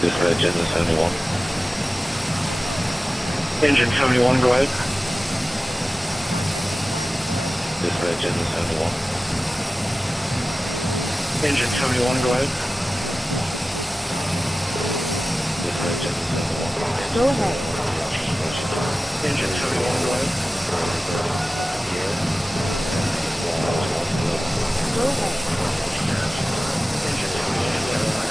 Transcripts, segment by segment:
Dispatch engine 71. Engine 71, go ahead. Dispatch engine 71. Engine 71, go ahead. Dispatch engine 71. Go ahead. Engine 71, go ahead. Go ahead. Engine 71, go ahead.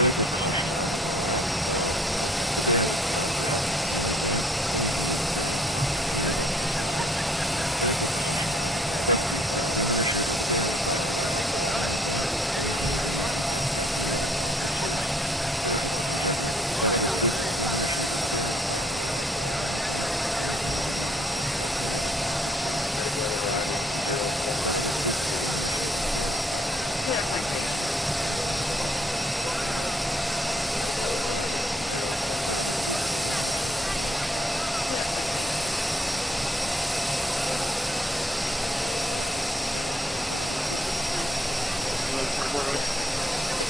There's a caution on that, so the day of the class has really bad. Anything is saying here. There's a caution. The freestyle, the administrator of the day of the class has really bad. Anything is saying here. But this is the administrator of the day of the class. Medical arriving, 0. But this is the administrator of the day of the class. Clear point, please. Clear point, please.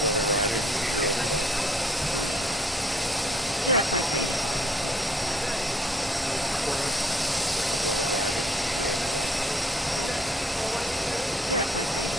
Weather riding 0.3. 0 point, please. Weather riding 0.3. 0 point, please.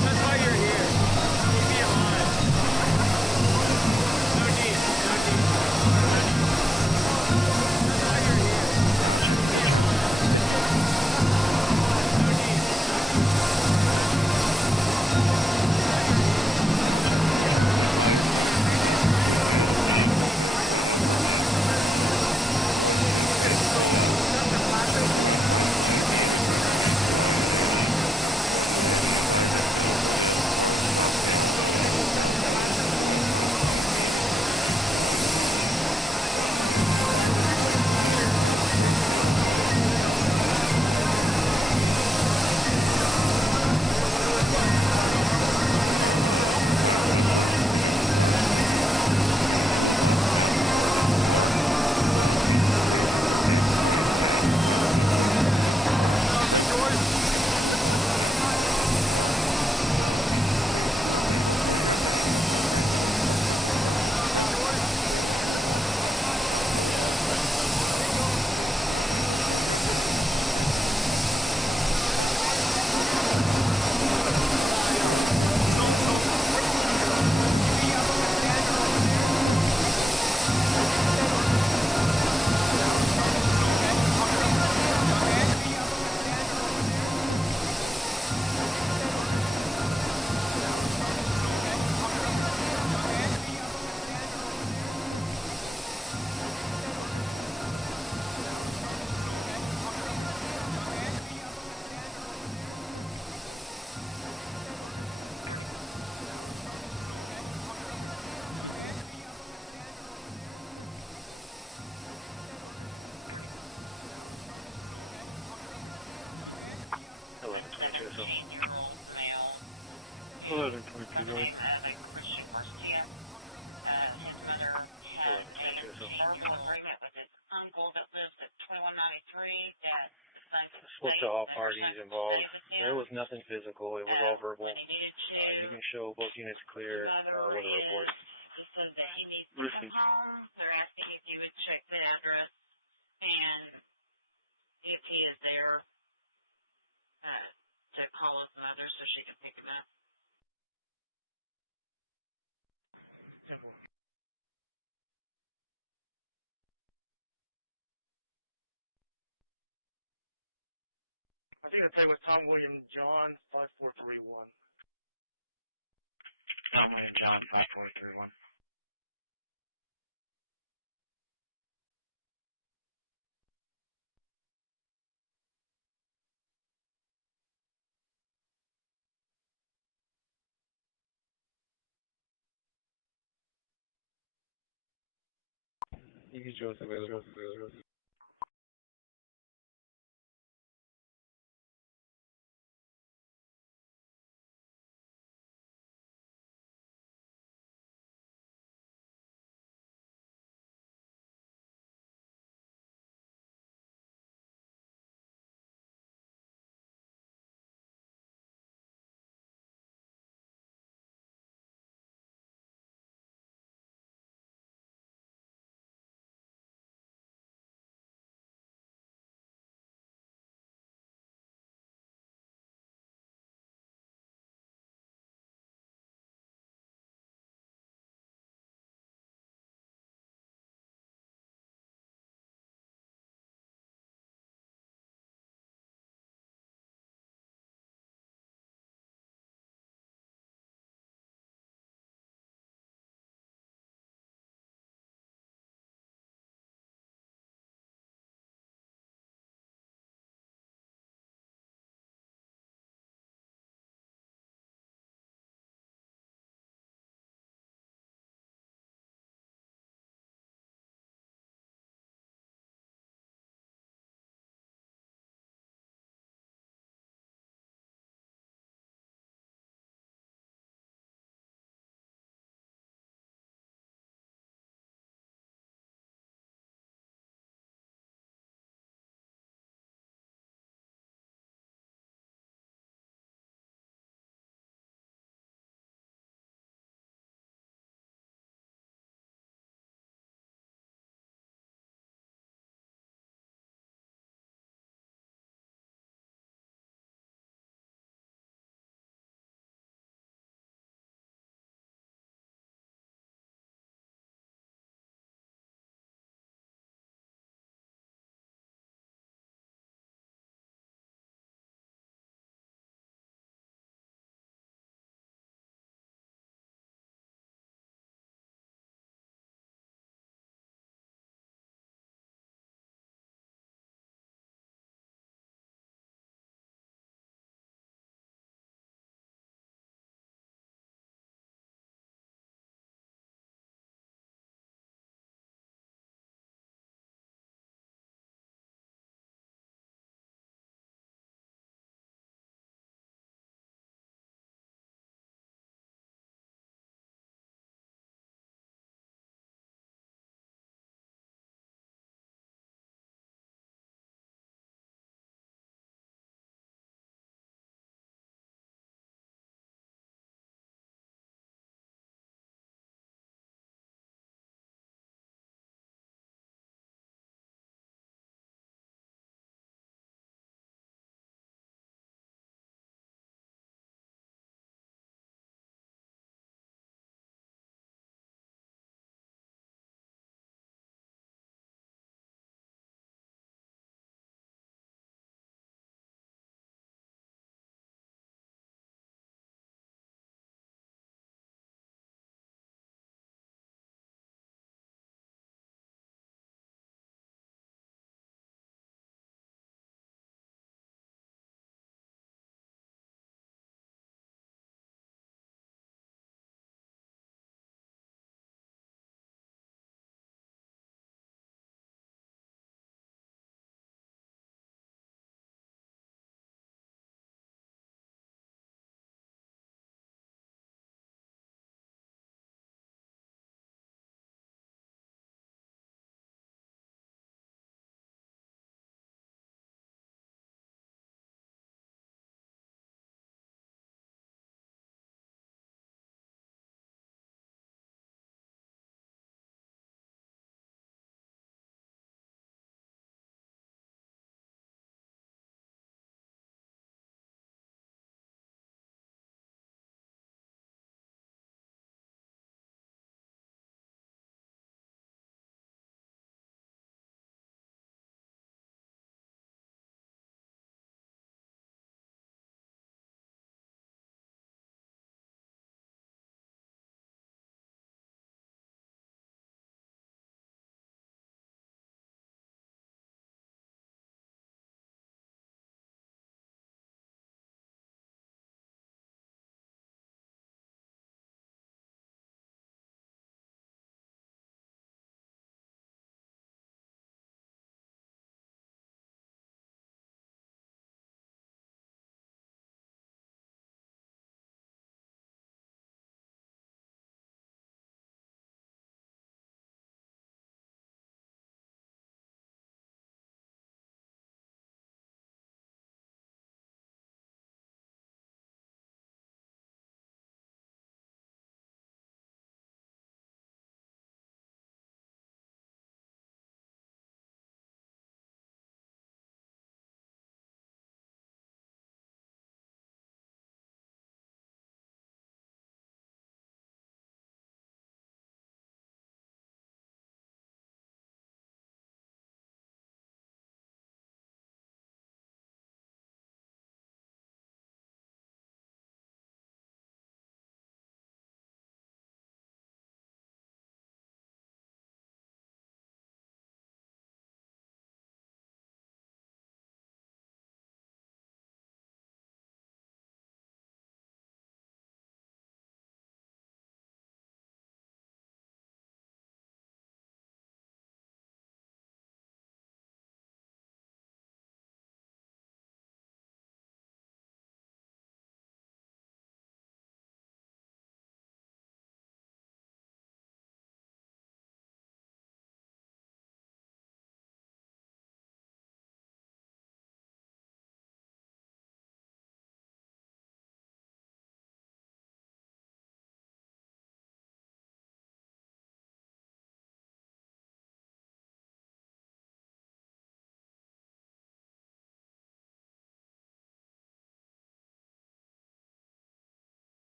That's why you're here. Keep me alive. A 17-year-old male who, by the name of a Christian Garcia. His mother had a verbal agreement with his uncle that lives at 2193 that the son could stay, that her son could stay with him. There was nothing physical. It was all verbal. When he needed to. You can show both units clear. Mother is just says that he needs to come home. They're asking if you would check the address and if he is there to call his mother so she can pick him up. Simple. I think the play was Tom William John 5431. Tom William John 5431. You can show us available.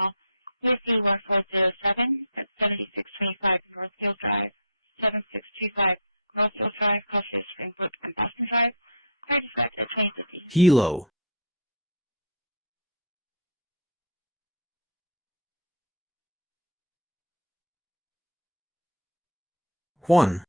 call. ESC 1407 at 7625 Northfield Drive, 7625 Northfield Drive, Cautious Springbrook and Boston Drive. Car dispatch at 2050. Hilo. Juan.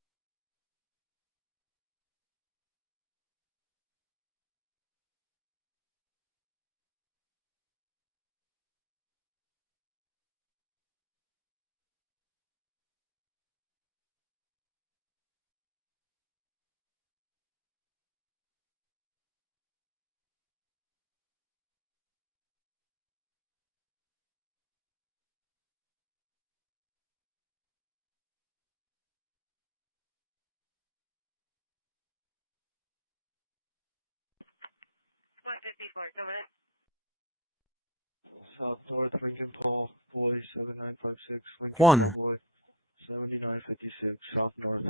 South North Lincoln Paul, boy 7956, Lincoln Juan. Paul boy 7956, South North.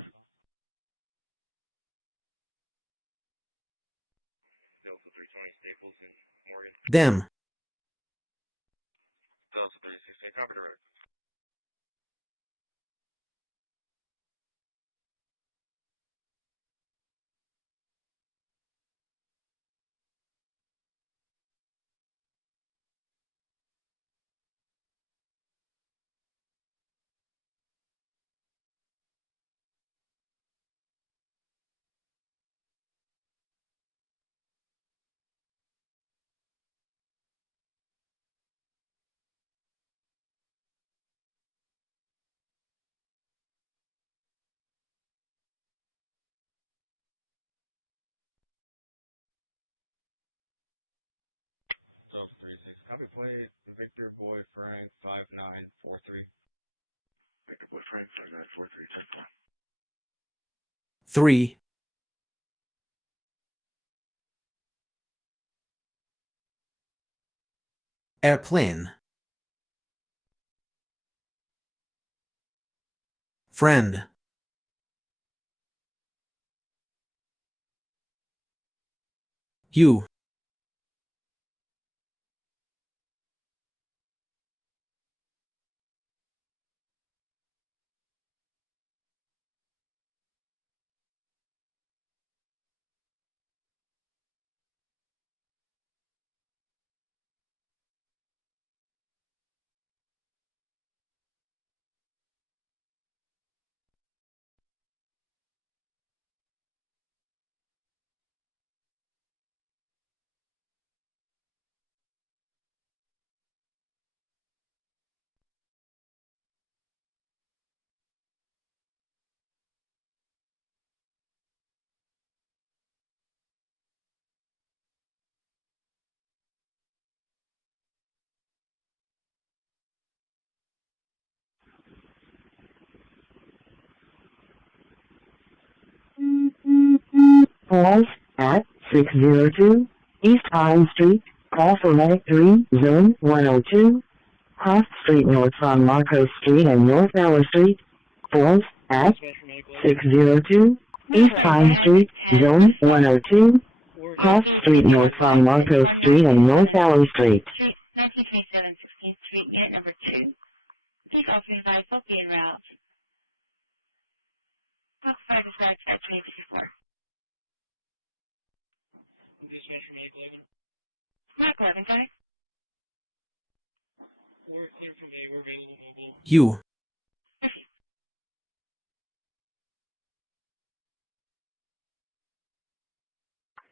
Delta 320 Staples in Morgan. Them. Delta 368, copy direct. Delta 36, copy plate, Victor Boy Frank 5943. Victor boy Frank 5943, testify. 3. Airplane. Friend. You. Calls at 602 East Pine Street, call for Medic 3, Zone 102, Cross Street North San Marcos Street and North Tower Street. Calls at 602 East Pine Street, Zone 102, Cross Street North San Marcos Street and North Tower Street. Street, 1927 16th Street, unit number 2. Peak opening by Sophie en route. Call for dispatch at 2054. Dispatch from Medic 11. Mark 11, guys. We're clear from A. We're available mobile. You. Proceed.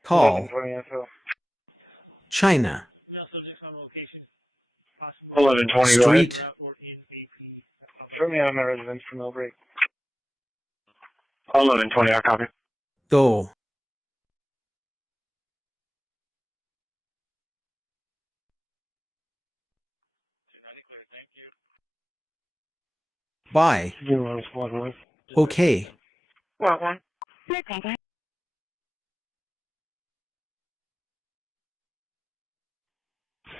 Call. 1120 info. China. No subjects on location. Possible 1120 Street. route or in AP. Show me on my residence for no break. 1120, I copy. Go. 290 clear, thank you. Bye. 0 squad 1. Okay. Well, one. Clear contact.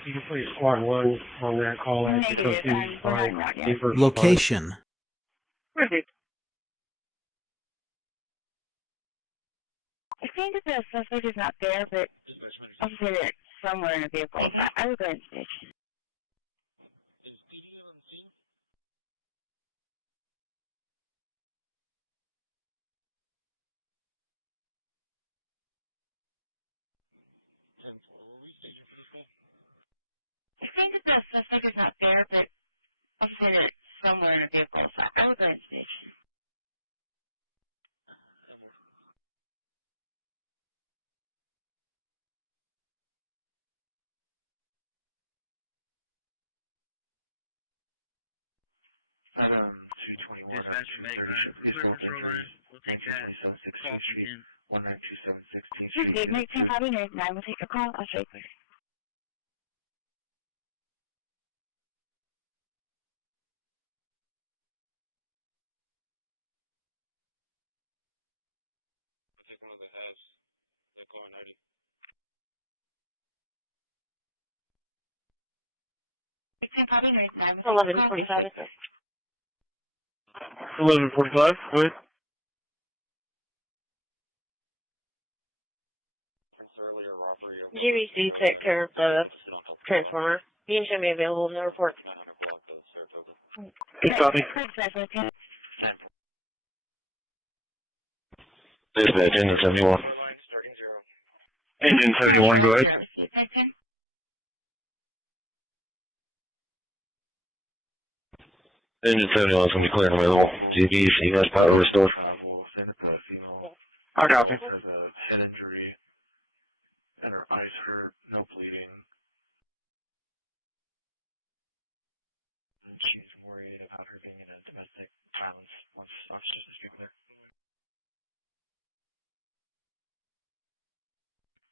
You can put your squad 1 on that call. Negative, we're not en route yet. Location. Proceed. I think that the suspect is not there, but Dispatch medic. I'll say that somewhere in a vehicle. I will go ahead and stage. Is PD on scene? And were we staging for this call? I think that the suspect is not there, but obviously they're somewhere in a vehicle, so I would go ahead and stage. And we're Item 221 and 230 should be assault injury, 1927 16th Street, 1927 16th Street, Okay, Unit 2. 19 probably knows, and I will take your call. I'll show you clear. I'll take one of the halves. They're calling 90. Probably knows, and I will take your call. I'll show you clear. 11:45. Go ahead. Since earlier robbery of GBC took care of the transformer. He should be available in the report. 900 block of Saratoga. Good copy. Dispatch, engine 71. Line starting 0. Engine 71, go ahead. Engine 71 is going to be cleared available. GBC, that's power restore travel. Santa Fe female. I copy. Has a head injury and her eyes hurt, no bleeding. And she's worried about her being in a domestic violence once officers speak with her.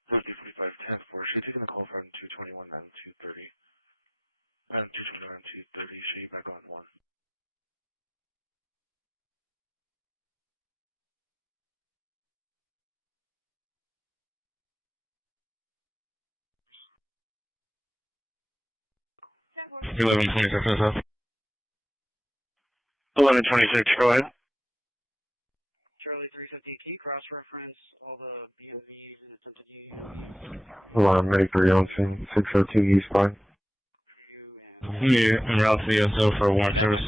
5045 10 4. She's taking the call from 221 and 230. And 221 and 230. She back on 1. $11.26. 11:26, go ahead. Charlie 350 key, cross-reference all the BMVs and attempted UUVs. Alarm, Medic 3 on scene, 602 eastbound. You Yeah, en route to the SO for warrant service.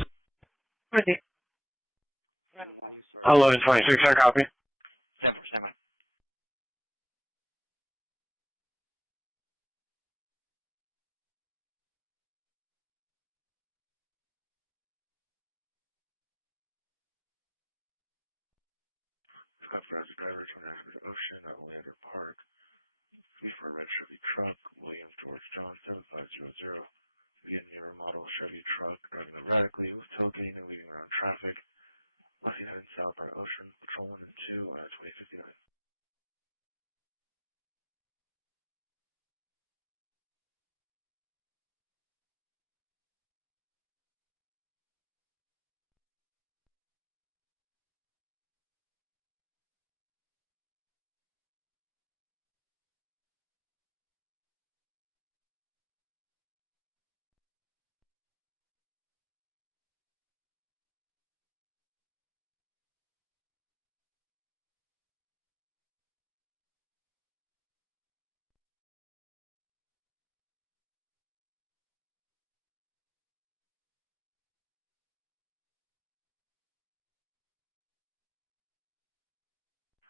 and one you start. 11:26, I copy. 10-4, stand by. Scott Browser driver, 20 Africa Ocean, not only under park. Before red Chevy truck, William George John, 7500. Via newer model Chevy truck, driving erratically with tailgating and leaving around traffic. Last seen heading south by Ocean, Patrol 1 and 2, 2059.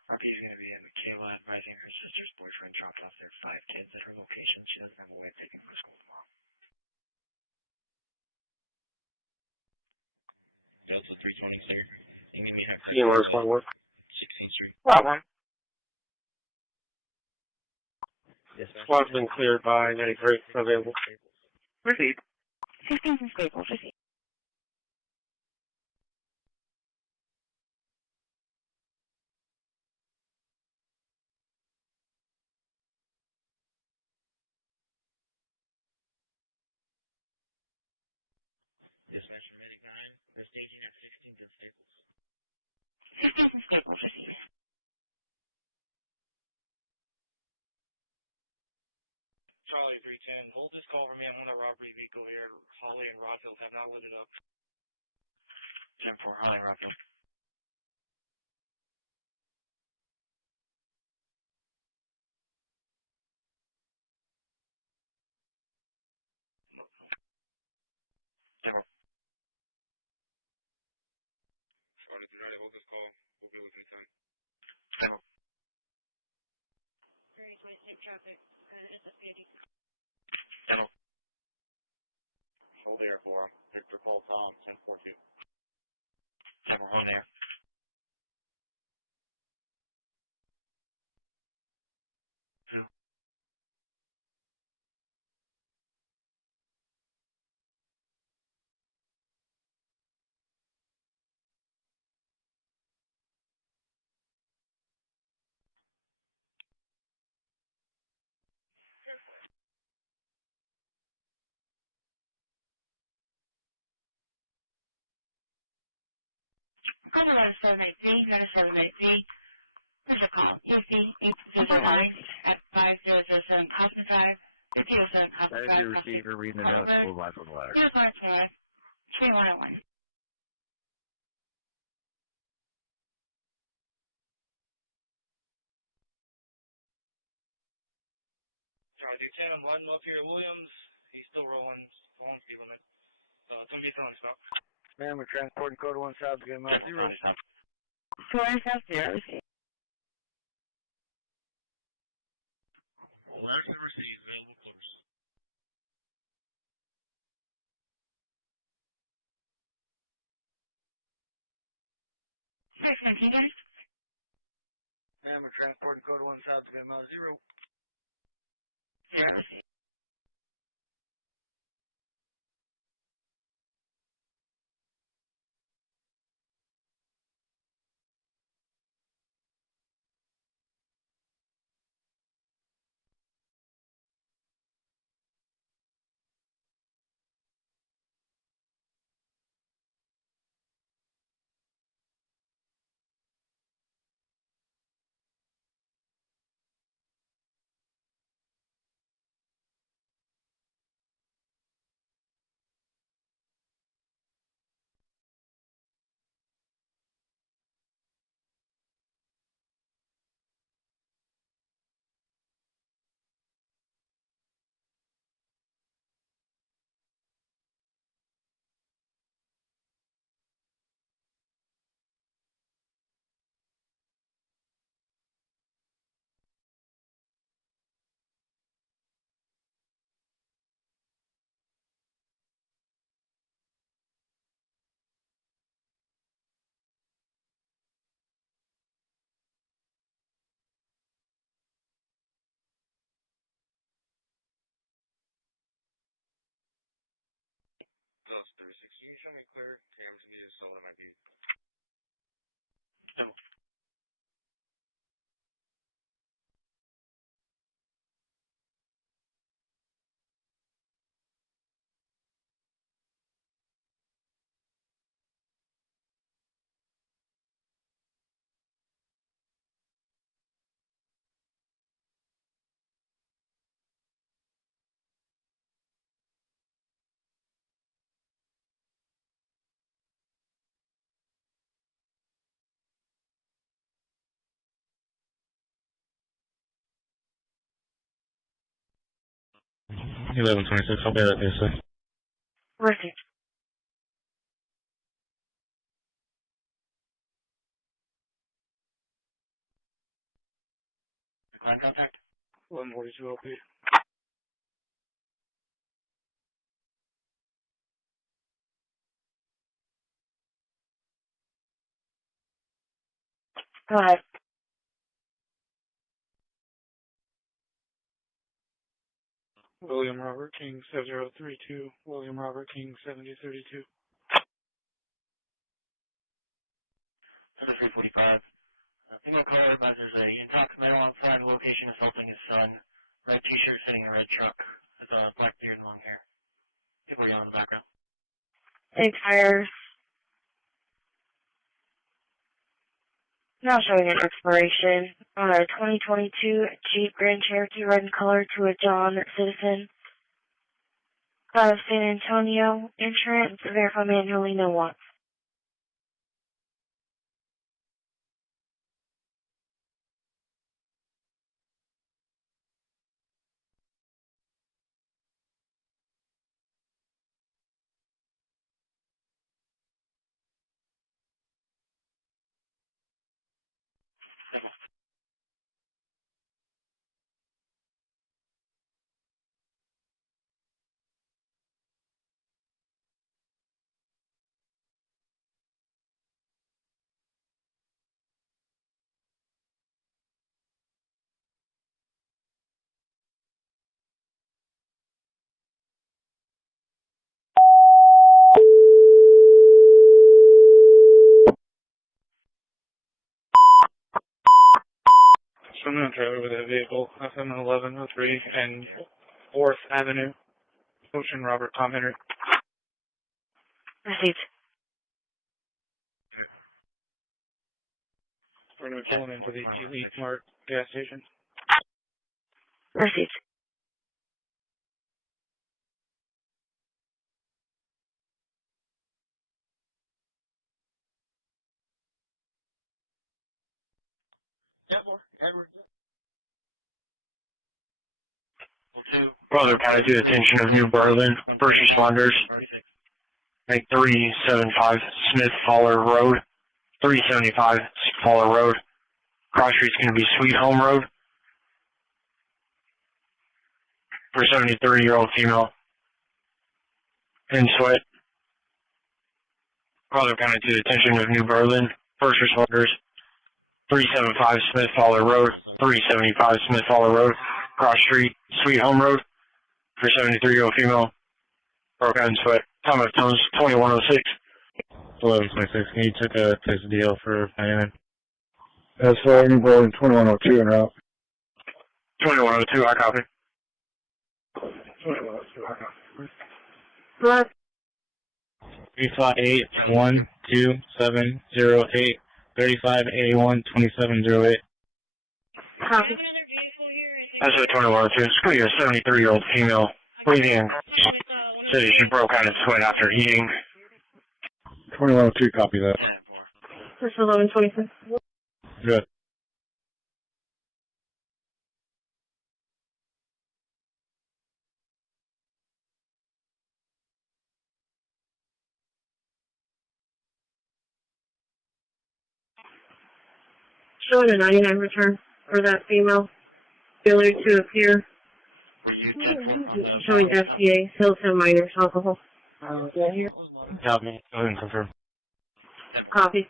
RP is going to be in Michaela advising her sister's boyfriend dropped off their 5 kids at her location. She doesn't have a way of taking them to school tomorrow. Delta 320, sir. You need me to have 16th Street. Problem. Dispatch. Squad's been cleared by Medic 3, available. Proceed. 16th and Staples, receive. Dispatch from Medic 9. We're staging at 16th and Staples. 16th and Staples, receive. Charlie 310, hold this call for me. I'm on a robbery vehicle here. Holly and Rodfield have not lit it up. 10-4, Holly Rockville. Demo. Charlie 390, hold this call. We'll be within 10. Demo. 326 traffic, SCPD. Demo. Hold air for him. Victor Paul Tom, 1042. Demo, on there. Two. Call the letter 783. Here's a call. UC 8009 at 5007 Cosmo Drive, 5007 Cosmo Drive, Crossing Colorado Road, 2101. Charlie 210, I'm lighting up here at Williams. He's still rolling, following speed limit. It's going to be a felony stop. Man, we're transporting code 1 south to get him out. Demo, felony stop. 470. Letters to receive, available quarters. Hey, 17 guys. Man, we're transporting code 1 south to get him out. 0. 0 received. Plus 36. You can show me clear cameras need to sold in my view. Demo. Eleven 26, I'll be at that, sir. Received. Decline contact. 1142 LP. Go ahead. William Robert King 7032. William Robert King 7032. 345. Female caller advises there's a intoxicated male outside the location assaulting his son. Red t-shirt sitting in a red truck. With a black beard and long hair. People yelling in the background. 8 fires. Now showing an expiration on a 2022 Jeep Grand Cherokee red in color to a John citizen out of San Antonio. Insurance, verify manually, no wants. Simple. Someone trailer with a vehicle, FM1103 and 4th Avenue. Ocean Robert Tom Henry. Received. We're going to call into the Elite Mart gas station. Received. Edward. Well, 2. Brother County to attention of New Berlin. First responders. 375 Smith Fowler Road. 375 Fowler Road. Cross street's going to be Sweet Home Road. For 73-year-old female. In sweat. Brother County to the attention of New Berlin. First responders. 375 Smith Fowler Road. 375 Smith Fowler Road. Cross street, Sweet Home Road. For 73-year-old female. Broke out in sweat. Time of tones 2106. 1126. Can you took a test deal for Miami? That's for New Berlin 2102 en route. 2102, I copy. 2102, I copy. What? 358-12708 3581-2708. Copy. We have another vehicle here. I think That's a 2102. It's going to be a 73-year-old female. Bleeding. Said she broke out in sweat after eating. 2102, copy that. 10-4. This is 1126. Good. Showing a 99 return for that female. Failure to appear. Were you 10-4 on the Showing FDA, Hilton minors, alcohol. Copy. Go ahead and confirm. 10-4. Copy.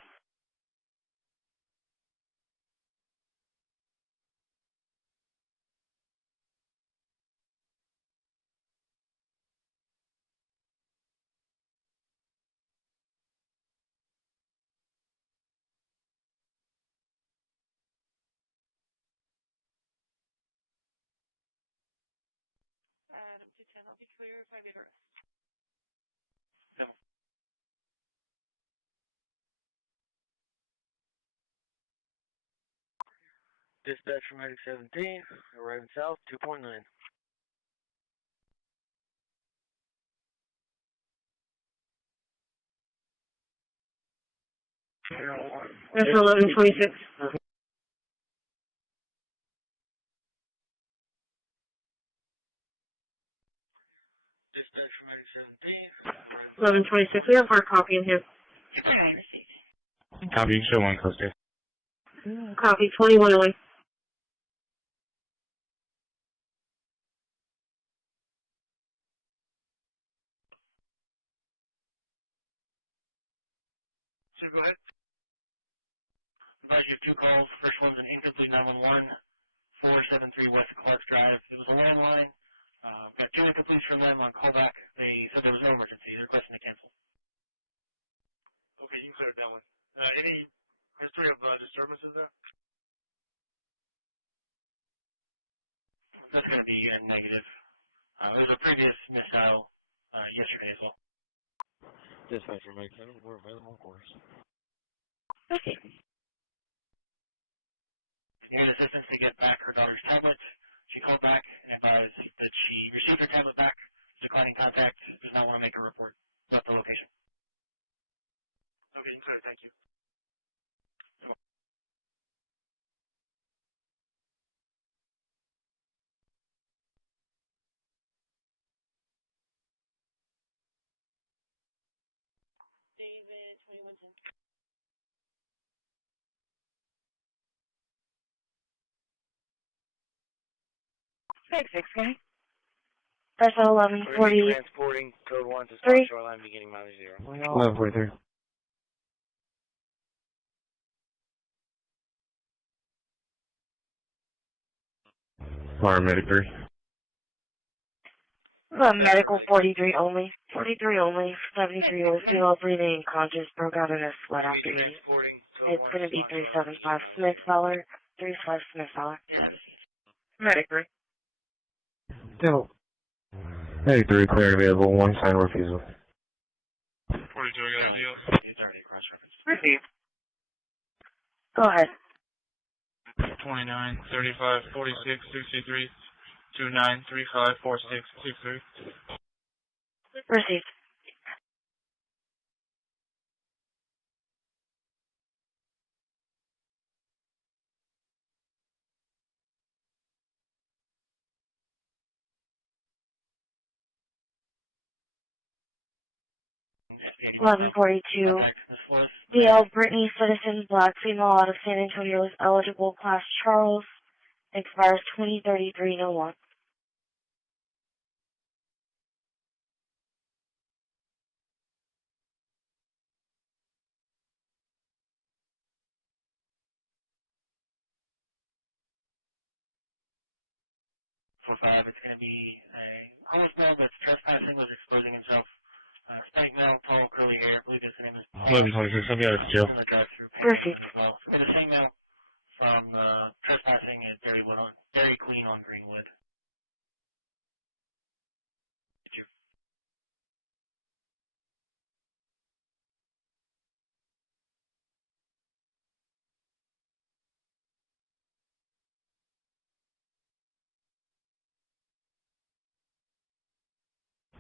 Adam 210, I'll be clear if I get arrested. 10-4. Dispatch from Medic 17, arriving south, 2.9. That's 1126. Dispatch from Medic 17, arriving 1126. We have hard copy in here. Alright, received. Copy, you can show one close to. Copy 2108. Sir, go ahead. Advise you have 2 calls. First one's an incomplete 911, 473 West Clark Drive. It was a landline. Got 2 incompletes from them on callback. They said there was no emergency. They're requesting to cancel. Okay, you can clear that one. Any history of disturbances there? That's going to be a negative. There was a previous missile yesterday as well. Dispatch from Mike 7, we're available, of course. Okay. Needed assistance to get back her daughter's tablet. She called back and advised that she received her tablet back, declining contact, does not want to make a report. Left the location. Okay, you can clear it, thank you. David 2110. 6, okay? Press 1140. Transporting code 1 to spot shoreline beginning -0. 1143. Paramedic 3. Medical 43 only. 43 only. 73 was still breathing conscious, broke out in a sweat. We're going to be transporting code 1 to It's spot going to be shoreline 375 beginning Smith -0. Feller. 35 Smith Feller. Yeah. Medic 3. No. 83, clear available, 1 sign refusal. 42, I got a deal. It's already cross-referenced. Received. Go ahead. 29, 35, 46, 63, 29, 35, 46, 63. Received. FPAD 1142. Contact Ms. Flores. DL Brittany, citizen, black female, out of San Antonio, is eligible, class Charles, expires 2033-01. It's going to be a homeless male that's trespassing, was exposing himself. Hispanic male, tall, curly hair. I believe his name is Paul. 1126, I'll be out of jail. He's in the drive-through panhandling as well. So the same male from trespassing is very clean on Greenwood. Did you?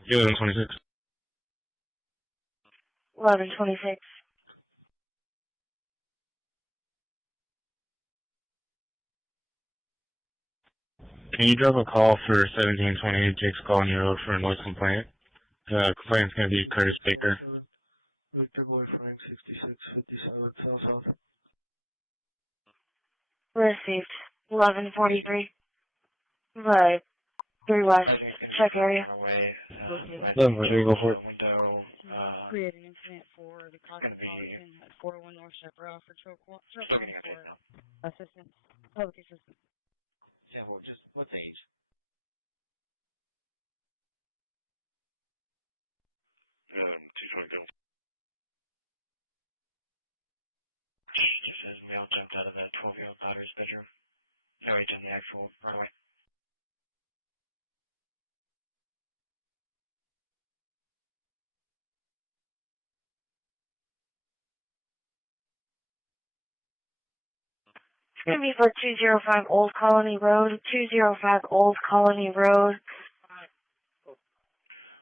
You 1126. 1126. Can you drop a call for 1728 Jake's Colony Road for a noise complaint? Complaint's going to be Curtis Baker. Victor Boy Frank 6657 South. Received. 1143. Right. 3 West. I think it's going to Check be area. run away. I Go for it. Window. Create an incident for the Gonna be- at 401 North Chaparral for Still getting updates now. assistance. Public assistance. Yeah, well, just what's age? $220 bill. Just says male jumped out of the 12-year-old daughter's bedroom. No age on the actual runaway. It's going to be for 205 Old Colony Road. 205 Old Colony Road.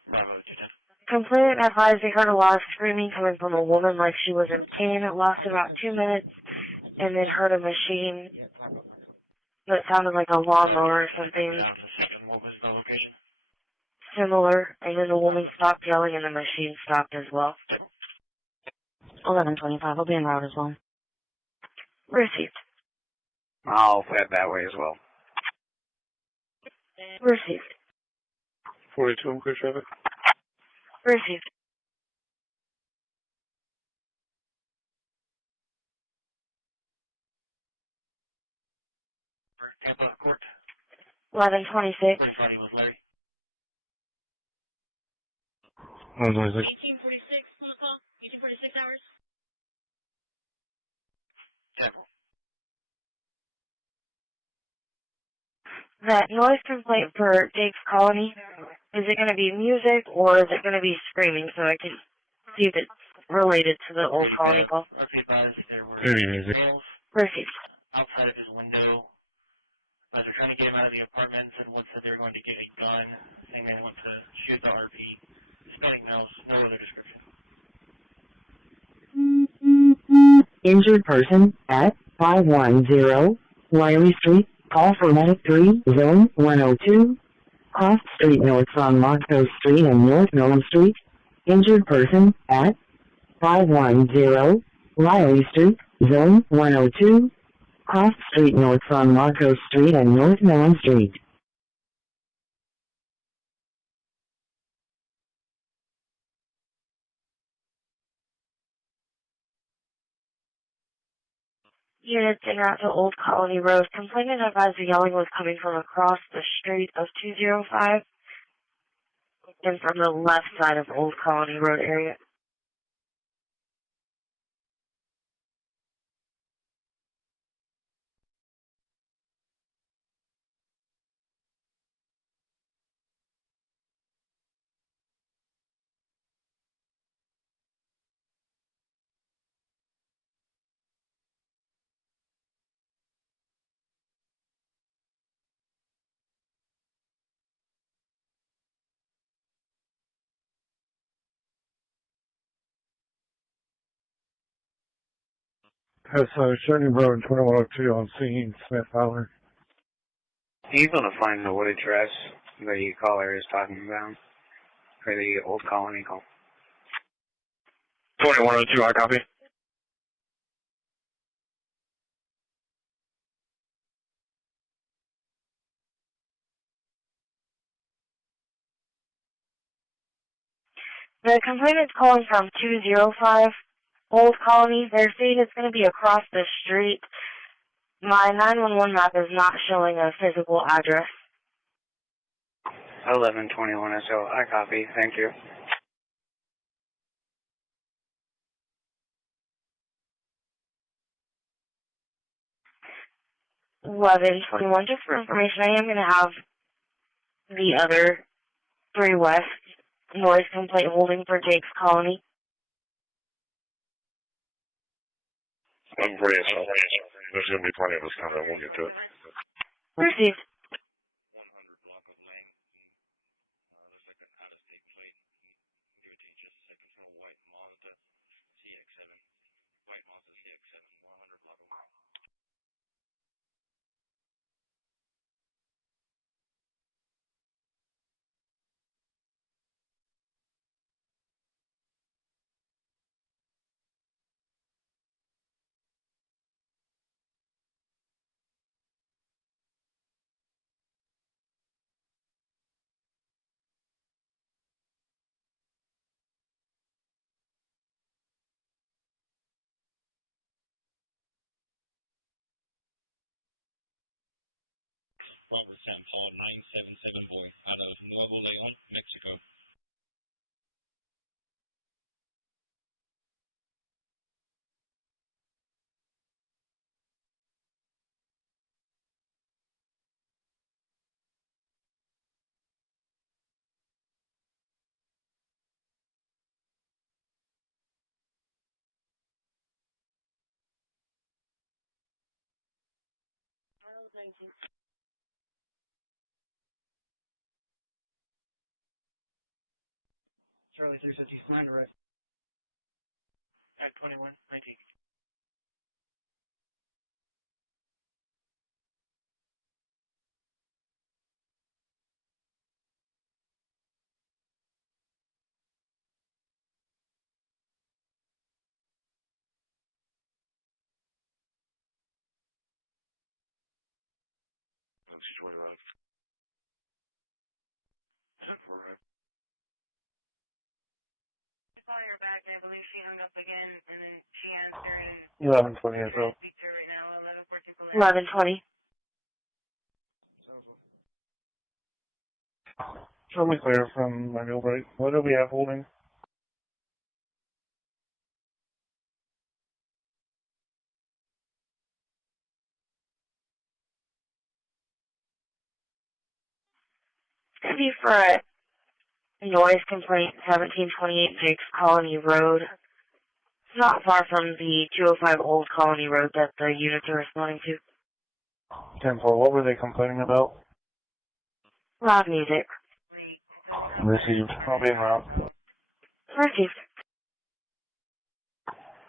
Bravo, 210. Complainant advised they heard a lot of screaming coming from a woman like she was in pain. It lasted about 2 minutes, and then heard a machine that sounded like a lawnmower or something What was the location? similar, and then the woman stopped yelling and the machine stopped as well. 1125. I'll be en route as well. Received. I'll head that way as well. Received. 42 on clear traffic. Received. Tampa Court. 1126. Reporting party was Larry. 1126. 1846 on the call. 1846 hours. Tampa. That noise complaint for Jake's Colony, is it going to be music or is it going to be screaming so I can see if it's related to the old colony call? Advised there were music. males Received. outside of his window. As they're trying to get him out of the apartment, one said they were going to get a gun, saying they want to shoot the RP. Hispanic males, no other description. Injured person at 510 Wiley Street. Call for Medic 3, Zone 102. Cross Street North from Monco Street and North Milam Street. Injured person at 510 Riley Street, Zone 102. Cross Street North from Monco Street and North Milam Street. Units en route to Old Colony Road. Complainant advised the yelling was coming from across the street of 205 and from the left side of Old Colony Road area. Has Shirley Road 2102 on scene, Smith Fowler. Are you able to find the wood address the caller is talking about? For the Old Colony call? 2102, I copy. The complainant's calling from 205 Old Colony. They're saying it's going to be across the street. My 911 map is not showing a physical address. 1121 SO, I copy, thank you. Just for information, I am going to have the other 3 West noise complaint holding for Jake's Colony. 1140 SO. There's going to be plenty of us coming. We'll get to it. Received. 100 block of Lang. Looks like an out-of-state plate. Give it to you in just a second. From a white Mazda CX-7. White Mazda CX-7. 100 block of Lang. Robert San Paul 977 boy out of Nuevo León, Mexico. Charlie 350, Commander Red. At 2119. MC-25. Alright. I saw her back, and I believe she hung up again, and then she answered, and 1120 I'm trying to speak to her right now. 1114. 1120. Show me clear from my mill break. What do we have holding? It's going to be for a noise complaint, 1728 Jake's Colony Road. It's not far from the 205 Old Colony Road that the units are responding to. 10-4, what were they complaining about? Loud music. Received. I'll be in route. Received.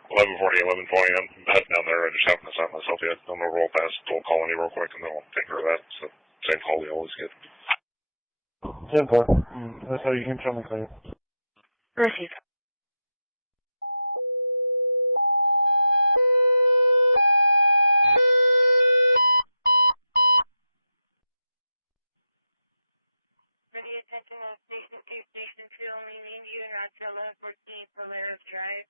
1140, 1120. I'm heading down there. I just happened to stop myself yet. I'm going to roll past Old Colony real quick, and then I'll take care of that. So, same call we always get. 10-4. That's how you can show me clear. Received. For the attention of Station 2, Station 2, only named you and route to 1114 Polaris Drive.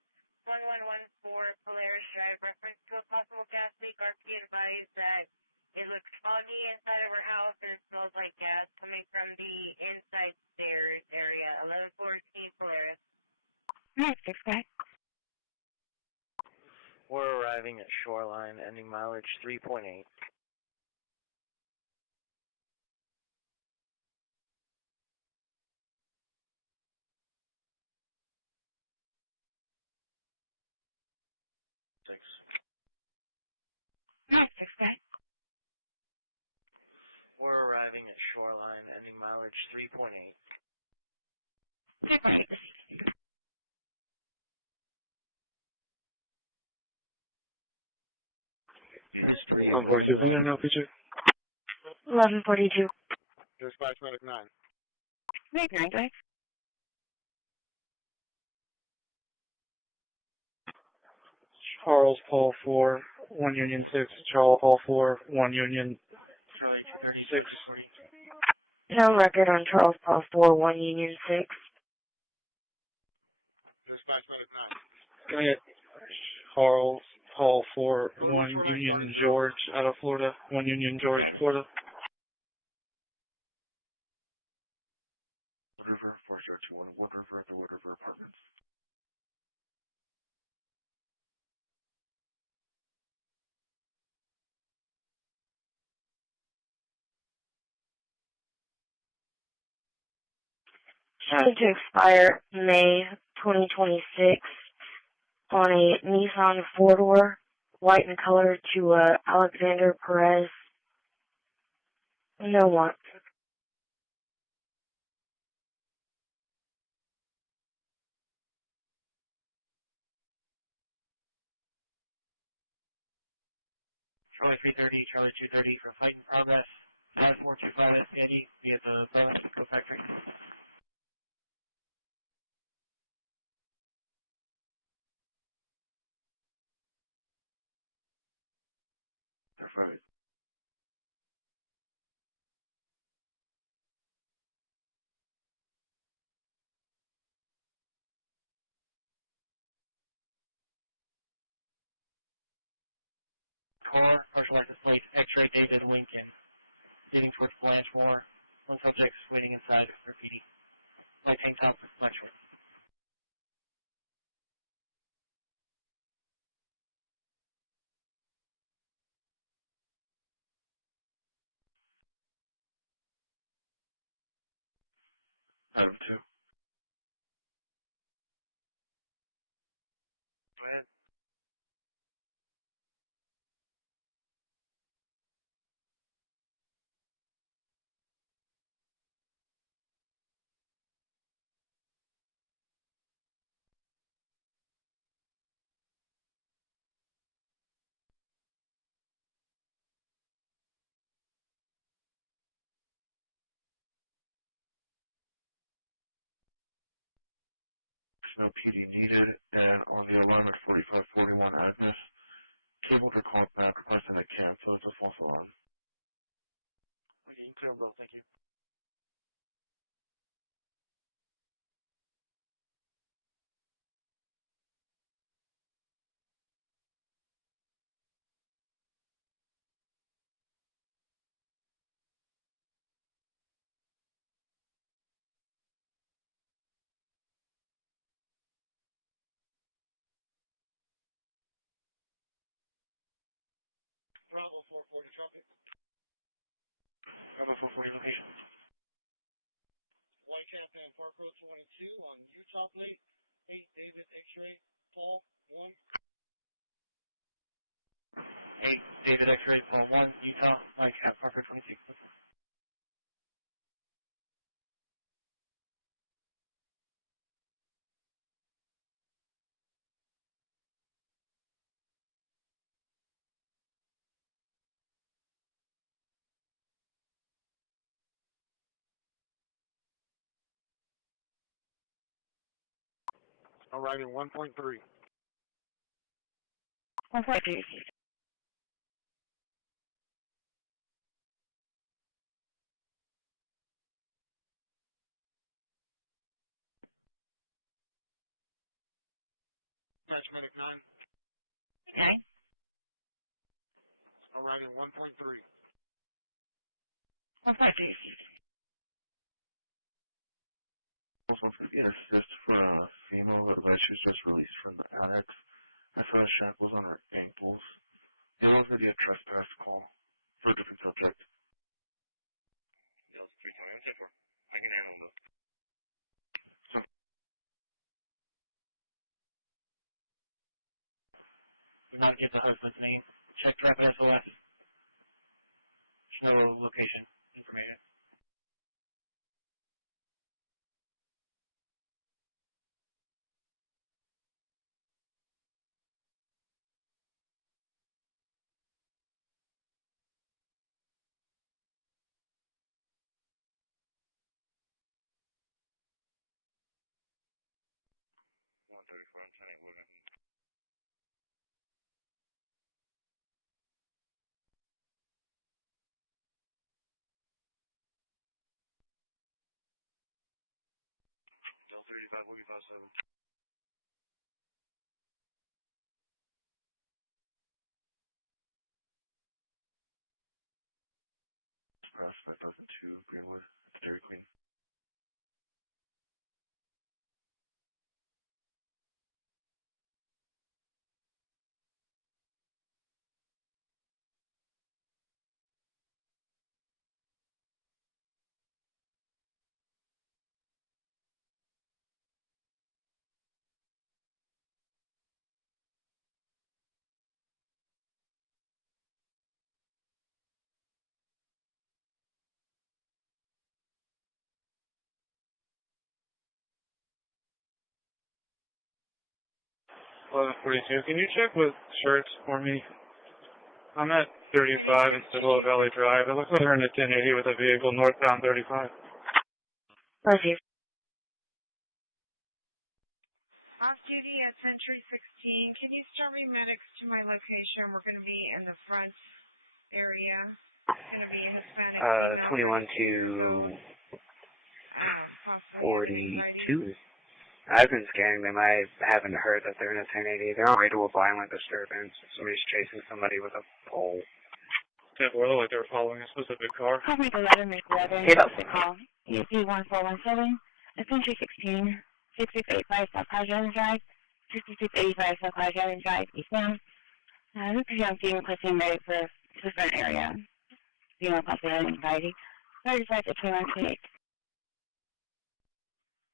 1114 Polaris Drive, reference to a possible gas leak. RP advised that it looks foggy inside of our house and it smells like gas coming from the inside stairs area. 1114 Polaris. We're arriving at Shoreline, ending mileage 3.8. Six. We're arriving at Shoreline, ending mileage 3.8. 3.8. History of running one. 1142. Dispatch medic 9. Make 9, guys. Charles Paul 4, 1 Union 6, Charles Paul 4, 1 Union Charlie 230, 640. No record on Charles Paul 4, 1 Union 6. Dispatch medic 9. Can I get Charles Paul 4, Code 1 149, Union starting 0. George out of Florida, 1 Union George, Florida. Wood River, 4021, Wood River at the Wood River Apartments. Trying to expire May 2026 on a Nissan 4-door, white in color to Alexander Perez. No want. Charlie 330, Charlie 230 for fight in progress. 5425 SCID via the Berlin Go Factory. Affirmative. Core, partial license plate, X-ray David Lincoln. Leading towards Blanchmore. One subject waiting inside for PD. White tank top, black shorts. Item 2. Go ahead. There's no PD needed, and on the alarm at 4541 Agnes, cable to call back requesting a cancel. It's a false alarm. Okay, you can clear them both, thank you. Bravo 440 trumpet. Bravo 440 location. White Captain Park Road 22 on Utah plate. 8 David X-ray Paul 1. 8 David X-ray Paul 1, Utah, White Cap, Parker 22. Arriving 1.3. 1.3. Patch medic 9. Okay. Arriving 1.3. 1.3. Once we get assist for a female that she was just released from the annex. I saw shackles on her ankles. The other one's going to be a trespass call for a different subject. Yells 320 on 10-4. I can handle this. Do not give the husband's name. Check Rapid SOS. There's no location information. One 34 on 10-8 Woodman. Del 35, Woody 57. Prospect 2002 Greenwood at the Dairy Queen. Eleven 42. Can you check with shirts for me? I'm at 35 in Civil Valley Drive. It looks like they're in a 1080 with a vehicle northbound 35. Received. Off duty at Century 16. Can you start me medics to my location? We're going to be in the front area. It's going to be a Hispanic female, 32 years old. Possibly having anxiety. I've been scanning them. I haven't heard that they're in a 1080. They're on way to a violent disturbance. Somebody's chasing somebody with a pole. 10-4, looked like they were following a specific car. Call make 11, make 11. Specific call. ESD 1417. Century 16. 6685 South College Island Drive. 6685 South College Island Drive, eastbound. This is young female requesting medic for a different area. Female possibly having anxiety. 35 to 2128.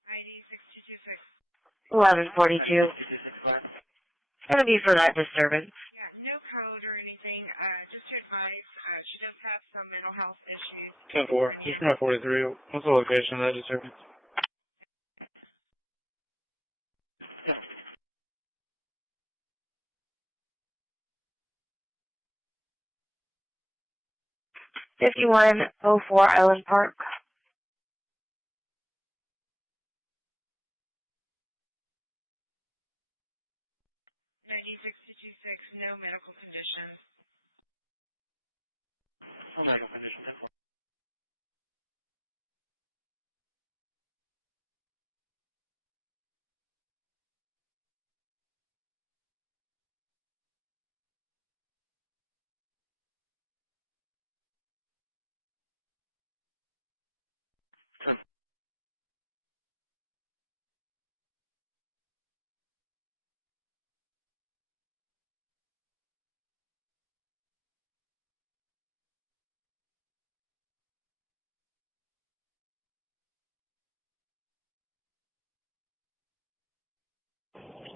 ID 6226. 1142. 6265. Gonna be for that disturbance. Yeah, no code or anything. Just to advise, she does have some mental health issues. 10-4. He's not 43. What's the location of that disturbance? Yeah. 5104 Island Park. ID 6226. No medical conditions. No medical condition. 10-4.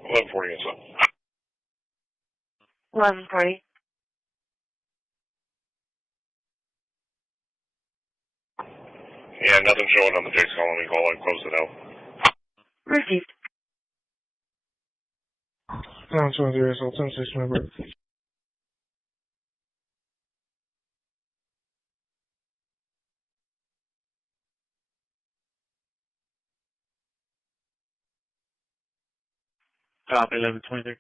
Eleven 40 and so. 1140. Yeah, nothing showing on the Jake's colony call. I closed it out. Received. Down 20 years old, 10-6 member. Top 1123.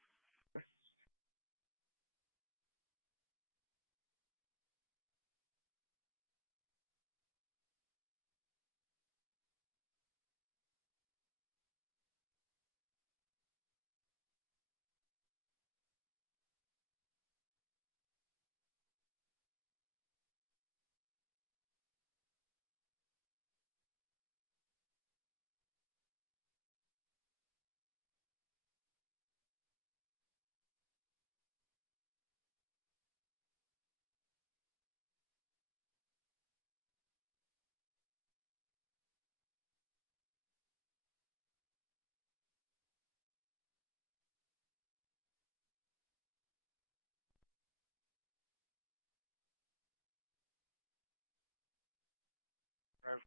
Correct.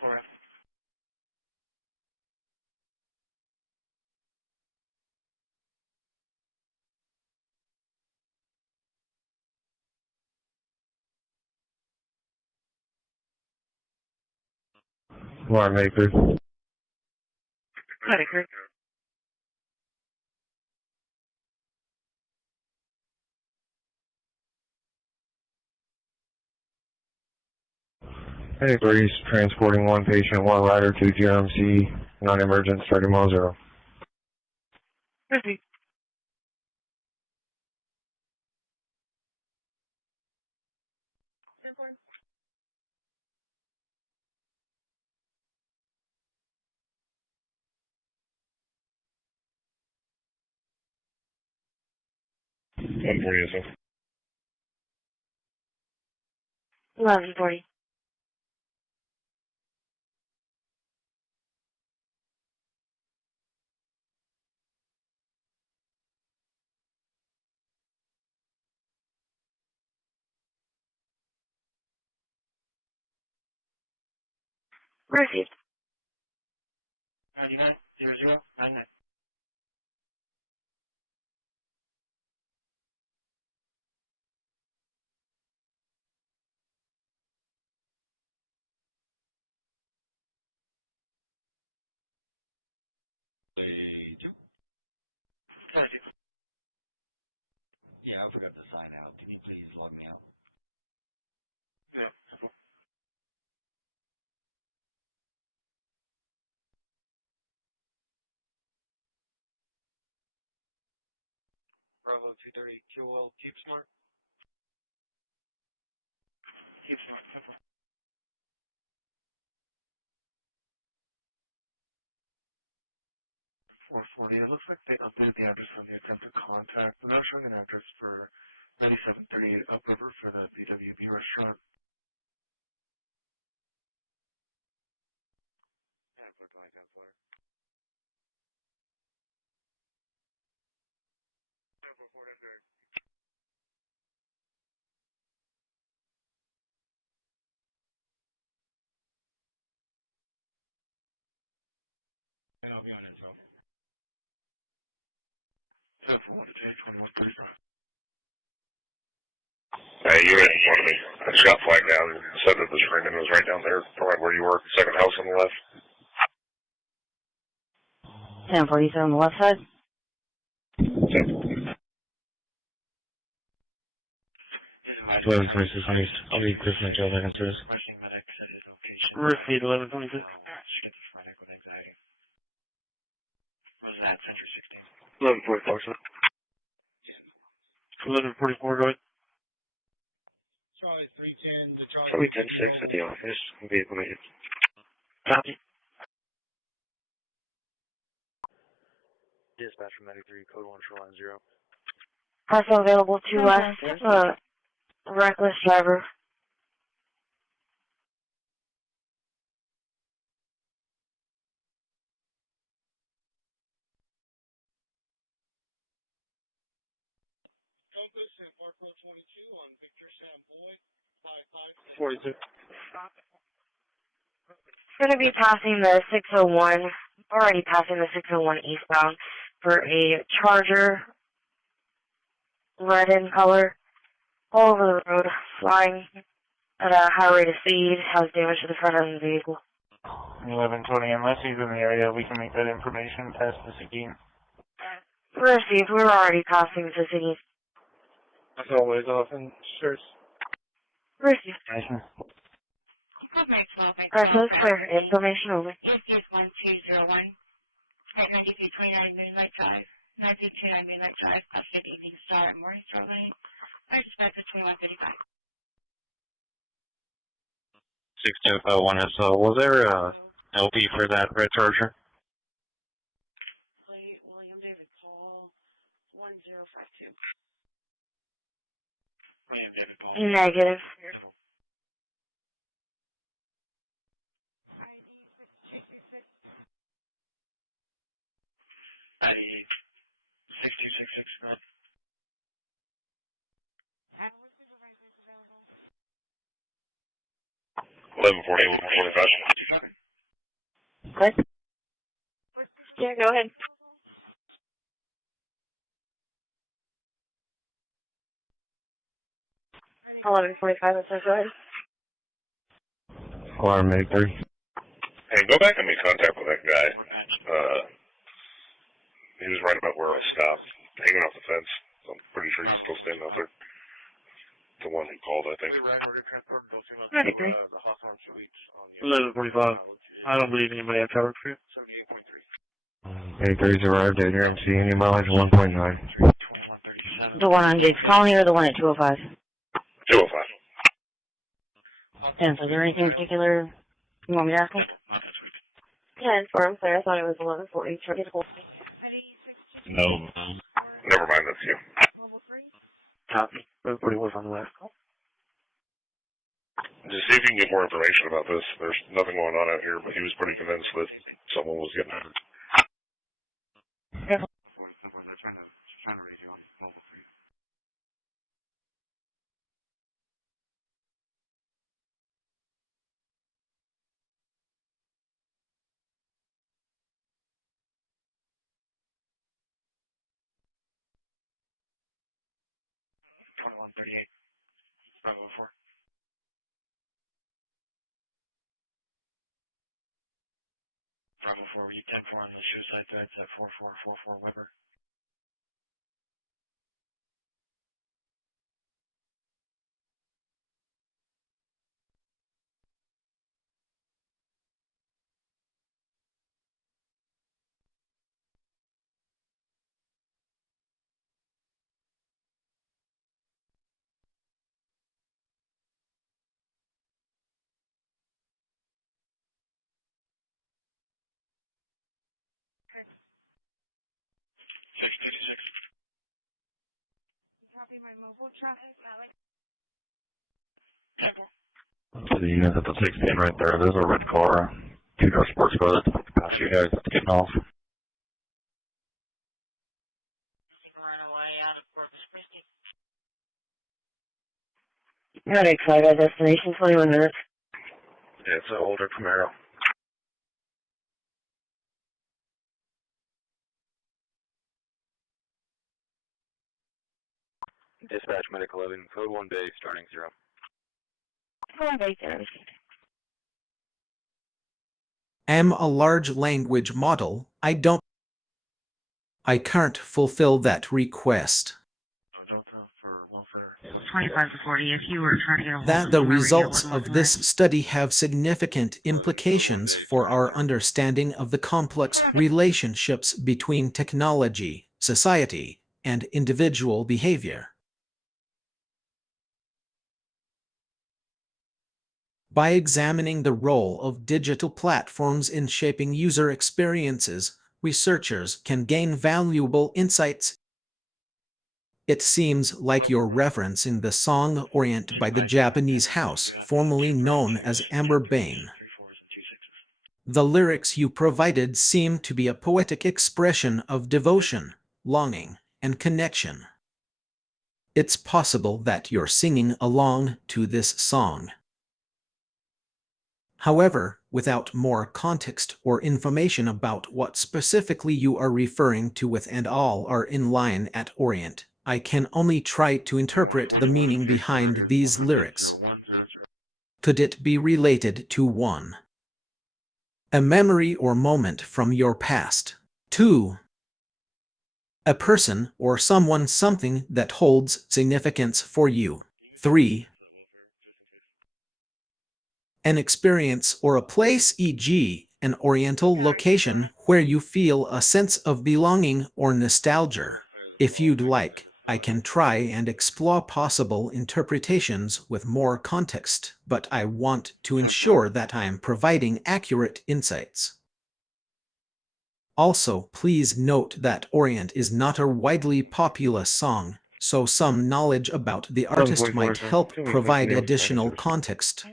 Correct. Winemaker. Winemaker. Hey, Breeze, transporting one patient, one rider to GRMC, non-emergent, starting mile 0. Christi. Inform. What is it? 1140. Received. 990099. Say 2. Thank you. Yeah, I forgot to sign out. Can you please log me out? Yeah. Bravo 230 QL, keep smart. Keep smart. Simple. 440. It looks like they updated the address on the attempted contact. We're not showing an address for 9738 Upriver for the BWB restaurant. Yeah, put like that for. 440 FDR. And I'll be on it, so. 741 to take 2135. Hey, you had one of me. I just got flagged down and said that the screening was right down there, right where you were, second house on the left. 1047 on the left side. He's advised Close by versus News. Two Christmas answers. requesting medics at his location. Repeat 1126. Now schizophrenic with anxiety. Was that Century 16? 1144, sir. 1144, go ahead. Charlie 310 to Charlie 350 310 to Mobile. the office. Vehicle maintenance. Copy. Dispatch from 93, code 1, shoreline 0. Also available to us, reckless driver. Corpus and Park Road 22 on Victor Sam Boyd, 5576. 42. Going to be passing the 601, already passing the 601 eastbound for a Charger, red in color, all over the road, flying at a high rate of speed, has damage to the front end of the vehicle. 1120, unless he's in the area, we can make that information past the scheme. Received, we're already passing the city. That's always off in shirts. Received. Cosmic 12 at That's 12 clear. Information over. ESC 1201 at 9329 Moonlight Drive. 9329 Moonlight Drive, Upstate Evening Star and Morning Star Lane. Our dispatch is 2135. 6251 SL. Was there a LP for that red Charger? Plate William David Paul 1052. William David Paul. Negative. ID 6226. ID 6266, go ahead. What supervisor is available? 1140, 1145. What? What supervisor Yeah, go ahead. is available? Are they 1145, it says go ahead. Alarm 83. Hey, go back and make contact with that guy. He was right about where I stopped, hanging off the fence. So I'm pretty sure he's still standing out there. The one who called, I think. Wait, Ryan, we're going to transport those females to the Hawthorne Suites on the 1145. I don't believe anybody has fabricate. 78.3. 83's arrived at your MC, any mileage 1.9. 2137. The one on Gates Colony or the one at 205? 205. And so is there anything particular you want me to ask him? Yeah, I'm sorry, I thought it was 1140. ID 6226. No. Never mind, that's you. Mobile 3. Copy. 1140 was on the last call. Just see if you can get more information about this. There's nothing going on out here, but he was pretty convinced that someone was getting hurt. They're trying to raise you on mobile 3. $21.38. Bravo 4. Bravo 4, were you 10-4 on the suicide threats at 4444 Weber? Okay. 6226. You copy my mobile traffic? Alex? 10-4. So the unit at the 16 right there, there's a red car, 2-car sports car that's past you guys that's getting off. You can run away out of Corpus Christi. Alright, Clyde, destination, 21 minutes. Yeah, it's an older Camaro. Dispatch Medic 11, code 1 bay, starting 0. Code 1 bay, 0. Am a large language model. I can't fulfill that request. Delta for welfare. 25 to 40, if you were trying to get a hold That of the whoever you results would of want this study have significant implications for our understanding of the complex relationships between technology, society, and individual behavior. By examining the role of digital platforms in shaping user experiences, researchers can gain valuable insights. It seems like you're referencing the song Orient by the Japanese House, formerly known as Amber Bain. The lyrics you provided seem to be a poetic expression of devotion, longing, and connection. It's possible that you're singing along to this song. However, without more context or information about what specifically you are referring to with "and all are in line at Orient," I can only try to interpret the meaning behind these lyrics. Could it be related to 1. A memory or moment from your past? 2. A person or someone, something that holds significance for you? 3. An experience or a place, e.g., an oriental location where you feel a sense of belonging or nostalgia. If you'd like, I can try and explore possible interpretations with more context, but I want to ensure that I am providing accurate insights. Also, please note that Orient is not a widely popular song, so some knowledge about the artist might help provide additional context.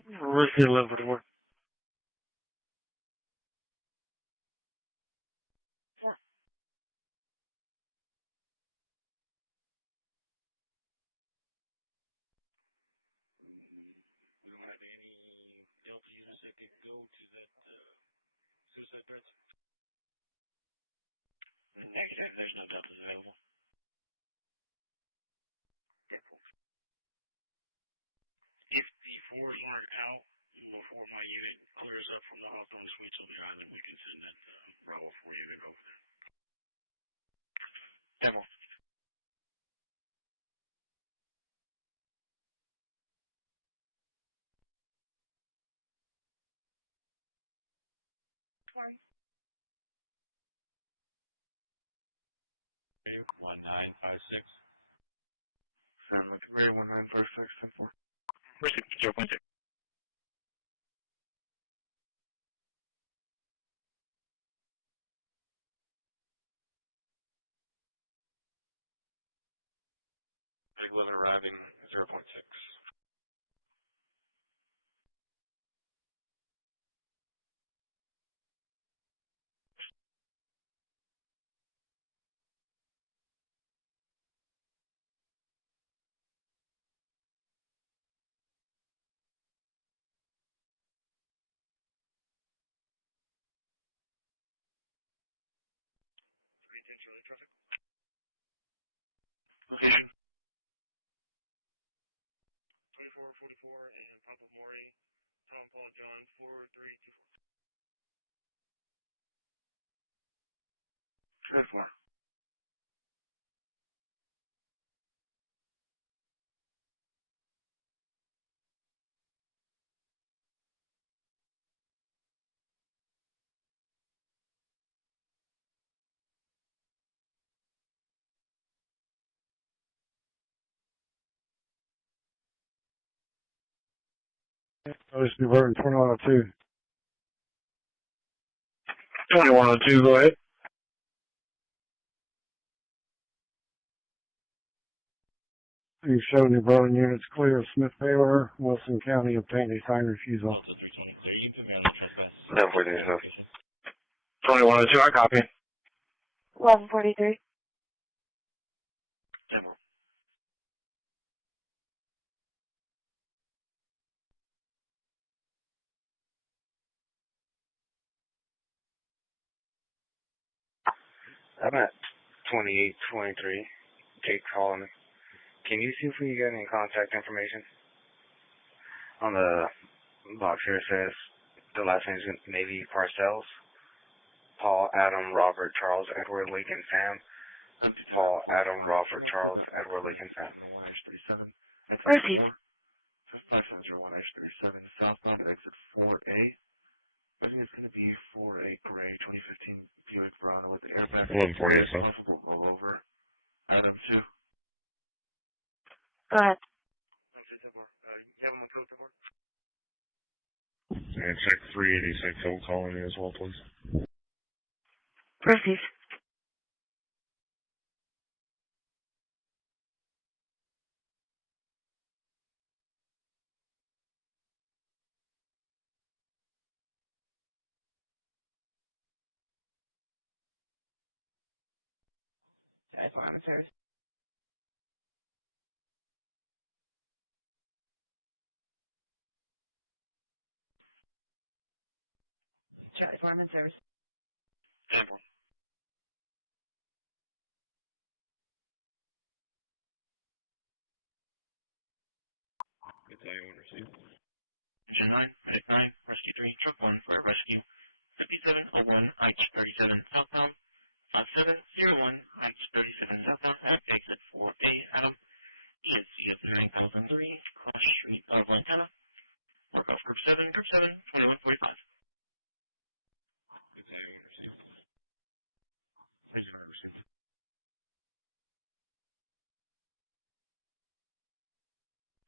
got any Delta units that could go to that suicide threats? Negative, there's no Deltas available. If the fours aren't out before my unit clears up from the Hawthorne suites on the island, we can send that Bravo 4 unit over there. Demo. Sorry. 1956. San Mary 1956, 10-4. Christi, 0.6. Big Weather arriving 0.6. Green 10 Charlie traffic. Location. 2444 and Papa Maury, Tom Paul John 4324. 10-4. Notice New Burton 2102. 2102, go ahead. You show New Burton units clear of Smith Baylor, Wilson County obtained a sign refusal. Delta 320. There, you can put me on the trespass. No, where do you go? 2102, I copy. 1143. Demo. I'm at 2823. Jake calling. Can you see if we get any contact information? On the box here it says the last name is Navy Parcells. Paul, Adam, Robert, Charles, Edward, Lincoln, Sam. Paul, Adam, Robert, Charles, Edward, Lincoln, Sam. 1H37, exit 4. 5701H37, southbound at exit 4A. I think it's going to be 4A gray 2015 Buick Verona with the airbag and greatest possible rollover. Adam 2. Go ahead. Okay, 10-4. You have him on code 10-4? And check 386, I'll call in as well, please. Proceed. Charlie Farm Service. Charlie Farm Service. 10-4. It's I received. Engine 9, Medic 9, Rescue 3, Truck 1 for a rescue. 5701 IH37 southbound. 5701 IH37 southbound at exit 4A, Adam. ESC of 9003, cross street of Lantana. Work off Group 7, 2145. It's I received. Agent I received.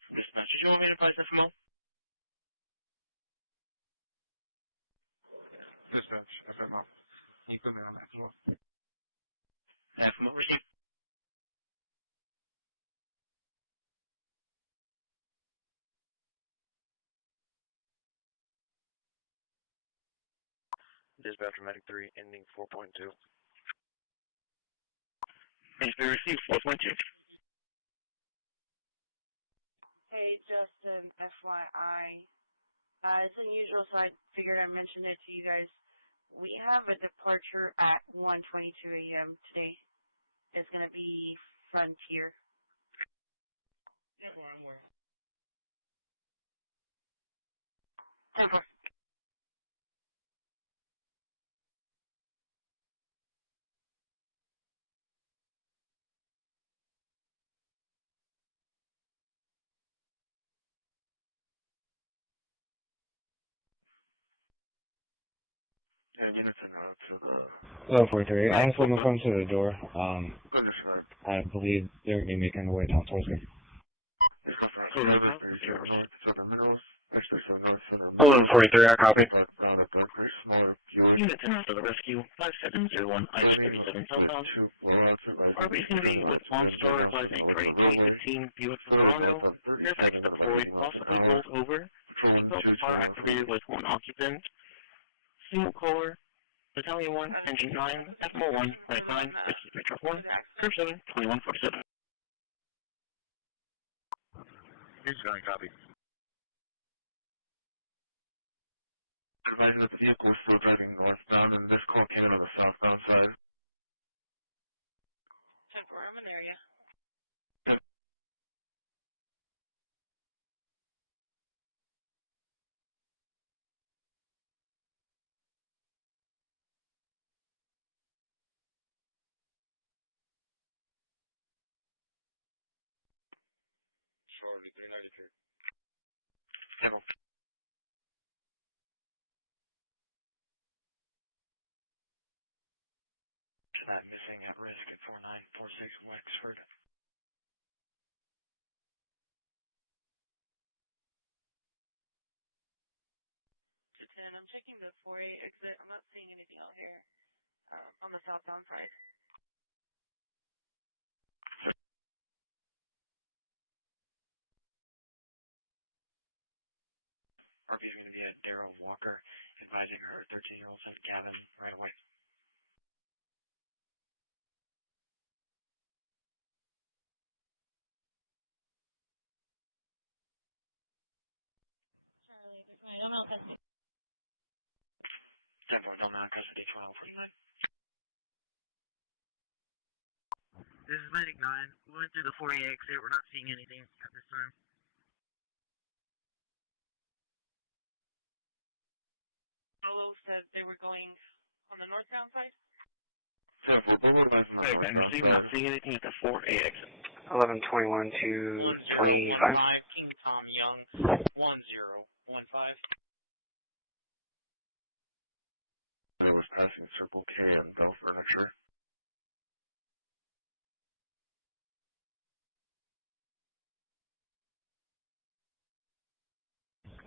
Dispatch, did you want me to advise FMO? Dispatch, FMO. You put me on that as well. FMO received. Dispatch Medic 3, ending 4.2. Thanks for received 4.2. Hey, Justin, FYI. It's unusual, so I figured I'd mention it to you guys. We have a departure at 1:22 a.m. today. It's going to be Frontier. Yeah, boy, I'm worried. 10-4. Yeah, units in route to the... Hello, 43. I'm from the front to the door. Understood. I believe they're going to be making their way down towards me. It's going from 37 north, southern minerals. Actually, so north, southern minerals. 43, I copy. Round at Black Creek, smaller viewers. Units in for the rescue, 5701, I-37 southbound. Two blowouts at Rising. Are we going to be with Lone Star, Rising, Great 2015, Buick Silverado, Fairfax deployed, possibly rolled over, Patrol 221. activated with one occupant, single caller, Battalion 1, Engine 9, Decimal 1, Red 9, Whiskey Truck 1, Curve 7, 2147. Here's going, copy. Advising that the vehicle is still driving northbound, and this call came in on the southbound side. 10-4, I'm in the area. Charlie 393. General. That missing at risk at 4946 Wexford. 210, I'm checking the 4A exit. I'm not seeing anything out here on the southbound side. RP is going to be at Darrell Walker, advising her 13-year-old son Gavin right away. Charlie, I don't know if that's 10-4, Delmar, custody 1249. This is Medic 9. We went through the 4A exit. We're not seeing anything at this time. Hello said they were going on the northbound side? 10-4, Boulevard advising on the northbound side. Not seeing anything at the 4A exit. 1121 to 1015, King Tom Young, 1015. It was passing Circle K and Bell Furniture.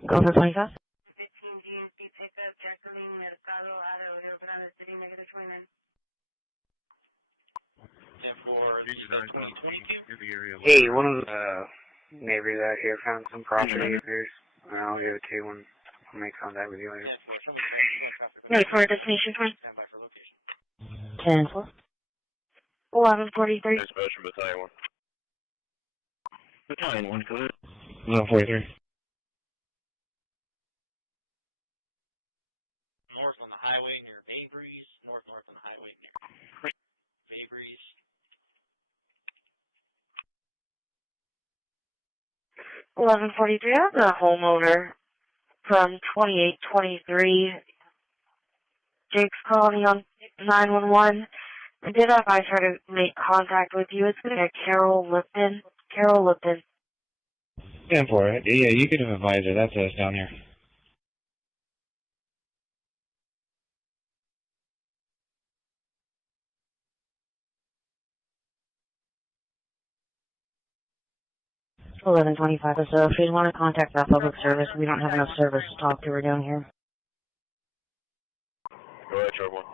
Go for 25. 15 GMC pickup, Jacqueline Mercado, out of Rio Grande City, negative 29. 10-4, this is 2022. Hey, one of the neighbors out here found some property of yours. I'll give it to you when I make contact with you later. 10-4, someone traffic. Wait for a destination point. Stand by for location. 10-4. 1143. Dispatch from Battalion 1. Battalion 1, go ahead. 1143. North on the highway near Bay Breeze. North on the highway near Bay Breeze. 1143. I have a homeowner from 2823 Jake's Colony on 911. I did advise her to make contact with you. It's going to be Carol Lipton. Carol Lipton. 10-4. Yeah, you could have advised her. That's us down here. It's 1125 or so. If you want to contact our public service, we don't have enough service to talk to her down here. Go ahead, Chubb 1.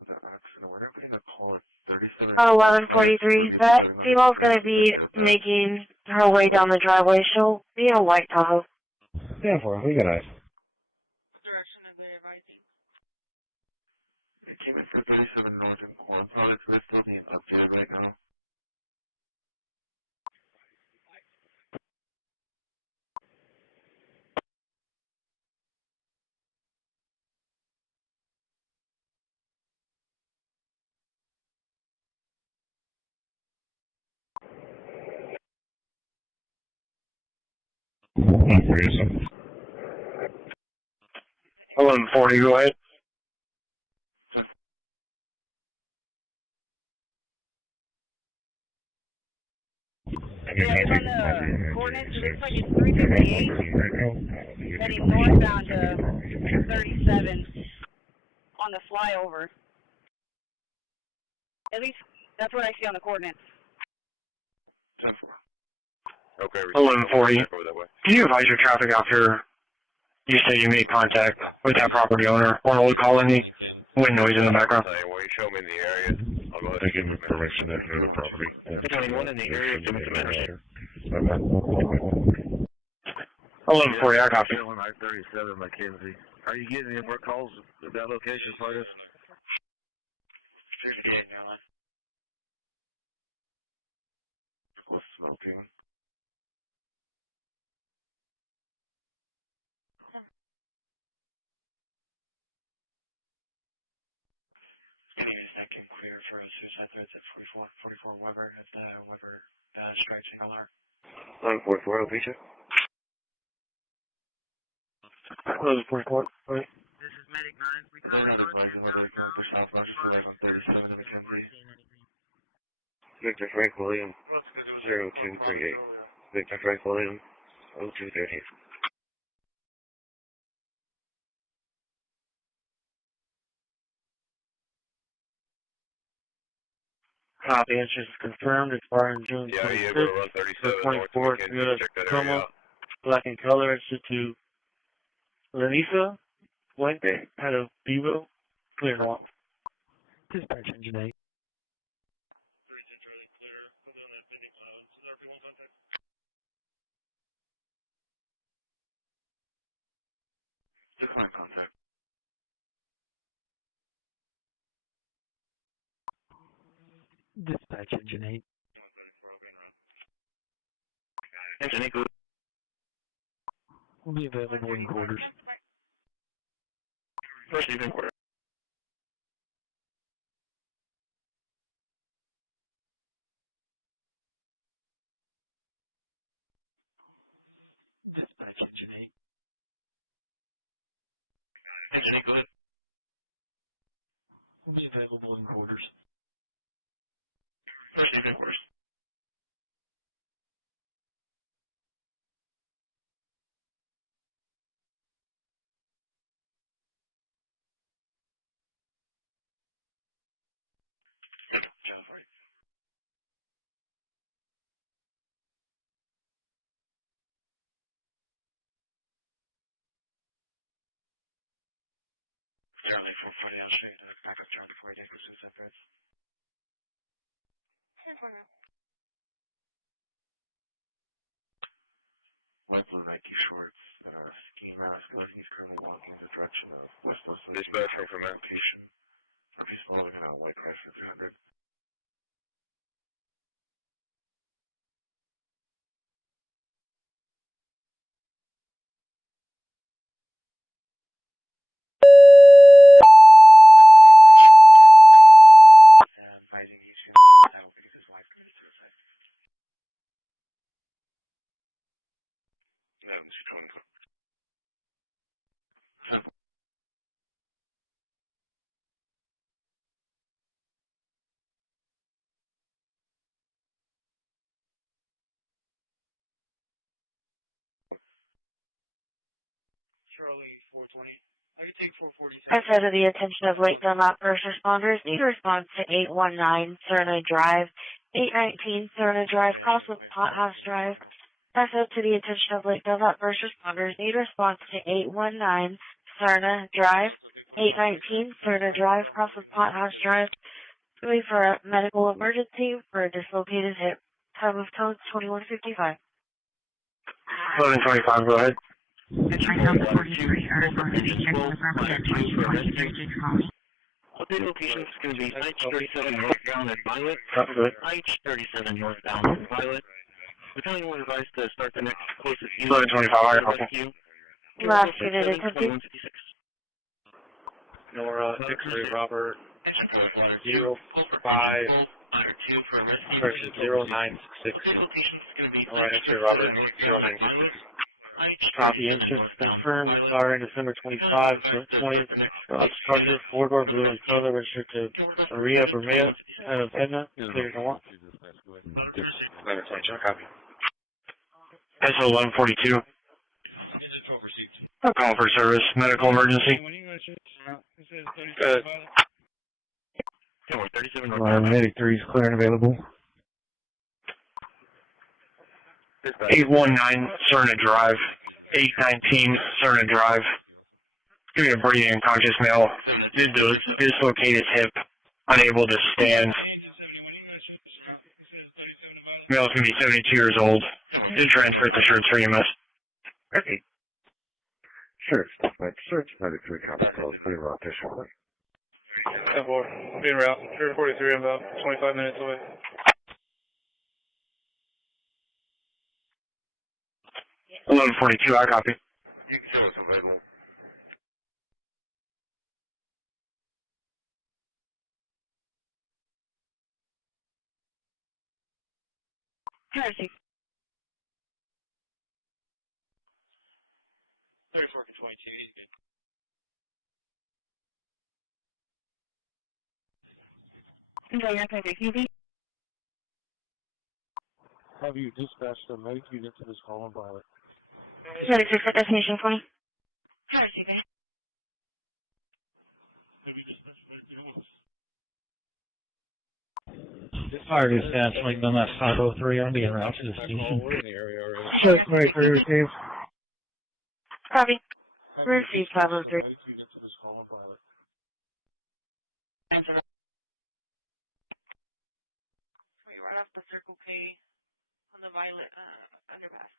With that accident, we're getting a call at 37. 1143. That female's going to be making her way down the driveway. She'll be in a white Tahoe. 10-4. We got eyes. What direction are they advising? It came in for 37 North and Corn Products, but it's still being updated right now. 147. 1140, go ahead. Yeah, look on the coordinates. It looks like it's 358, heading northbound to 37 on the flyover. At least that's what I see on the coordinates. 10-4. Okay, 1140. Over that way. Can you advise your traffic officer? You say you made contact with that property owner or will call any wind noise in the background. When you show me in the area, I'll go ahead and give you permission to enter the property. There's only one in the area, give me the manager. 1140, I copy. On I-37, Mackenzie. Are you getting any more calls at that location for us? 58 in your line. What's smoking? Can you use that can clear for suicide threats at 44 Weber at the Weber strike single R? 144, I'll beat you. 44. This is Medic 9. They're not advising whether they can work their southbound, just like on 37 in Mackenzie. Victor Frank William. Well, it's because it was like a core product earlier. Victor Frank William, 0230. Copy, it's just confirmed, expiring June 25th. Yeah, are you able to run 37 north to Mackenzie? Check that area out. Black in color, it's to Lenisa, White, out of Bevo, clear walk. Dispatch engine 8. 310 Charlie, clear. Probably on that pending, RP1 contact. Decline contact. Dispatch engine 8. 134, I'll be in round. Engine 8, good. Will be available in quarters. First evening quarter. Dispatch engine 8. Engine 8, good. Will be available in quarters. First evening quarters. Job right. Charlie 440 out straight. Back up Charlie 488 for suicide threats. 10-4 now. Light blue Nike shorts, ski mask. He's currently walking in the direction of West Osage Dispatch High from that location. He's following in a white Chrysler 300. Advising he's going suicidal because his wife committed suicide. Yeah, it's 24. Charlie 420. I can take 447. I said to the attention of late Belmont first responders, need response to 819 Serna Drive, 819 Serna Drive, cross with Pothouse Drive. I said to the attention of late Belmont first responders, need response to 819 Serna Drive, 819 Serna Drive, cross with Pothouse Drive. Wait for a medical emergency for a dislocated hip. Time of tones 21:55. 1125, go ahead. Engine 4, ladder 2, full for engine 12, ladder 2 for a rescue. Update location is going to be IH-37 northbound at Violet. IH-37 northbound at Violet. Battalion was advised to start the next closest unit for the rescue. Last unit, 2156. Nora, X-ray, Robert. Engine 4, ladder 2, full for engine 12, ladder 2 for a rescue. Update location is going to be IH-37 northbound at Violet. IH37 northbound. Violet. Are in December The 25, county advised to start the next stop. this corridor For the really rescue. further restricted Can work off to re-up or mail 2157. and Edna. Clear to one. SO 142. Digital receipt. Call for service. Medical emergency. When you guys shoot, it says 37 Violet. 37 northbound. 83 is clear and available. 819 Cerna Drive. 819 Cerna Drive. Give me a breathing unconscious male. Dislocated hip. Unable to stand. Engine 71, you guys shoot, it says 37 Violet. Male's going to be 72 years old. To transfer to shirts for EMS. Okay. Sure, search 93 copies. Clear out there shortly. 10-4, being route. 43, I'm about 25 minutes away. 1142, I copy. You can show us available. Heresy. 34 to 22, he's good. Okay, you're okay, QB. Have you dispatched a medic unit to this call on Violet? Ready to set destination 20. Heresy, babe. Have you dispatched a medic unit with us? This fire is canceling on that 503. I'm being routed to the scene. We're in the area already. Okay, you're okay, QB. Copy. Have you Received dispatched a 503. medic unit to this call on Violet? Answer. Wait, right off the Circle K on the Violet underpass.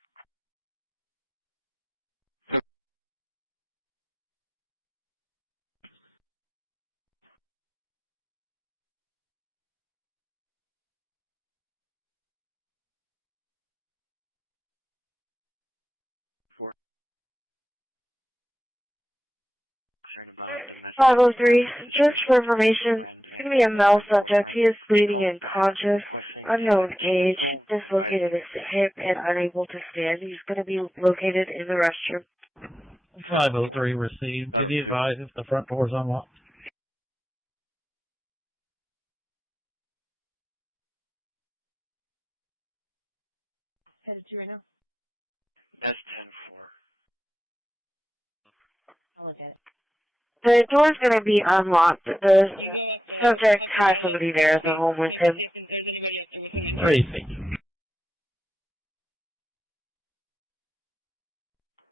About domestic 503, violence just for information, friend it's going to be a male subject. He is bleeding and back conscious, requesting unknown age, cancel, dislocated his hip, and unable to stand. He's going to be located in the restroom. 503 received. Be advised if the front door is unlocked. Headed to right now. That's 10-4. I'll look at it. The door's going to be unlocked. The You go up the subject up the has Violet, somebody there at the home with maybe him. see if there's anybody up there with him in Ready.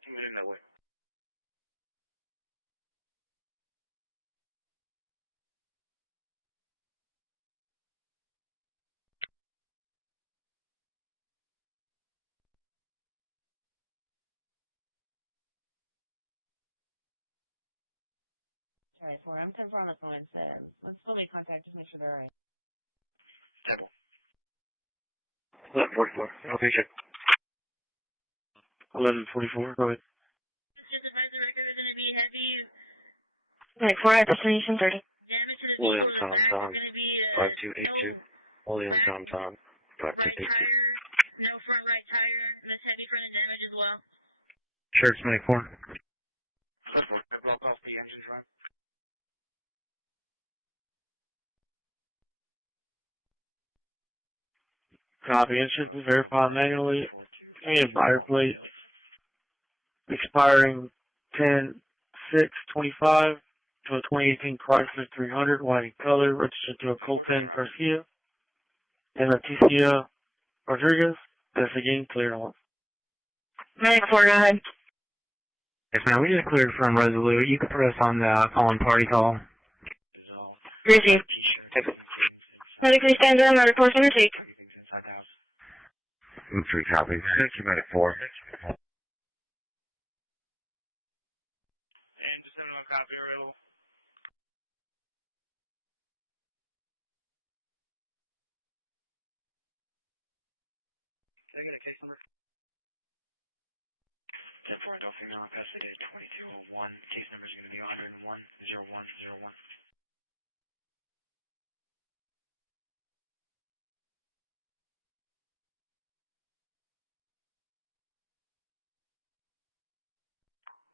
Move in that way. Alright, 4. I'm 10-4 on the phone. Let's still make contact. Just make sure they're alright. Temple. 1144. Okay, check. 1144, go ahead. Just advise the record is going to be heavy 4 at destination 30. damage to the vehicle in the back. There's going to be no back right tire, no front right tire, and there's heavy front end damage as well. Shirts 94. 10-4. I block off the engines run. Copy. Insurance verify manually. And buyer plate. Expiring 10/6/25 to a 2018 Chrysler 300, white in color, registered to a Colton Garcia and Leticia Rodriguez. That's again cleared on. Medic 4, go ahead. Yes, ma'am. We just cleared from Resolute. You can put us on the calling party call. Received. T-shirt, jeans inside. Medically stand down, medical center take. Everything's inside the house. 3 copies. Medic 4. And just 71 copy available. Can I get a case number? 10-4, adult female on past the day 2201. Case number is going to be 101-0101.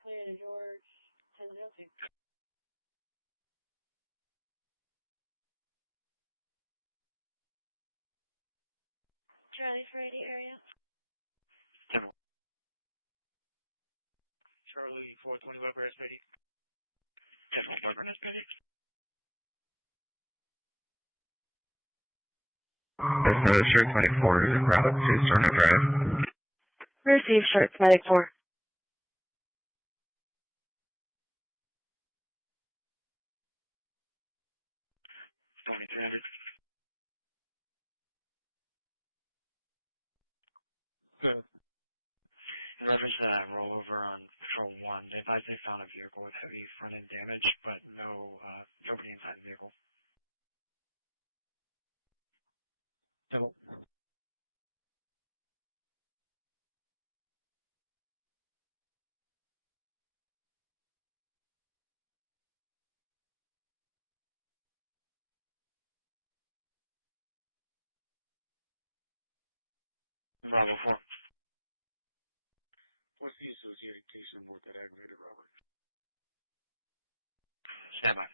clear to George 1002. Charlie for ID area. Charlie 420 Weber SPD. 10 Weber SPD. There's another shirt 24 is route to Serna Drive. Receive shirts, medic 4. $2,300. Good. In reference to that rollover on Patrol 1, they advised they found a vehicle with heavy front-end damage, but nobody inside the vehicle. Hello. Bravo 4. What's the associated case number with that aggravated robbery? Stand by.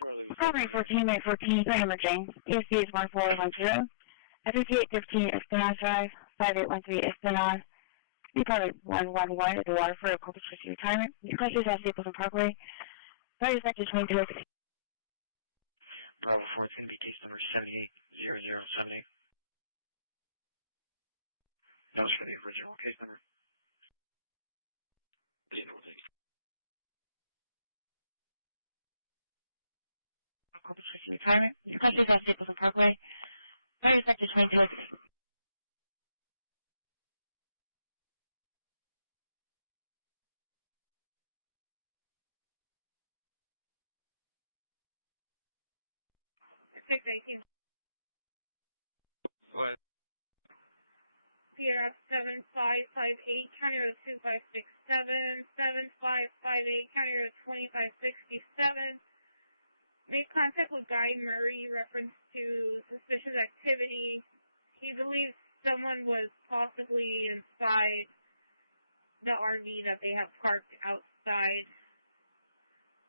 Charlie. Robbery 14, May 14, Hammer Jane. ESP is 1410. F5815 Esplanade Drive, 5813 Esplanade. Department 111 at the Waterford of Corpus Christi Retirement. Your questions at Stapleton Parkway. Party effective 22. Bravo 4, it's going to be case number 780078. That was for the original case number. Corpus Christi Retirement. Your questions at Stapleton Parkway. Party effective 22. Six 18. What? PRF 7558, County Road 2567, 7558, County Road 2567. Made contact with Guy Murray, reference to suspicious activity. He believes someone was possibly inside the RV that they have parked outside.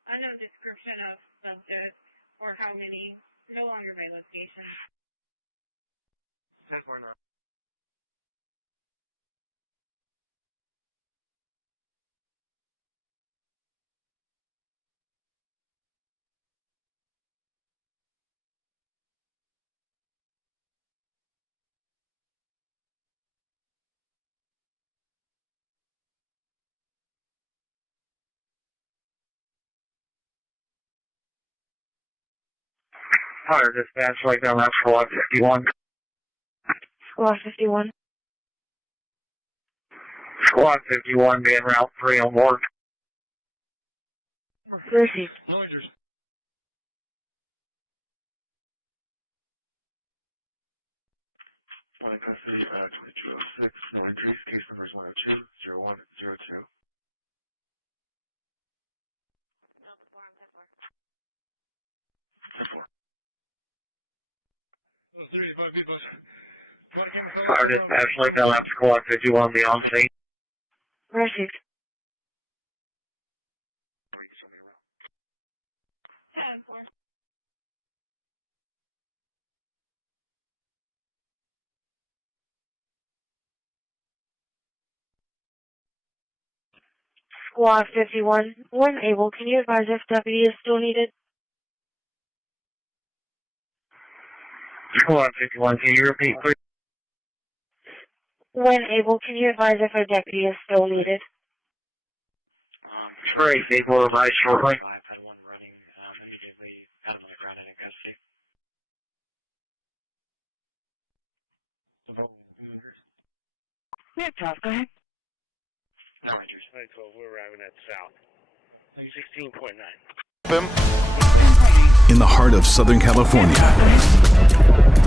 Unknown description of subject or how many. No longer by location. 10-4. Fire dispatch, like down that squad 51. Squad 51. Squad 51 being route 3 on board. Receive. No injuries. One in custody, 2206, no injuries, case number is 102-0102. Delta 4, I'm 10-4. 10-4. Those 35 people. Body camera fell Fire dispatch, like down that squad 51 beyond the Receive. Or you can show me around. 10-4. Squad 51. When able, can you advise if deputy is still needed? Squad 51, can you repeat, please? When able, can you advise if a deputy is still needed? Great, they will arrive shortly. I've had one running immediately, had him on the ground and in custody. We have 12, go ahead. No injuries. 912, we're arriving at south. 16.9. In the heart of Southern California,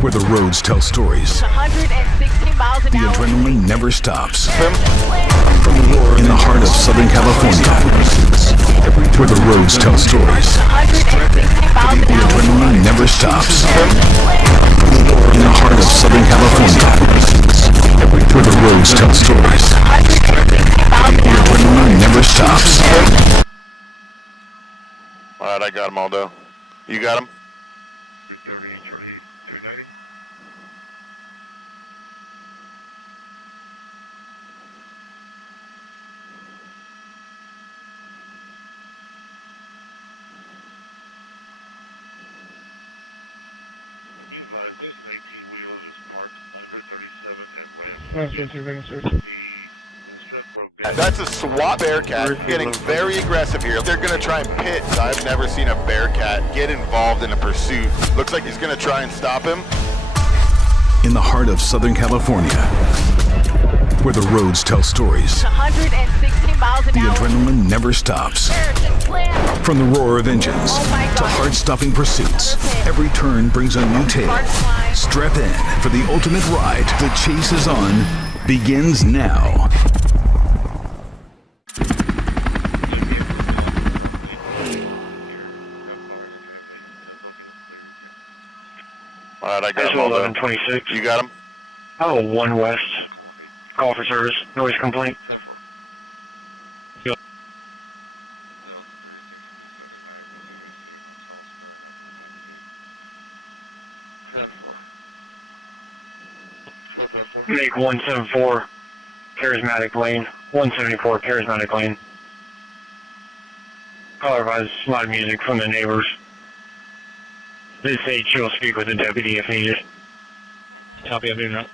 where the roads tell stories, 116 miles an the hour. adrenaline never stops. In the heart of Southern California, where the roads tell stories, the adrenaline never stops. In the heart of Southern California, where the roads tell stories, I got him, Aldo. You got him? 330, Charlie 390. Be advised, there's an 18-wheeler that's parked under 37 and Ram Morgan. The strut broke down. That's a SWAT Bearcat getting very aggressive here. They're going to try and pit. I've never seen a Bearcat get involved in a pursuit. Looks like he's going to try and stop him. In the heart of Southern California, where the roads tell stories, 160 miles an the hour. adrenaline never stops. From the roar of engines to heart-stopping pursuits, every turn brings a new tale. Strap in for the ultimate ride. The chase is on. Begins now. The game's looking off the property door. You want to secure no car in the driveway. The booking is clear. Alright, I got him. 1126. You got him? Oh, 1 West. Call for service. Noise complaint. 10-4. No, 360. Second mag. As you can see, my tall's burning up in the back seat. 10-4. Make 174 Charismatic Lane. 174 Charismatic Lane. Caller advised loud music from the neighbors. This H will speak with the deputy if needed. Copy, I'm doing that.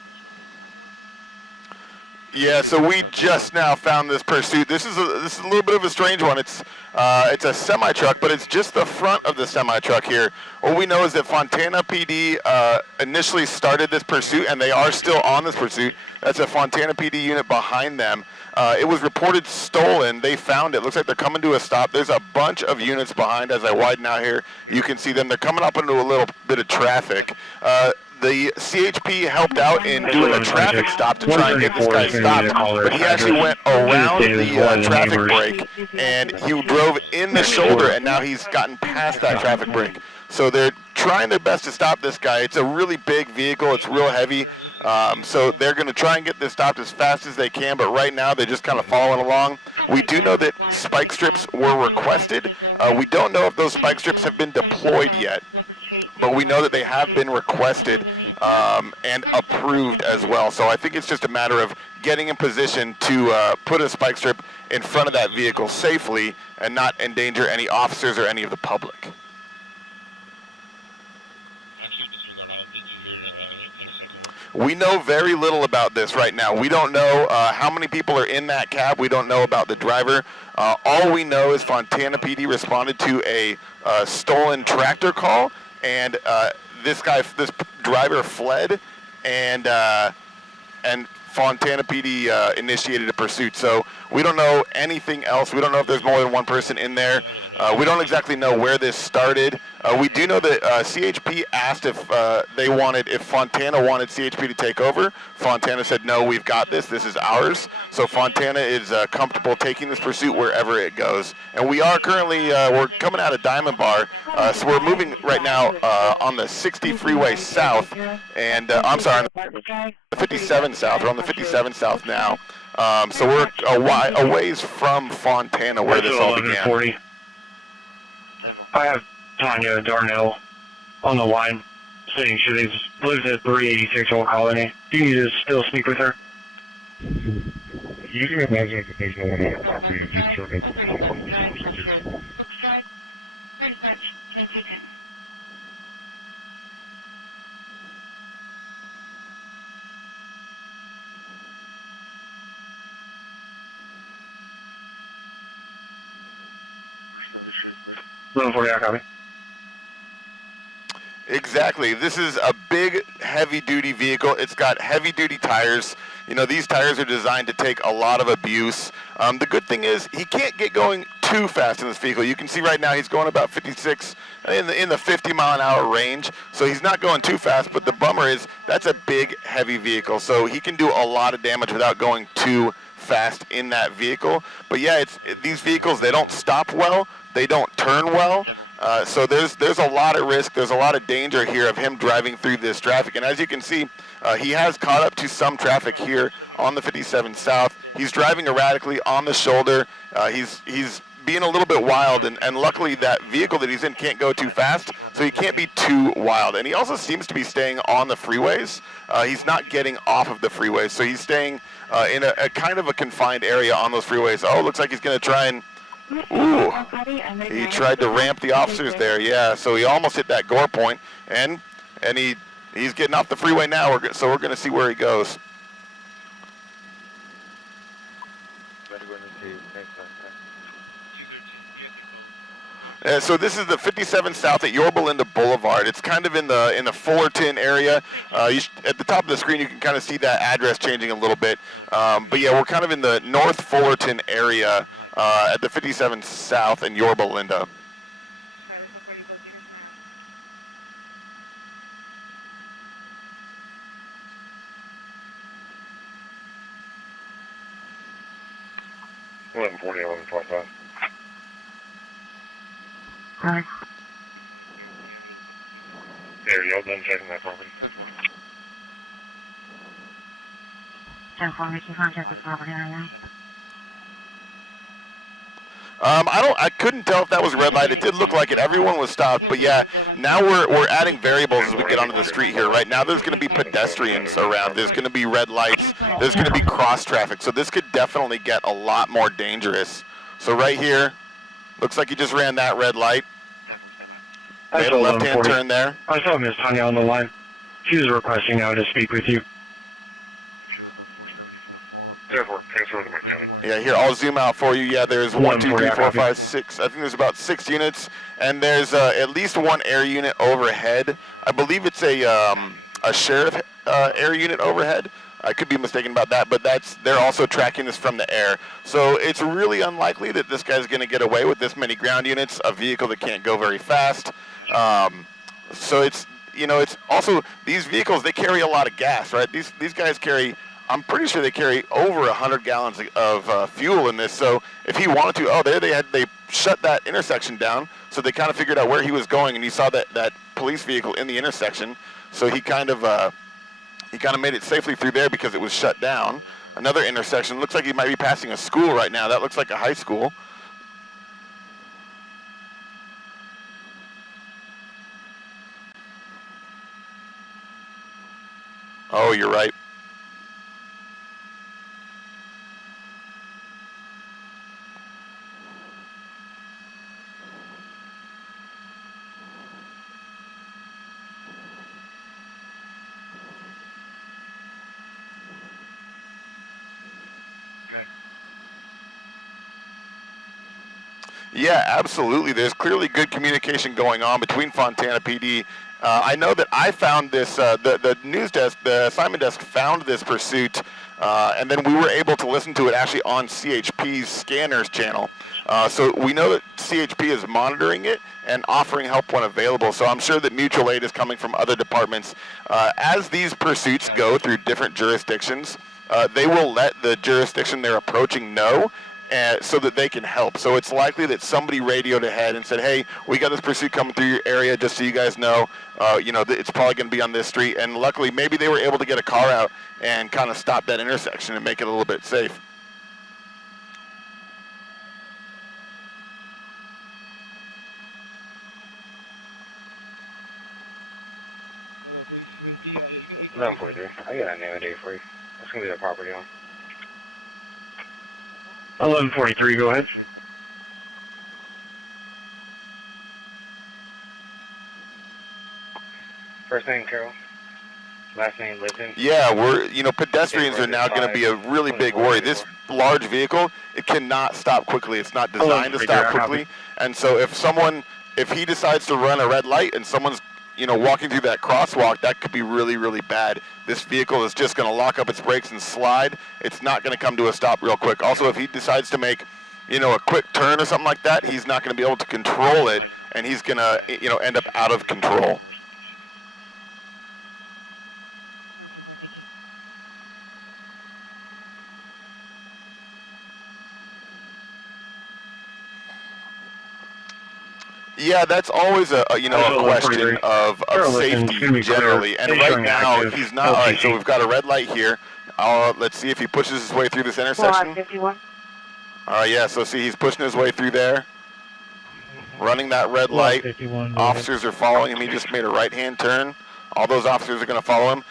Yeah, so we just now found this pursuit. This is a little bit of a strange one. It's a semi-truck, but it's just the front of the semi-truck here. What we know is that Fontana PD initially started this pursuit, and they are still on this pursuit. That's a Fontana PD unit behind them. It was reported stolen. They found it. Looks like they're coming to a stop. There's a bunch of units behind. As I widen out here, you can see them. They're coming up into a little bit of traffic. The CHP helped out in doing a traffic stop to try and get this guy stopped, but he actually went around the traffic break, and he drove in the shoulder, and now he's gotten past that traffic break. So they're trying their best to stop this guy. It's a really big vehicle. It's real heavy. So they're going to try and get this stopped as fast as they can, but right now they're just kind of following along. We do know that spike strips were requested. We don't know if those spike strips have been deployed yet, but we know that they have been requested and approved as well. So I think it's just a matter of getting in position to put a spike strip in front of that vehicle safely and not endanger any officers or any of the public. Actually, disregard. I'll get you here in a second. We know very little about this right now. We don't know how many people are in that cab. We don't know about the driver. All we know is Fontana PD responded to a stolen tractor call, and this driver fled, and Fontana PD initiated a pursuit. So we don't know anything else. We don't know if there's more than one person in there. We don't exactly know where this started. We do know that CHP asked if Fontana wanted CHP to take over. Fontana said, no, we've got this. This is ours. So Fontana is comfortable taking this pursuit wherever it goes. And we are currently, we're coming out of Diamond Bar. So we're moving right now on the 60 freeway south. And I'm sorry, the 57 south. We're on the 57 south now. So we're a ways from Fontana where this all began. 40. I have Tanya Darnell on the line saying she lives at 386 Old Colony. Do you need to still speak with her? You can imagine if the patient wanted to Bus Drive, 130 Bus Drive, Southfield, Brooks Drive, Clear Dispatch, 2210. Exactly. This is a big, heavy-duty vehicle. It's got heavy-duty tires. You know, these tires are designed to take a lot of abuse. The good thing is he can't get going too fast in this vehicle. You can see right now he's going about 56 in the 50-mile-an-hour range. So he's not going too fast, but the bummer is that's a big, heavy vehicle. So he can do a lot of damage without going too fast in that vehicle. But yeah, these vehicles, they don't stop well. They don't turn well, so there's a lot of risk. There's a lot of danger here of him driving through this traffic. And as you can see, he has caught up to some traffic here on the 57 South. He's driving erratically on the shoulder. He's being a little bit wild, and luckily that vehicle that he's in can't go too fast, so he can't be too wild. And he also seems to be staying on the freeways. He's not getting off of the freeways, so he's staying in a kind of a confined area on those freeways. Oh, looks like he's going to try and... Ooh, he tried to ramp the officers there, yeah, so he almost hit that gore point, and he's getting off the freeway now, so we're going to see where he goes. Better go and receive. Thanks, man. 213, BFA code. So this is the 57 South at Yorba Linda Boulevard. It's kind of in the Fullerton area. At the top of the screen, you can kind of see that address changing a little bit. But yeah, we're kind of in the North Fullerton area at the 57 South and Yorba Linda. Charlie 440, both units now. Eleven 11:25. Alright. There, y'all done checking that property? That's one. 10-4, making contact with property area. I couldn't tell if that was red light. It did look like it. Everyone was stopped, but yeah, now we're adding variables as we get onto the street here. Right now, there's going to be pedestrians around. There's going to be red lights. There's going to be cross traffic. So this could definitely get a lot more dangerous. So right here, looks like he just ran that red light. Made a left-hand turn there. I saw Miss Tanya on the line. She was requesting now to speak with you. Yeah, here, I'll zoom out for you. Yeah, there's 1, 2, 3, 4, 5, 6. I think there's about 6 units, and there's at least 1 air unit overhead. I believe it's a sheriff air unit overhead. I could be mistaken about that, but they're also tracking this from the air. So it's really unlikely that this guy's going to get away with this many ground units, a vehicle that can't go very fast. So it's also, these vehicles, they carry a lot of gas, right? These guys carry, I'm pretty sure they carry over 100 gallons of fuel in this. So if he wanted to, they shut that intersection down. So they kind of figured out where he was going, and he saw that police vehicle in the intersection. So he kind of made it safely through there because it was shut down. Another intersection, looks like he might be passing a school right now. That looks like a high school. Oh, you're right. Okay. Yeah, absolutely. There's clearly good communication going on between Fontana PD. I know that I found this, the news desk, the assignment desk found this pursuit, and then we were able to listen to it actually on CHP's scanners channel. So we know that CHP is monitoring it and offering help when available. So I'm sure that mutual aid is coming from other departments. As these pursuits go through different jurisdictions, they will let the jurisdiction they're approaching know, so that they can help. So it's likely that somebody radioed ahead and said, hey, we got this pursuit coming through your area, just so you guys know, it's probably going to be on this street. And luckily, maybe they were able to get a car out and kind of stop that intersection and make it a little bit safe. I got a name and date for you. That's going to be the property on. 11:43, go ahead. First name Carol, last name Litton. Yeah, pedestrians are now going to be a really big worry. This large vehicle, it cannot stop quickly. It's not designed to stop quickly. And so if he decides to run a red light and someone's walking through that crosswalk, that could be really, really bad. This vehicle is just going to lock up its brakes and slide. It's not going to come to a stop real quick. Also, if he decides to make a quick turn or something like that, he's not going to be able to control it, and he's going to, end up out of control. Yeah, that's always a question of safety generally. And right now, he's not. All right, so we've got a red light here. Let's see if he pushes his way through this intersection. Yeah, so see, he's pushing his way through there, running that red light. Officers are following him. He just made a right-hand turn. All those officers are going to follow him.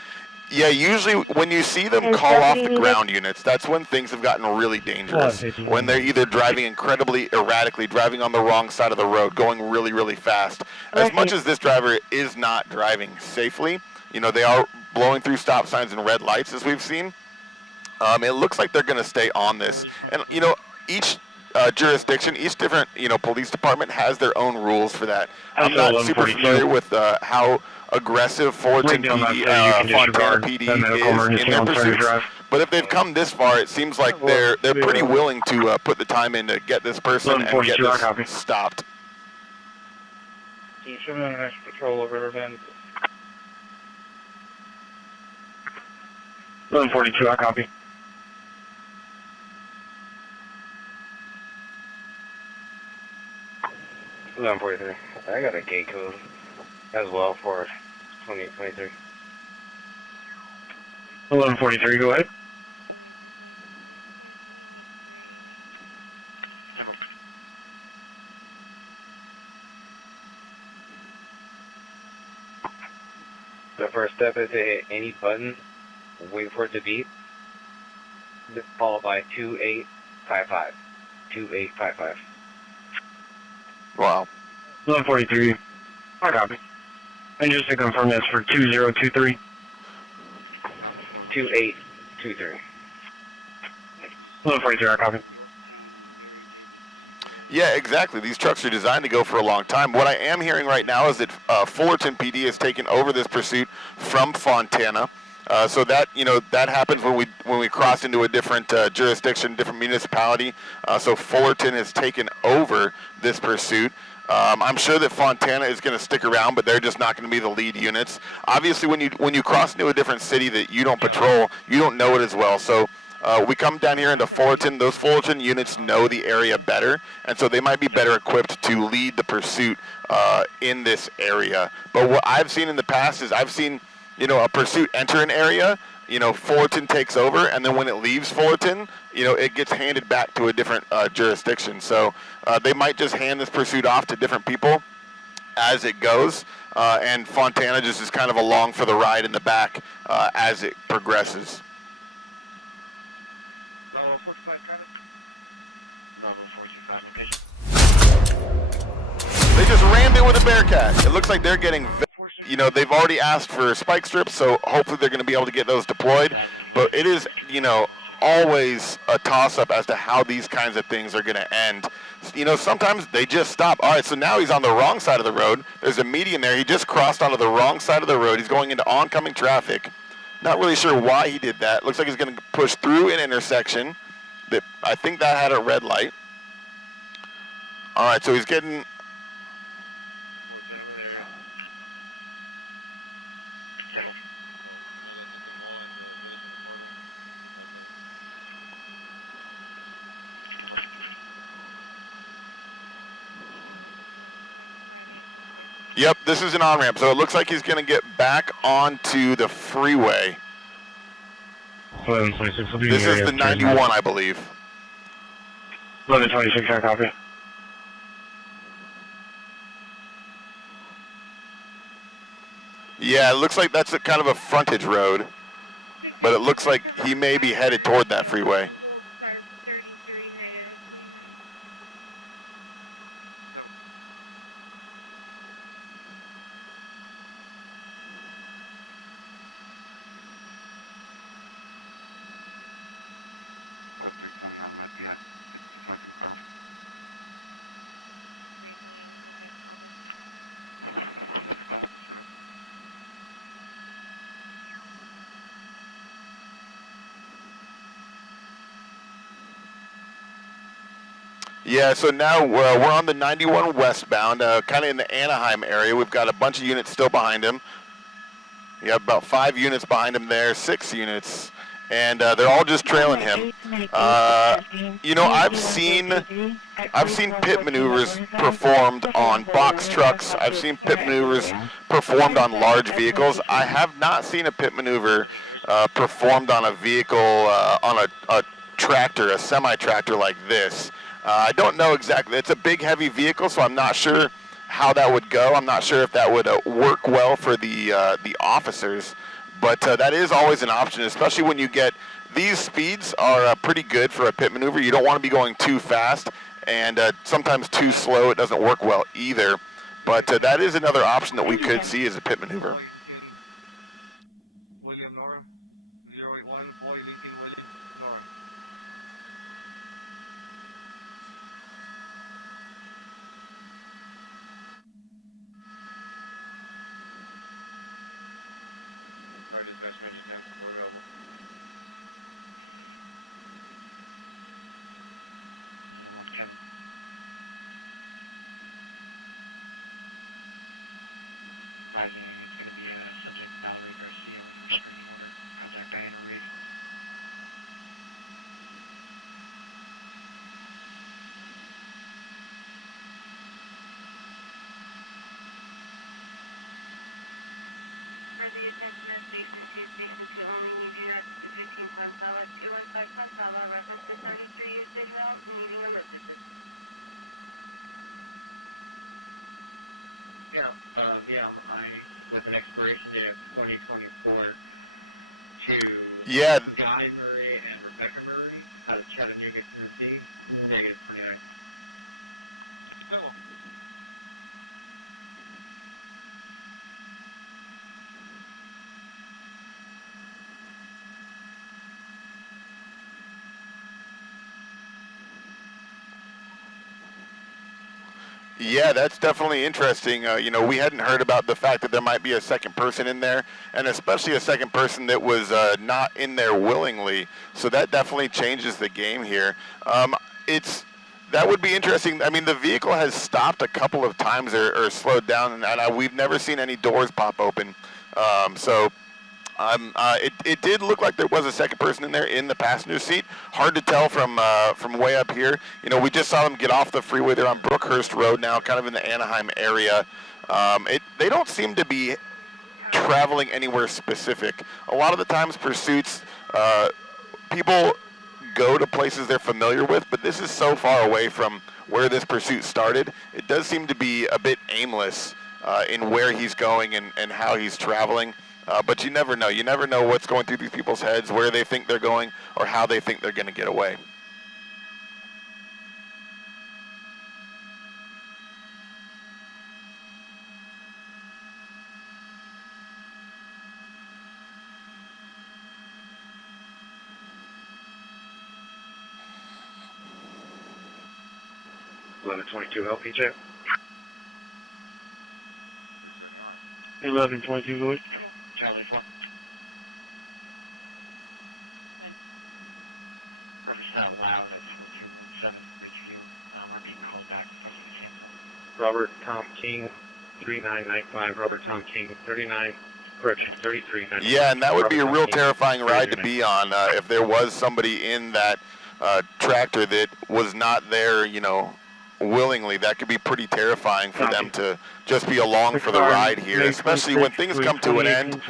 Yeah, usually when you see them call off the ground units, that's when things have gotten really dangerous. When they're either driving incredibly erratically, driving on the wrong side of the road, going really, really fast. As much as this driver is not driving safely, you know, they are blowing through stop signs and red lights, as we've seen. It looks like they're going to stay on this. And, you know, each jurisdiction, each different, you know, police department has their own rules for that. I'm not super familiar with how aggressive Fullerton PD, Fontana PD is in their pursuits. But if they've come this far, it seems like they're pretty willing to put the time in to get this person and get this stopped. Can you show me on an extra patrol over Riverbend? 1142, I copy. $11.43. I got a gate code as well for 2823. 1143, go ahead. The first step is to hit any button, wait for it to beep, followed by 2855. 2855. Wow. 1143. I copy. And just to confirm, that's for 2023. 2823. 1143, I copy. Yeah, exactly. These trucks are designed to go for a long time. What I am hearing right now is that Fullerton PD has taken over this pursuit from Fontana. So that, you know, that happens when we cross into a different jurisdiction, different municipality. So Fullerton has taken over this pursuit. I'm sure that Fontana is going to stick around, but they're just not going to be the lead units. Obviously, when you cross into a different city that you don't patrol, you don't know it as well. So we come down here into Fullerton. Those Fullerton units know the area better, and so they might be better equipped to lead the pursuit in this area. But what I've seen in the past is I've seen, you know, a pursuit enter an area, you know, Fullerton takes over, and then when it leaves Fullerton, you know, it gets handed back to a different jurisdiction. So they might just hand this pursuit off to different people as it goes, and Fontana just is kind of along for the ride in the back as it progresses. Bravo 45 traffic. Bravo 425 location. They just rammed it with a Bearcat. It looks like they're getting, you know, they've already asked for spike strips, so hopefully they're going to be able to get those deployed. But it is, you know, always a toss-up as to how these kinds of things are going to end. You know, sometimes they just stop. All right, so now he's on the wrong side of the road. There's a median there. He just crossed onto the wrong side of the road. He's going into oncoming traffic. Not really sure why he did that. Looks like he's going to push through an intersection. I think that had a red light. All right, so he's getting... More gentlemen area. Settle. Yep, this is an on-ramp, so it looks like he's going to get back onto the freeway. 1126, this is the 91, I believe. 1126, I copy. Yeah, it looks like that's kind of a frontage road, but it looks like he may be headed toward that freeway. 33 negative. Code 320 on my PI. 5222 Colonel. 320, okay. That's fine, sir. Yeah, so now we're on the 91 westbound, kind of in the Anaheim area. We've got a bunch of units still behind him. We have about 5 units behind him there, 6 units. And they're all just trailing him. You know, I've seen pit maneuvers performed on box trucks. I've seen pit maneuvers performed on large vehicles. I have not seen a pit maneuver performed on a vehicle, on a tractor, a semi-tractor like this. I don't know exactly. It's a big, heavy vehicle, so I'm not sure how that would go. I'm not sure if that would work well for the officers, but that is always an option, especially when you get these speeds are pretty good for a pit maneuver. You don't want to be going too fast, and sometimes too slow. It doesn't work well either. But that is another option that we could see as a pit maneuver. William Nora, 081, boy Lincoln William Nora. Alright, dispatch Major 10, we're available. Little one, Kevin. Advising it's going to be a subject Valerie Garcia with a restraining order. Contact Diana Reeve. For the attention of Station 2 only, need you not to 15 Pansala, 215 Pansala, reference to 73 usage route, needing a lift assist. Yeah, I with an expiration date of 2024 to Guy Murray and Rebecca Murray out of Chattanooga, Tennessee, negative 29. Double. Yeah, that's definitely interesting. You know, we hadn't heard about the fact that there might be a second person in there, and especially a second person that was not in there willingly. So that definitely changes the game here. That would be interesting. I mean, the vehicle has stopped a couple of times or slowed down, and we've never seen any doors pop open. It did look like there was a second person in there in the passenger seat. Hard to tell from way up here. You know, we just saw them get off the freeway. They're on Brookhurst Road now, kind of in the Anaheim area. They don't seem to be traveling anywhere specific. A lot of the times pursuits, people go to places they're familiar with, but this is so far away from where this pursuit started. It does seem to be a bit aimless in where he's going and how he's traveling. But you never know. You never know what's going through these people's heads, where they think they're going, or how they think they're going to get away. 1122 LPJ. 1122 Louis. Charlie 4. Reference not loud at 4217 Ridgeview. RP called back, requested to cancel. Robert Tom King, 3995. Robert Tom King, 3395. Yeah, and that would be a real terrifying ride to be on if there was somebody in that tractor that was not there, you know, willingly. That could be pretty terrifying for them to just be along for the ride here, especially when things come to an end.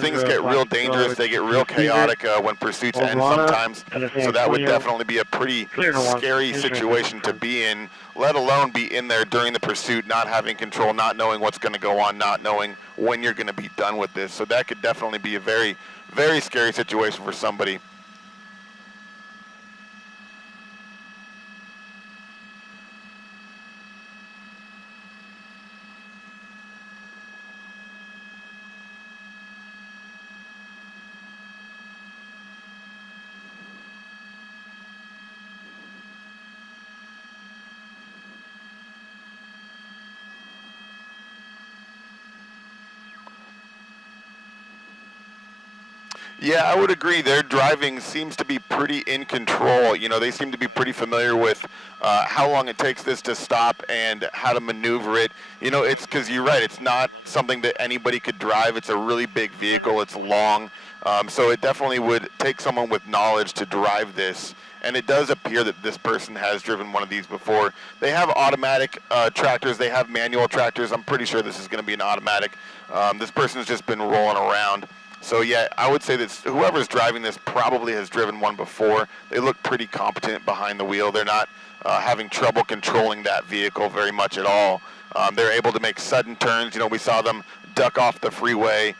Things get real dangerous. They get real chaotic when pursuits end sometimes. So that would definitely be a pretty scary situation to be in, let alone be in there during the pursuit, not having control, not knowing what's going to go on, not knowing when you're going to be done with this. So that could definitely be a very, very scary situation for somebody. Yeah, I would agree. Their driving seems to be pretty in control. You know, they seem to be pretty familiar with how long it takes this to stop and how to maneuver it. You know, it's because you're right. It's not something that anybody could drive. It's a really big vehicle. It's long. So it definitely would take someone with knowledge to drive this. And it does appear that this person has driven one of these before. They have automatic tractors. They have manual tractors. I'm pretty sure this is going to be an automatic. This person's just been rolling around. So yeah, I would say that whoever's driving this probably has driven one before. They look pretty competent behind the wheel. They're not having trouble controlling that vehicle very much at all. They're able to make sudden turns. You know, we saw them duck off the freeway,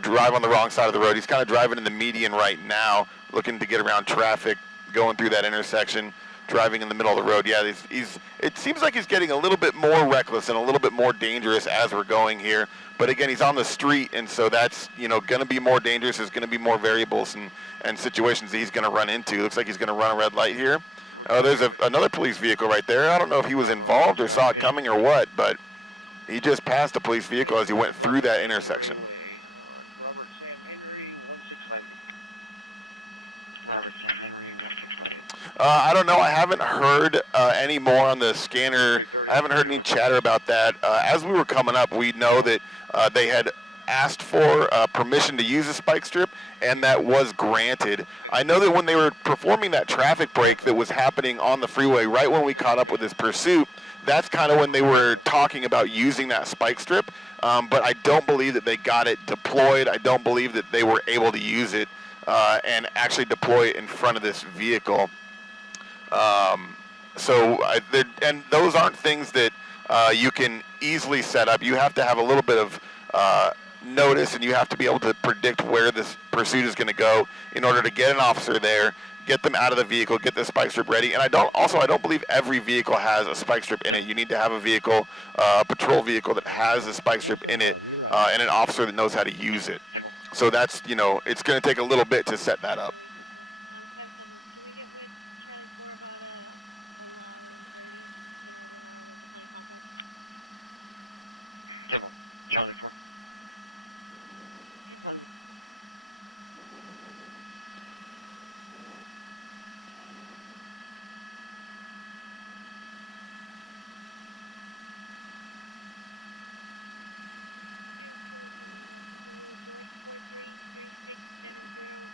drive on the wrong side of the road. He's kind of driving in the median right now, looking to get around traffic, going through that intersection, driving in the middle of the road. Yeah, it seems like he's getting a little bit more reckless and a little bit more dangerous as we're going here. But again, he's on the street, and so that's, you know, going to be more dangerous. There's going to be more variables and situations that he's going to run into. Looks like he's going to run a red light here. There's another police vehicle right there. I don't know if he was involved or saw it coming or what, but he just passed a police vehicle as he went through that intersection. Robert Sam Henry, 1658. Robert Sam Henry, 1658. I don't know. I haven't heard any more on the scanner. I haven't heard any chatter about that. As we were coming up, we know that they had asked for permission to use a spike strip, and that was granted. I know that when they were performing that traffic break that was happening on the freeway, right when we caught up with this pursuit, that's kind of when they were talking about using that spike strip, but I don't believe that they got it deployed. I don't believe that they were able to use it and actually deploy it in front of this vehicle. And those aren't things that you can easily set up. You have to have a little bit of notice, and you have to be able to predict where this pursuit is going to go in order to get an officer there, get them out of the vehicle, get the spike strip ready. And I don't believe every vehicle has a spike strip in it. You need to have a vehicle, a patrol vehicle that has a spike strip in it, and an officer that knows how to use it. So that's, you know, it's going to take a little bit to set that up. 5-7. Can we get with Charlie 4 about 11:30? It's been over an hour. There's a plane contact. Kimmel, Charlie 4. George 433670.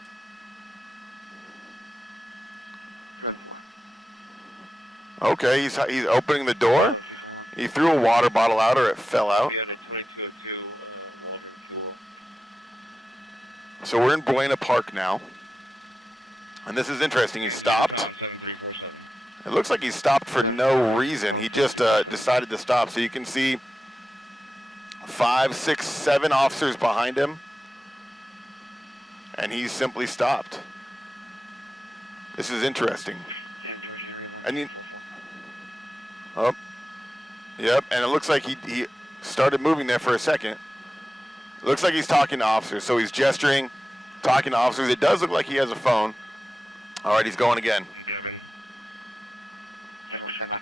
10-4. Okay, he's opening the door. He threw a water bottle out, or it fell out. We had a 2202 water and fuel. So we're in Buena Park now, and this is interesting. He stopped. 7347. It looks like he stopped for no reason. He just decided to stop. So you can see 5, 6, 7 officers behind him, and he simply stopped. This is interesting. Sam George Henry, 1244. Oh, yep. And it looks like he started moving there for a second. It looks like he's talking to officers. So he's gesturing, talking to officers. It does look like he has a phone. All right, he's going again. Kevin. Stand by.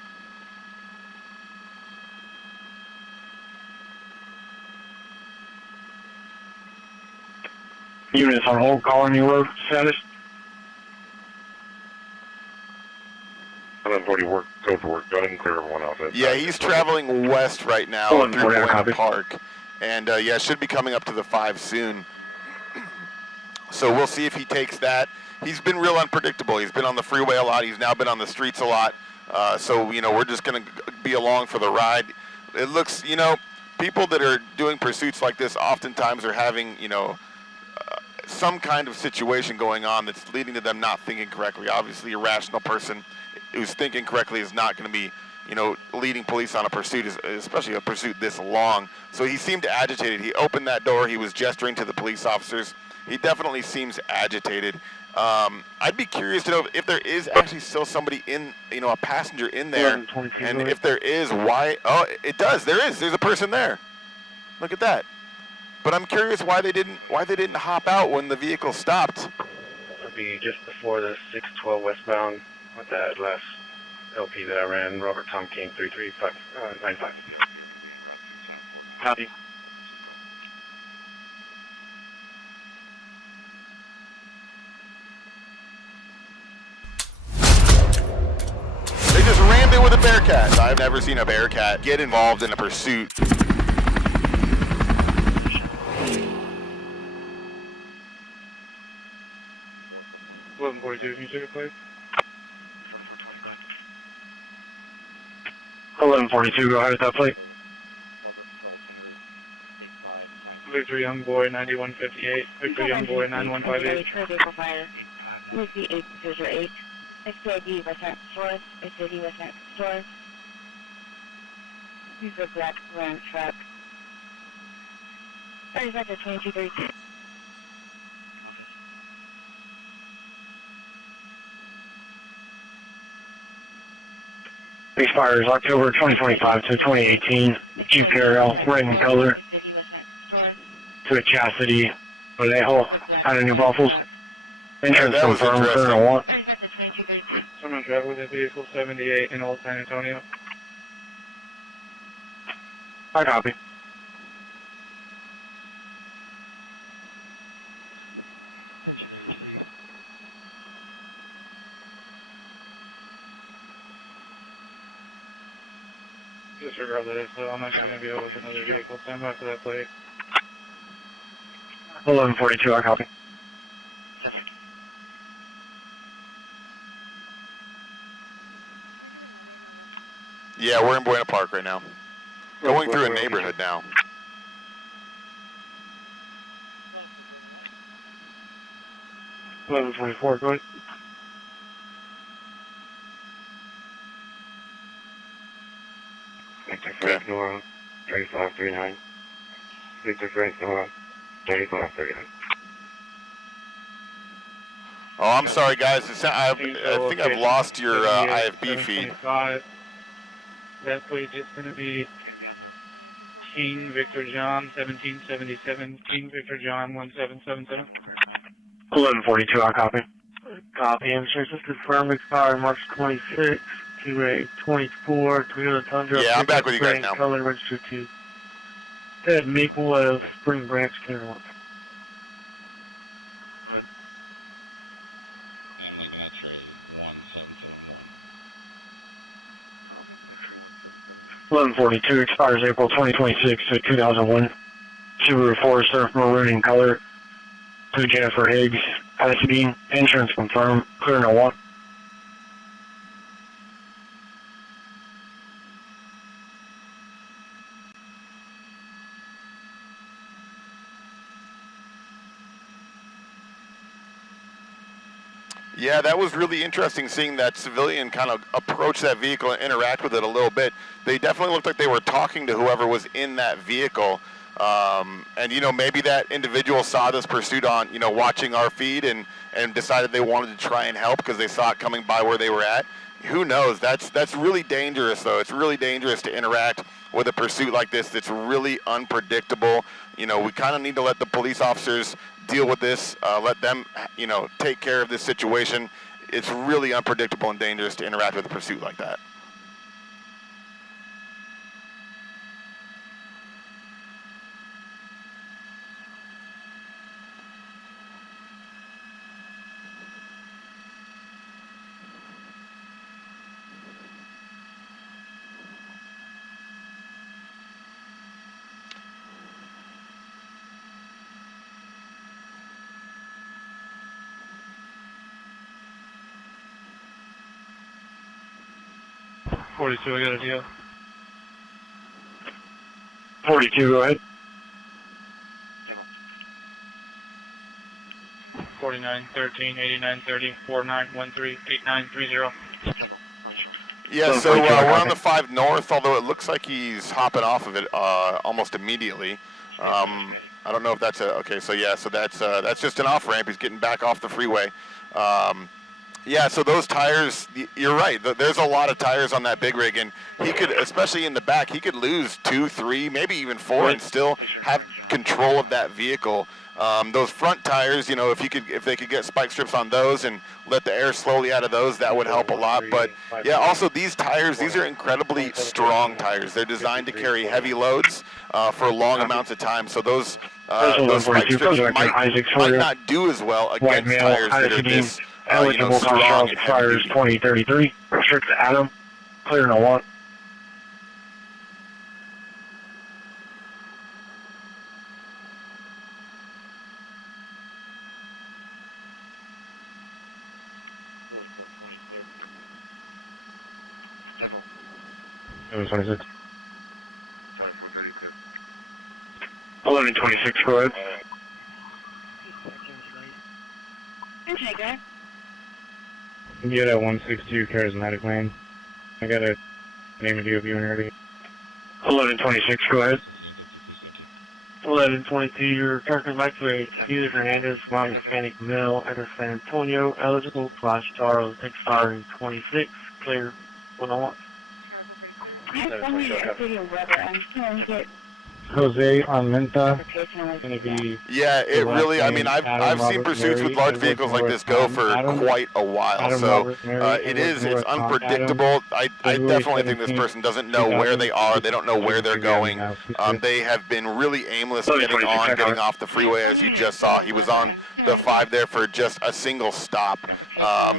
Units on hold, Colony Road status. 1140 work, go for work. Go ahead and clear everyone off. Yeah, he's traveling west right now through Buena Park. And yeah, should be coming up to the 5 soon. So we'll see if he takes that. He's been real unpredictable. He's been on the freeway a lot. He's now been on the streets a lot. So, you know, we're just going to be along for the ride. It looks, you know, people that are doing pursuits like this oftentimes are having, you know, some kind of situation going on that's leading to them not thinking correctly. Obviously, a rational person who's thinking correctly is not going to be, you know, leading police on a pursuit, especially a pursuit this long. So he seemed agitated. He opened that door. He was gesturing to the police officers. He definitely seems agitated. I'd be curious to know if there is actually still somebody in, you know, a passenger in there. And if there is, why? Oh, it does. There is. There's a person there. Look at that. But I'm curious why they didn't hop out when the vehicle stopped. It'll be just before the 612 westbound with that last LP that I ran. Robert Tom King 33595 with the LP. We're going to be en route to 749. Copy. Francisco. They just rammed it with a Bearcat. I've never seen a Bearcat get involved in a pursuit. 1142, can you take a place? 4420, go ahead. 1142, go ahead with that plate. Robert Charles Henry, 85, Victor Young Boy 9158. Victor Young Boy 9158. Vehicle fire. UC 808. XPID West Max Stores. XPID West Max Stores. Use a black Ram truck. 35 to 2232. Office. Expires October 2025 to 2018. Jeep Carriel, red in color. XPID West Max Stores. To a Chastity, Vallejo, out of New Braunfels. Insurance that was confirmed, interesting. current one. 35 to 2232. Someone traveling with vehicle 78 in Old San Antonio. I copy. Attention received. Disregard that, so I'm not going to be able to get another vehicle. Stand by for that plate. 1142, I copy. Can I get another Nova? Yeah, we're in Buena Park right now. Going through a neighborhood now. Well, 1144, go ahead. Victor Frank Nora, 3539. Victor Frank Nora, 3539. Oh, I'm sorry, guys. I think I've lost your IFB feed. That plate is going to be on the King Victor John 1777. King Victor John 1777. 1142, I copy. Copy. Insurance is confirmed. Expired March 26 to a 24. Toyota Tundra. Yeah, I'm back with you guys now. Color registered to Ted Maple of Spring Branch, Carolina. Good. I'm looking at Trey 1771. 1142, expires April 2026 to 2001. Subaru Forester, maroon in color. To Jennifer Higgs, Pasadena, insurance confirmed, clear no one. Yeah, that was really interesting seeing that civilian kind of approach that vehicle and interact with it a little bit. They definitely looked like they were talking to whoever was in that vehicle. And, you know, maybe that individual saw this pursuit on, you know, watching our feed and decided they wanted to try and help because they saw it coming by where they were at. Who knows? That's really dangerous, though. It's really dangerous to interact with a pursuit like this that's really unpredictable. You know, we kind of need to let the police officers deal with this, let them, you know, take care of this situation. It's really unpredictable and dangerous to interact with a pursuit like that. I got a deal. 42, go ahead. 49 13 89 30 4913 8930. Yeah, so we're on the 5 north, although it looks like he's hopping off of it almost immediately. I don't know if that's okay. So yeah, so that's just an off ramp. He's getting back off the freeway. Yeah, so those tires, you're right. There's a lot of tires on that big rig, and he could, especially in the back, he could lose 2, 3, maybe even 4, and still have control of that vehicle. Those front tires, you know, if they could get spike strips on those and let the air slowly out of those, that would help a lot. But yeah, also these tires, these are incredibly strong tires. They're designed to carry heavy loads for long amounts of time. So those spike strips might not do as well against tires that are this. Eligible strong expires 2033. Restrict to Adam. Clear no one. Clear. It was 26. Charlie 430 clear. 1126, go ahead. Okay, good. Get a 162 charismatic lane. I got a name of DOB when you're ready. 1126, go ahead. 1122, you're talking back to a Peter Hernandez, Los Mechanic Mill, address San Antonio, eligible / Charles, expiring 26, clear, 101. Charles, pretty clear. I have somebody at City of Weber. I'm trying to get Jose on Menta. Yeah, it really, I mean, I've seen pursuits with large vehicles like this go for quite a while, so it's unpredictable. I definitely think this person doesn't know where they are, they don't know where they're going. They have been really aimless getting on, getting off the freeway, as you just saw. He was on the 5 there for just a single stop.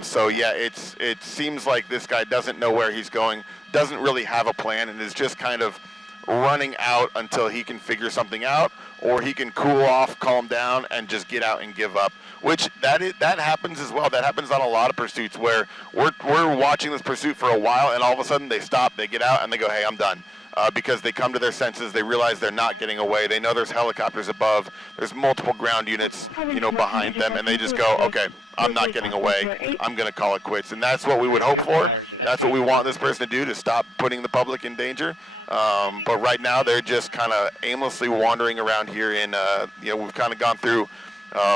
So yeah, it seems like this guy doesn't know where he's going, doesn't really have a plan, and is just kind of running out until he can figure something out, or he can cool off, calm down, and just get out and give up. Which that happens as well. That happens on a lot of pursuits where we're watching this pursuit for a while, and all of a sudden they stop, they get out, and they go, "Hey, I'm done." Because they come to their senses, they realize they're not getting away. They know there's helicopters above, there's multiple ground units, behind them, and they just go, "Okay, I'm not getting away. I'm going to call it quits." And that's what we would hope for. That's what we want this person to do, to stop putting the public in danger. But right now, they're just kind of aimlessly wandering around here in, we've kind of gone through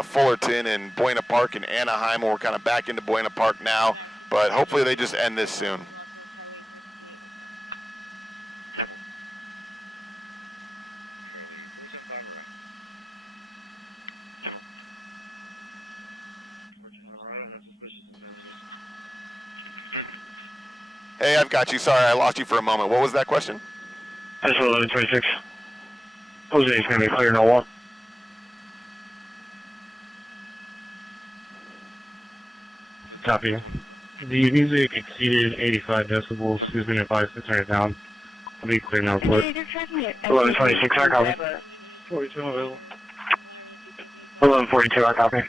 Fullerton and Buena Park and Anaheim, and we're kind of back into Buena Park now. But hopefully they just end this soon. Hey, I've got you. Sorry, I lost you for a moment. What was that question? That's 1126. Jose is going to be clear, no walk. Copy. The music exceeded 85 decibels. Who's been advised to turn it down? I'll be clear now. 1126, I copy. 42 available. 1142, I copy.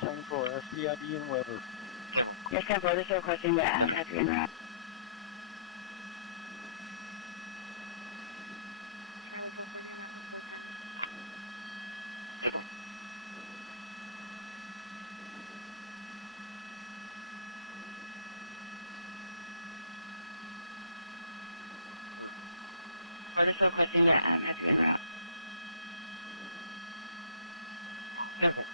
Time for SBID and Weber. Yes, 10-4, this is requesting that I'm happy in route. Charlie, go 40, I'm out with 410. For this requesting that I'm happy in route. 10-4.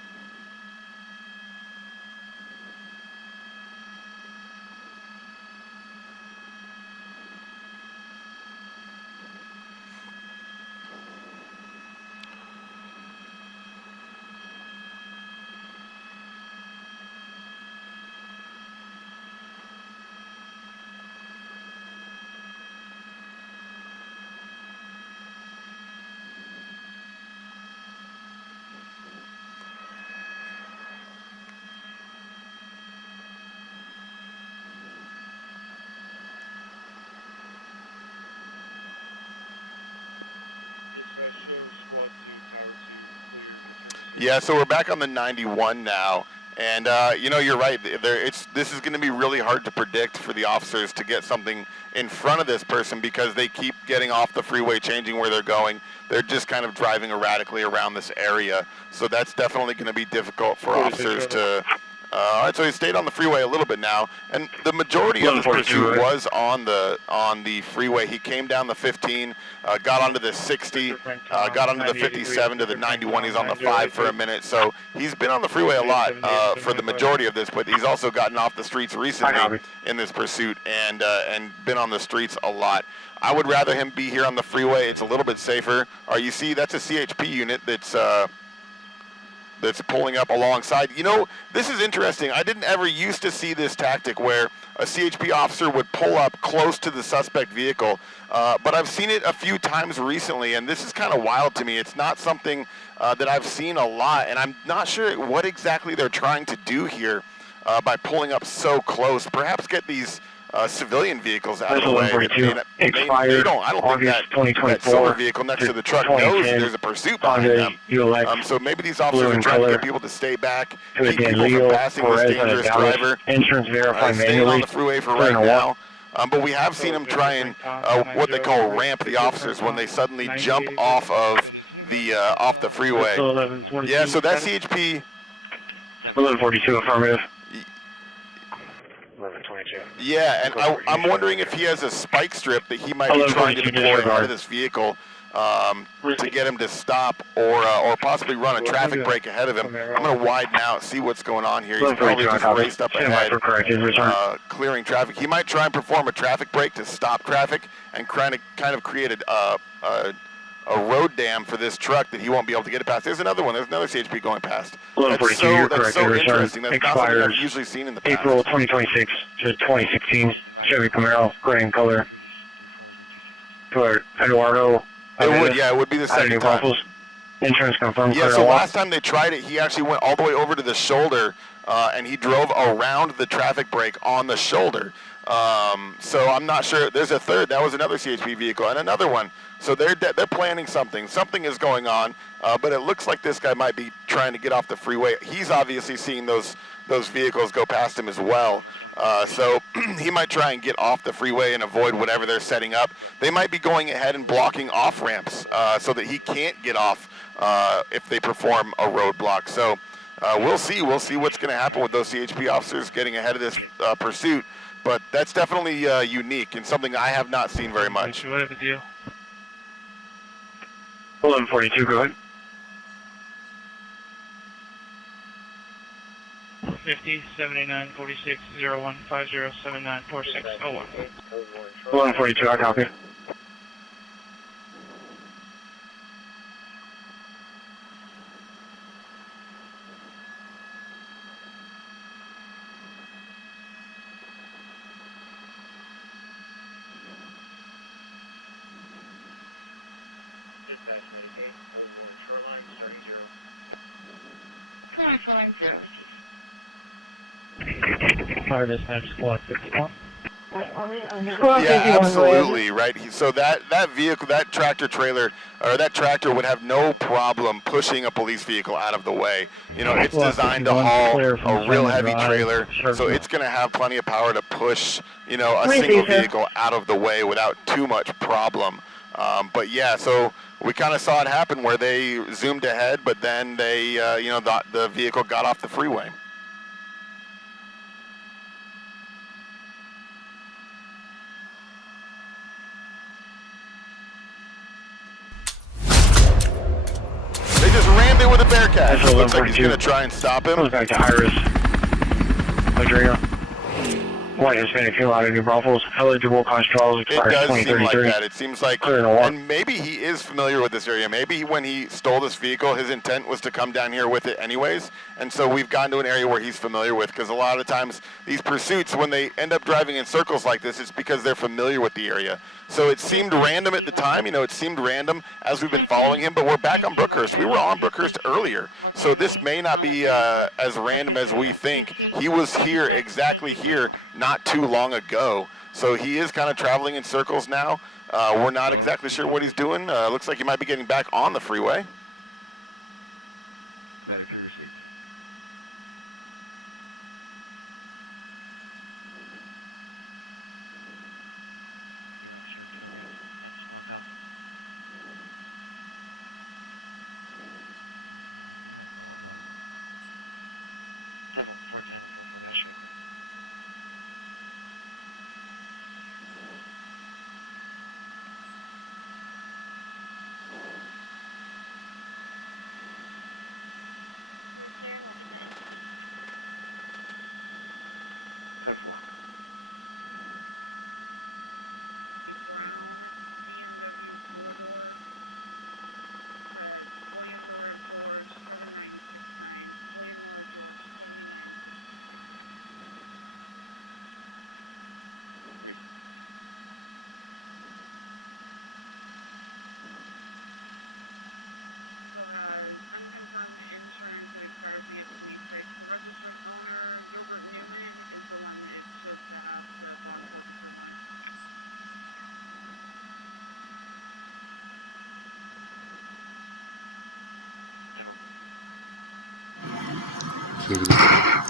Dispatch show squad 2, tower 2, clear, return to service. Yeah, so we're back on the 91 now, and you're right. This is going to be really hard to predict for the officers to get something in front of this person because they keep getting off the freeway, changing where they're going. They're just kind of driving erratically around this area, so that's definitely going to be difficult for officers to. All right, so he stayed on the freeway a little bit now, and the majority of his pursuit was on the freeway. He came down the 15, got onto the 60, got onto the 57 to the 91. He's on the 5 for a minute, so he's been on the freeway a lot for the majority of this, but he's also gotten off the streets recently in this pursuit and been on the streets a lot. I would rather him be here on the freeway. It's a little bit safer. You see, that's a CHP unit that's pulling up alongside. This is interesting. I didn't ever used to see this tactic where a CHP officer would pull up close to the suspect vehicle, but I've seen it a few times recently, and this is kind of wild to me. It's not something that I've seen a lot, and I'm not sure what exactly they're trying to do here by pulling up so close. Perhaps get these civilian vehicles out of the way. I don't think that silver vehicle next to the truck knows there's a pursuit behind them. So maybe these officers are trying to get people to stay back, keep people from passing this dangerous driver. Insurance verify staying on the freeway for right now. But we have seen him try and what they call ramp the officers when they suddenly jump off of the freeway. Yeah, so that CHP. 1142 affirmative. 1122. Yeah, and I'm wondering if he has a spike strip that he might be trying to deploy ahead of this vehicle to get him to stop or possibly run a traffic break ahead of him. I'm going to widen out, see what's going on here. He's probably just raced up ahead, clearing traffic. He might try and perform a traffic break to stop traffic and kind of create a road dam for this truck that he won't be able to get it past. There's another one. There's another CHP going past. That's so interesting. That's not something I've usually seen in the past. April 2026 to 2016. Chevy Camaro, gray in color. To Eduardo. It would be the second time. Insurance confirmed. Yeah, so last time they tried it, he actually went all the way over to the shoulder, and he drove around the traffic break on the shoulder. So I'm not sure. There's a third. That was another CHP vehicle and another one. So they're planning something. Something is going on, but it looks like this guy might be trying to get off the freeway. He's obviously seeing those vehicles go past him as well. So he might try and get off the freeway and avoid whatever they're setting up. They might be going ahead and blocking off ramps so that he can't get off if they perform a roadblock. So we'll see. We'll see what's going to happen with those CHP officers getting ahead of this pursuit. But that's definitely unique and something I have not seen very much. What is you? 1142, go ahead. 50 79 46 01 50 79 46 01. 1142, I copy. Dispatch Medicaid, code 1 shoreline, starting 0. Come on, shoreline 0, receive. Fire dispatch squad 51. Yeah, absolutely, right. So that vehicle, that tractor trailer, or that tractor would have no problem pushing a police vehicle out of the way. You know, it's designed to haul a real heavy trailer, so it's going to have plenty of power to push, you know, a single vehicle out of the way without too much problem. But yeah, so we kind of saw it happen where they zoomed ahead, but then they, you know, the vehicle got off the freeway. They just rammed it with a Bearcat. It looks like he's going to try and stop him. Goes back to Iris. Adriana. White Hispanic female out of New Braunfels. Eligible Constables expired 2033. It does seem like that. It seems like, and maybe he is familiar with this area. Maybe when he stole this vehicle, his intent was to come down here with it anyways. And so we've gone to an area where he's familiar with, because a lot of times these pursuits, when they end up driving in circles like this, it's because they're familiar with the area. So it seemed random at the time. You know, it seemed random as we've been following him, but we're back on Brookhurst. We were on Brookhurst earlier. So this may not be as random as we think. He was here, exactly here, not too long ago. So he is kind of traveling in circles now. We're not exactly sure what he's doing. Looks like he might be getting back on the freeway. Medic receipt. You're off, sir. Toga. That's on top. Devil, 410 and 44, dash right quick. We're clear and we'll get that into the 10-4. Brown BMW 4-door says William Nora George 7969. William Nora George 7969. Vehicle has unconfirmed insurance that expires May of 26. The registered owner, Gilbert Newman, is the one that is supposed to have the bond forfeiture warrant.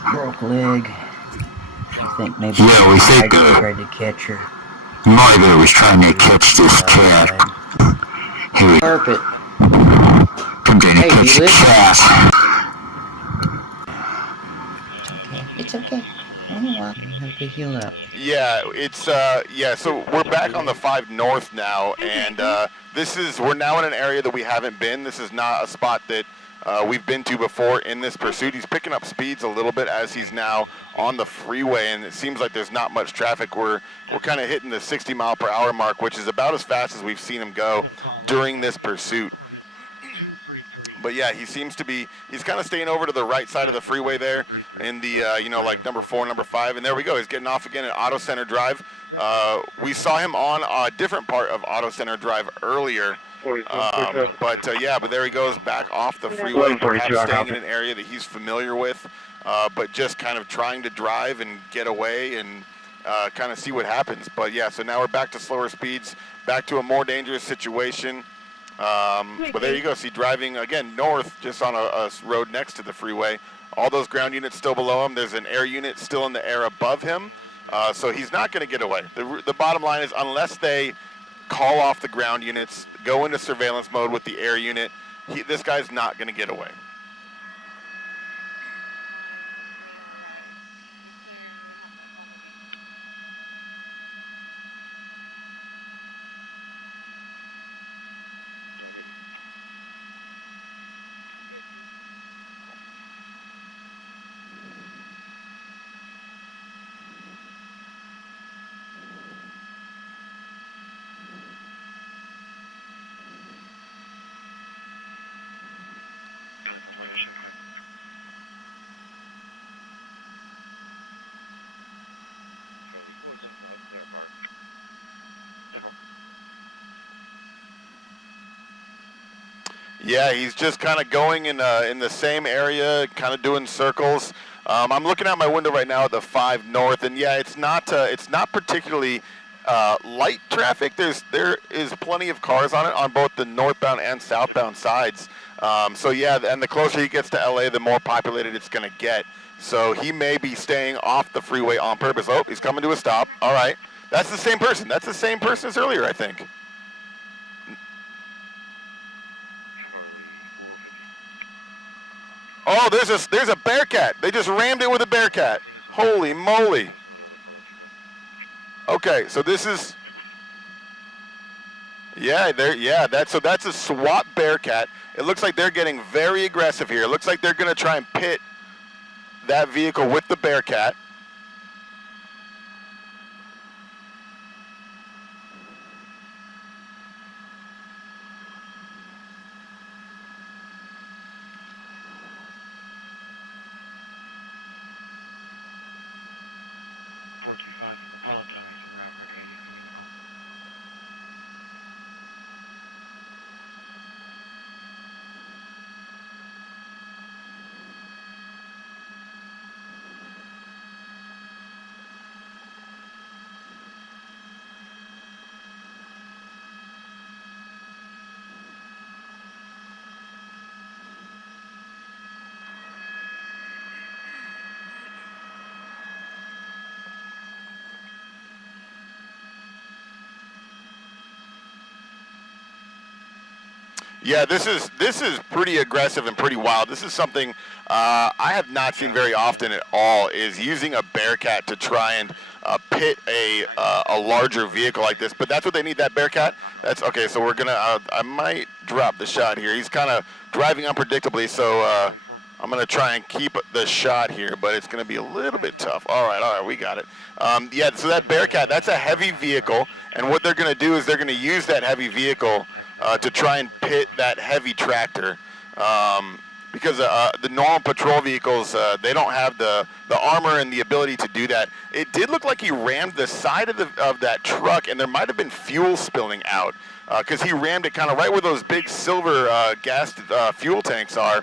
Broke leg. I think maybe Yeah, we think tried to catch her. Mother was trying to catch this cat. Here we come trying to catch the cat. Yeah, it's so we're back on the 5 North now, and we're now in an area that we haven't been. This is not a spot that we've been to before in this pursuit. He's picking up speeds a little bit as he's now on the freeway, and it seems like there's not much traffic. We're kind of hitting the 60 mile per hour mark, which is about as fast as we've seen him go during this pursuit. But yeah, he seems to be, he's kind of staying over to the right side of the freeway there in the, like number 4, number 5. And there we go. He's getting off again at Auto Center Drive. We saw him on a different part of Auto Center Drive earlier. But there he goes back off the freeway, perhaps staying in an area that he's familiar with, but just kind of trying to drive and get away and kind of see what happens. But yeah, so now we're back to slower speeds, back to a more dangerous situation. But there you go. See, driving again north, just on a road next to the freeway. All those ground units still below him. There's an air unit still in the air above him. So he's not going to get away. The bottom line is, unless they call off the ground units, go into surveillance mode with the air unit, this guy's not going to get away. Charlie 475, clear apart. Yeah, he's just kind of going in the same area, kind of doing circles. I'm looking out my window right now at the 5 North, and yeah, it's not particularly light traffic. There is plenty of cars on it on both the northbound and southbound sides. So yeah, and the closer he gets to LA, the more populated it's going to get. So he may be staying off the freeway on purpose. Oh, he's coming to a stop. All right, that's the same person. That's the same person as earlier, I think. Charlie 450. Oh, there's a Bearcat. They just rammed it with a Bearcat. Holy moly. Okay, so this is, that's a SWAT Bearcat. It looks like they're getting very aggressive here. It looks like they're going to try and pit that vehicle with the Bearcat. .425, apologize, route record 80, give me the call. Yeah, this is pretty aggressive and pretty wild. This is something I have not seen very often at all, is using a Bearcat to try and pit a larger vehicle like this. But that's what they need, that Bearcat. That's okay. So we're gonna. I might drop the shot here. He's kind of driving unpredictably, so I'm gonna try and keep the shot here, but it's gonna be a little bit tough. All right, we got it. Yeah, so that Bearcat, that's a heavy vehicle, and what they're gonna do is they're gonna use that heavy vehicle to try and pit that heavy tractor. Because the normal patrol vehicles, they don't have the armor and the ability to do that. It did look like he rammed the side of that truck, and there might have been fuel spilling out, because he rammed it kind of right where those big silver gas fuel tanks are,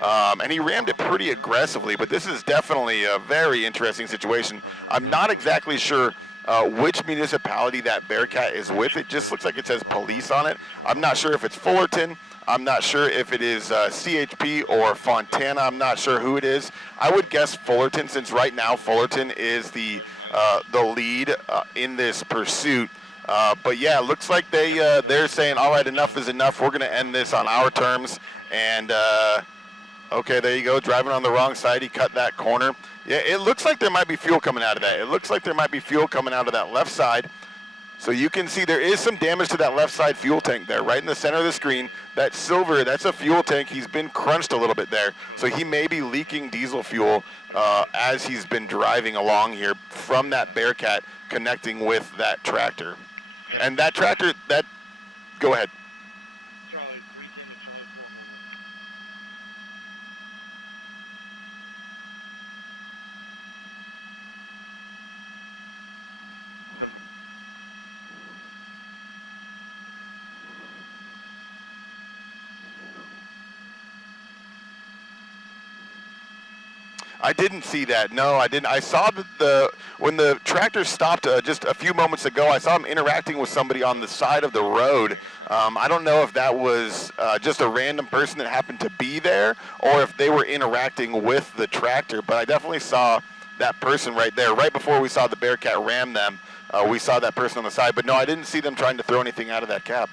and he rammed it pretty aggressively. But this is definitely a very interesting situation. I'm not exactly sure which municipality that Bearcat is with. It just looks like it says police on it. I'm not sure if it's Fullerton. I'm not sure if it is CHP or Fontana. I'm not sure who it is. I would guess Fullerton, since right now Fullerton is the the lead in this pursuit. But yeah, it looks like they're saying, all right, enough is enough. We're going to end this on our terms. And okay, there you go, driving on the wrong side. He cut that corner. Yeah, it looks like there might be fuel coming out of that. It looks like there might be fuel coming out of that left side. So you can see there is some damage to that left side fuel tank there, right in the center of the screen. That silver, that's a fuel tank. He's been crunched a little bit there. So he may be leaking diesel fuel as he's been driving along here from that Bearcat connecting with that tractor. And that tractor, go ahead. Charlie 310 to Charlie 4 mobile. I didn't see that. No, I didn't. I saw that when the tractor stopped just a few moments ago, I saw him interacting with somebody on the side of the road. I don't know if that was just a random person that happened to be there or if they were interacting with the tractor, but I definitely saw that person right there. Right before we saw the Bearcat ram them, we saw that person on the side. But no, I didn't see them trying to throw anything out of that cab.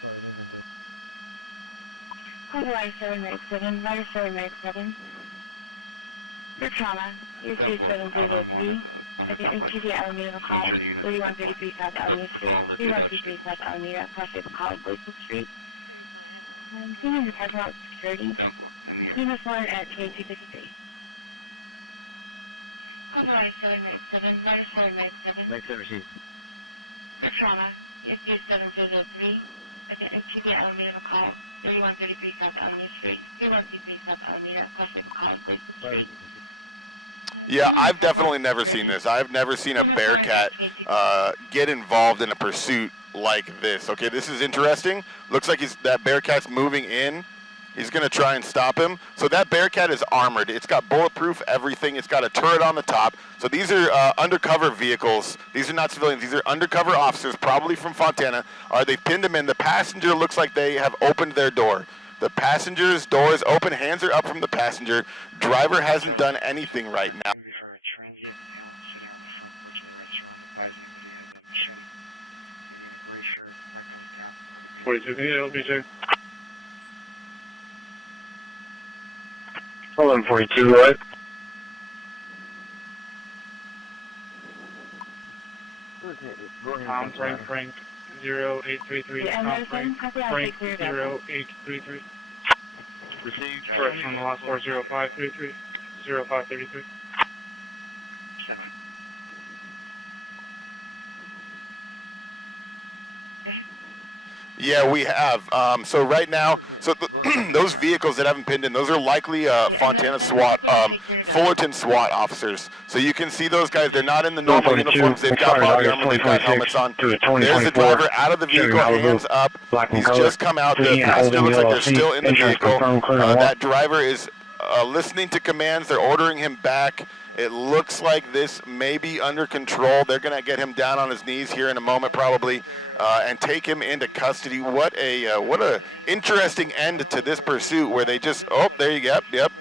Sorry, Nathan. Hawaii 787, Rider 787. For trauma, use 703. MTV Alameda call, 3133 South Alameda Street, 3133 South Alameda, possible call, Blakely Street. Senior Department of Security, Unit 1 at 2253. Hawaii 787, Rider 787. Make that receive. For trauma, use 703. MTV Alameda call, 3133 South Alameda Street, 3133 South Alameda, possible call, Blakely Street. Yeah, I've definitely never seen this. I've never seen a Bearcat get involved in a pursuit like this. Okay, this is interesting. Looks like that Bearcat's moving in. He's going to try and stop him. So that Bearcat is armored. It's got bulletproof everything. It's got a turret on the top. So these are undercover vehicles. These are not civilians. These are undercover officers, probably from Fontana. They've pinned him in. The passenger looks like they have opened their door. The passenger's door is open. Hands are up from the passenger. Driver hasn't done anything right now. For a transient male sitting on the front porch of the restaurant, advising that he has a machete. Maybe in a gray shirt, black colored cap. 42, can you LBJ? 1142, right? Okay, go ahead. Frank 0833. Yeah, and there's one copy. I'll take care of that. 0833. Received. Charlie on the last floor 0533. 0533. Semi. Yeah, we have. So right now, those vehicles that haven't pinned in, those are likely Fontana SWAT, Fullerton SWAT officers. So you can see those guys. They're not in the normal uniforms. They've got body armor. They've got helmets on. There's the driver out of the vehicle, hands up. He's just come out. The passenger looks like they're still in the vehicle. That driver is listening to commands. They're ordering him back. It looks like this may be under control. They're going to get him down on his knees here in a moment, probably, and take him into custody. What a interesting end to this pursuit, where they just there you go. Yep.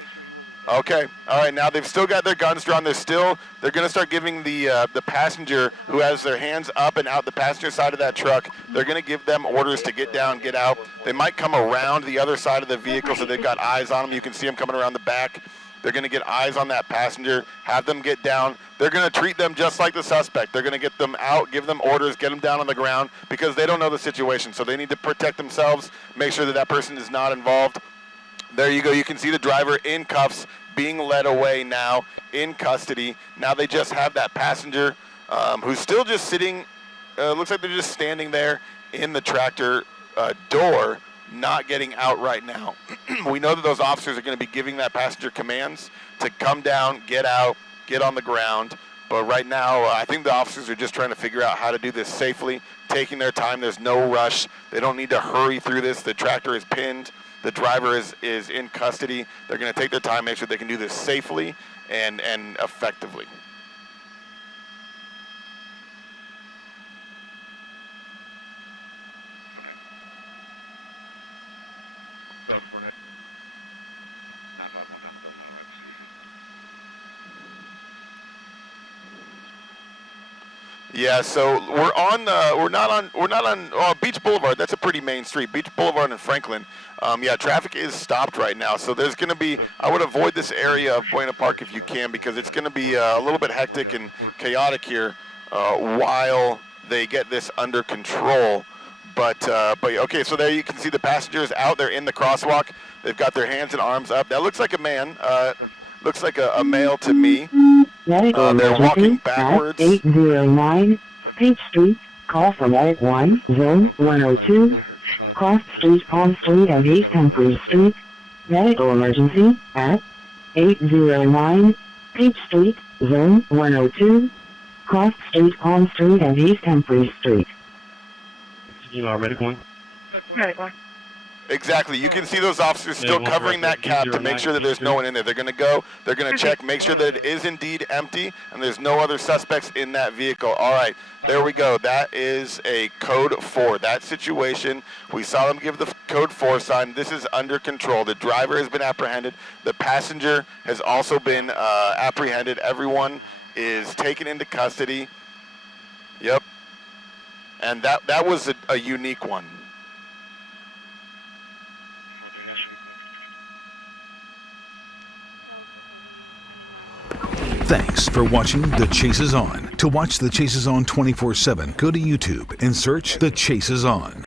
Okay. All right. Now they've still got their guns drawn. They're going to start giving the passenger who has their hands up and out the passenger side of that truck. They're going to give them orders to get down, get out. They might come around the other side of the vehicle so they've got eyes on them. You can see them coming around the back. They're going to get eyes on that passenger, have them get down. They're going to treat them just like the suspect. They're going to get them out, give them orders, get them down on the ground, because they don't know the situation. So they need to protect themselves, make sure that that person is not involved. There you go. You can see the driver in cuffs, being led away now, in custody. Now they just have that passenger who's still just sitting, looks like they're just standing there in the tractor door, not getting out right now. We know that those officers are going to be giving that passenger commands to come down, get out, get on the ground. But right now, I think the officers are just trying to figure out how to do this safely, taking their time. There's no rush. They don't need to hurry through this. The tractor is pinned. The driver is in custody. They're going to take their time, make sure they can do this safely and effectively. South 49. 951 Thomas Mile, right to CC. Yeah, so we're not on Beach Boulevard. That's a pretty main street. Beach Boulevard and Franklin. Yeah, traffic is stopped right now. So there's going to be, I would avoid this area of Buena Park if you can, because it's going to be a little bit hectic and chaotic here while they get this under control. But okay, so there you can see the passengers out there in the crosswalk. They've got their hands and arms up. That looks like a man. Looks like a male to me. They're walking backwards. 809 Peach Street. Call from Light 1, Zone 102. Cross Street, Palm Street, and East Humphreys Street. Medical emergency at 809 Peach Street, Zone 102. Cross Street, Palm Street, and East Humphreys Street. You are medical one? Medical one. Exactly. You can see those officers still covering that cab to make sure that there's no one in there. They're going to go, they're going to check, make sure that it is indeed empty, and there's no other suspects in that vehicle. All right, there we go. That is a code 4. That situation, we saw them give the code 4 sign. This is under control. The driver has been apprehended. The passenger has also been apprehended. Everyone is taken into custody. Yep. And that was a unique one. Thanks for watching The Chase Is On. To watch The Chase Is On 24/7, go to YouTube and search The Chase Is On.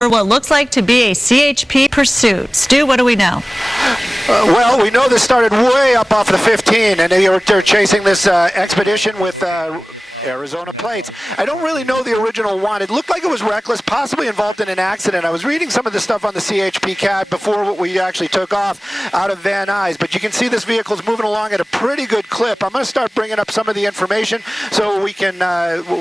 For what looks like to be a CHP pursuit. Stu, what do we know? Well, we know this started way up off the 15, and they're chasing this expedition with Arizona plates. I don't really know the original one. It looked like it was reckless, possibly involved in an accident. I was reading some of the stuff on the CHP CAD before we actually took off out of Van Nuys, but you can see this vehicle's moving along at a pretty good clip. I'm going to start bringing up some of the information so we can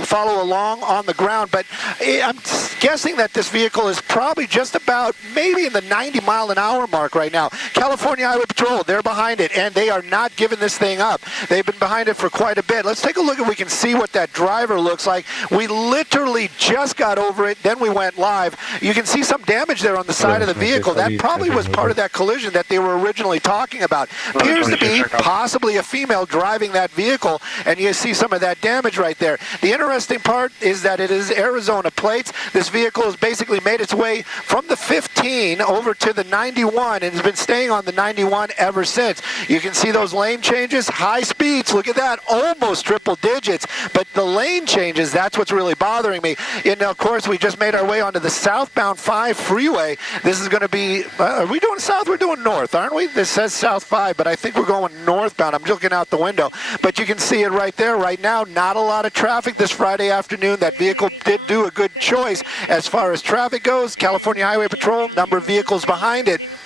follow along on the ground, but I'm guessing that this vehicle is probably just about maybe in the 90-mile-an-hour mark right now. California Highway Patrol, they're behind it, and they are not giving this thing up. They've been behind it for quite a bit. Let's take a look if we can see what that driver looks like. We literally just got over it, then we went live. You can see some damage there on the side of the vehicle. That probably was part of that collision that they were originally talking about. Appears to be possibly a female driving that vehicle, and you see some of that damage right there. The interesting part is that it is Arizona plates. This vehicle has basically made its way from the 15 over to the 91 and has been staying on the 91 ever since. You can see those lane changes, high speeds. Look at that, almost triple digits. But the lane changes, that's what's really bothering me. And of course, we just made our way onto the southbound 5 freeway. This is going to be, are we doing south? We're doing north, aren't we? This says south 5, but I think we're going northbound. I'm looking out the window. But you can see it right there. Right now, not a lot of traffic this Friday afternoon. That vehicle did do a good choice as far as traffic goes. California Highway Patrol, number of vehicles behind it.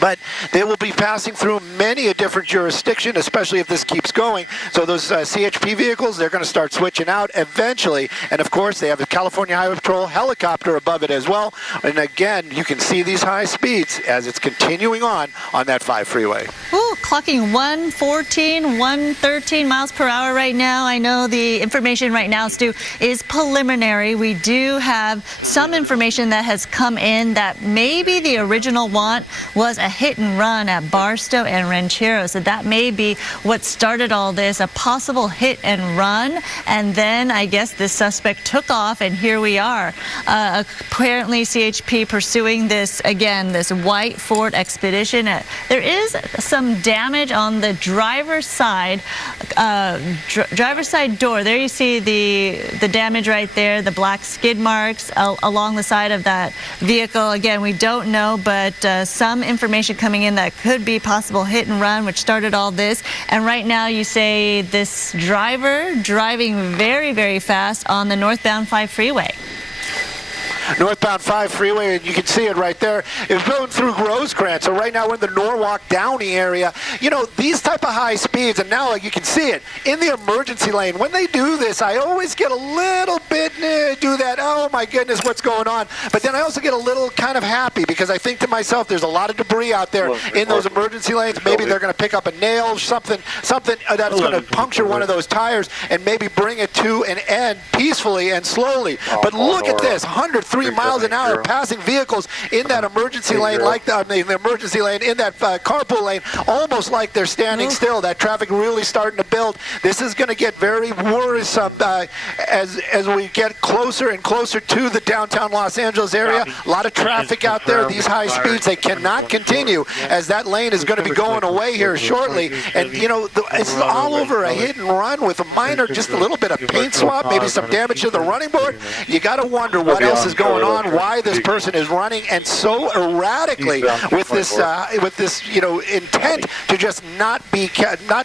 But they will be passing through many a different jurisdiction, especially if this keeps going. So those CHP vehicles, they're going to start switching out eventually. And of course, they have the California Highway Patrol helicopter above it as well. And again, you can see these high speeds as it's continuing on that 5 freeway. Ooh, clocking 114, 113 miles per hour right now. I know the information right now, Stu, is preliminary. We do have some information that has come in that maybe the original want was a hit and run at Barstow and Ranchero. So that may be what started all this, a possible hit and run. And then I guess this suspect took off, and here we are. Apparently CHP pursuing this, again, this white Ford Expedition. There is some damage on the driver's side, side door. There you see the damage right there, the black skid marks along the side of that vehicle. Again, we don't know, but some information coming in that could be possible hit and run, which started all this. And right now you say this driver driving very, very fast on the northbound 5 freeway. Northbound 5 freeway, and you can see it right there. It's going through Rosecrans, so right now we're in the Norwalk Downey area. You know, these type of high speeds, and now you can see it in the emergency lane. When they do this, I always get a little bit, do that, oh my my goodness, what's going on? But then I also get a little kind of happy because I think to myself, there's a lot of debris out there in those emergency lanes. Maybe they're going to pick up a nail, something that's going to puncture one of those tires and maybe bring it to an end peacefully and slowly. But look at this, 103 miles an hour passing vehicles in that emergency lane, like the emergency lane, in that carpool lane, almost like they're standing still. That traffic really starting to build. This is going to get very worrisome as we get closer and closer to the downtown Los Angeles area. A lot of traffic out there. These high speeds, they cannot continue as that lane is going to be going away here shortly. And, you know, it's all over a hit and run with a minor, just a little bit of paint swap, maybe some damage to the running board. You got to wonder what else is going on, why this person is running and so erratically with this, you know, intent to just not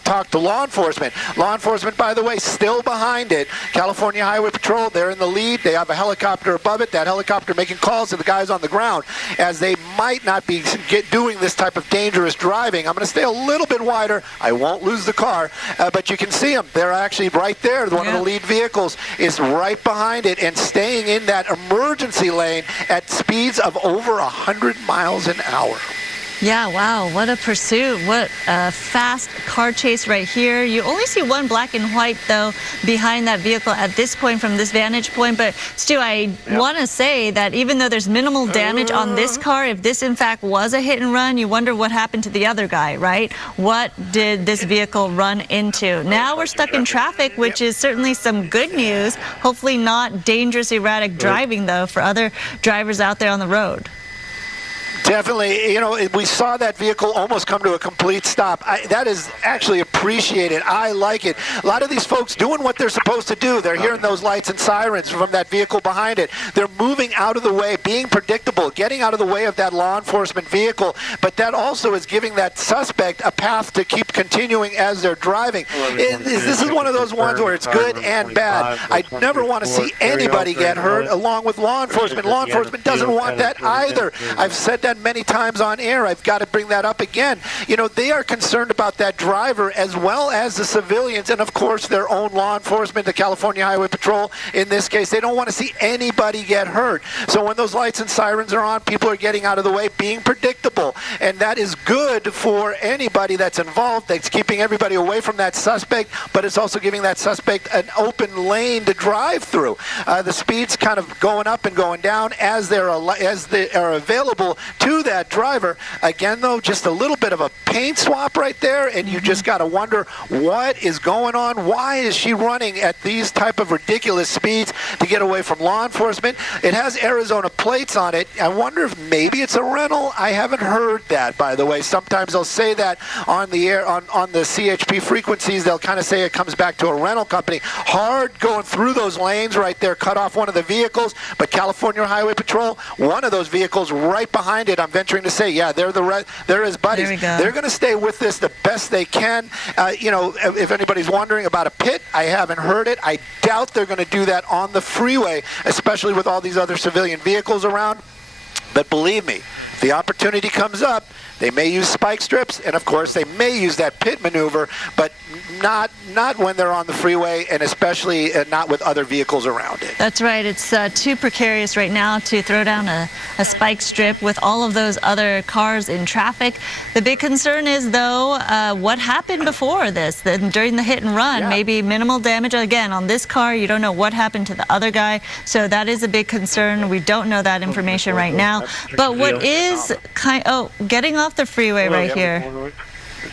talk to law enforcement. Law enforcement, by the way, still behind it. California Highway Patrol, they're in the lead. They have a helicopter above it. That helicopter making calls to the guys on the ground as they might not be doing this type of dangerous driving. I'm going to stay a little bit wider. I won't lose the car, but you can see them. They're actually right there. One of the lead vehicles is right behind it and staying in that emergency lane at speeds of over 100 miles an hour. Yeah, wow, what a pursuit. What a fast car chase right here. You only see one black and white, though, behind that vehicle at this point from this vantage point. But, Stu, I want to say that even though there's minimal damage on this car, if this, in fact, was a hit and run, you wonder what happened to the other guy, right? What did this vehicle run into? Now we're stuck in traffic, which is certainly some good news. Hopefully not dangerous, erratic driving, though, for other drivers out there on the road. Definitely, you know, we saw that vehicle almost come to a complete stop. That is actually appreciated. I like it. A lot of these folks doing what they're supposed to do. They're hearing those lights and sirens from that vehicle behind it. They're moving out of the way, being predictable, getting out of the way of that law enforcement vehicle. But that also is giving that suspect a path to keep continuing as they're driving. This is one of those ones where it's good and bad. I never want to see anybody get hurt along with law enforcement. Law enforcement doesn't want that either. I've said that many times on air. I've got to bring that up again. You know, they are concerned about that driver as well as the civilians and, of course, their own law enforcement, the California Highway Patrol. In this case, they don't want to see anybody get hurt. So when those lights and sirens are on, people are getting out of the way, being predictable. And that is good for anybody that's involved. That's keeping everybody away from that suspect, but it's also giving that suspect an open lane to drive through. The speeds kind of going up and going down as they are available to that driver. Again, though, just a little bit of a paint swap right there, and you just got to wonder what is going on. Why is she running at these type of ridiculous speeds to get away from law enforcement? It has Arizona plates on it. I wonder if maybe it's a rental. I haven't heard that, by the way. Sometimes they'll say that on the air, on the CHP frequencies. They'll kind of say it comes back to a rental company. Hard going through those lanes right there, cut off one of the vehicles, but California Highway Patrol, one of those vehicles right behind it, I'm venturing to say, yeah, they're his buddies. They're going to stay with this the best they can. You know, if anybody's wondering about a pit, I haven't heard it. I doubt they're going to do that on the freeway, especially with all these other civilian vehicles around. But believe me, if the opportunity comes up, they may use spike strips, and of course they may use that pit maneuver, but not when they're on the freeway, and especially not with other vehicles around it. That's right. It's too precarious right now to throw down a spike strip with all of those other cars in traffic. The big concern is, though, what happened before this, during the hit and run. Maybe minimal damage. Again, on this car, you don't know what happened to the other guy, so that is a big concern. We don't know that information right now. But what is getting off the freeway right here.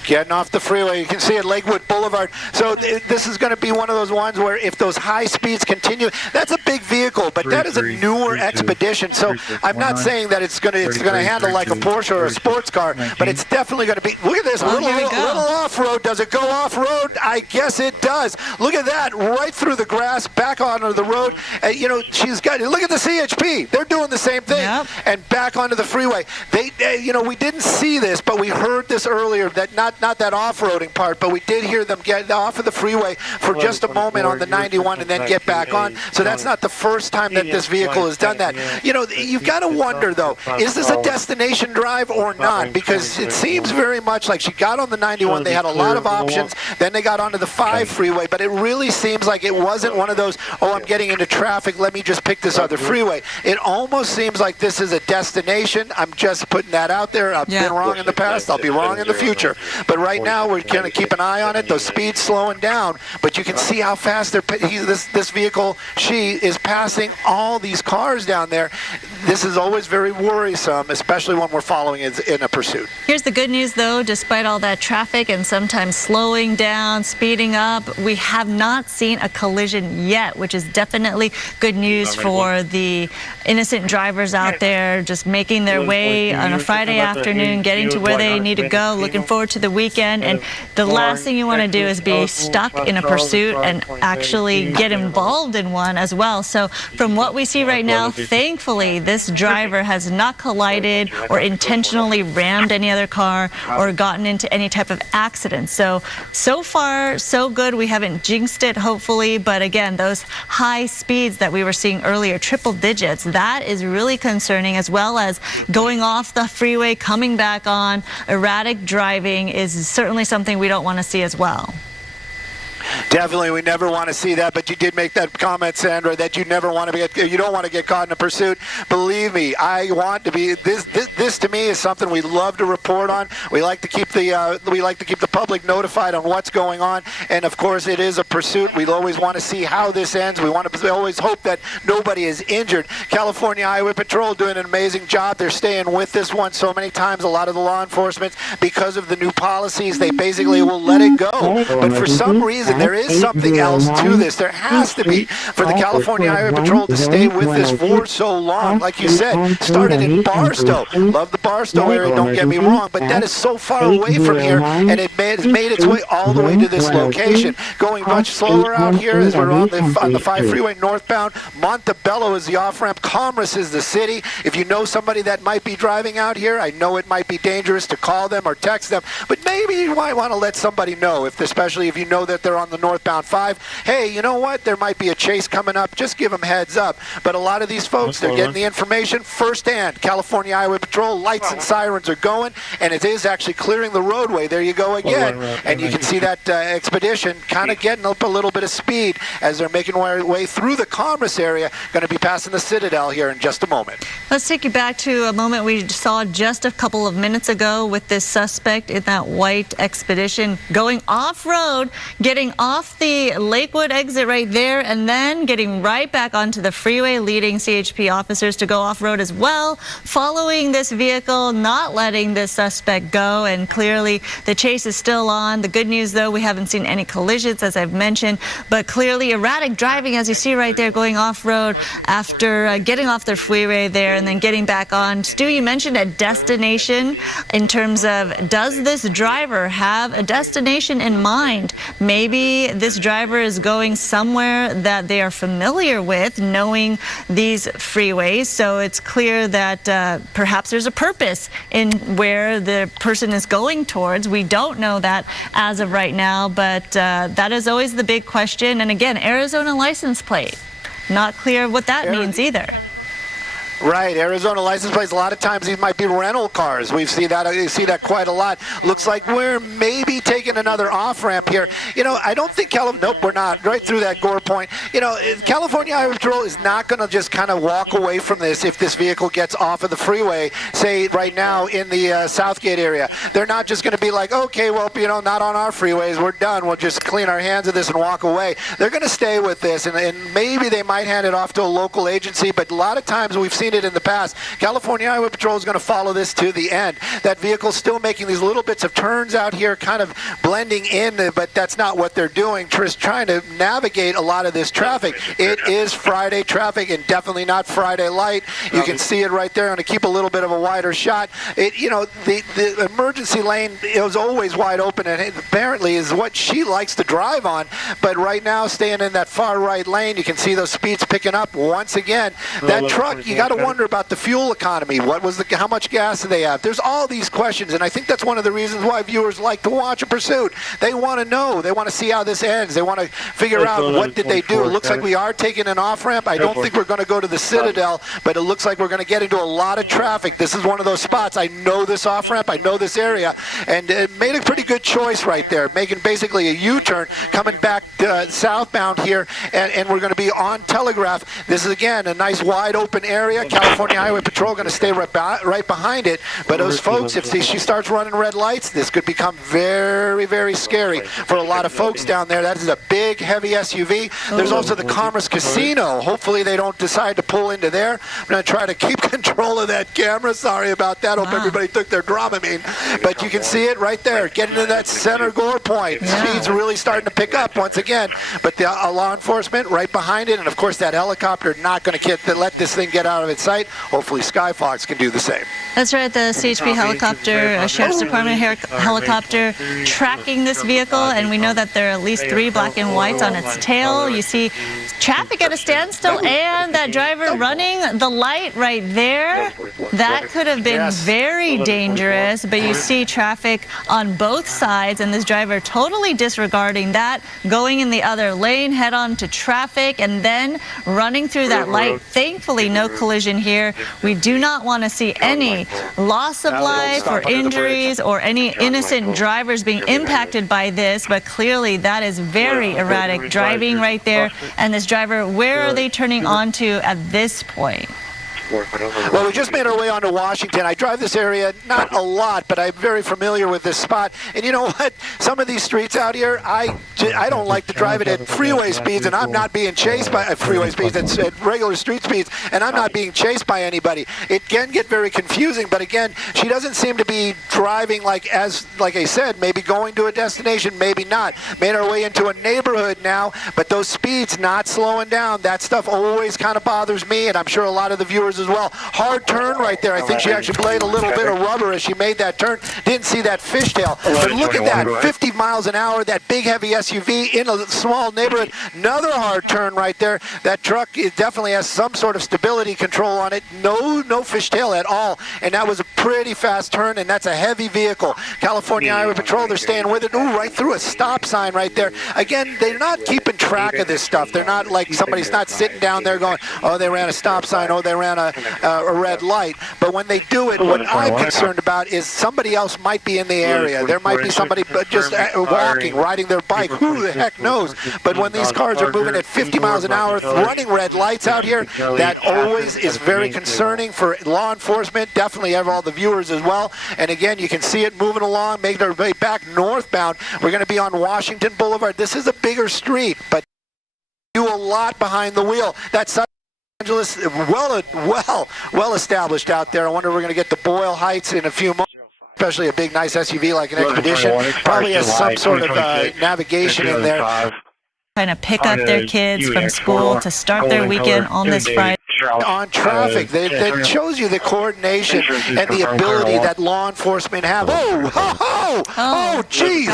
Getting off the freeway, you can see it, Lakewood Boulevard. So this is going to be one of those ones where if those high speeds continue, that's a big vehicle, but that is a newer Expedition. So I'm not saying that it's going to handle like a Porsche or a sports car, but it's definitely going to be. Look at this, little off-road. Does it go off-road? I guess it does. Look at that, right through the grass, back onto the road. You know, she's got. Look at the CHP. They're doing the same thing, and back onto the freeway. You know, we didn't see this, but we heard this earlier that not not that off-roading part, but we did hear them get off of the freeway for just a moment on the 91 and then get back on. So that's not the first time that this vehicle has done that. You know, you've got to wonder, though, is this a destination drive or not? Because it seems very much like she got on the 91, they had a lot of options, then they got onto the 5 freeway, but it really seems like it wasn't one of those, oh, I'm getting into traffic, let me just pick this other freeway. It almost seems like this is a destination. I'm just putting that out there. I've been wrong in the past, I'll be wrong in the future. But right now, we're going to keep an eye on it. Those speeds slowing down, but you can see how fast this vehicle, she is passing all these cars down there. This is always very worrisome, especially when we're following it in a pursuit. Here's the good news, though. Despite all that traffic and sometimes slowing down, speeding up, we have not seen a collision yet, which is definitely good news for the innocent drivers out there just making their way on a Friday afternoon, getting to where they need to go, looking forward to the weekend. And the last thing you want to do is be stuck in a pursuit and actually get involved in one as well. So from what we see right now, thankfully, this driver has not collided or intentionally rammed any other car or gotten into any type of accident. So far, so good. We haven't jinxed it, hopefully. But again, those high speeds that we were seeing earlier, triple digits, that is really concerning, as well as going off the freeway, coming back on. Erratic driving is certainly something we don't want to see as well. Definitely, we never want to see that, but you did make that comment, Sandra, that you never want to you don't want to get caught in a pursuit. Believe me, I want to be, this to me is something we love to report on. We like to keep the public notified on what's going on, and of course it is a pursuit. We always want to see how this ends. We always hope that nobody is injured. California Highway Patrol doing an amazing job. They're staying with this one so many times. A lot of the law enforcement, because of the new policies, they basically will let it go. But for some reason, there is something else to this. There has to be, for the California Highway Patrol to stay with this for so long. Like you said, started in Barstow. Love the Barstow area, don't get me wrong, but that is so far away from here, and it has made its way all the way to this location. Going much slower out here as we're on the 5 freeway northbound. Montebello is the off-ramp. Commerce is the city. If you know somebody that might be driving out here, I know it might be dangerous to call them or text them, but maybe you might want to let somebody know, especially if you know that they're on the northbound 5. Hey, you know what? There might be a chase coming up. Just give them heads up. But a lot of these folks, they're getting the information firsthand. California Highway Patrol, lights and sirens are going, and it is actually clearing the roadway. There you go again. And you can see that expedition kind of getting up a little bit of speed as they're making their way through the Commerce area. Going to be passing the Citadel here in just a moment. Let's take you back to a moment we saw just a couple of minutes ago with this suspect in that white expedition going off-road, getting off the Lakewood exit right there, and then getting right back onto the freeway, leading CHP officers to go off-road as well, following this vehicle, not letting this suspect go, and clearly the chase is still on. The good news, though, we haven't seen any collisions, as I've mentioned, but clearly erratic driving, as you see right there, going off-road after getting off the freeway there and then getting back on. Stu, you mentioned a destination in terms of, does this driver have a destination in mind? Maybe this driver is going somewhere that they are familiar with, knowing these freeways, so it's clear that perhaps there's a purpose in where the person is going towards. We don't know that as of right now, but that is always the big question. And again, Arizona license plate, not clear what that means either. Right, Arizona license plates. A lot of times these might be rental cars. We see that quite a lot. Looks like we're maybe taking another off-ramp here. You know, I don't think nope, we're not. Right through that Gore point. You know, California Highway Patrol is not going to just kind of walk away from this if this vehicle gets off of the freeway, say right now in the Southgate area. They're not just going to be like, okay, well, you know, not on our freeways. We're done. We'll just clean our hands of this and walk away. They're going to stay with this, and maybe they might hand it off to a local agency, but a lot of times we've seen it in the past. California Highway Patrol is going to follow this to the end. That vehicle's still making these little bits of turns out here, kind of blending in, but that's not what they're doing. Trying to navigate a lot of this traffic. It is Friday traffic and definitely not Friday light. You can see it right there. I'm going to keep a little bit of a wider shot. You know, the emergency lane is always wide open, and it apparently is what she likes to drive on. But right now, staying in that far right lane, you can see those speeds picking up once again. That truck, you got to to wonder about the fuel economy. How much gas do they have? There's all these questions, and I think that's one of the reasons why viewers like to watch a pursuit. They want to know. They want to see how this ends. They want to figure out what did they do. It looks like we are taking an off-ramp. I don't think we're going to go to the Citadel, but it looks like we're going to get into a lot of traffic. This is one of those spots. I know this off-ramp. I know this area, and it made a pretty good choice right there, making basically a U-turn, coming back southbound here, and we're going to be on Telegraph. This is, again, a nice wide open area. California Highway Patrol going to stay right behind it, but those folks, if she starts running red lights, this could become very, very scary for a lot of folks down there. That is a big, heavy SUV. There's also the Commerce Casino. Hopefully they don't decide to pull into there. I'm going to try to keep control of that camera. Sorry about that. Hope everybody took their Dramamine. But you can see it right there, getting to that center gore point. Speed's really starting to pick up once again. But the law enforcement right behind it, and of course that helicopter not going to let this thing get out of its sight. Hopefully Skyfox can do the same. That's right, the CHP helicopter, Sheriff's Department helicopter tracking this vehicle, and we know that there are at least 3 black and whites on its tail. You see traffic at a standstill, and that driver running the light right there. That could have been very dangerous, but you see traffic on both sides, and this driver totally disregarding that, going in the other lane, head on to traffic, and then running through that light. Thankfully, no collision here. We do not want to see any loss of life or injuries or any innocent drivers being impacted by this, but clearly that is very erratic driving right there. And this driver, where are they turning onto at this point? Well, we just made our way onto Washington. I drive this area not a lot, but I'm very familiar with this spot. And you know what? Some of these streets out here, I don't like to drive it at freeway speeds, and I'm not being chased by freeway speeds, at regular street speeds, and I'm not being chased by anybody. It can get very confusing, but again, she doesn't seem to be driving like I said, maybe going to a destination, maybe not. Made our way into a neighborhood now, but those speeds not slowing down. That stuff always kind of bothers me, and I'm sure a lot of the viewers as well. Hard turn right there. I think she actually played a little bit of rubber as she made that turn. Didn't see that fishtail. But look at that, 50 miles an hour, that big heavy SUV in a small neighborhood. Another hard turn right there. That truck definitely has some sort of stability control on it. No fishtail at all. And that was a pretty fast turn, and that's a heavy vehicle. California Highway Patrol, they're staying with it. Ooh, right through a stop sign right there. Again, they're not keeping track of this stuff. They're not like somebody's not sitting down there going, oh, they ran a stop sign, oh, they ran a red light. But when they do it, what I'm concerned about is somebody else might be in the area. There might be somebody just walking, riding their bike. Who the heck knows? But when these cars are moving at 50 miles an hour, running red lights out here, that always is very concerning for law enforcement, definitely all the viewers as well. And again, you can see it moving along, making their way back northbound. We're going to be on Washington Boulevard. This is a bigger street, but do a lot behind the wheel. That's Angeles, well established out there. I wonder if we're going to get to Boyle Heights in a few months, especially a big, nice SUV like an Expedition. Probably has some sort of navigation in there. Trying to pick up their kids from school to start their weekend on this Friday. On traffic, that shows you the coordination and the ability that law enforcement have. Oh, geez,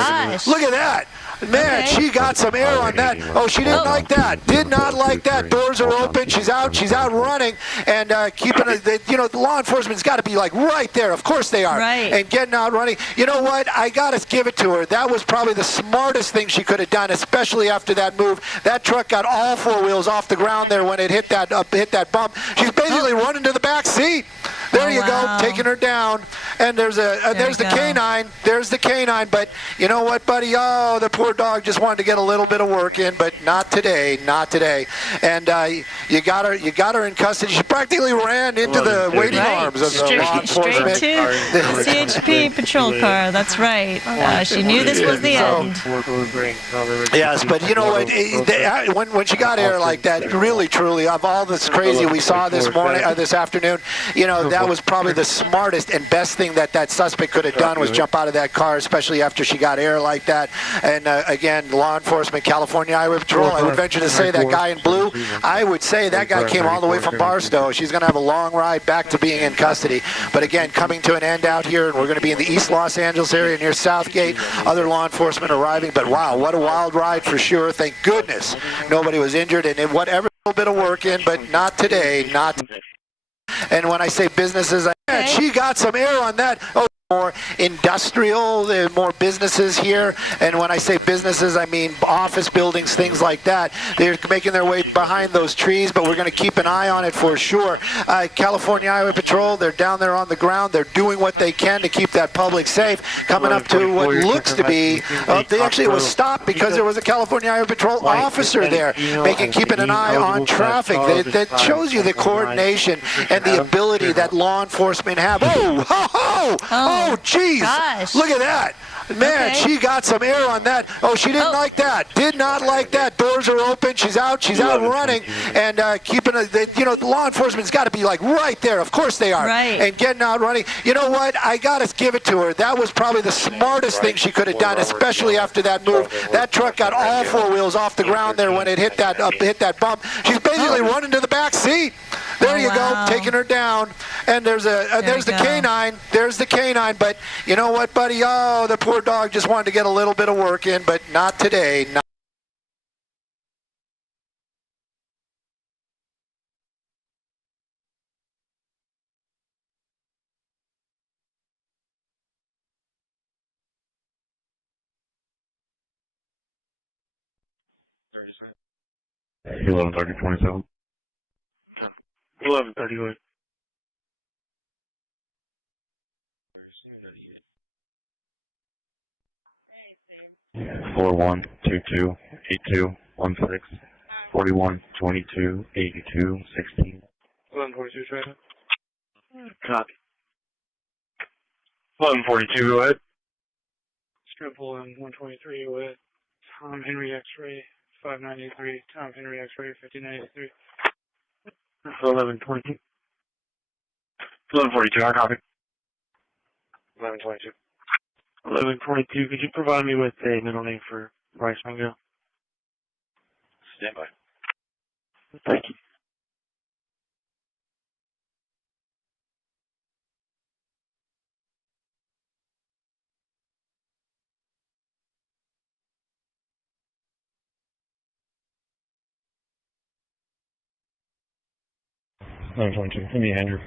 look at that. Man, she got some air on that. Oh, she didn't like that. Did not like that. Doors are open. She's out running and keeping the law enforcement's got to be like right there. Of course they are. Right. And getting out running. You know what? I got to give it to her. That was probably the smartest thing she could have done, especially after that move. That truck got all 4 wheels off the ground there when it hit that bump. She's basically running to the back seat. There you go, taking her down. And there's the canine. There's the canine. But you know what, buddy? Oh, the poor dog just wanted to get a little bit of work in, but not today, not today. And you got her in custody. She practically ran into the waiting arms of the law enforcement. Straight to the CHP patrol car. That's right. She knew this was the end. Yes, but you know what? When she got air like that, really, truly, of all this crazy we saw this morning, this afternoon, you know, that was probably the smartest and best thing that suspect could have done was jump out of that car, especially after she got air like that. And again, law enforcement, California Highway Patrol, I would venture to say that guy in blue, I would say that guy came all the way from Barstow. She's going to have a long ride back to being in custody. But again, coming to an end out here, and we're going to be in the East Los Angeles area near Southgate. Other law enforcement arriving, but wow, what a wild ride for sure. Thank goodness nobody was injured, and whatever little bit of work in, but not today, not. And when I say businesses, she got some air on that. Oh, more industrial, more businesses here. And when I say businesses, I mean office buildings, things like that. They're making their way behind those trees, but we're going to keep an eye on it for sure. California Highway Patrol, they're down there on the ground. They're doing what they can to keep that public safe. Coming up to what looks to be, it was stopped because there was a California Highway Patrol officer there, keeping an eye on traffic. That shows you the coordination and the ability that law enforcement have. Oh, ho, ho! Oh, jeez! Look at that. Man, she got some air on that. Oh, she didn't like that. Did not like that. Doors are open. She's out. She's out running and keeping. The law enforcement's got to be like right there. Of course they are. Right. And getting out running. You know what? I gotta give it to her. That was probably the smartest thing she could have done, especially after that move. That truck got all four wheels off the ground there when it hit that bump. She's basically running to the back seat. There you go, taking her down. And there's the canine. There's the canine. But you know what, buddy? Oh, the poor dog just wanted to get a little bit of work in, but not today. Not 11:30:27. 11:31. Hey, Sam. 41228216 41228216. 11:42 traffic. Copy. 11:42, go ahead. Stripple in 123 with Tom Henry X-ray 5983. Tom Henry X-ray 5983. 11:22. 11:42, I copy. 11:22. 11:22. Could you provide me with a middle name for Bryce Mango? Stand by. Thank you. Give me Andrew.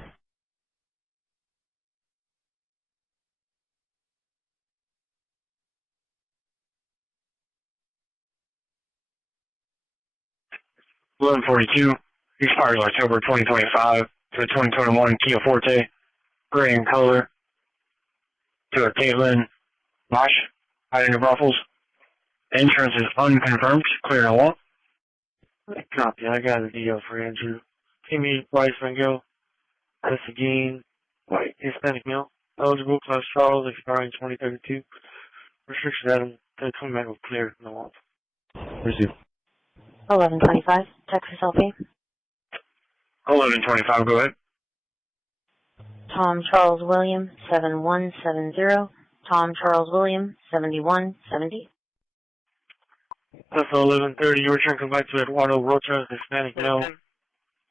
$11.42, expires October 2025 to a 2021 Kia Forte, gray in color, to a Caitlin Bosch, hiding in Brussels. Insurance is unconfirmed, clear and walk. Copy. I got a deal for Andrew. Timmy Bryce Mango. That's again. White Hispanic male. Eligible class Charles, expiring 2032. Restriction item 20 was clear, no walk. Receive. 11:25. Texas LP. 11:25, go ahead. Tom Charles William 7170. Tom Charles William 7170. That's 11:30. Your return comes back to Eduardo Rocha, Hispanic male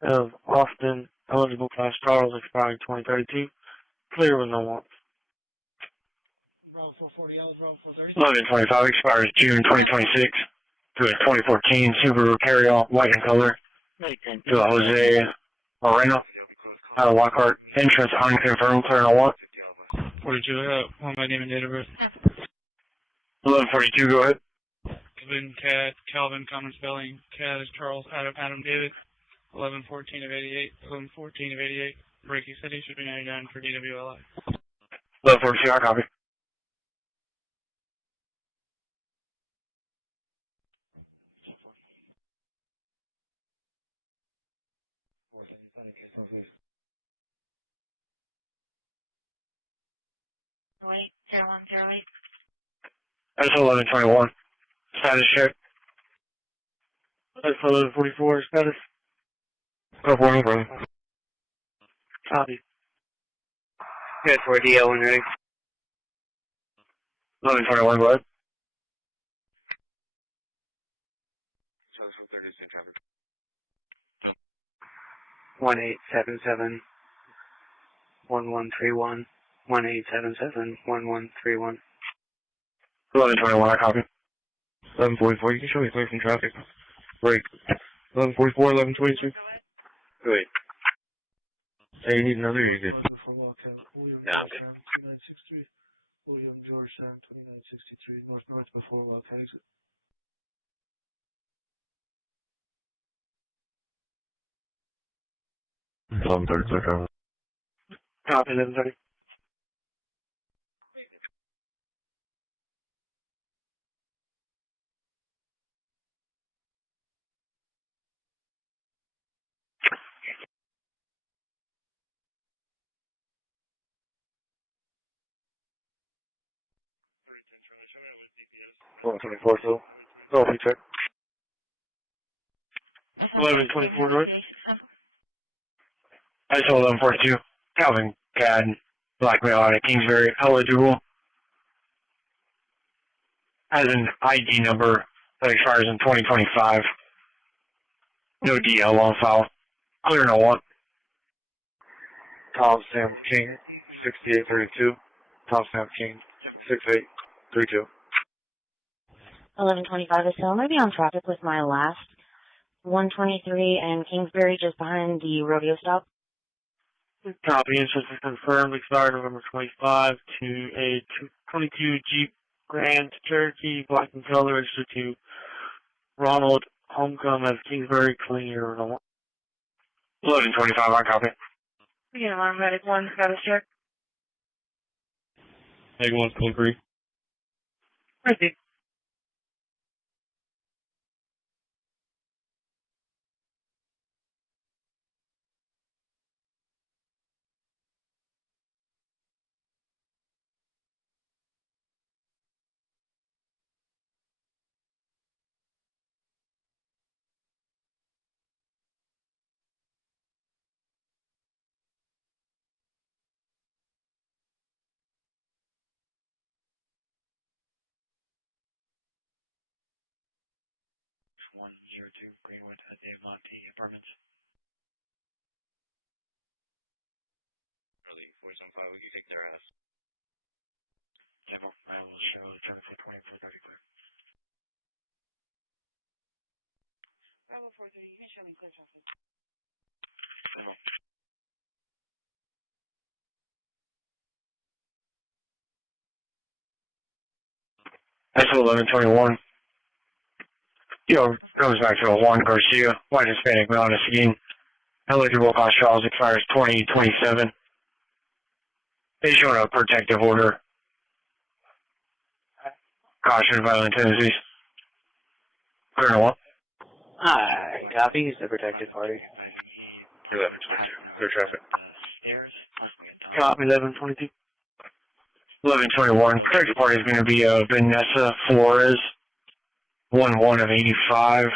of Austin, eligible class Charles, expiring 2032. Clear with no wants. Bravo 440, Bravo 430. 11:25 expires June 2026 to a 2014 Subaru Carryall, white in color, to a Jose Moreno, out of Lockhart. Insurance unconfirmed, clear and want. 42, my name and date of birth. 11:42, go ahead. Calvin, Cat, Calvin, common spelling. Cat is Charles, Adam David. 11:14 of 88. 11:14 of 88. Reiki City, shipping 99 for DWLI. 11:42, I copy. Wait, 0108. That's 11:21. Status check. That's 11:44. Status. Go for it, brother. Copy. Good for DL when ready. 11:21, go ahead. Charlie 430, same traffic. 1877 1131 1877 1131. 11:21, I copy. 11:44. You can show me clear from traffic. Break. 11:44, 11:22. Wait. Hey, you need another? North North before Wildcat. William George Sam 2963. William George Sam 2963. North North before Wildcat exit. I'm 30, clear. Copy, 11:30. Show me what DPS. 124, so. Oh, we check. 1124 right? I told 1142. Calvin Cad, blackmail out of Kingsbury, eligible. Has an ID number that expires in 2025. No DL on file. Clear no one. Tom Sam King, 6832. Tom Sam King, 6832. 1125 is still maybe on traffic with my last 123 and Kingsbury just behind the rodeo stop. Copy, instance is confirmed, expired November 25 to a 22 Jeep Grand Cherokee, black in color, registered to Ronald Homecomb as Kingsbury, clear no 1125, I copy. Again, alarm medic 1, status check. Egg 1's code 3. Christi. It's 102 Greenwood at the Avanti Apartments. Early 475, we can take their ass. Demo, I will show 742430 clear. Bravo 430, you can show me clear traffic. Demo. That's 1121. Goes back to a 1 Garcia, white Hispanic male on the scene. Eligible cost trials expires 2027. They showing a protective order. Caution, violent tendencies. Clear no one. Copy. He's the protected party. Advising he possibly passed out at the stairs, possibly a dump. Copy, 1122. 1121. Protected party is going to be Vanessa Flores, 1-1 of 85.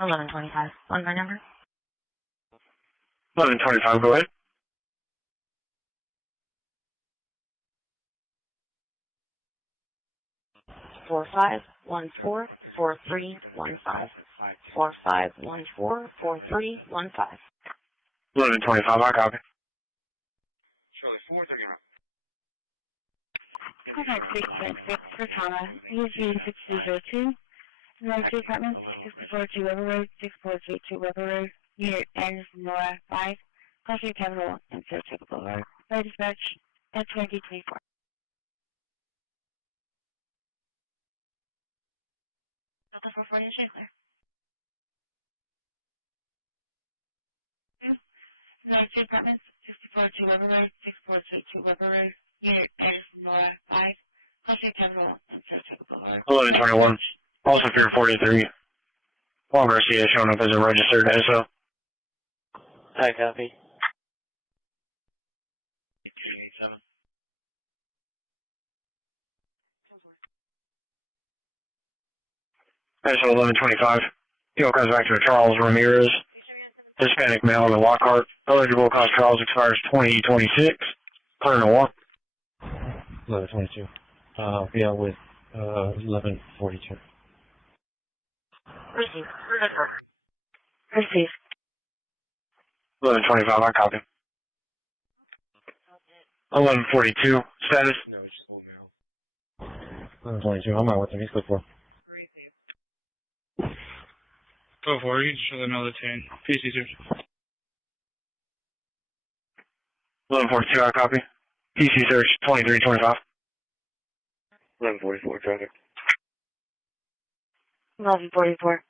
1125. One by number. 1125, go ahead. Four five 15 4315. 4514 4315. 1125, I copy. Charlie 430 around. Okay, 666 for Tama. UC 6202. Emergency Department 642 River Road, 6432 River Road. Unit N Nora 5. Country Capital and Saratoga Boulevard. Fire dispatch at 2024. Delta 440 and Schaeffler. Emergency Department 642 River Road, 6432 River Road. Unit N Nora 5. Country Capital and Saratoga Boulevard. 1121. Also Pier 43. Juan Garcia showing up as a registered SO. Hi, copy. 8387. SO 1125. Deal comes back to Charles Ramirez. Hispanic male in the Lockhart. Eligible cost trials expires 2026. Clear no one. 1122. Yeah, with 1142. Receive. Receive. 1125, I copy. 1142, status? No, it's just old mail. 1122, I'm out with him. He's good for. Receive. Go for it. You can just another chain. PC search. 1142, I copy. PC search 2325. 1144 traffic. 1144.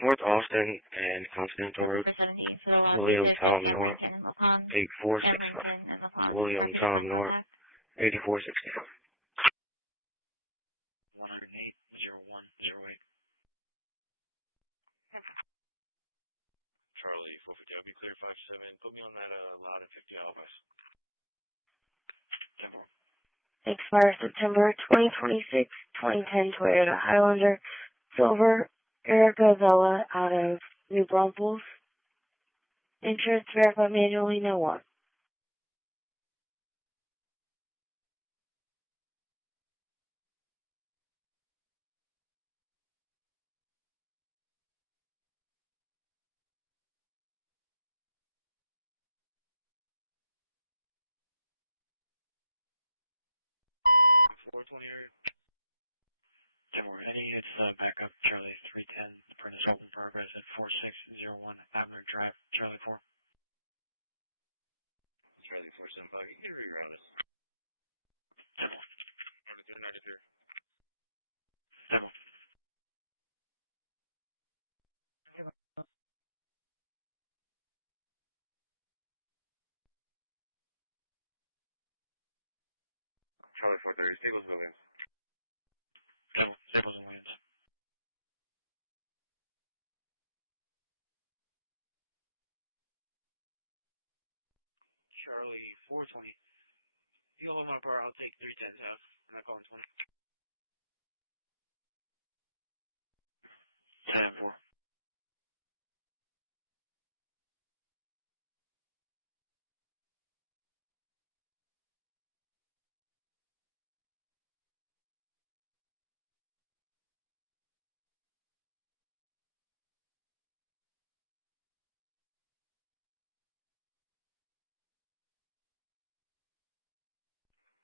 North Austin and Continental Road. 470 for the last William visit Tom at North. Lincoln and La Palm. 8465. And Lincoln and La Palm. William Happy to Tom find North. contact. 8465. 108, 0108. Charlie, 450, I'll be clear 57. Put me on that lot at 50 Alvis. 10-4. Expires September 2026, 2010 Toyota Highlander, silver, Erica Vela out of New Braunfels. Insurance verified manually, no one. Timor, any it's back up Charlie 310 for an assault in progress at 4601 Abner Drive, Charlie 4. Charlie 475, you can reroute us. Timor. 93. Timor. Charlie 430, Stables Williams. Timor. Staples and Williams. Charlie 420. You hold my bar, I'll take 310's house. I'm not calling 20. 10-4.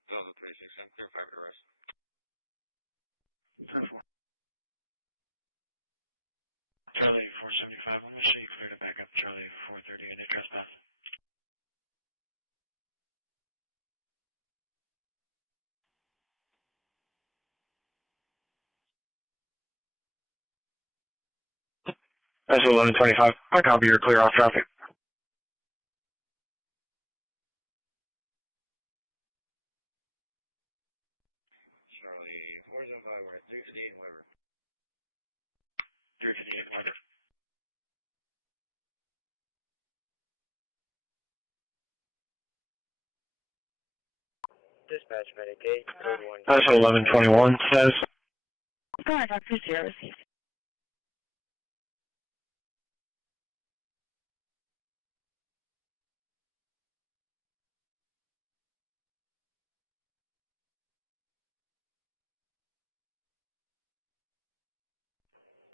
Delta 36, I'm clear 5 to rest. 10-4. Charlie 475, I'm going to show you clear to back up Charlie 430 and a trespass. That's 1125. I copy your clear off traffic. Charlie 475, we're at 358 and Weber. 358 Weber. Dispatch Medicaid, code 1. That's 1121 says. Go ahead, Dr. Sierra received.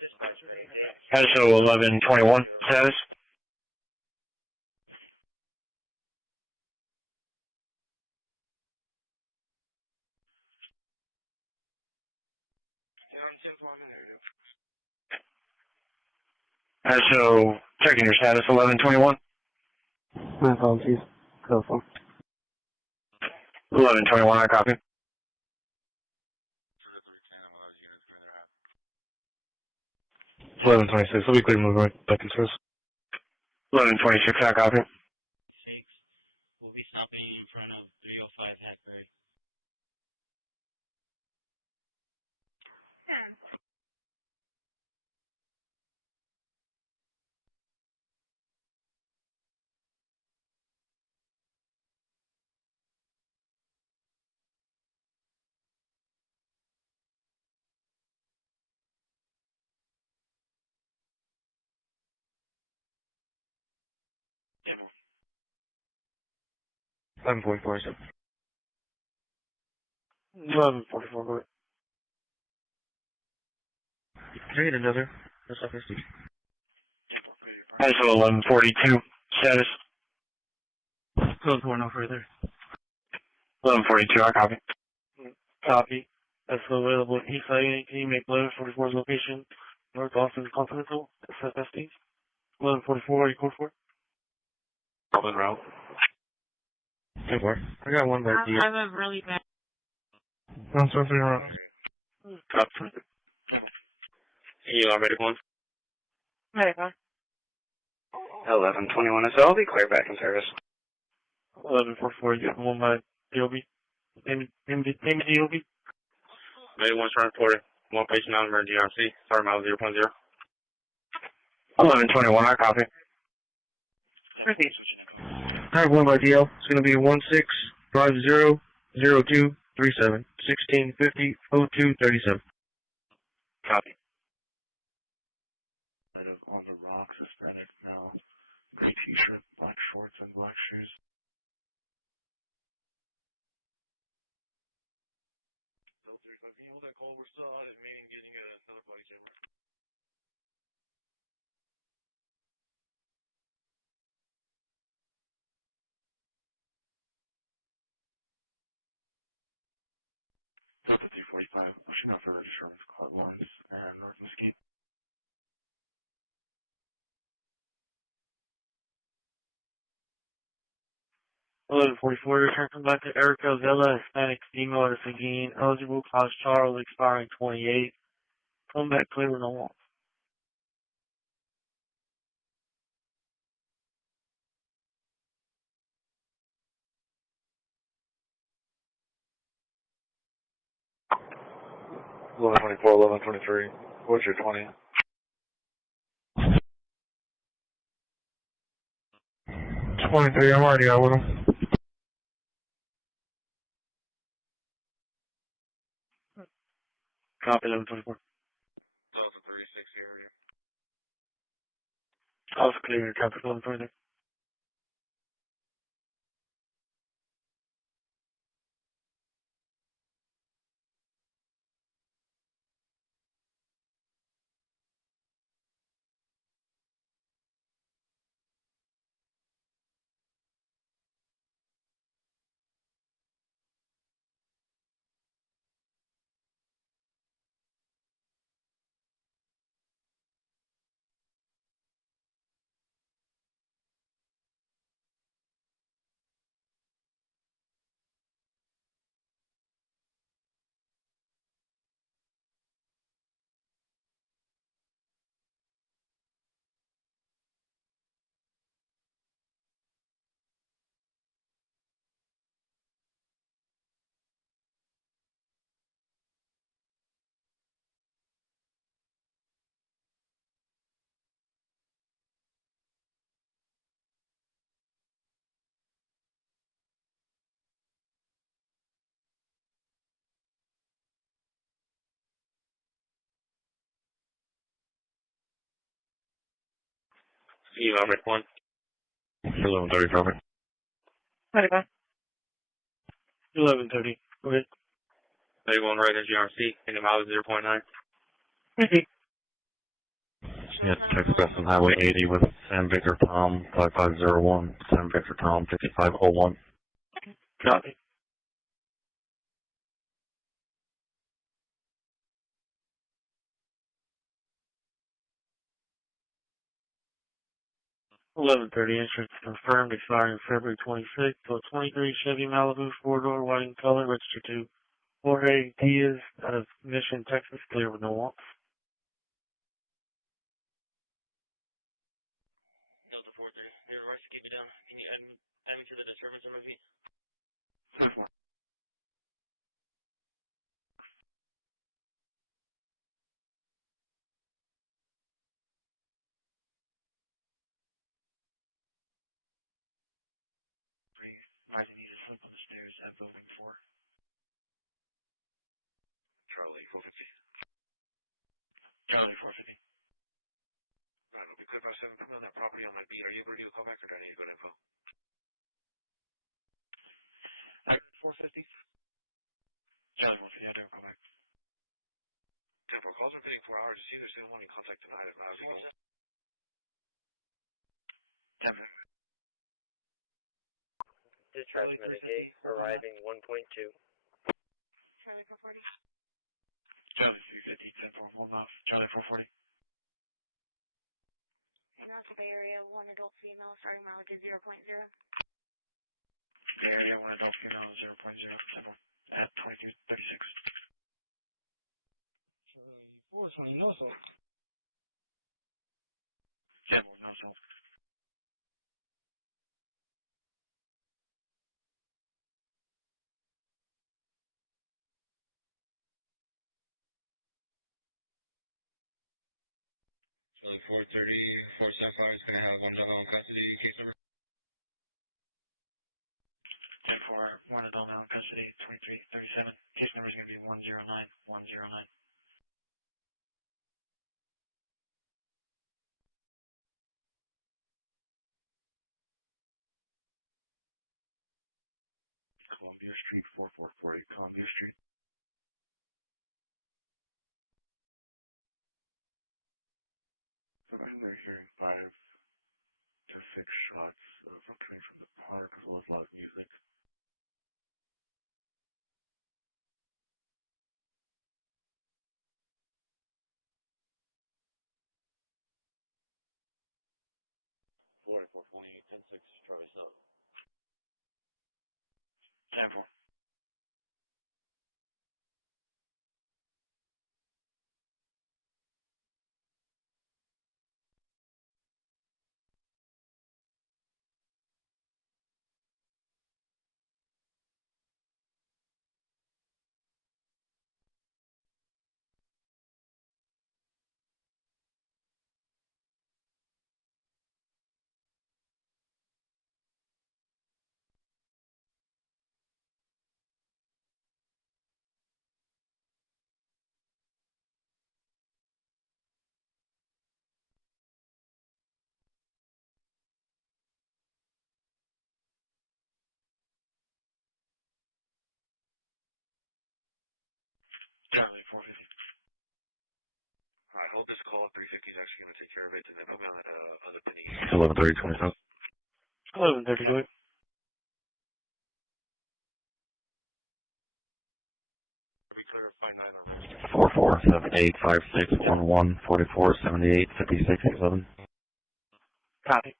Dispatch Medicaid. That's 1121 says. Yeah, I'm 10-1 in there. So, checking your status, 1121. My apologies. Go for 1121, I copy. For the 310, I'm allowed units giving their half. 1126, I'll be clear to move right back in service. 1126, I copy. 6. We'll be stopping in front of 305 Hackberry. 10. Demo. 1144, sir. 1144, go ahead. Can I get another? That's not Christi. Demo, go to your part. That's 1142 status. Code 4, no further. 1142, I copy. Copy. That's available east side. Can you make letter 44's location? North Austin Continental, SFSD. 1144, are you code 4? Open route. Code 4. I got one back to you. I have a really bad. I'm sorry for your Copy. You are ready, one? Ready, huh? 1121 SL, I'll be clear back in service. 1144, you have one by DOB. Name DOB. Maybe one's transported. One patient on emergency RC. Sorry, mile 0.0. 1121, I copy. Repeat, switching info. I have one by DL. It's going to be 16500237. 16500237. Copy. On the rocks, Hispanic now. Gray t-shirt, black shorts, and black shoes. Delta 35, can you hold that call? We're still out at Maine getting another body camera. Delta 345, pushing out further disturbance, Clark Lawrence, and North Mesquite. Hello, 44, return come back to Erica Villa, Hispanic female at Seguin, eligible class Charles, expiring 28. Come back clear with no wants. Eleven 24, 1123. What's your 20? I'm already out with him. Copy 1124. Delta 36 area. Also clear your traffic 1123. You are ready, one. 1130, copy. Ready, huh? 1130. Go ahead. 31 right at GRC, and the mile 0.9. Repeat. Yes, Texas Western Highway 80 with Sam Victor Tom 5501, Sam Victor Tom 5501. Copy. $11:30 insurance confirmed, expiring February 26th. So 23 Chevy Malibu, 4-door, white in color, registered to Jorge Diaz out of Mission, Texas, clear with no wants. Delta 430. You're right to keep it down. Can you add me to the disturbance MV? 2-4. Imagine he's asleep on the stairs at building 4. Charlie 450. Charlie 450. Alright, I'll be clear by 7. Put me on that property on my beat. Are you able to do a callback or do I need to go to info? 450. Charlie 450, I do a callback. 10-4, calls been pending 4 hours. Just see if there's anyone in contact tonight. If not, I'll go. 10-4. Charlie 350, arriving 1.2. Charlie 440. Charlie 350, 10-4, holding off. Charlie 440. And that's the Bay Area, one adult female, starting mileage is 0.0. Bay Area, one adult female, 0.0, at 2336. Charlie 420, no salt. Sample, no salt. Charlie 430, 475 is going to have one gentleman in custody. Case number? 10-4, one adult male in custody, 2337. Case number is going to be 109109. Columbia Street, 4448 Columbia Street. Providing they're hearing 5 to 6 shots coming from the park as well as loud music. Florida 420, 10-6, Charlie South. 10-4. Charlie 450. Alright, hold this call. 350 is actually going to take care of it, and then put me on that other pending. 1130, 27. 1130. Are we clear of 59 already? 44785611 4478 5667. Copy.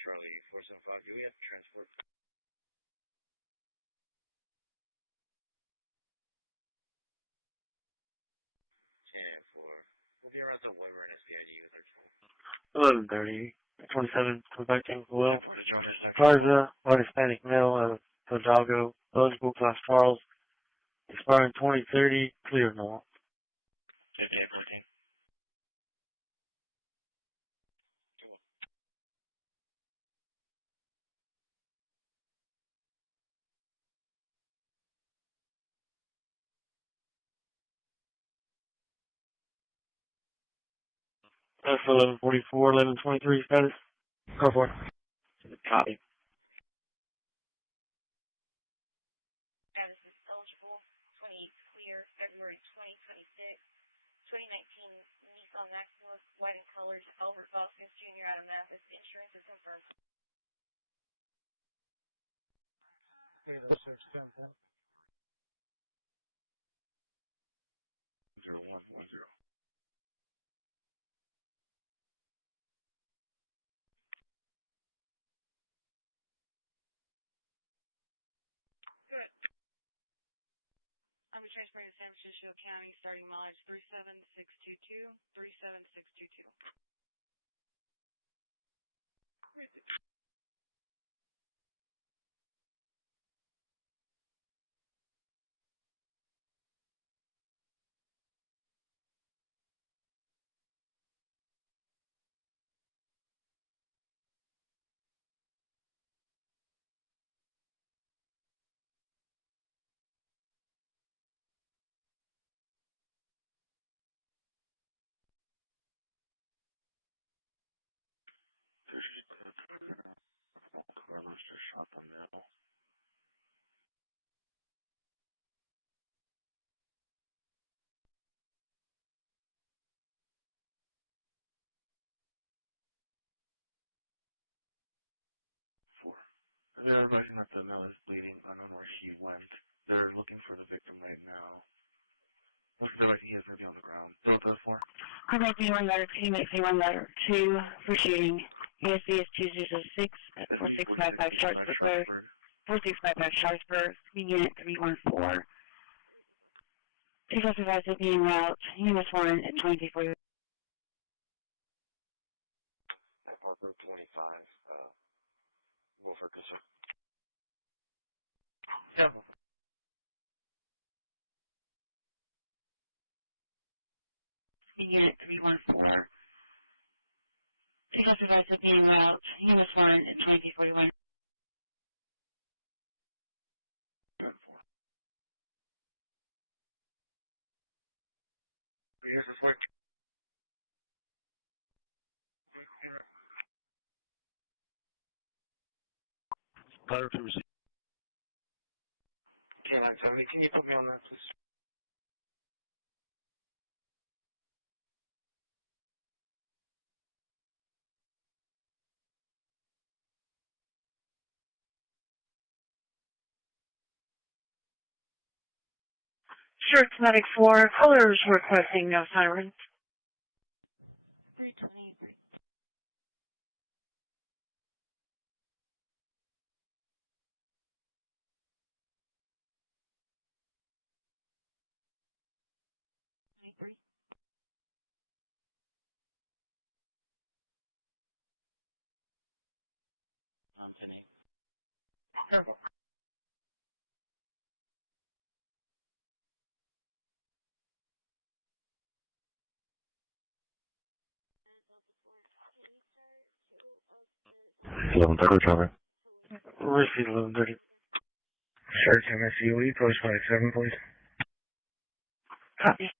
Charlie 475, do we have transport? Yeah, we'll be around the Weber and SPID with our tool. 1130. 27, come back to Will. 10-4 to Georgia, Garza, white Hispanic male, Hidalgo, eligible class Charles, expiring 2030, clear no. 5814. That's 1144, 1123 status. Go for it. Copy. Status is eligible, 28 clear, February 2026, 2019 Nissan Maximus, white in colors, Albert Vasquez Jr. out of Memphis. Insurance is confirmed. Okay, that's search 10-10. 0110. Good. I'm transferring to San Francisco County, starting mileage 37622, 37622. Whoever's just shot the mill. They're advising that the male is bleeding, unknown where he went. They're looking for the victim right now. Looks like he is maybe on the ground. Still at the 4. Cormac 1 letter 2, Mix 1 letter 2 for shooting. ASC is 2006 at 4655 Sharpsburg. 4655 Sharpsburg, unit 314. Two suspects are being route, unit 1 at 2340. At Park 25, Wolford, sir. Yeah. Unit 314. Two suspects are being route, unit 1 at 2341. Here's the switch. Letter to receive. K970, can you put me on that, please? Sure, Medic 4, colors requesting no sirens. 323. I'm 10-8. Careful. Eleven thirty, Charlie. Receive 1130. Search MSUE, post 57, please. Copy.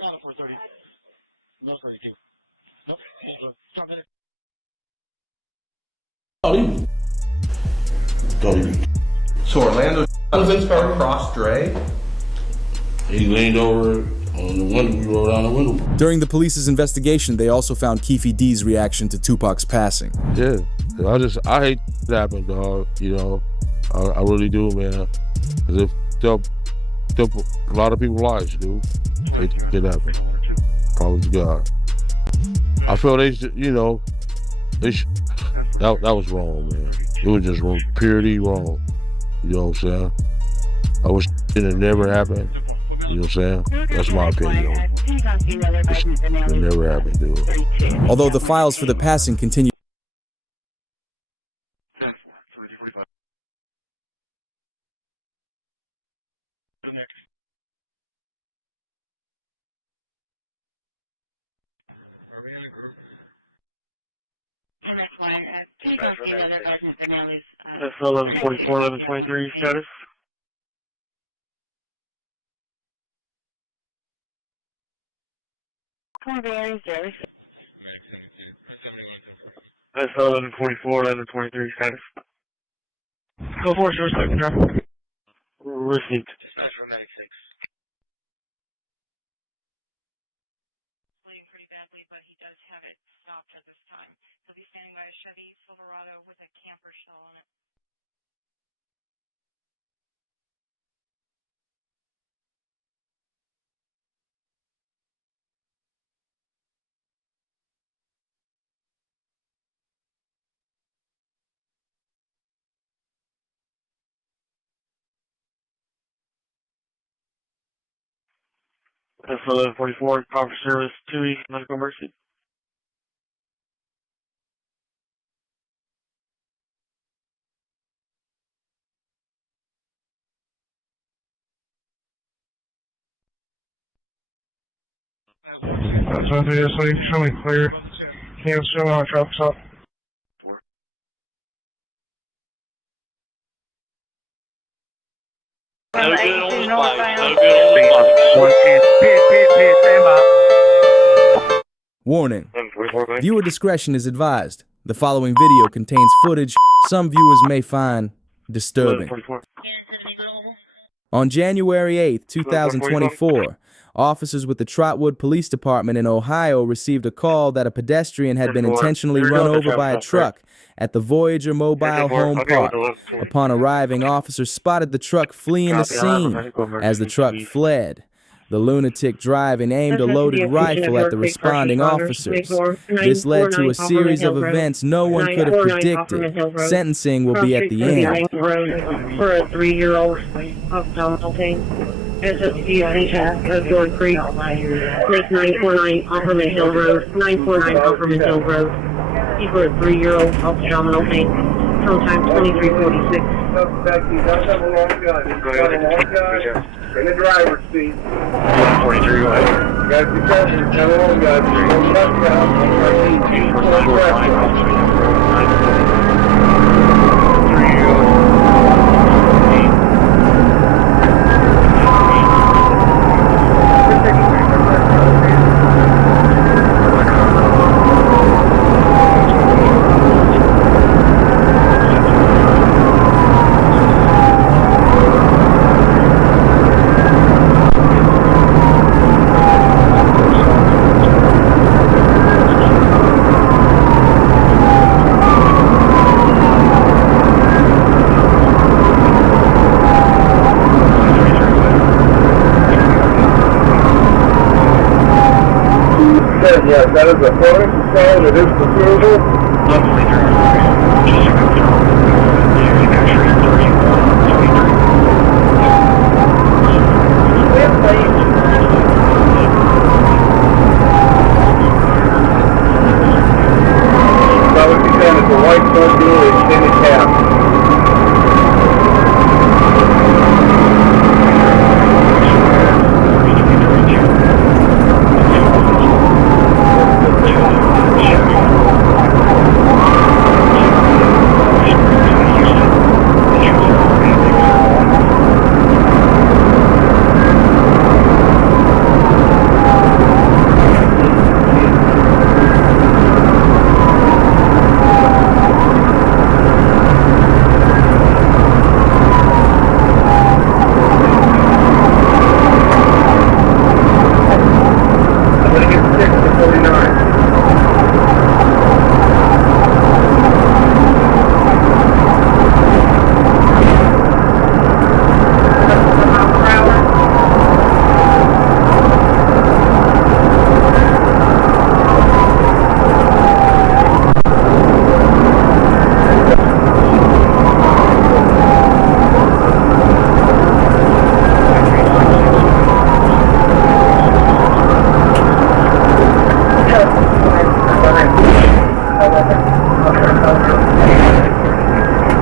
Not a 430. No 32. Nope. Stop minute. So Orlando Donovan's car crossed Dre. He leaned over on the window. We rolled down the window. During the police's investigation, they also found Keefe D's reaction to Tupac's passing. Yeah, I hate that happened, dog. You know, I really do, man. Cause it took a lot of people's lives, dude. It did happen. Probably to God. I feel they should, you know, that was wrong, man. It was just wrong, purely wrong. You know what I'm saying? I wish it had never happened. You know what I'm saying? That's my opinion. It never happened, dude. Although the files for the passing continue. 10-4, 2245. The next. Are we in a group? And that's one. Can you come see the other versions of Nelly's? That's 11.4, 11.3 status. Come on, Barry, service. Max 72. 71 so far. That's 11.4, 11.3 status. Go for it, short second traffic. Received. Dispatch for medic 6. Bleeding pretty badly, but he does have it stopped at this time. He'll be standing by a Chevy Silverado with a camper shell on it. That's 11.44, call for service 2 East, medical emergency. Once you get so you can show me clear. Can't show me how traffic stop. 4. No good on the spike. No good on the spike. Warning. Viewer discretion is advised. The following video contains footage some viewers may find disturbing. On January 8, 2024, officers with the Trotwood Police Department in Ohio received a call that a pedestrian had been intentionally run over by a truck at the Voyager Mobile Home Park. Upon arriving, officers spotted the truck fleeing the scene. As the truck fled, the lunatic driver aimed a loaded rifle at the responding officers. This led to a series of events no one could have predicted. Sentencing will be at the end. For a 3-year-old abdominal pain. SSDIHS of George Creek. Snake 949 Offerman Hill Road. 949 Offerman Hill Road. He for a 3-year-old abdominal pain. Sometime 2346. Go ahead with it. Reach out. 1143, go ahead. Unit 14, Jason David. Proceed with the about road. 949 Offerman Hill Road. 949 Offerman Hill Road. A 3-year-old with a lot of abdominal pain. Heavy pain in the belly button and the right side of the stomach. 3123. I got it. 1123 traffic. 1123, go ahead. Texas Victor Robert Tom 6387. Victor Robert Tom 6387. 173 South, got at the 2300 block of Thompson Street. 943. Traffic. Copy 2300 block of Tesla Street. 1143, go ahead. I'll be on that last LP at 123 South and Rodeo Road. 1143, our copy. Just to confirm, Nora David, X-ray 3123. 1123, entrance is confirmed. We start on July 26 to a 24-4 Bronco, carry-all black in color, Street View, and Gina Rodriguez. Call engine 8. As redeemed clear. 1143, our copy. Expired March 2022 to 2011 Chevy 4-door, black in color, to in Boney Springs out of Houston. Insurance verified manually, clear on 1. Simple. Delta 430, good strike to adult female, to 4913 Waltham Drive, starting line 0. 10-4, 2249. They're working on it. 10-4. So 423 clear. 1144. Texas ID. 1144, go ahead. 2366-5146. 2366-5146. Copy. First night card in North Dakota.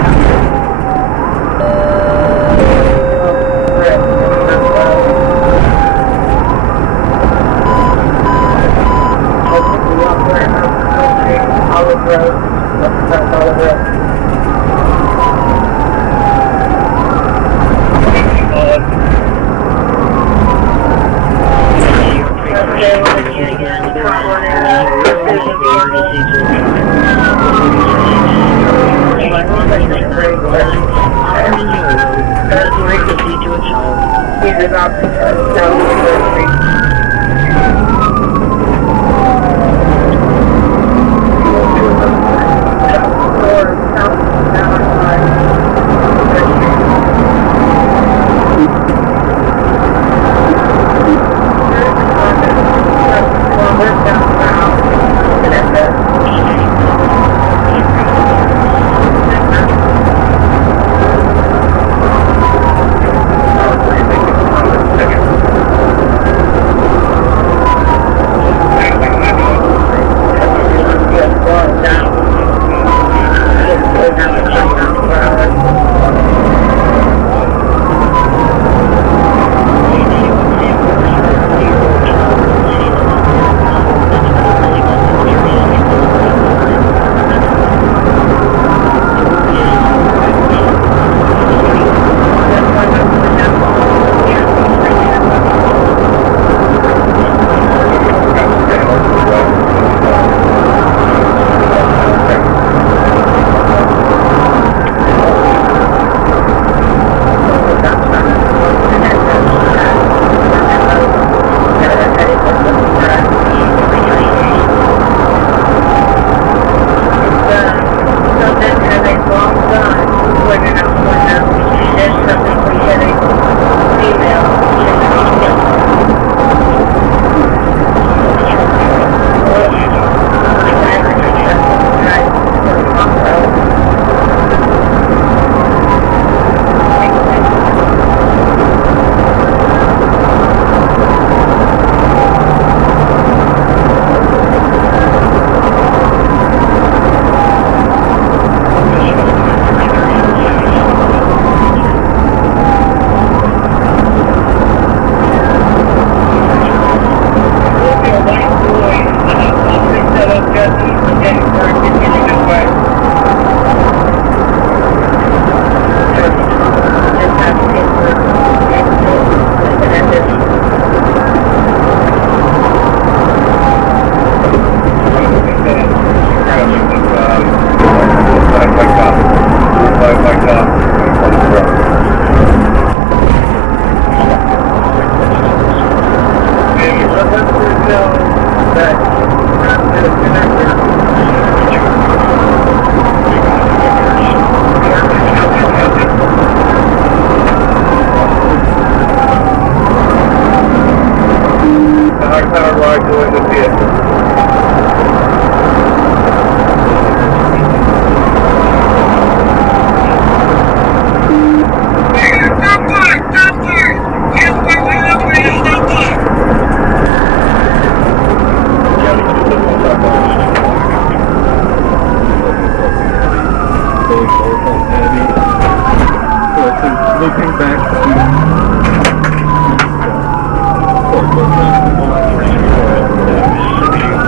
Copy. William X-ray Tom 7011. And X-ray Tom 7011, 10-4. Guadalupe County, York Creek first responders make 949 Offerman Hill Road, medical emergency to a child. Guadalupe County and York Creek first responders make 949 Offerman Hill Road, medical emergency to a child. Building is secure. Crossing lost target. Building is secure, 4. So I'll be en route. Come up up unit and meet the medical. 1144, 1123. Now we turn for Metro Roberto Keys, a Spanish male, Seguin, eligible for an ID card, expired of 24/5/12/2024. 89174 is for a 3-year-old child complaining of severe abdominal pain to the belly button area and to the right side of the stomach. It will be a long driveway across the street from the marked mailbox. Long driveway across the street from the marked mailbox. 1140 SO. Correction. 1140. Unit going with the medics. Go ahead and assign me to 44's medical emergency. We have there's stuff out here. Affirmative. 10-4. 1144, so. Just from 43. Give me a clue. 1143 status. Affirmative. He came back clear. No launch. 42, you show them on 95. Can you get the next 51 in route? 1142, I copy. Custody time 2350. SO 1143 status. Engine 8 for nature. You can order Hotel, QC 8001, 4421 South High Drive, 4421 South High Drive, room 116. 2000 guys will be en route. 1143, check for cars and PWLI. Can you change the call to a mental non-violent? Copy. Simple. Charlie 330, Charlie 370, showing you en route to an unknown. For your information, we're going to be in front of 611. Oh, sorry, Inspector 2052. 1142, I copy. We'll be contacting Barry's. For 51. So 1121. I have a traffic stop in Cap, Leaf 46 in front of the. One David Victor 7. I need for a read back. 1121, I copy. 516. 1143, go ahead. Mississippi deal.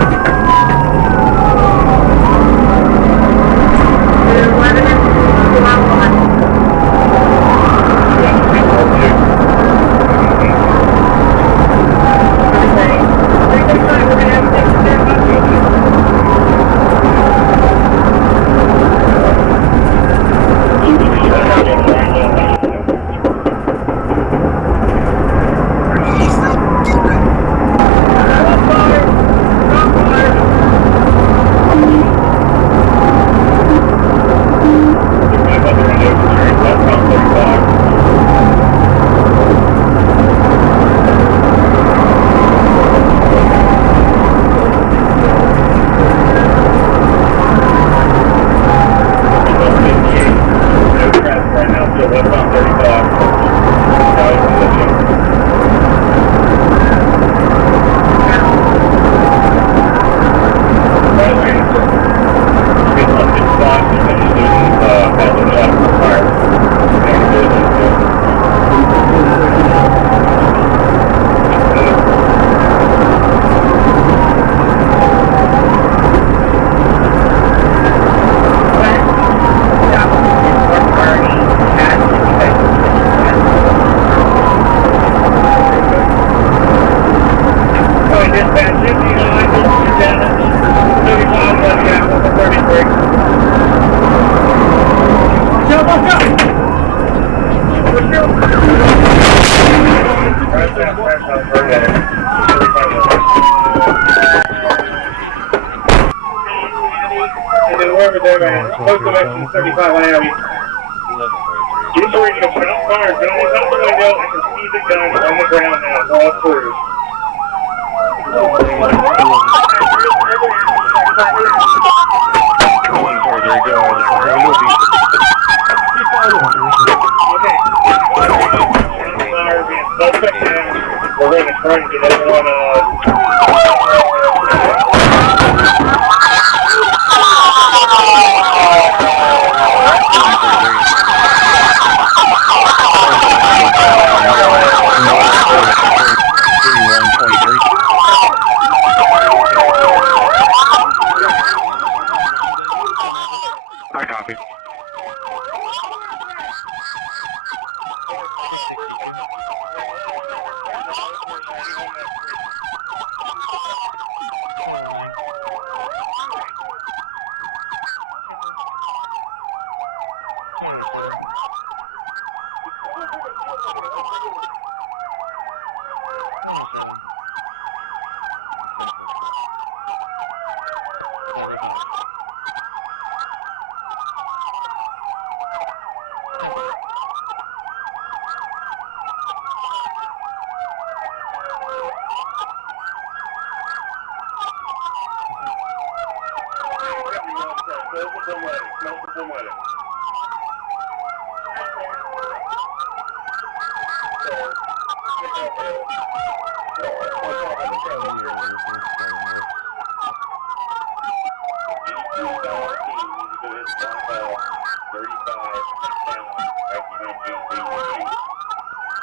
We're arriving at Bay, ending mileage 5. It's going to be 8029 70 047 80 29 70 047. 1143, I copy. Engine 8. This is Engine 8. Emergency captain from latitude tailboard. For make 8, no, Engine 8. 2 Motor Tower 34, 29 South High Drive, 342 South High Drive, is 801. Talking to unknown nature, this is possibly valves to be flared. These also guys will be in out. Unit 1 at 2065. Emergency captain from latitude tailboard. For make 8, no, Engine 8. 2 Motor Tower 34, 29 South High Drive, 342 South High Drive, is 801. Talking to unknown nature, this is possibly valves to be flared. These also guys will be in out. Unit 1 at 2065. It's on to the zoning first. 1143. So it's my mistake. I gotta correct the deal. Correction. LP. Negative 1123. I don't see any priors. 1143, go ahead. I corrected LP. It's not the Richard. It's gonna be Nora David X-ray. Nora David X-ray. 619. 1143. 31. That was LP that was given Nora David X-ray 3123. 10 Frost King. 430. Was there an event that occurred yesterday at the same address? I copy. 662. 10-4. 1209. 10-4. 1207. Go for it. 107. 10-4. 505. 10-4.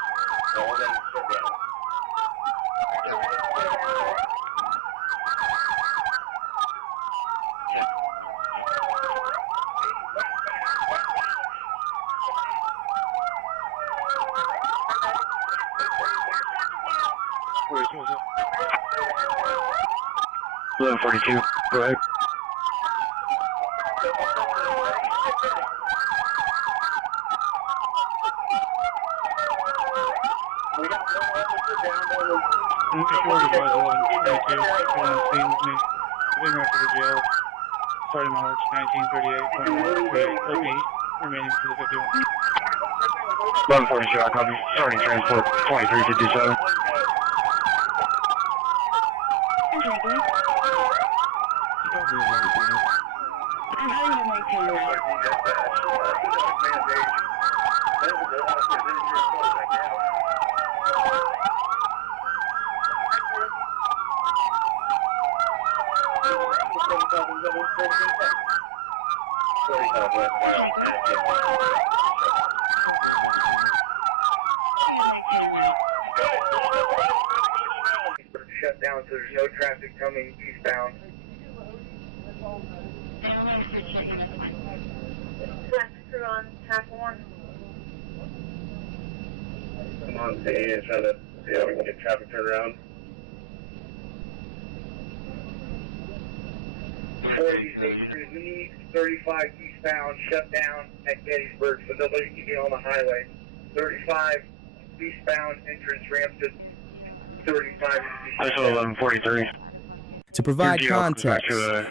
Charlie 37, alright. 10-4. We have the Modern Motel. 10-4, Modern Motel. Where's Motel? 1142. Go ahead. 10-4, area. If you weren't advised, 1122, get on scene with me. I've been right to the jail. Starting mileage 1938-1938 LP, remaining for the 51. 1142, I copy. Starting transport 2357. Insurance Okay. March of 26, 2006. Start me in medic unit. I'm not even maintaining out. All the big value bins. Vehicles clear. Your driver complete. Also off the big value bin. Does the DL expires 27 eligible clear? Receive, thank you. Okay, Greg. Start me in medic unit. I have maintaining out. Yeah, I'm going to switch it in this one. USB, another unit. That's 1143. To provide context,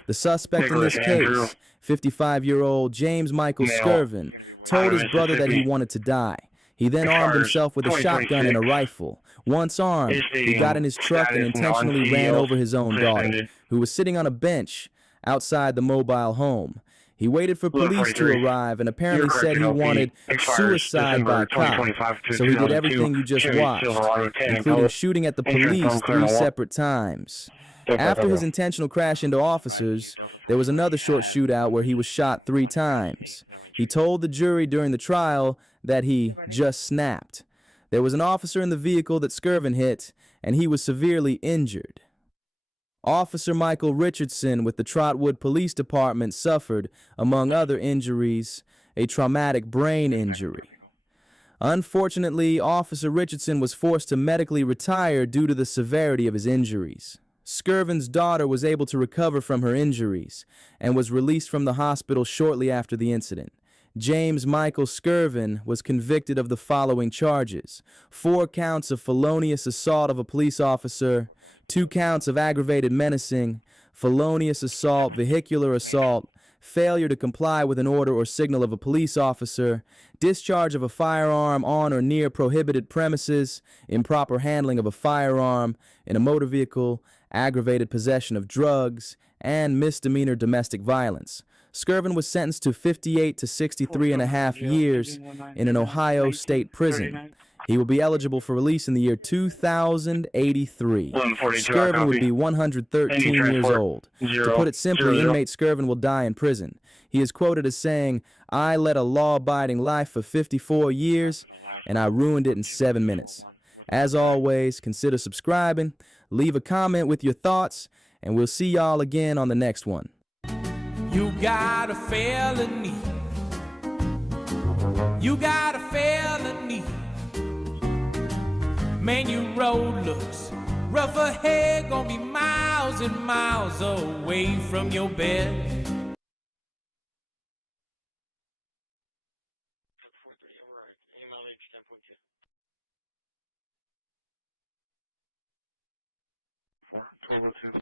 the suspect in this case, 55-year-old James Michael Skirvin, told his brother that he wanted to die. He then armed himself with a shotgun and a rifle. Once armed, he got in his truck and intentionally ran over his own daughter, who was sitting on a bench outside the mobile home. He waited for police to arrive and apparently said he wanted suicide by cop, so he did everything you just watched, including shooting at the police 3 separate times. After his intentional crash into officers, there was another short shootout where he was shot 3 times. He told the jury during the trial that he just snapped. There was an officer in the vehicle that Skirvin hit, and he was severely injured. Officer Michael Richardson with the Trotwood Police Department suffered, among other injuries, a traumatic brain injury. Unfortunately, Officer Richardson was forced to medically retire due to the severity of his injuries. Skirvin's daughter was able to recover from her injuries and was released from the hospital shortly after the incident. James Michael Skirvin was convicted of the following charges: 4 counts of felonious assault of a police officer, 2 counts of aggravated menacing, felonious assault, vehicular assault, failure to comply with an order or signal of a police officer, discharge of a firearm on or near prohibited premises, improper handling of a firearm in a motor vehicle, aggravated possession of drugs, and misdemeanor domestic violence. Skirvin was sentenced to 58 to 63.5 years in an Ohio state prison. He will be eligible for release in the year 2083. Skirvin would be 113 years old. To put it simply, inmate Skirvin will die in prison. He is quoted as saying, "I led a law-abiding life for 54 years, and I ruined it in 7 minutes." As always, consider subscribing, leave a comment with your thoughts, and we'll see y'all again on the next one. You got a felony. You got a felony. Man, your road looks rough ahead, gonna be miles and miles away from your bed. 43, override. Any mileage 10.2. 1202.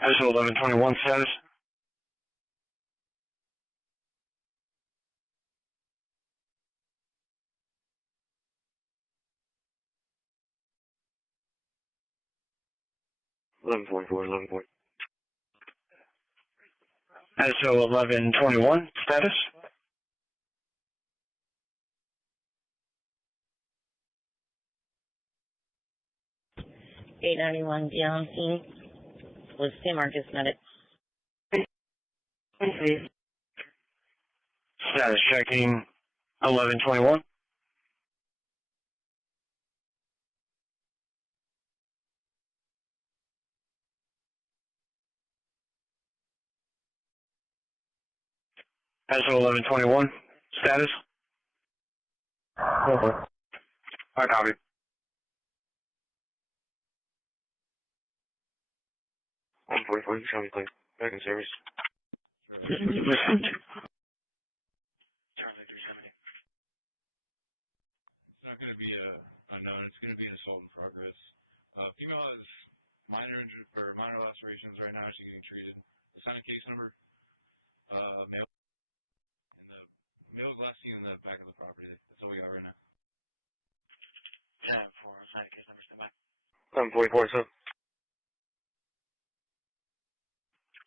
ISO 1121 status. ISO 1121 status. $891 beyond scene with San Marcos Medic. Status checking 1121. ISO 1121 status. I copy. Show me clear. Back in service. Charlie 370. It's not going to be a unknown. It's going to be an assault in progress. Female has minor injury or minor lacerations right now. She's getting treated. Assign a case number. Male. And the male is last seen in the back of the property. That's all we got right now. 10-4. Assign a case number. Stand by. 1144. So.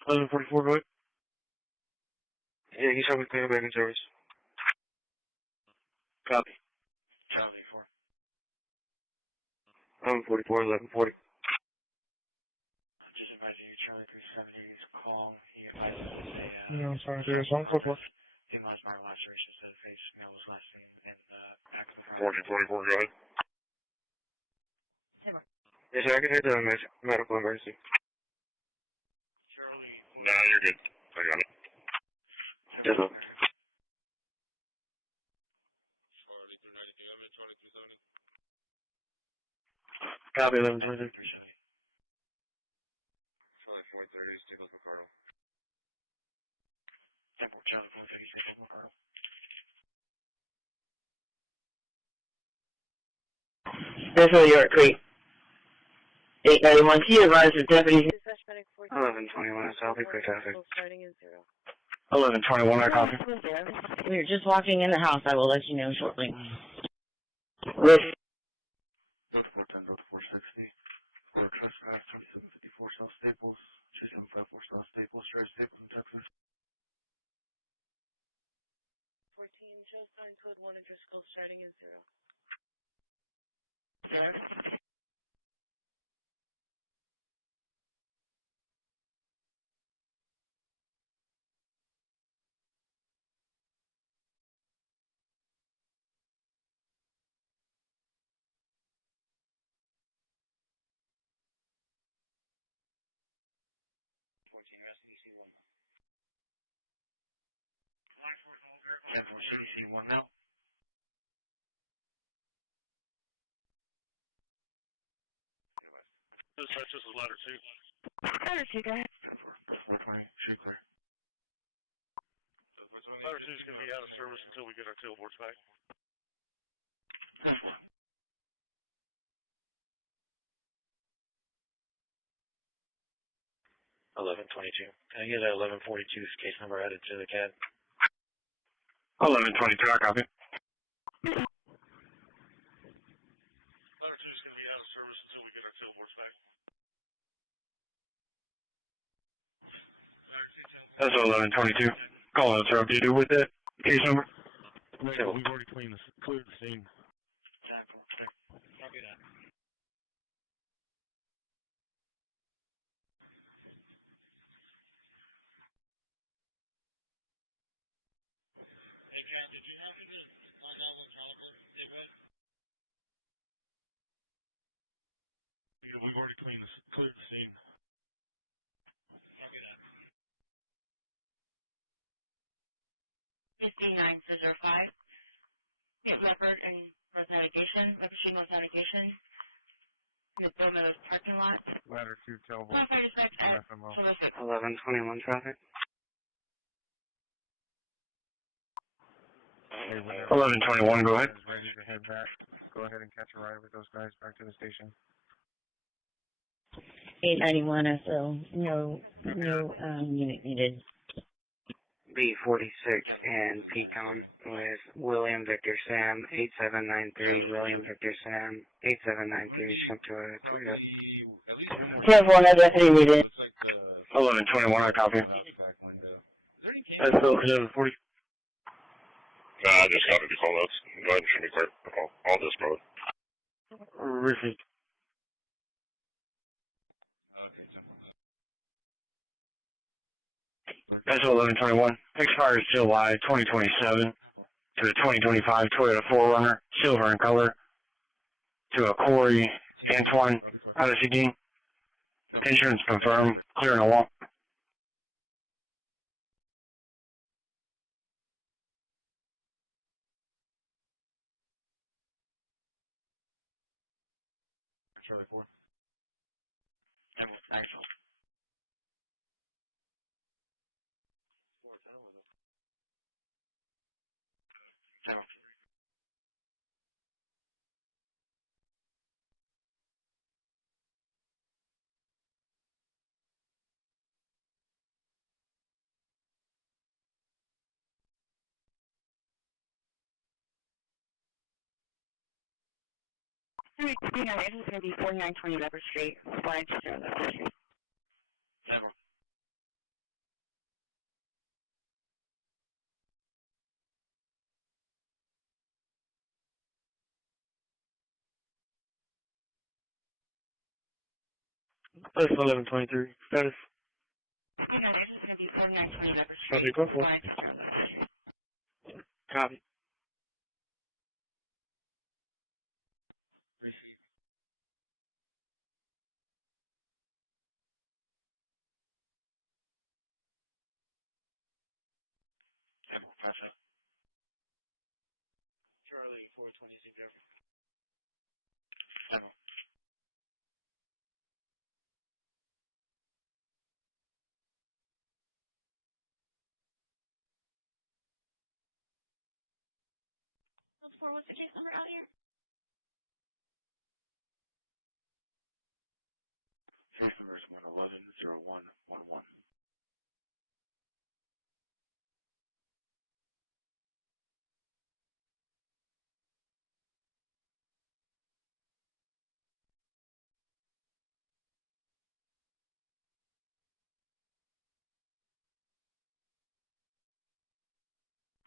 1144. Go ahead. Yeah, he's showing clear. Back in service. Copy. Charlie 4. 1144. 1140. Just advising you, Charlie 370's call. He advises it's a sorry, assault in progress. Female has minor lacerations to the face. Male was last seen in the back of the property. 44, go ahead. Yes, sir, I can hear the medical emergency. Charlie 4. Nah, you're good. I got it. Charlie 392. I'm in Charlie 370. Copy 1120. 370. Charlie 430. Stick with Ricardo. 10-4. Charlie 430. Stick with Ricardo. Definitely York Creek. 891. Can you advise the deputies? 1121. South Creek traffic. Starting in 0. 1121. I copy. If you're just walking in the house, I will let you know shortly. Both 410, both 460. For trespass, 2754 South Staples, 2754 South Staples, Drive Staples in Texas. 14, show sign code 1 in Driscoll starting in 0. Sir? Rest CDC 1 now. 10-4 CDC 1 now. This is ladder 2. Ladder 2, go ahead. 10-4, 420, shoot clear. Ladder 2 is going to be out of service until we get our tailboards back. 10-4. 1122. Can I get a 1142's case number added to the CAD? 1122, I copy. Ladder 2 is going to be out of service until we get our tailboards back. That's 1122. Call out, sir. What do you do with that case number? Wait, we've already cleared the scene. 10-4, clear. Copy that. Hey, Cat, did you happen to find out what caliber it was? We've already cleared the scene. Copy that. Christi 905. Get leopard and North Navigation, leopard street North Navigation. In the Bill Miller's parking lot. Ladder 2, Telvo. Qualified dispatch at FMO. 1121 traffic. Hey, whenever 1121, go ahead. is ready to head back, go ahead and catch a ride with those guys back to the station. 891 SO. No unit needed. B46 and Pecan with William Victor Sam 8793. William Victor Sam 8793. Come to a Probably at least one more. Yeah, one of the three needed. Looks like the 1121, I copy. back window. Is there any cameras? That's 1140. I just got to call notes. Go ahead and shoot me clear. I'll just mode. Received. Okay, so. That's 1121. Expires July 2027 to a 2025 Toyota 4Runner, silver in color, to a Corey Antoine out of CD. Insurance confirmed. Clearing a walk. Charlie 4. Thanks. 410 over the. General. This is going to be 4920 Leopard Street, flying to Leopard Street. General. That's 1123. Status. This is going to be 4920 Leopard Street, flying to Leopard Street. Copy. Received. General, patsey. Charlie 420 Jeffrey. General. What's the case number out here? Case number is 111-0111.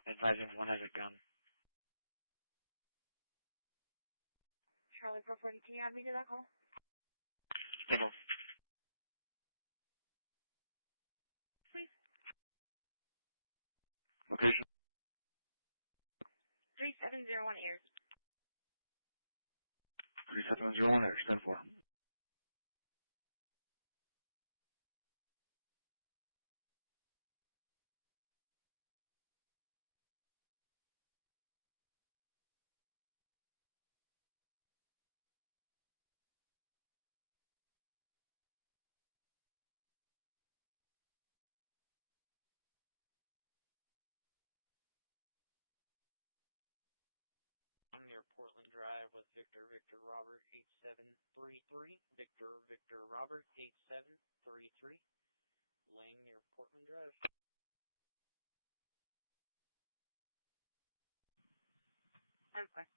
Advising one has a gun. Charlie 442, have me do that call. General. Please. Location. 3701 Airs. 3701 Air, stand for. I'm near Portland Drive with Victor Robert 8733. Victor Robert 8733. Laying near Portland Drive. I'm fine.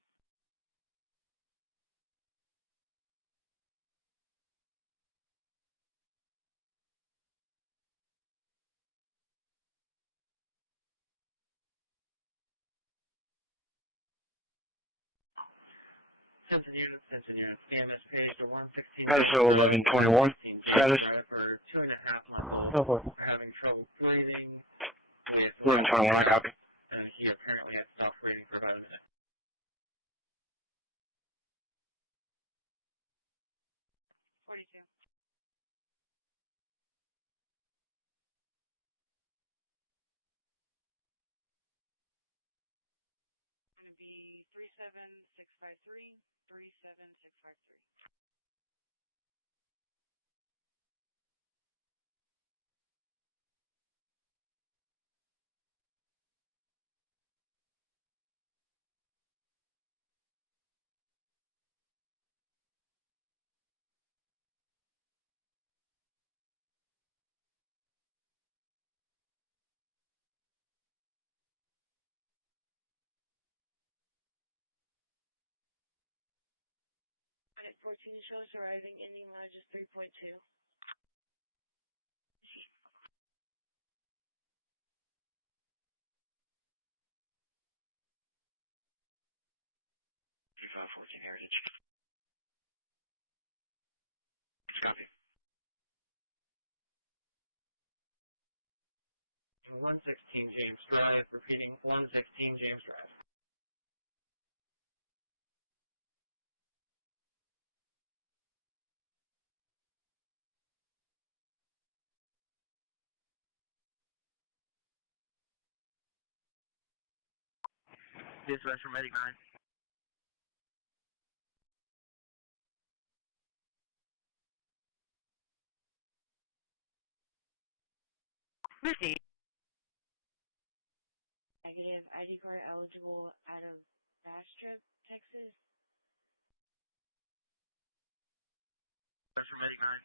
Sensing units. CMS page to 116. That's 1121. Status. Drive for 2.5 months old. Are having trouble breathing with 1121, I copy. and he apparently had stopped breathing for about a minute. 42. to be 37653, 37653. At 14 shows arriving, ending mileage is 3.2. 3514 Heritage. Copy. 116 James Drive, repeating 116 James Drive. Dispatch from Medic 9. Christi. Negative. ID card eligible out of Bastrop, Texas. Dispatch from Medic 9.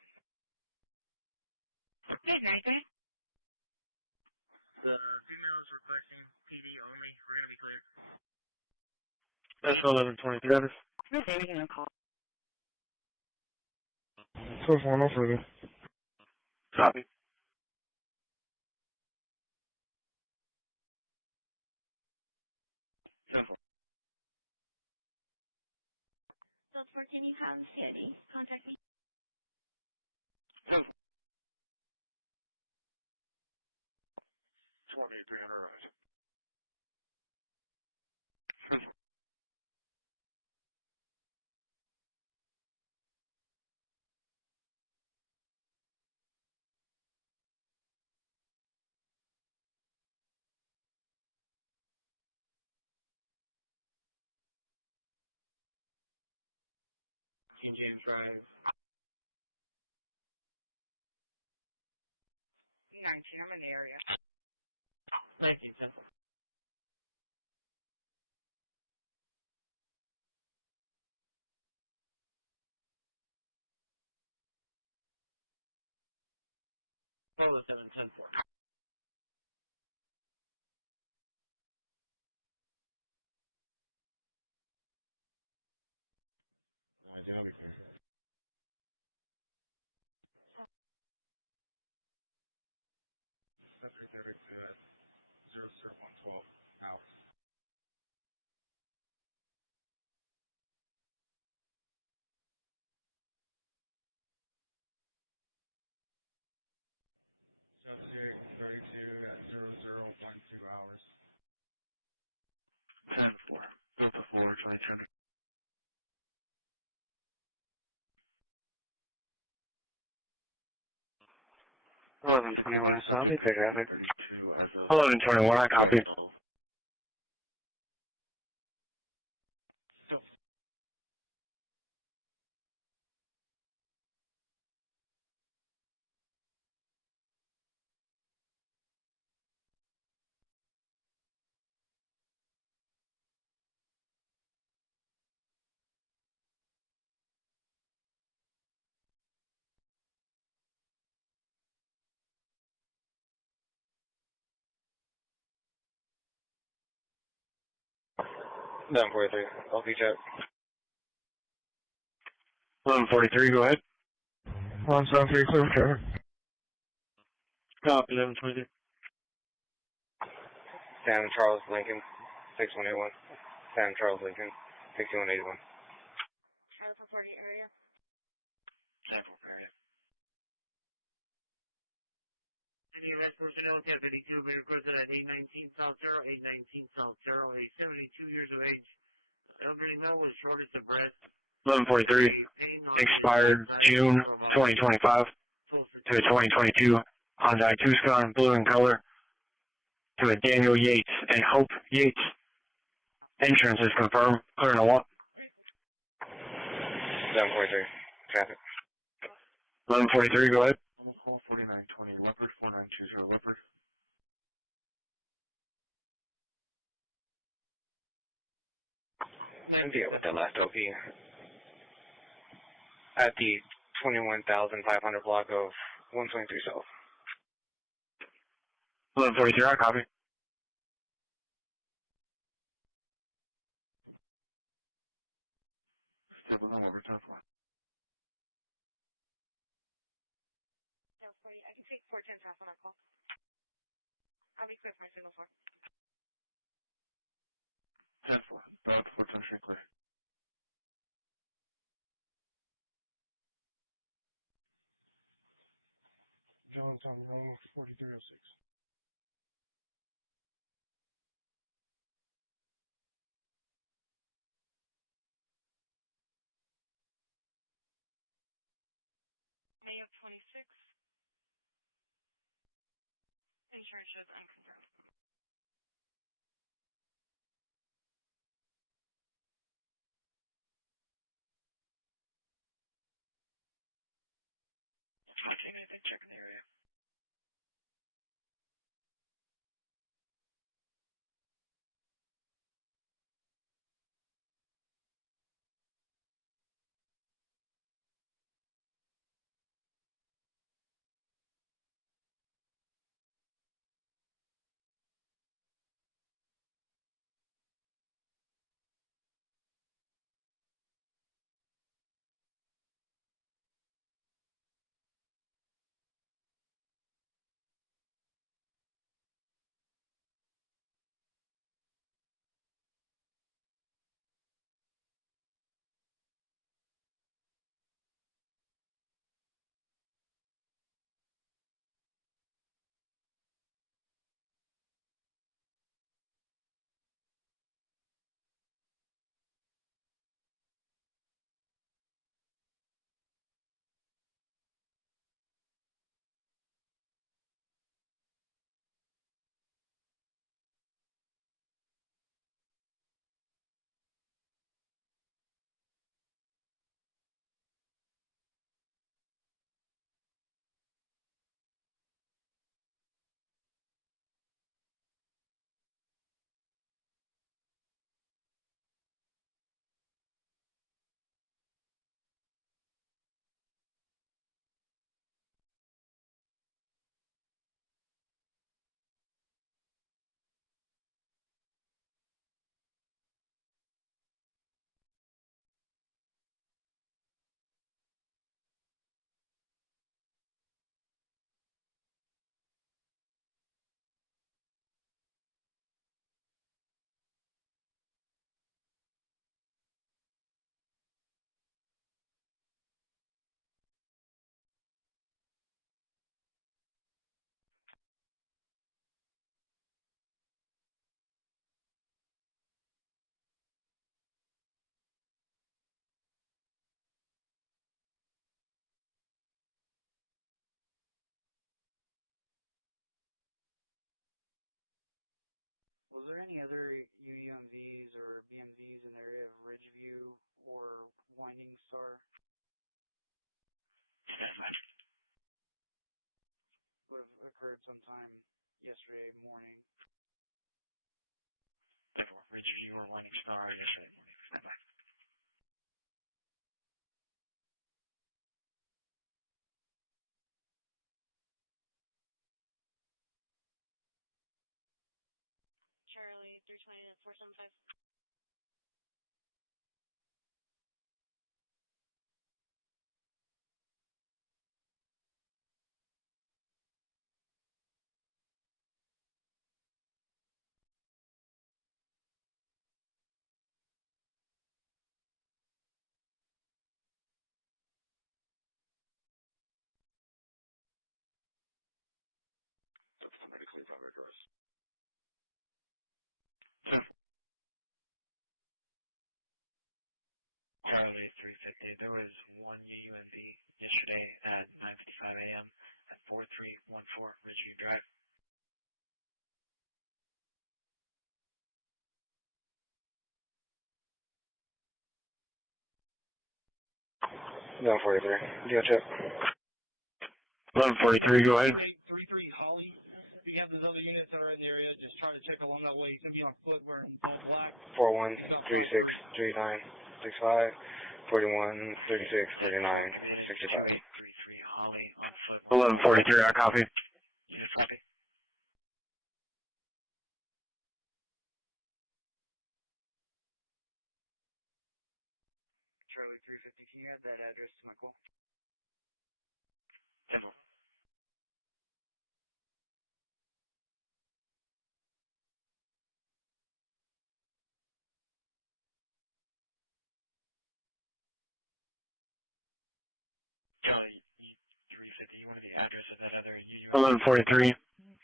Good night, guys. The female is requesting PD only. We're going to be clear. That's 1123. Who's taking a call? Source 1 no further. Copy. So, can you have Sandy contact me? 2300 right. James Drive. 19, I'm in the area. 19 Central. Polo 710-4. I do not be clear. That's 332 at 00112 out. Subject 32 at 0012 hours. 10-4. Delta 4, 2020. Subject 32 as of 1121, I copy. Still. Down 43. I'll be check. 1143, go ahead. 173, clear for traffic. Copy, 1123. San Charles Lincoln, 6181. San Charles Lincoln, 6181. Alpha 40 area. Sample area. Any arrest personnel, 1052, been requested at 819 South Terrell, 819 South Terrell, a 72 years of age elderly male with shortest of breath. 1143, expired June 2025 to a 2022 Hyundai Tucson, blue in color, to a Daniel Yates and Hope Yates. Insurance is confirmed. Clear to what? 743. Traffic. 1143, go ahead. I'm gonna call 4920 Leopard 4920 Leopard. Then deal with the last OP. At the 21,500 block of 123 South. 1143, I copy. Still below over 10 4. No, 40. I can take 410 fast on that call. I'll be clear for my signal 4. 10 4. About 410 street clear. John's on your own 4306. May of 26. Insurance shows unconfirmed. Not seeing anything, checking the area. Was there any other UUMVs or BMVs in the area of Ridgeview or Winding Star? Would have occurred sometime yesterday morning. Therefore, Ridgeview or Winding Star yesterday morning. Stand by. Charlie, 320 to 475. That's somebody clean fabricate address. Charlie 350. There was one UUMB yesterday at 9:55 a.m. at 4314 Ridgeview Drive. 1143. Deal check. 1143, go ahead. 2833 Holly. If you have those other units that are in the area, just try to check along that way. He's going to be on foot wearing all black. 41, He's about 36, 39, 65, 41, 36, 39, 2833 Holly on foot. 1143, I copy. Yes, copy. Charlie 350, can you add that address to my call? 10-4. Charlie 350, you wanted the address of that other UUM? 1143.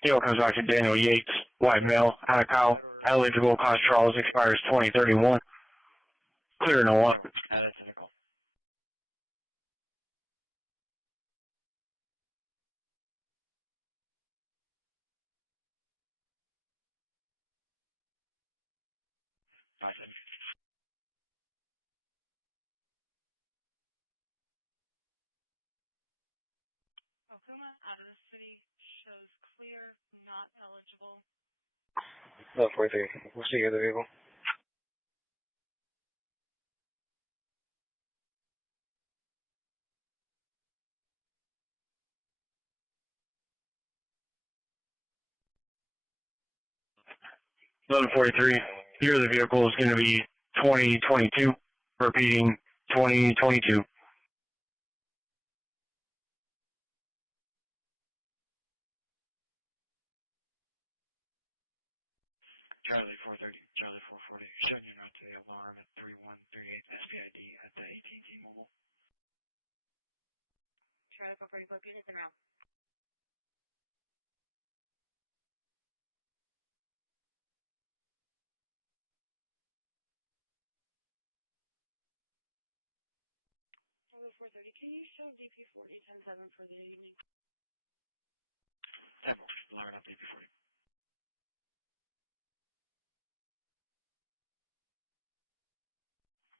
Deal comes back to Daniel Yates, white male, Atacao, eligible, cause Charles, expires 2031. Clear, no one. Add it to the call. Bye, then. Okuma out of the city shows clear, not eligible. 1143. We'll see you at the vehicle. Eleven 43. Here the vehicle is going to be 2022. Repeating 2022. Charlie 430, Charlie 440, showing you not to the alarm at 3138 SPID at the AT&T Mobile. Charlie 440, book units en route. Charlie 430, can you show DP40 10-7 for the evening? 10-4, alarming up DP40.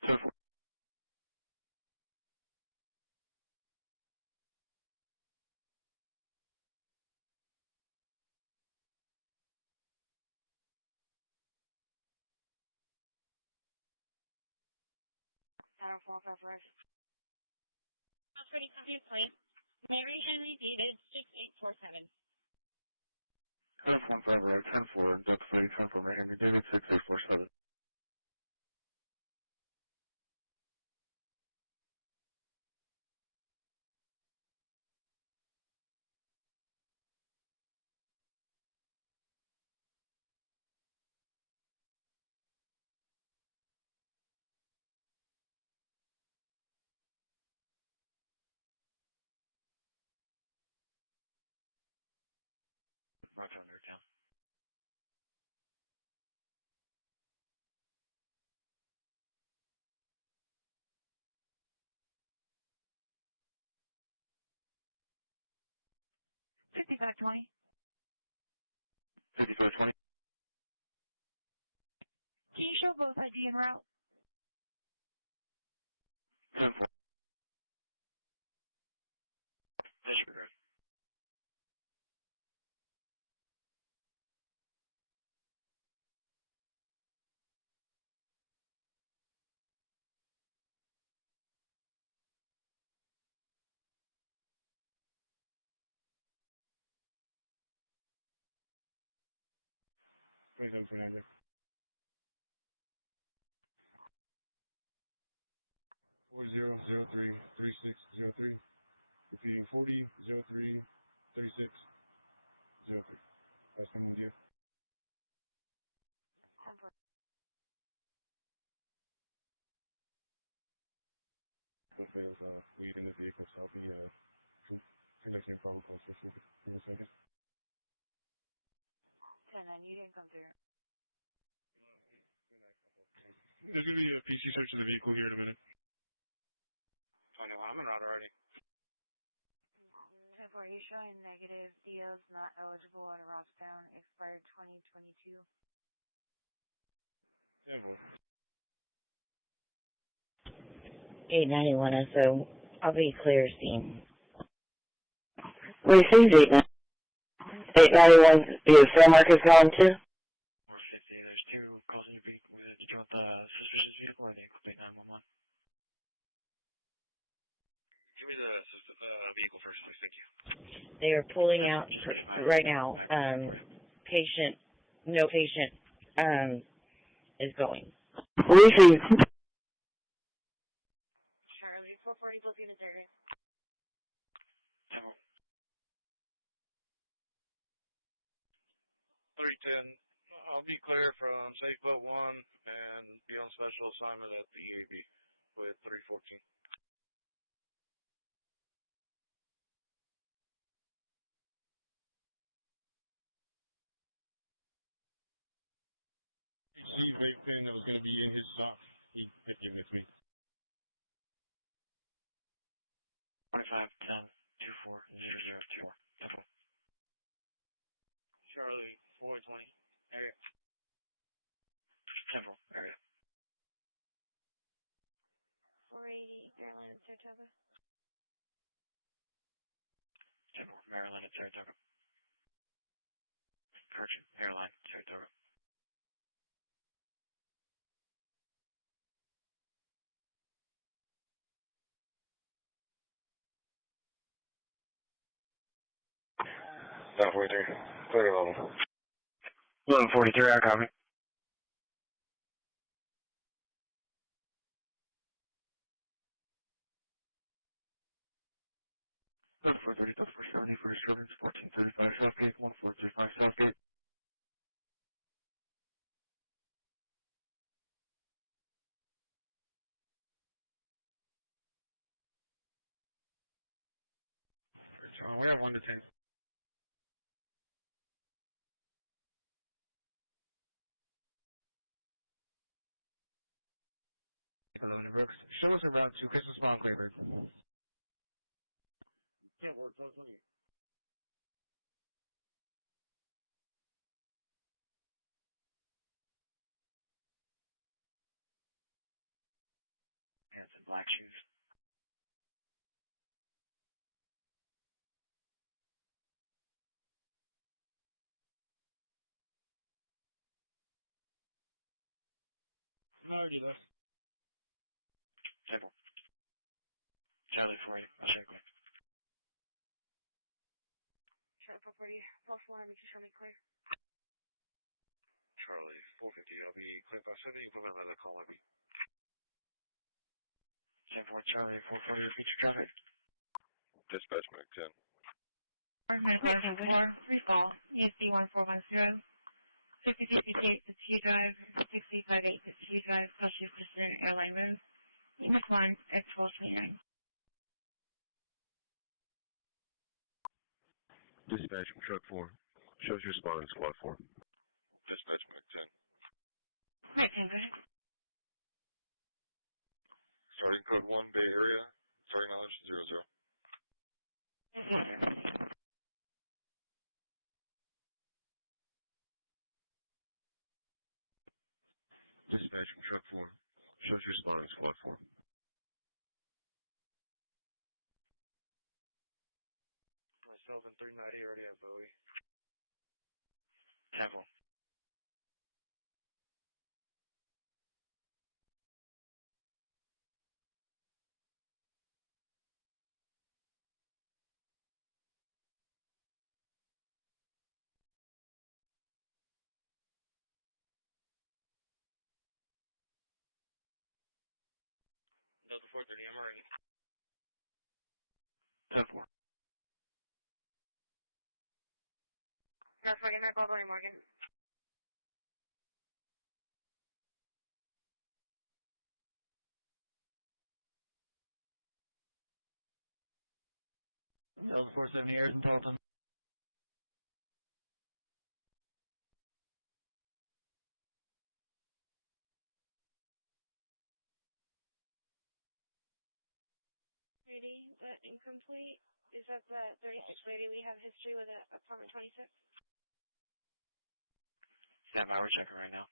So forth. Adam 455. That's pretty complete plate. Mary Henry David 6847. 10-4, 10-4, Duck 30, 10-4, Mary Henry David 6847. Right under town. $55.20. 5520. Can you show both ID and route? 10-4. That should be correct. Please open under. 40033603. Repeating 40033603. Last time we give. If there was weed in the vehicle, so I'll be conducting a probable cause search in a second. 10-9, you didn't come through. There's going to be a PC search in the vehicle here in a minute. 21, I'm en route already. 10-4, you showing negative. DO's not eligible at Robstown, expired 2022. 10-4. 891 SO, I'll be clear, scene. We see 891, is San Marcos gone too? 450, there's two calls in your vehicle. Did you want the suspicious vehicle or the incomplete 911? Give me the vehicle first, please. Thank you. They are pulling out right now. Patient, no patient, is going. We see. Charlie, 440 both units area. 310. I'll be clear from Safe Boat 1 and be on special assignment at the EAB with 314. See vape pen that was going to be in his sock. He had given it to me. 25, 10, 24, 0024. Temple. Charlie, 420. Area. Temple, area. 480, Maryland, Saratoga. Temple, Maryland at Saratoga. Correction, airline, Saratoga. Down 43. Clear level. 1143, I copy. That's 430, that's 470 for disturbance, 1435 Southgate, 1435 Southgate. We have 1 to 10. Hello, Brooks. Show us around to Christmas Spawn Claybird. Can't work, 2020. Pants and black shoes. No, already left. Temple. Charlie 40, I'll check quick. Charlie, 440, Pulse 1, make sure me clear. Charlie, 450. I'll be clear by 70. You put me on another call, maybe. 10-4, Charlie, 440, repeat your traffic. Dispatch, Mac 10. Medical 4, recall, ESC 1410, 5258 to Q Drive, 6058 to Q Drive, Culture Christian Airline Road, Unit 1, X1229. Dispatch from Truck 4. Shows your spawn in Squad 4. Dispatch, Mac 10. Right, 10, go ahead. Starting code 1, Bay Area. Starting knowledge 00. Dispatch from Truck 4. Shows your spawn in Squad 4. Myself and 390 already at Bowie. Temple. Delta 430, I'm already. 10-4. That's what I Bob Morgan. Delta 470 Airs in Tarleton. Ready, that incomplete. Is that the 36 lady we have history with at apartment 26? Stand by, we're checking right now.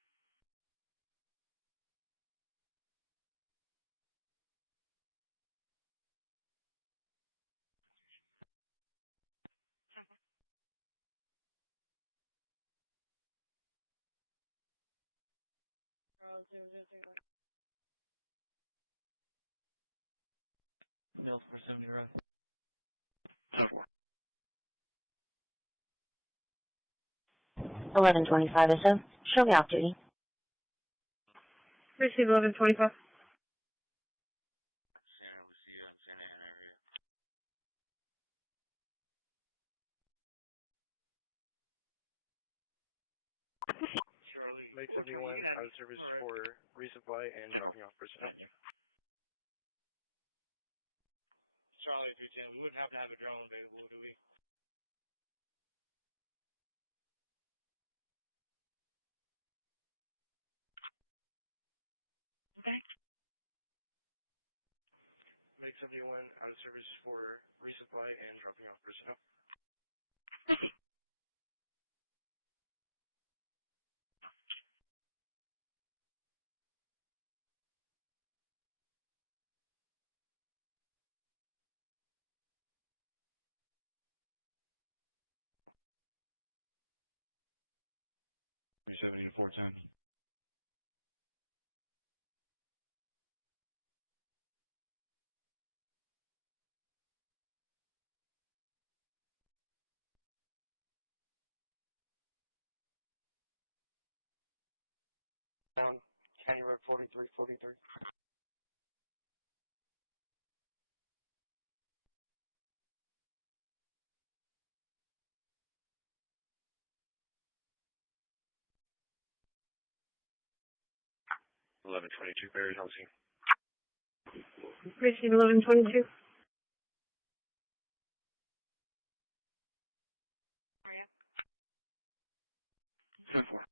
Mills 470 road. 10-4. 1125 SM. Show me off duty. Receive 1125. Santa Lucia and Santa Ana area. Charlie, Lake 71, out of service for resupply and dropping off personnel. Charlie 310, we wouldn't happen to have a drone available, do we? Okay. Lake 71, out of service for resupply and dropping off personnel. Three 370 to 410. Down County Road 4343. Barry Housing. Receive 1122. Area. 10-4.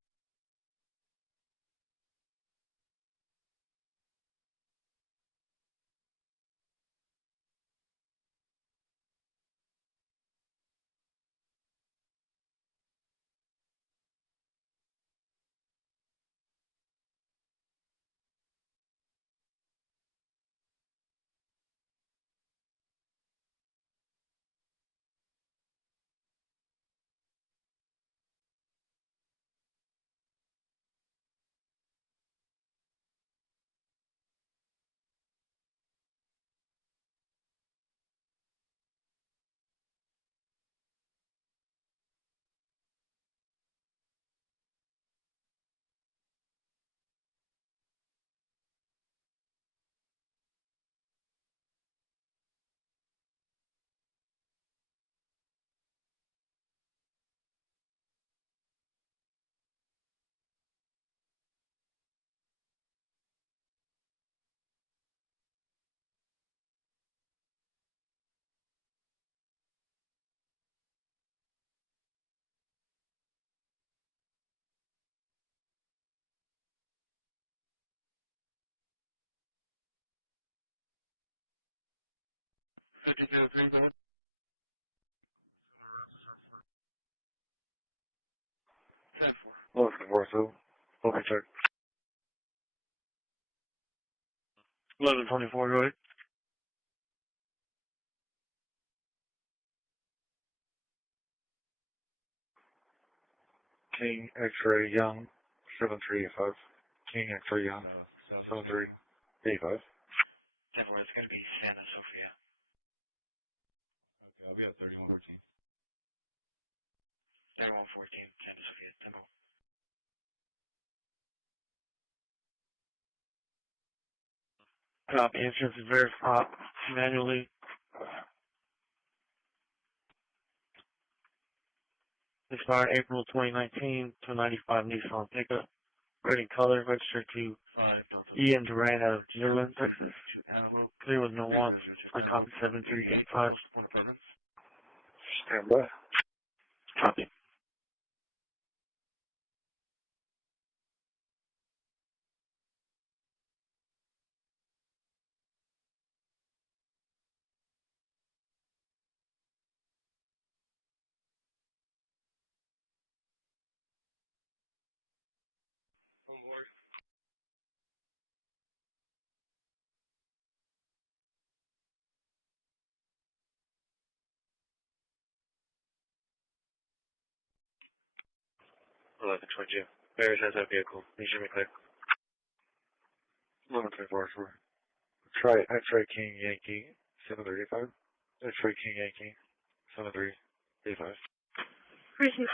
Go ahead. 10-4. Low for so. Okay, check. 1124, go ahead. King X-ray Young 7385. King X-ray Young South of Santa. 85. 10-4, it's going to be Santa Sofia. Okay, I'll be at 3114. 3114, Santa Sofia, Tempo. Copy. Entrance is verified manually. Expired April 2019 to 95 Nissan pickup. Red in color, registered to 5 EM Durant out of Maryland. To Antelope. Clear with no one. Antelope 7385. Point apartments. Stand by. Copy. On board. Bears has that vehicle. Please show me clear. 124, Try X-ray King Yankee 735. X-ray King Yankee 7385. Christi.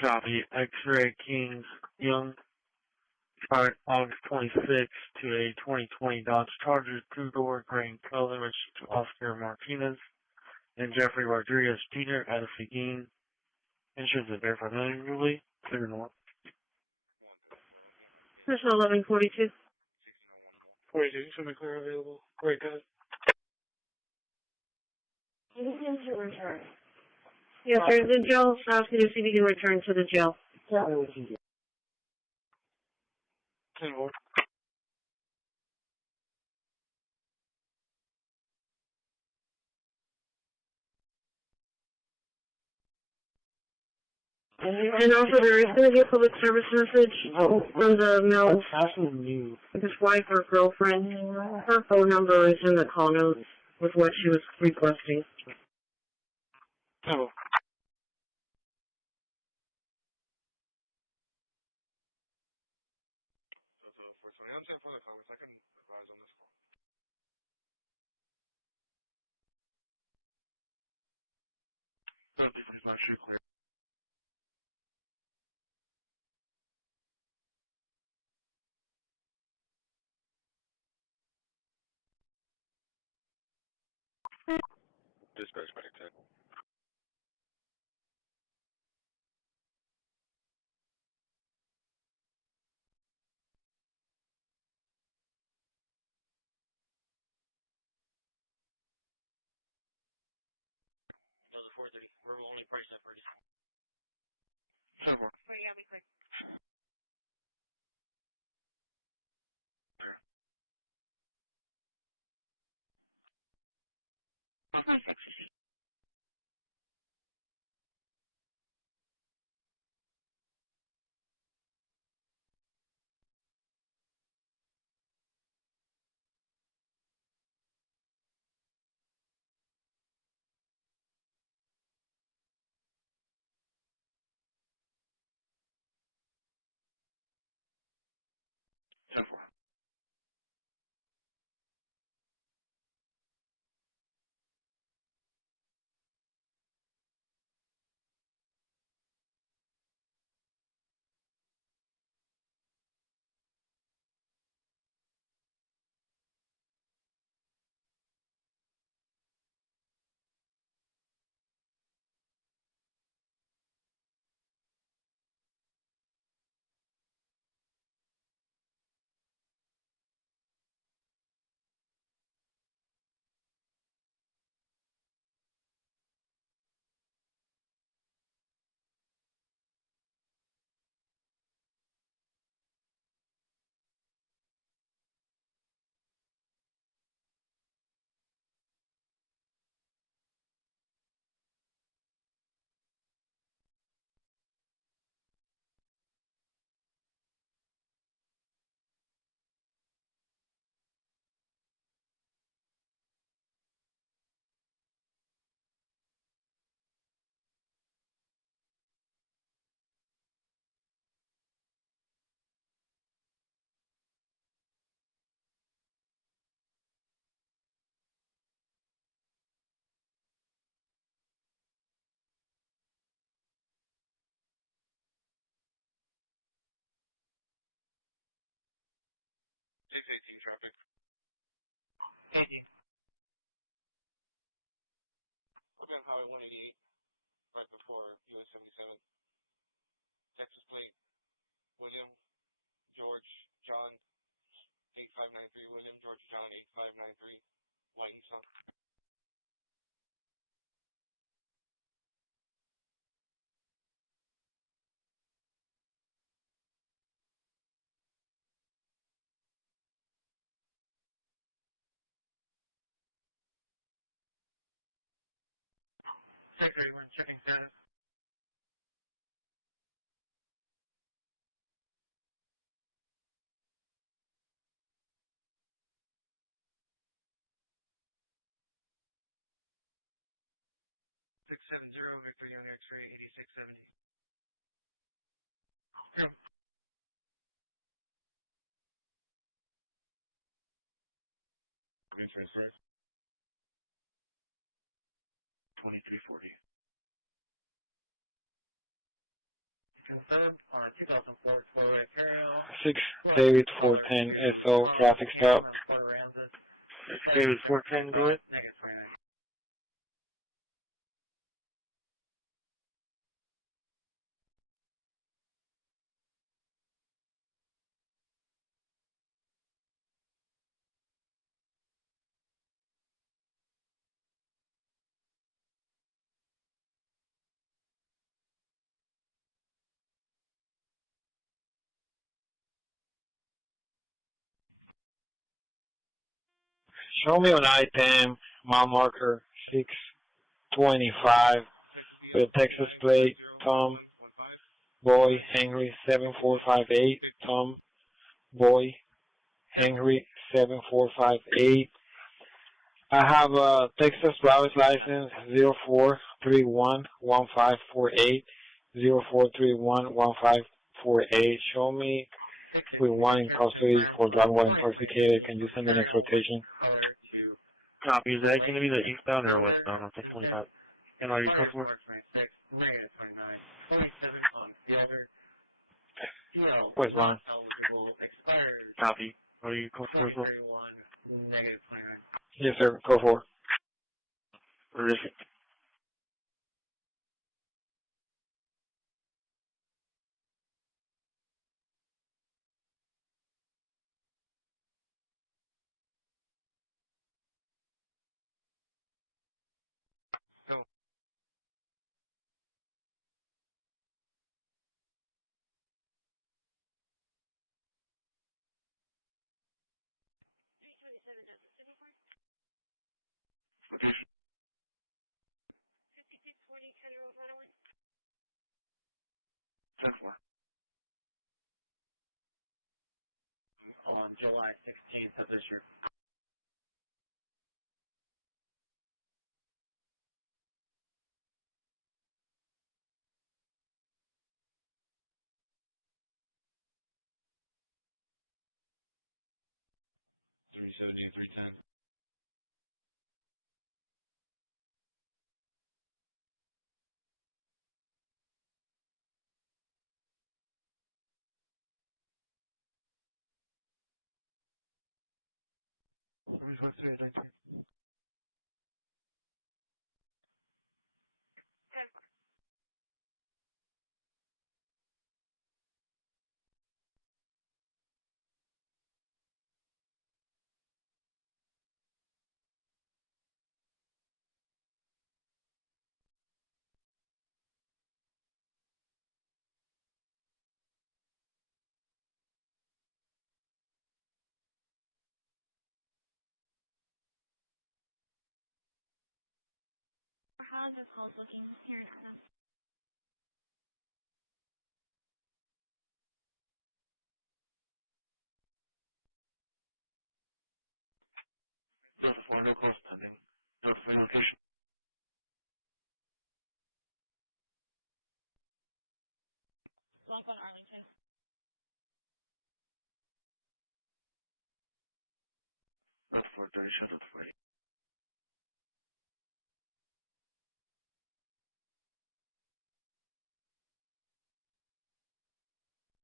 Copy. X-ray King Young. Chart August 26th to a 2020 Dodge Charger 2-door gray color, which to Oscar Martinez and Jeffrey Rodriguez Jr. out of Seguin. Insurance is verified manually. Clear north. Personal 1142. 42, should be clear available. Great, good. Yes, sir. The jail stops to the CBD return to the jail. 10 more. And also there is going to be a public service message from the male, his wife or girlfriend. Her phone number is in the call notes with what she was requesting. Oh. That's 420. I'm saying for the comments. I can advise on this call. Different is not true clear. Dispatch back 10. Another 430. We're only price separated. 10 more. But yeah, we click. Sure. 4.6. Ten four. Six 18 traffic. 18. I'll be on Highway 188, right before US 77. Texas plate, William, George, John, 8593. William, George, John, 8593. White Nissan. Secretary, we're in checking status. 670, Victor Young X-ray 8670. Yeah. Green transfer. 2340. Confirmed on a 2004 Toyota Carryall. 6 David 410 SO traffic stop. David 410, go ahead. Negative 29. Show me on iPam, mile marker 625 with Texas plate, Tom, Boy, Henry 7458, Tom, Boy, Henry 7458. I have a Texas driver's license 04311548, 04311548. Show me with one in custody for driving while intoxicated. Can you send an exploitation? Color to copy. Is that going to be the eastbound or westbound? And on March 26, negative 29. 27 on Fielder. CL not eligible. Expired. Copy. What are you 2031, negative 29. Yes, sir. Go for it. Terrific. Go. Location. 5640 County Road 101. 10-4. On July 16th of this year. $370 and $310. Somebody's supposed to be at 19. 10 How's the calls looking here in Adams? Delta 4, no calls pending. Notify location. Blanco in Arlington. Delta 4, 30, shut Delta 4.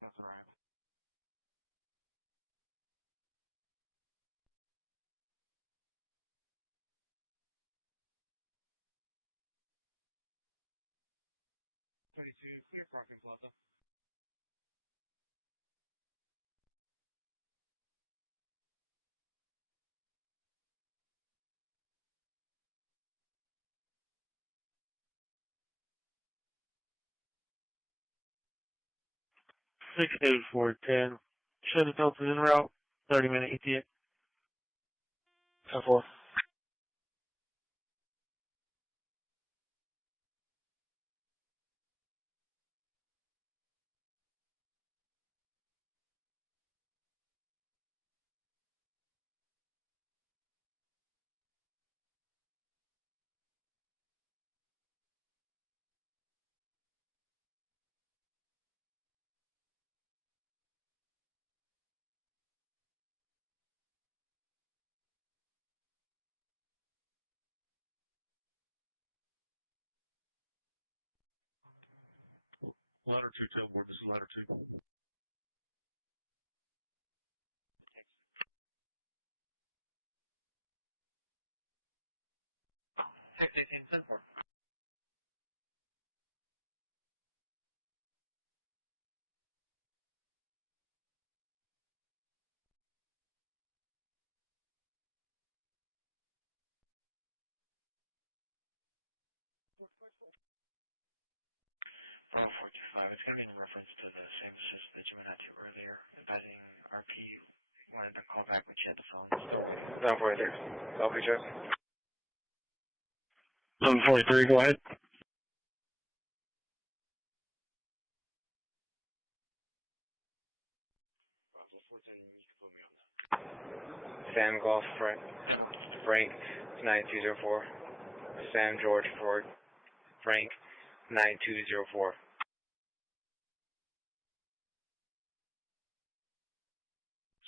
That's alright. Clear parking plaza. Six eight four 10. Shut the Delta en route. 30-minute ETA. 10-4. Ladder 2 tailboard, this is ladder 2. 618, 10-4. Bravo 425, it's going to be in reference to the same assist that you went out to earlier, advising RP wanted to call back when she had the phone. Still waiting. 743. Selfie check. 743, go ahead. Bravo 14, you can put me on that. Sam Golf, Frank. Frank, 9204. Sam George Ford, Frank, 9204.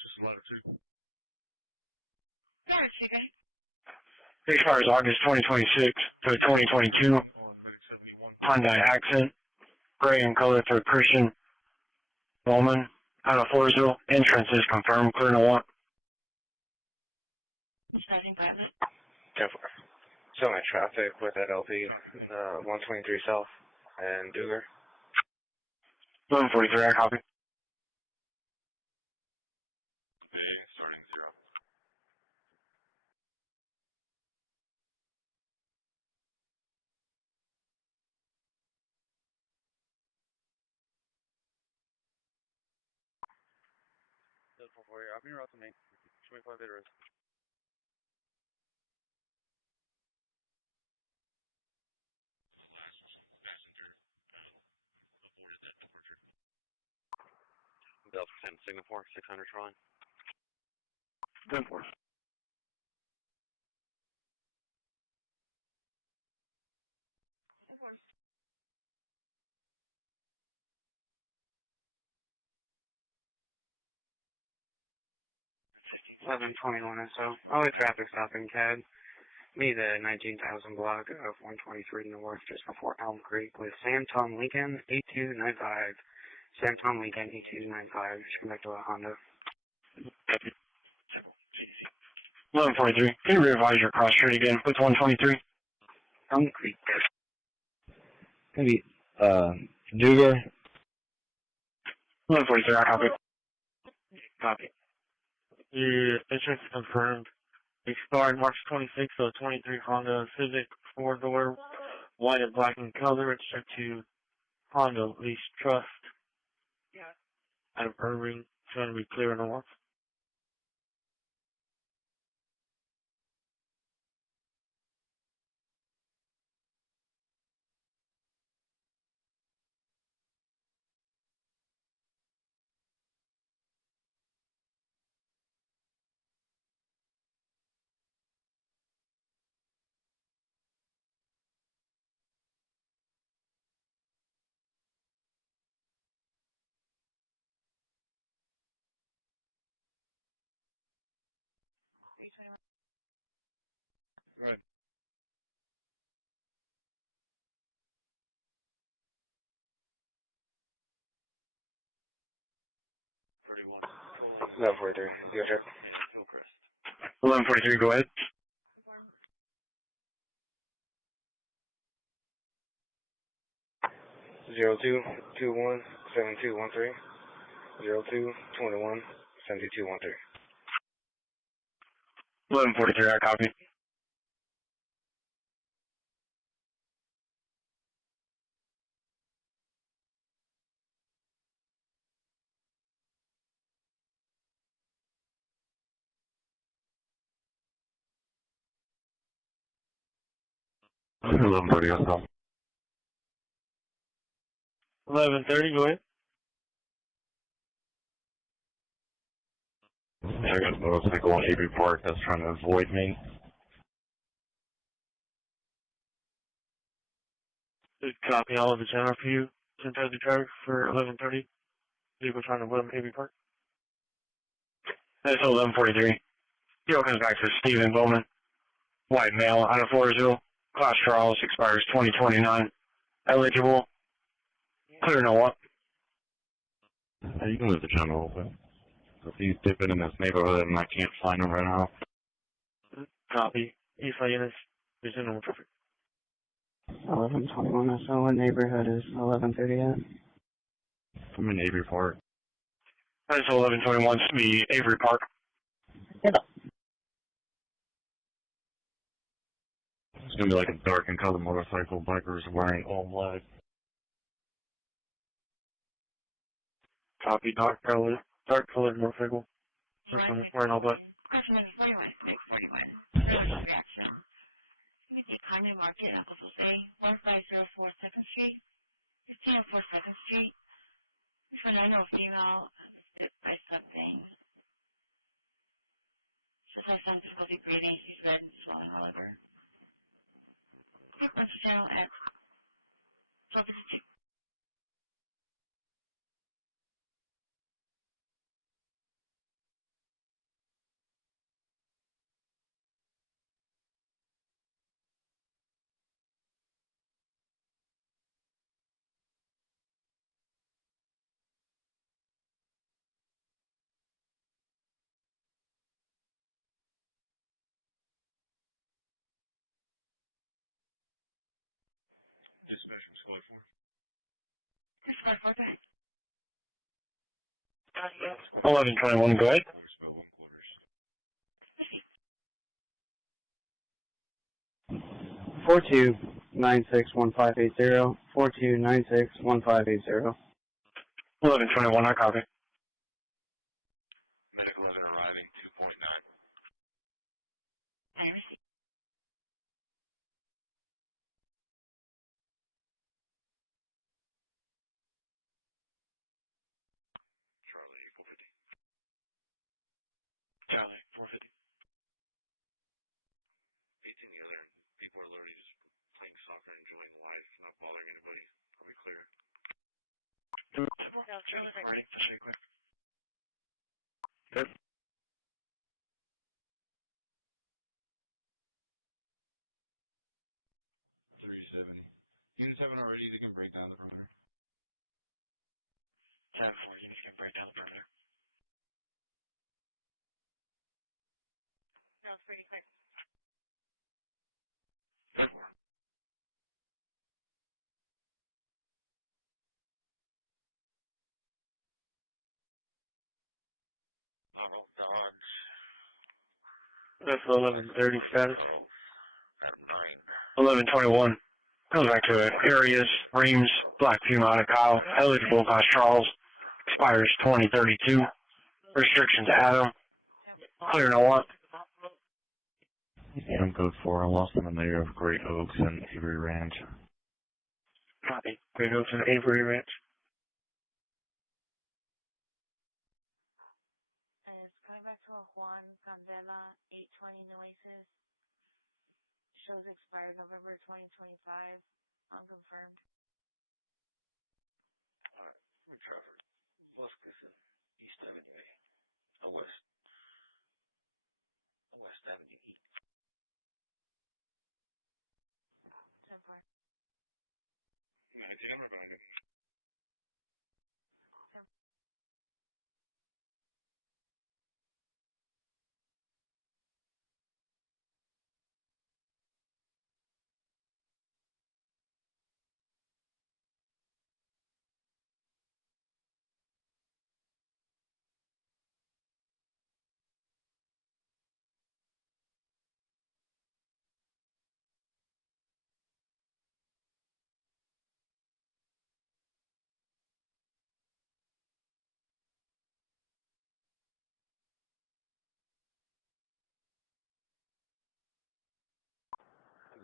Just ladder 2. Ladder 2, guys. Expires August 2026 to 2022. On Medic 71. Hyundai Accent, gray in color for Christian Bowman. Out of Floresville. Entrance is confirmed. Clear to one. Starting pilot. 10-4. So much traffic with that LP, 123 South and Duger. 143, I copy. Bay, starting 0. I'll be around to me. 25 meters. The last passenger aborted that departure. Delta 10, Singapore, 600 Tron. 10-4. Airborne. Eleven 21 or so. Only traffic stopping CAD. Me the 19,000 block of 123 north just before Elm Creek with Sam Tom Lincoln 8295. Sam Tom Lincoln 8295. Just connect to a Honda. Simple. CDC. 1143. Can you revise your cross street again? What's 123? Elm Creek. Gonna be Duger. 143. I copy. Copy. Your entrance confirmed. Expired March 26th, so 23 Honda Civic 4-door, white and black in color. It's set to Honda Lease Trust. Out of Irving. It's going to be clear north. Go ahead. Trolling 1143 North and Hillcrest. 1143, go ahead. 0221 7213. 0221 7213. 1143, I copy. Hello, buddy. 11:30, go ahead. I got a motorcycle on AB Park that's trying to avoid me. Good copy, all of the channel for you. Sent out the driver for 11:30. Vehicle trying to avoid AB Park. That's 1143. Deal comes back to Stephen Bowman. White male, out of Floresville. Class trials expires 2029. Eligible. Clear no one. Hey, you can leave the channel open. If he's dipping in this neighborhood and I can't find him right now. Copy. E5 units. Vision on perfect. 1121 SO. What neighborhood is 1130 at? I'm in Avery Park. That's 1121 Speed, Avery Park. It's gonna be like a dark and colored motorcycle, bikers wearing all black. Copy. Dark colored motorcycle. Wearing all black. Question number 41, make 41. Further reaction. With the economy market in Uncle Jose, 1504 2nd Street, 1504 2nd Street. For a 9-year-old female, was bit by something. She has some difficulty breathing. She's red and swelling all over. Group runs the channel at 1252. Dispatch from Squad 4. Squad 4, go ahead. 1121, go ahead. Force Bill 1 quarters. 42961580. 42961580. 1121, I copy. Medic 11 arriving, 2.9. I receive. Charlie 450. Charlie 450. 18 the other, people are literally just playing soccer, enjoying life, not bothering anybody. I'll be clear. Ready? I'll show you quick. Good. $370. Units haven't already, they can break down the perimeter. 10-4, units can break down the perimeter. That was pretty quick. Good. Donald Dodge. That's 1130 status. Adam 9. 1121. Goes back to areas, Reams, Black Female Kyle, eligible by Charles, expires 2032. Restrictions Adam. Clear no one. Adam code 4, I lost him in the area of Great Oaks and Avery Ranch. Copy. Great Oaks and Avery Ranch. It's coming back to a Juan Candela 820 nueces. Shows expired November 2025. Unconfirmed. Alright, let me try for Buscus and East Avenue A. West Avenue E. 10-4. 19, I'm right behind him.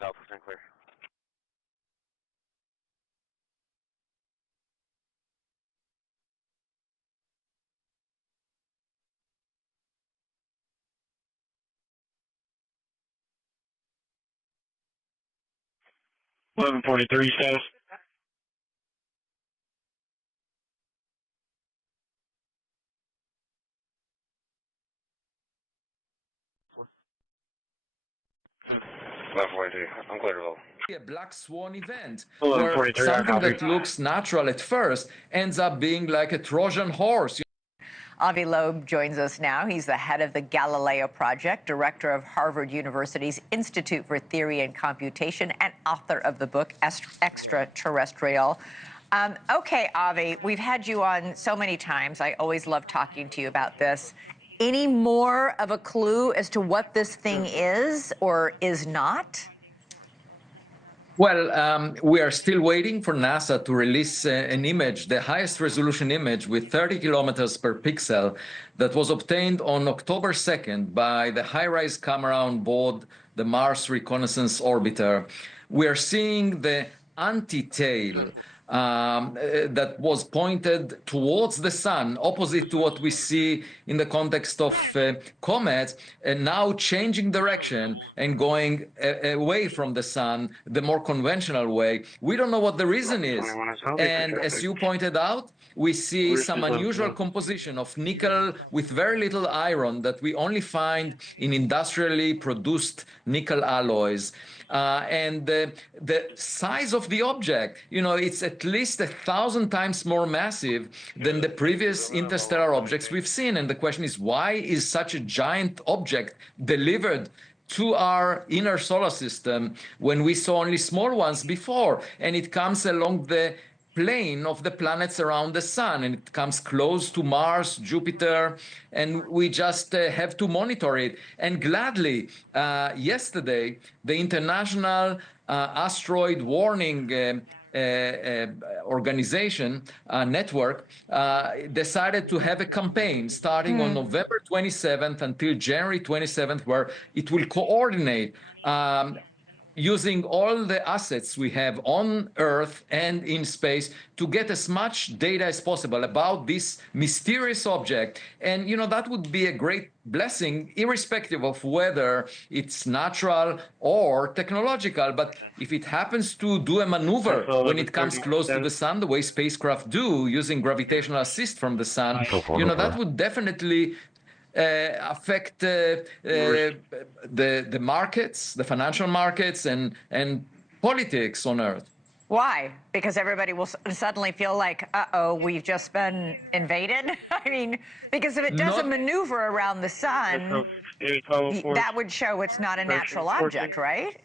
Now percent clear. $1143 status. Left 42. I'm clear to roll. A black swan event Hello, where 43, something that looks natural at first ends up being like a Trojan horse. Avi Loeb joins us now. He's the head of the Galileo Project, director of Harvard University's Institute for Theory and Computation, and author of the book Extraterrestrial. Okay, Avi, we've had you on so many times. I always love talking to you about this. Any more of a clue as to what this thing is or is not? Well, we are still waiting for NASA to release an image, the highest resolution image with 30 kilometers per pixel that was obtained on October 2nd by the high-rise camera on board the Mars Reconnaissance Orbiter. We are seeing the anti-tail that was pointed towards the sun, opposite to what we see in the context of comets, and now changing direction and going away from the sun, the more conventional way. We don't know what the reason is. And as you pointed out, we see some unusual composition of nickel with very little iron that we only find in industrially produced nickel alloys. And the size of the object, you know, it's at least 1,000 times more massive than the previous interstellar objects we've seen. And the question is, why is such a giant object delivered to our inner solar system when we saw only small ones before? And it comes along the plane of the planets around the sun, and it comes close to Mars, Jupiter, and we just have to monitor it. And gladly, yesterday, the International Asteroid Warning Organization network decided to have a campaign starting on November 27th until January 27th, where it will coordinate using all the assets we have on Earth and in space to get as much data as possible about this mysterious object. And, you know, that would be a great blessing, irrespective of whether it's natural or technological. But if it happens to do a maneuver when it comes close to the sun, the way spacecraft do, using gravitational assist from the sun, you know, that would definitely affect the markets, the financial markets, and politics on Earth. Why? Because everybody will suddenly feel like, uh-oh, we've just been invaded? I mean, because if it does a maneuver around the sun, that would show it's not a natural object, right?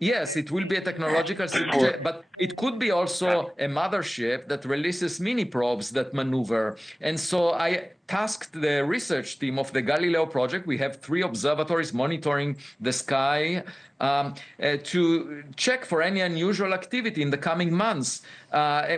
Yes, it will be a technological situation, but it could be also a mothership that releases mini probes that maneuver. And so I tasked the research team of the Galileo project. We have 3 observatories monitoring the sky to check for any unusual activity in the coming months.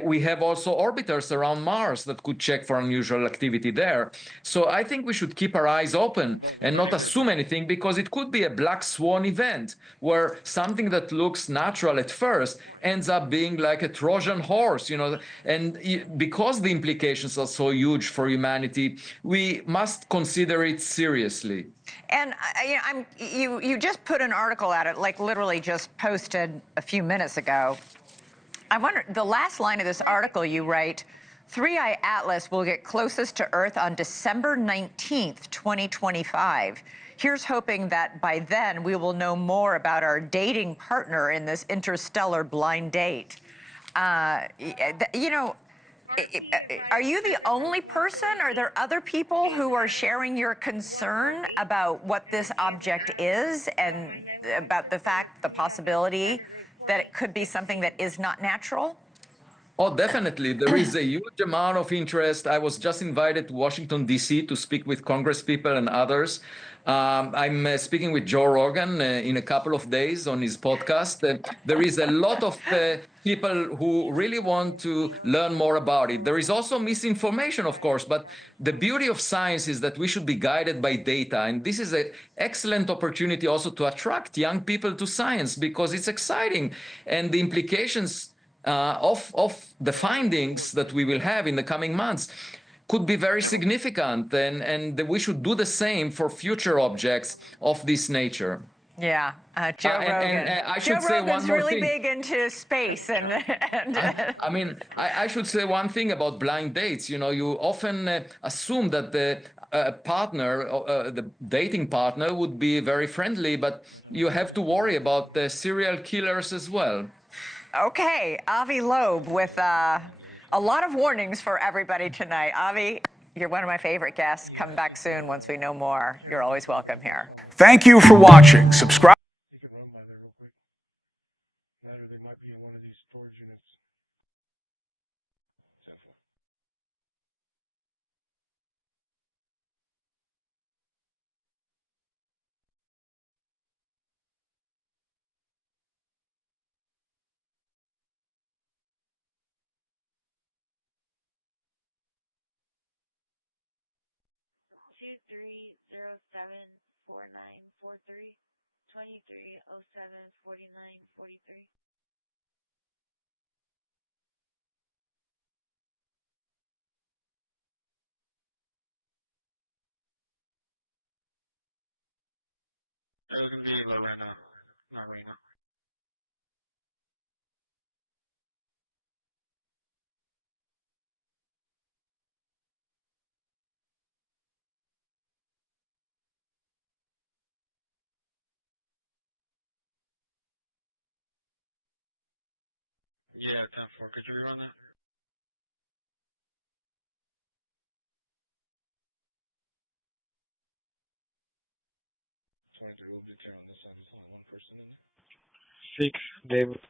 We have also orbiters around Mars that could check for unusual activity there. So I think we should keep our eyes open and not assume anything, because it could be a black swan event where something that looks natural at first ends up being like a Trojan horse, you know. And because the implications are so huge for humanity, we must consider it seriously. And you just put an article at it, like literally just posted a few minutes ago. I wonder, the last line of this article you write, 3i Atlas will get closest to Earth on December 19th, 2025. Here's hoping that by then we will know more about our dating partner in this interstellar blind date. You know, are you the only person? Are there other people who are sharing your concern about what this object is and about the fact, the possibility that it could be something that is not natural? Oh, definitely. There is a huge amount of interest. I was just invited to Washington, D.C. to speak with Congress people and others. I'm speaking with Joe Rogan in a couple of days on his podcast. There is a lot of people who really want to learn more about it. There is also misinformation, of course, but the beauty of science is that we should be guided by data. And this is an excellent opportunity also to attract young people to science, because it's exciting. And the implications of the findings that we will have in the coming months could be very significant, and we should do the same for future objects of this nature. Yeah, Joe Rogan. I should Joe say Rogan's one more really thing. big into space. I mean, I should say one thing about blind dates. You know, you often assume that the partner, the dating partner would be very friendly, but you have to worry about the serial killers as well. Okay, Avi Loeb with a lot of warnings for everybody tonight. Avi, you're one of my favorite guests. Come back soon once we know more. You're always welcome here. Thank you for watching. Subscribe. You can run by there real quick. Matter they might be in one of these storage units. Definitely. Two 3074943 23074943. It was gonna be Lorena, not Rena. Yeah, 10-4. Could you rerun that? We'll be there on this side. There's only one person in there. 6, David.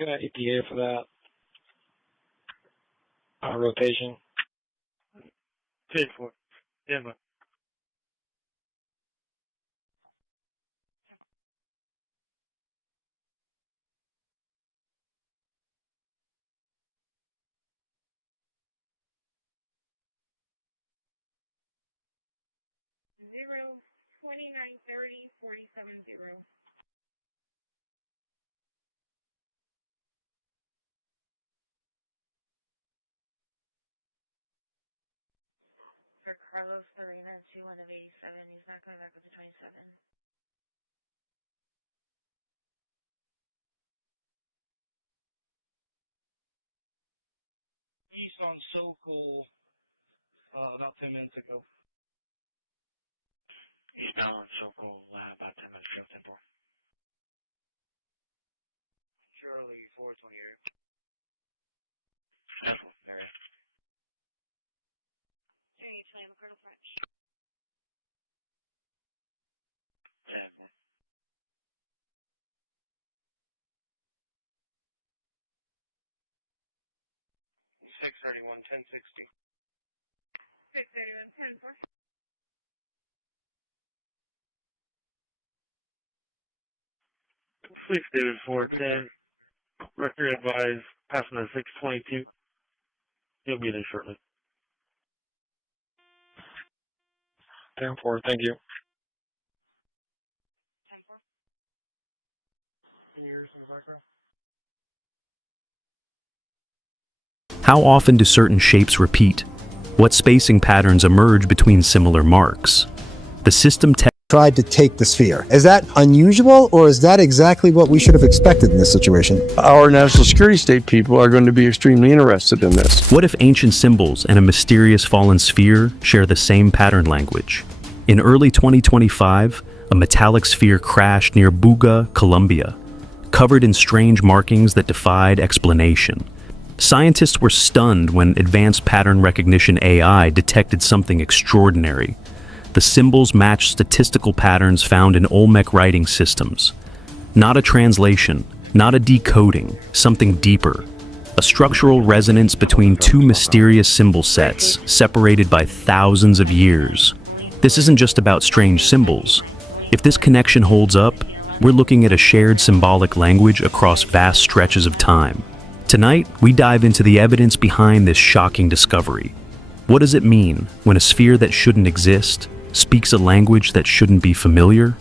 Got EPA for that. Rotation. 10-4. Yeah, man. Zero 2930 470. For Carlos Farina, 21 of 87. He's not coming back with the 27. East on Sokol, about 10 minutes ago. Eastbound on Sokol, about 10 minutes ago, tempo. Charlie 420 area. That's one area. 320 McCardle French. 10-1. 631 1060. 631 10-4. Please, David 410. Record advised, passing at 622. He'll be there shortly. 10-4, thank you. 10-4. Can you hear us in the background? How often do certain shapes repeat? What spacing patterns emerge between similar marks? The system tried to take the sphere. Is that unusual, or is that exactly what we should have expected in this situation? Our national security state people are going to be extremely interested in this. What if ancient symbols and a mysterious fallen sphere share the same pattern language? In early 2025, a metallic sphere crashed near Buga, Colombia, covered in strange markings that defied explanation. Scientists were stunned when advanced pattern recognition AI detected something extraordinary. The symbols matched statistical patterns found in Olmec writing systems. Not a translation, not a decoding, something deeper. A structural resonance between two mysterious symbol sets, separated by thousands of years. This isn't just about strange symbols. If this connection holds up, we're looking at a shared symbolic language across vast stretches of time. Tonight, we dive into the evidence behind this shocking discovery. What does it mean when a sphere that shouldn't exist speaks a language that shouldn't be familiar?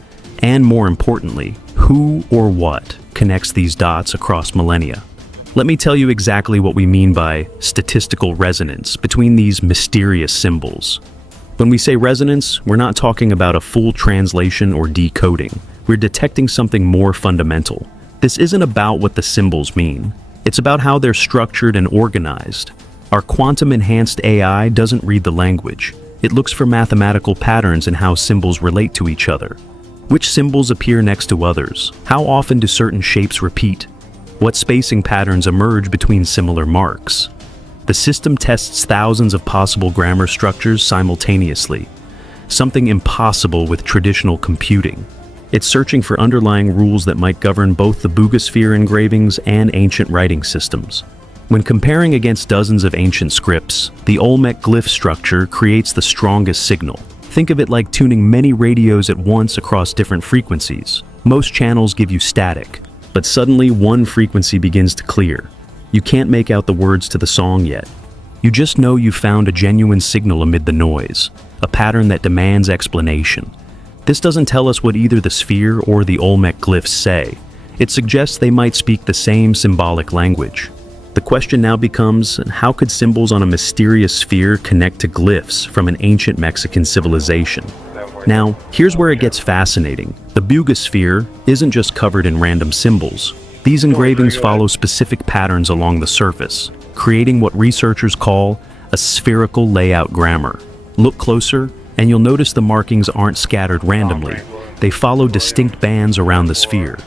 And more importantly, who or what connects these dots across millennia? Let me tell you exactly what we mean by statistical resonance between these mysterious symbols. When we say resonance, we're not talking about a full translation or decoding. We're detecting something more fundamental. This isn't about what the symbols mean. It's about how they're structured and organized. Our quantum-enhanced AI doesn't read the language. It looks for mathematical patterns in how symbols relate to each other. Which symbols appear next to others? How often do certain shapes repeat? What spacing patterns emerge between similar marks? The system tests thousands of possible grammar structures simultaneously, something impossible with traditional computing. It's searching for underlying rules that might govern both the Bugosphere engravings and ancient writing systems. When comparing against dozens of ancient scripts, the Olmec glyph structure creates the strongest signal. Think of it like tuning many radios at once across different frequencies. Most channels give you static, but suddenly one frequency begins to clear. You can't make out the words to the song yet. You just know you found a genuine signal amid the noise, a pattern that demands explanation. This doesn't tell us what either the sphere or the Olmec glyphs say. It suggests they might speak the same symbolic language. The question now becomes, how could symbols on a mysterious sphere connect to glyphs from an ancient Mexican civilization? Now, here's where it gets fascinating. The Bugosphere isn't just covered in random symbols. These engravings follow specific patterns along the surface, creating what researchers call a spherical layout grammar. Look closer, and you'll notice the markings aren't scattered randomly. They follow distinct bands around the sphere.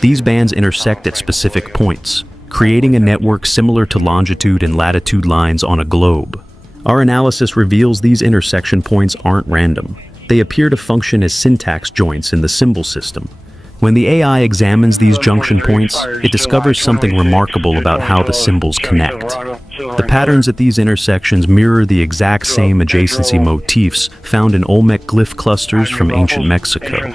These bands intersect at specific points, creating a network similar to longitude and latitude lines on a globe. Our analysis reveals these intersection points aren't random. They appear to function as syntax joints in the symbol system. When the AI examines these junction points, it discovers something remarkable about how the symbols connect. The patterns at these intersections mirror the exact same adjacency motifs found in Olmec glyph clusters from ancient Mexico.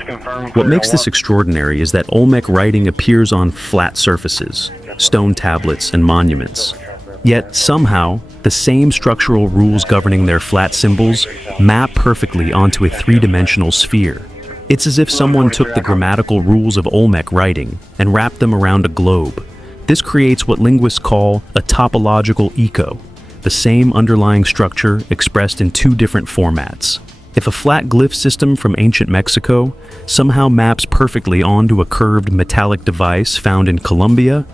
What makes this extraordinary is that Olmec writing appears on flat surfaces, stone tablets, and monuments. Yet, somehow, the same structural rules governing their flat symbols map perfectly onto a three-dimensional sphere. It's as if someone took the grammatical rules of Olmec writing and wrapped them around a globe. This creates what linguists call a topological echo, the same underlying structure expressed in two different formats. If a flat glyph system from ancient Mexico somehow maps perfectly onto a curved metallic device found in Colombia,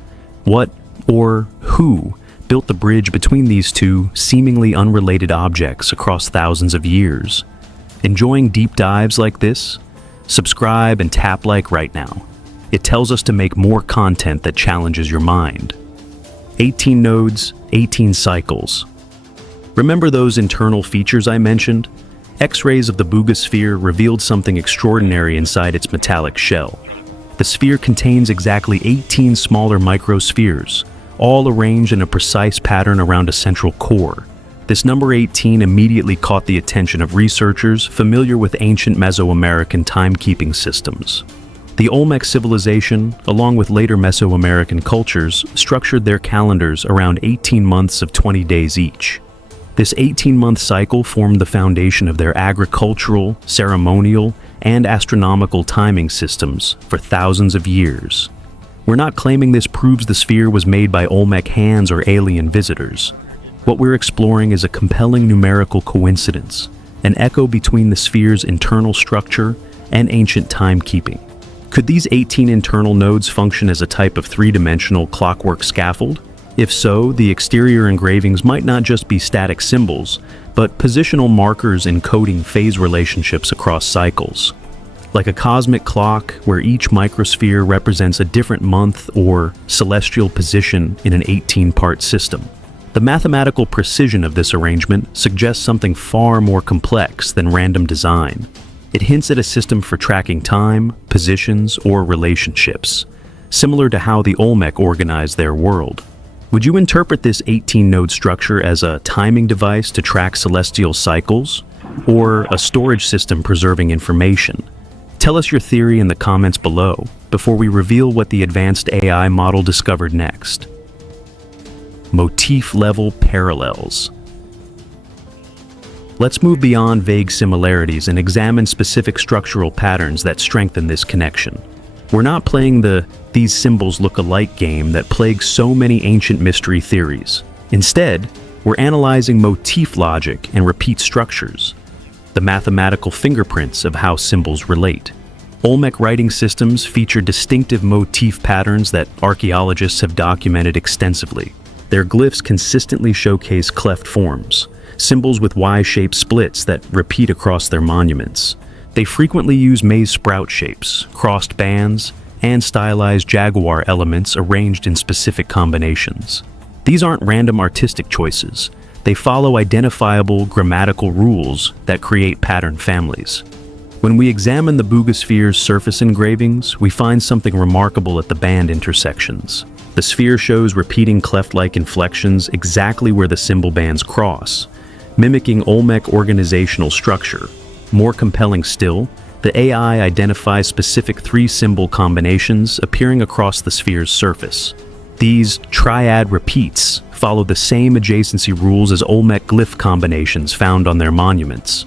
what or who built the bridge between these two seemingly unrelated objects across thousands of years? Enjoying deep dives like this? Subscribe and tap like right now. It tells us to make more content that challenges your mind. 18 nodes, 18 cycles. Remember those internal features I mentioned? X-rays of the Bugosphere revealed something extraordinary inside its metallic shell. The sphere contains exactly 18 smaller microspheres, all arranged in a precise pattern around a central core. This number 18 immediately caught the attention of researchers familiar with ancient Mesoamerican timekeeping systems. The Olmec civilization, along with later Mesoamerican cultures, structured their calendars around 18 months of 20 days each. This 18-month cycle formed the foundation of their agricultural, ceremonial, and astronomical timing systems for thousands of years. We're not claiming this proves the sphere was made by Olmec hands or alien visitors. What we're exploring is a compelling numerical coincidence, an echo between the sphere's internal structure and ancient timekeeping. Could these 18 internal nodes function as a type of three-dimensional clockwork scaffold? If so, the exterior engravings might not just be static symbols, but positional markers encoding phase relationships across cycles. Like a cosmic clock where each microsphere represents a different month or celestial position in an 18-part system. The mathematical precision of this arrangement suggests something far more complex than random design. It hints at a system for tracking time, positions, or relationships, similar to how the Olmec organized their world. Would you interpret this 18-node structure as a timing device to track celestial cycles, or a storage system preserving information? Tell us your theory in the comments below before we reveal what the advanced AI model discovered next. Motif-level parallels. Let's move beyond vague similarities and examine specific structural patterns that strengthen this connection. We're not playing the "these symbols look alike" game that plagues so many ancient mystery theories. Instead, we're analyzing motif logic and repeat structures, the mathematical fingerprints of how symbols relate. Olmec writing systems feature distinctive motif patterns that archaeologists have documented extensively. Their glyphs consistently showcase cleft forms, symbols with Y-shaped splits that repeat across their monuments. They frequently use maize sprout shapes, crossed bands, and stylized jaguar elements arranged in specific combinations. These aren't random artistic choices. They follow identifiable grammatical rules that create pattern families. When we examine the Buga-sphere's surface engravings, we find something remarkable at the band intersections. The sphere shows repeating cleft-like inflections exactly where the symbol bands cross, mimicking Olmec organizational structure. More compelling still, the AI identifies specific three-symbol combinations appearing across the sphere's surface. These triad repeats follow the same adjacency rules as Olmec glyph combinations found on their monuments.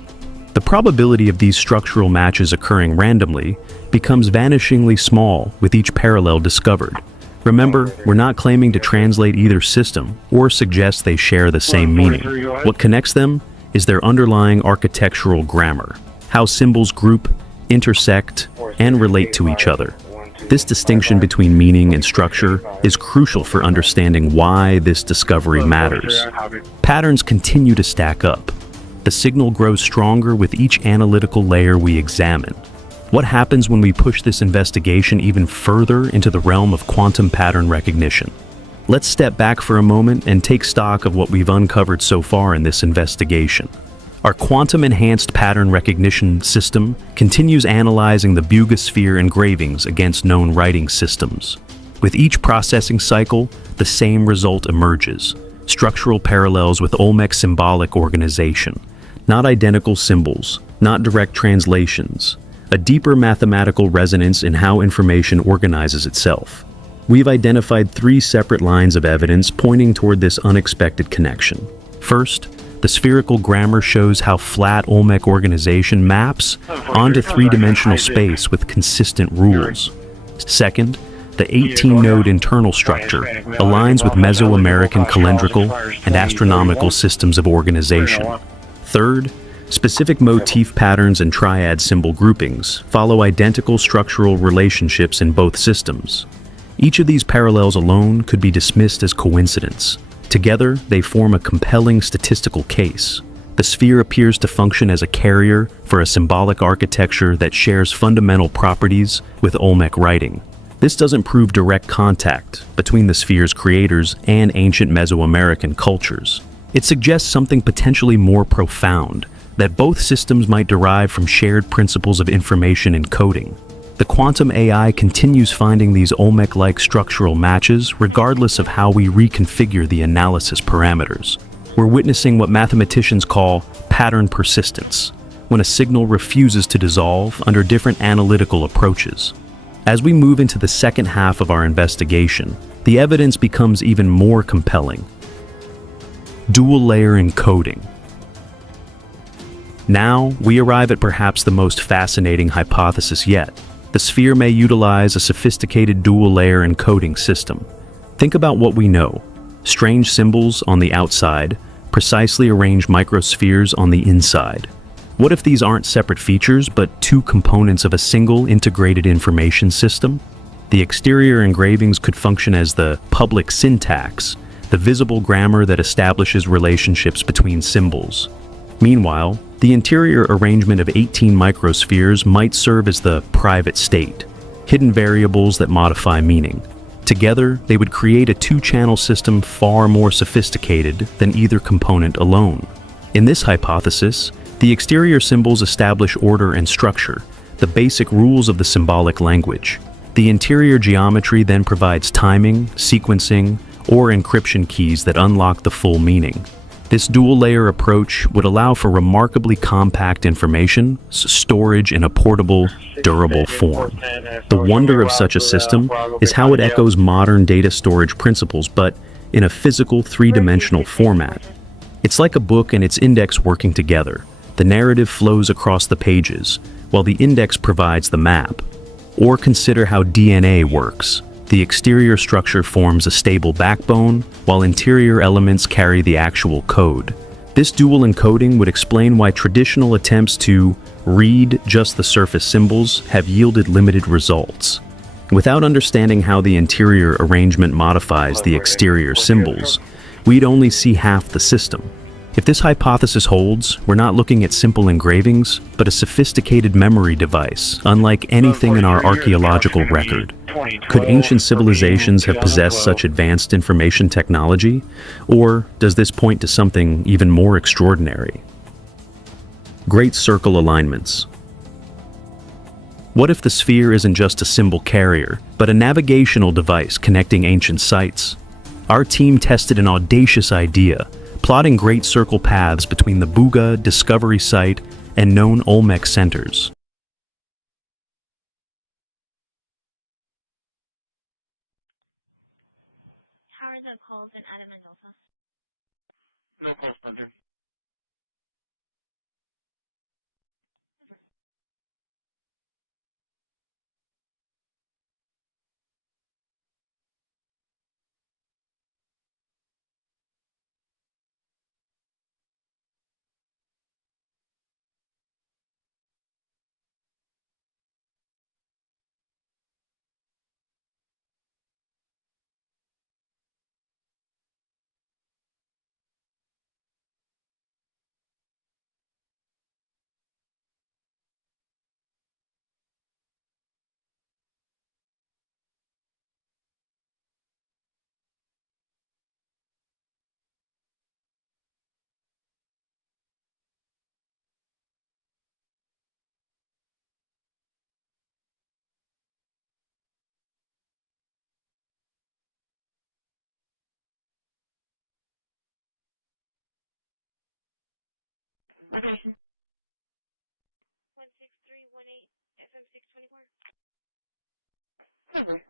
The probability of these structural matches occurring randomly becomes vanishingly small with each parallel discovered. Remember, we're not claiming to translate either system or suggest they share the same meaning. What connects them is their underlying architectural grammar, how symbols group, intersect, and relate to each other. This distinction between meaning and structure is crucial for understanding why this discovery matters. Patterns continue to stack up. The signal grows stronger with each analytical layer we examine. What happens when we push this investigation even further into the realm of quantum pattern recognition? Let's step back for a moment and take stock of what we've uncovered so far in this investigation. Our quantum-enhanced pattern recognition system continues analyzing the Buga-sphere engravings against known writing systems. With each processing cycle, the same result emerges: structural parallels with Olmec symbolic organization. Not identical symbols, not direct translations, a deeper mathematical resonance in how information organizes itself. We've identified three separate lines of evidence pointing toward this unexpected connection. First, the spherical grammar shows how flat Olmec organization maps onto three-dimensional space with consistent rules. Second, the 18-node internal structure aligns with Mesoamerican calendrical and astronomical systems of organization. Third, specific motif patterns and triad symbol groupings follow identical structural relationships in both systems. Each of these parallels alone could be dismissed as coincidence. Together, they form a compelling statistical case. The sphere appears to function as a carrier for a symbolic architecture that shares fundamental properties with Olmec writing. This doesn't prove direct contact between the sphere's creators and ancient Mesoamerican cultures. It suggests something potentially more profound, that both systems might derive from shared principles of information encoding. The quantum AI continues finding these Olmec-like structural matches regardless of how we reconfigure the analysis parameters. We're witnessing what mathematicians call pattern persistence, when a signal refuses to dissolve under different analytical approaches. As we move into the second half of our investigation, the evidence becomes even more compelling. Dual-layer encoding. Now, we arrive at perhaps the most fascinating hypothesis yet. The sphere may utilize a sophisticated dual-layer encoding system. Think about what we know. Strange symbols on the outside, precisely arranged microspheres on the inside. What if these aren't separate features, but two components of a single integrated information system? The exterior engravings could function as the public syntax, the visible grammar that establishes relationships between symbols. Meanwhile, the interior arrangement of 18 microspheres might serve as the private state, hidden variables that modify meaning. Together, they would create a two-channel system far more sophisticated than either component alone. In this hypothesis, the exterior symbols establish order and structure, the basic rules of the symbolic language. The interior geometry then provides timing, sequencing, or encryption keys that unlock the full meaning. This dual-layer approach would allow for remarkably compact information storage in a portable, durable form. The wonder of such a system is how it echoes modern data storage principles, but in a physical, three-dimensional format. It's like a book and its index working together. The narrative flows across the pages, while the index provides the map. Or consider how DNA works. The exterior structure forms a stable backbone, while interior elements carry the actual code. This dual encoding would explain why traditional attempts to read just the surface symbols have yielded limited results. Without understanding how the interior arrangement modifies the exterior symbols, we'd only see half the system. If this hypothesis holds, we're not looking at simple engravings, but a sophisticated memory device, unlike anything in our archaeological record. Could ancient civilizations have possessed such advanced information technology? Or does this point to something even more extraordinary? Great circle alignments. What if the sphere isn't just a symbol carrier, but a navigational device connecting ancient sites? Our team tested an audacious idea, plotting great circle paths between the Buga discovery site and known Olmec centers. How are the calls in Adam and Delta? No calls pending. Location. 16318 FM 624. Cover.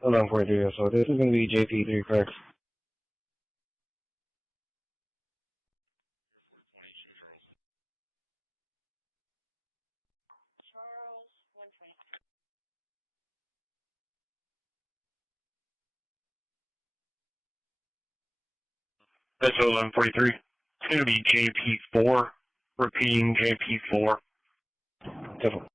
Hold on for you, so this is going to be JP3, correct? Charles 120. That's 1143. It's going to be JP4, repeating JP4. Definitely.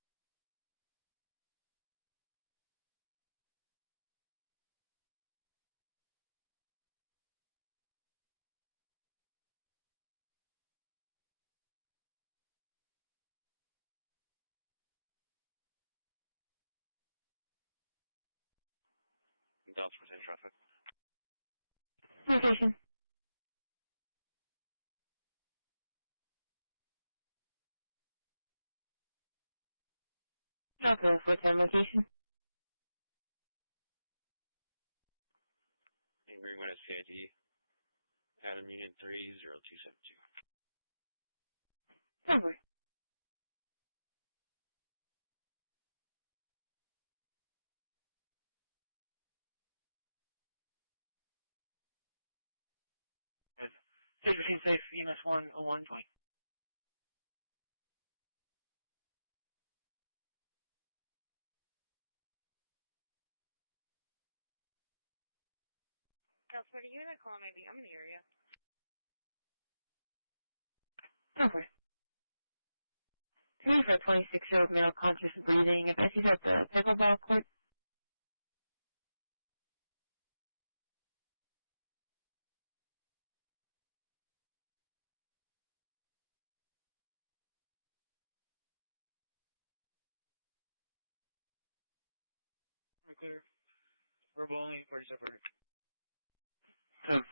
Doubts within traffic. Location. Okay, what's our location? In Greenwood SPID, Adam Union 30272. Cover. Safe machine safe, EMS 10120. Counselor, do you hear that call? Maybe I'm in the area. Cover. 3 for a 26-year-old male conscious breathing. If I see that the pickleball court. We're clear. Verbal only, party separated. 10-4.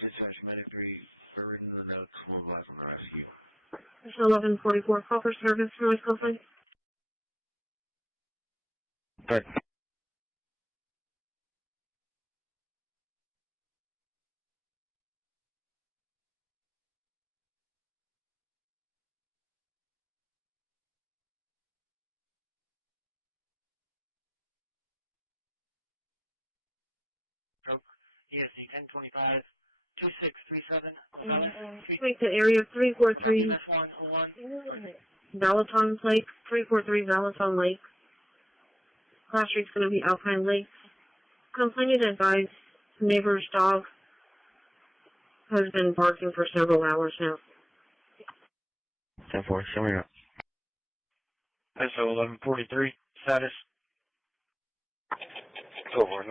Dispatch medic 3, we're reading the notes, we'll advise on the rescue. It's 1144, call for service, noise complaint. Good. Stroke. ESC 1025, 2637, Rosales Street. Wait to area 343. MS 101. Valaton Lake, 343 Valaton Lake. Class street's going to be Alpine Lake. Complainant advised neighbor's dog has been barking for several hours now. 10-4, show me up. SO 1143, status. Over.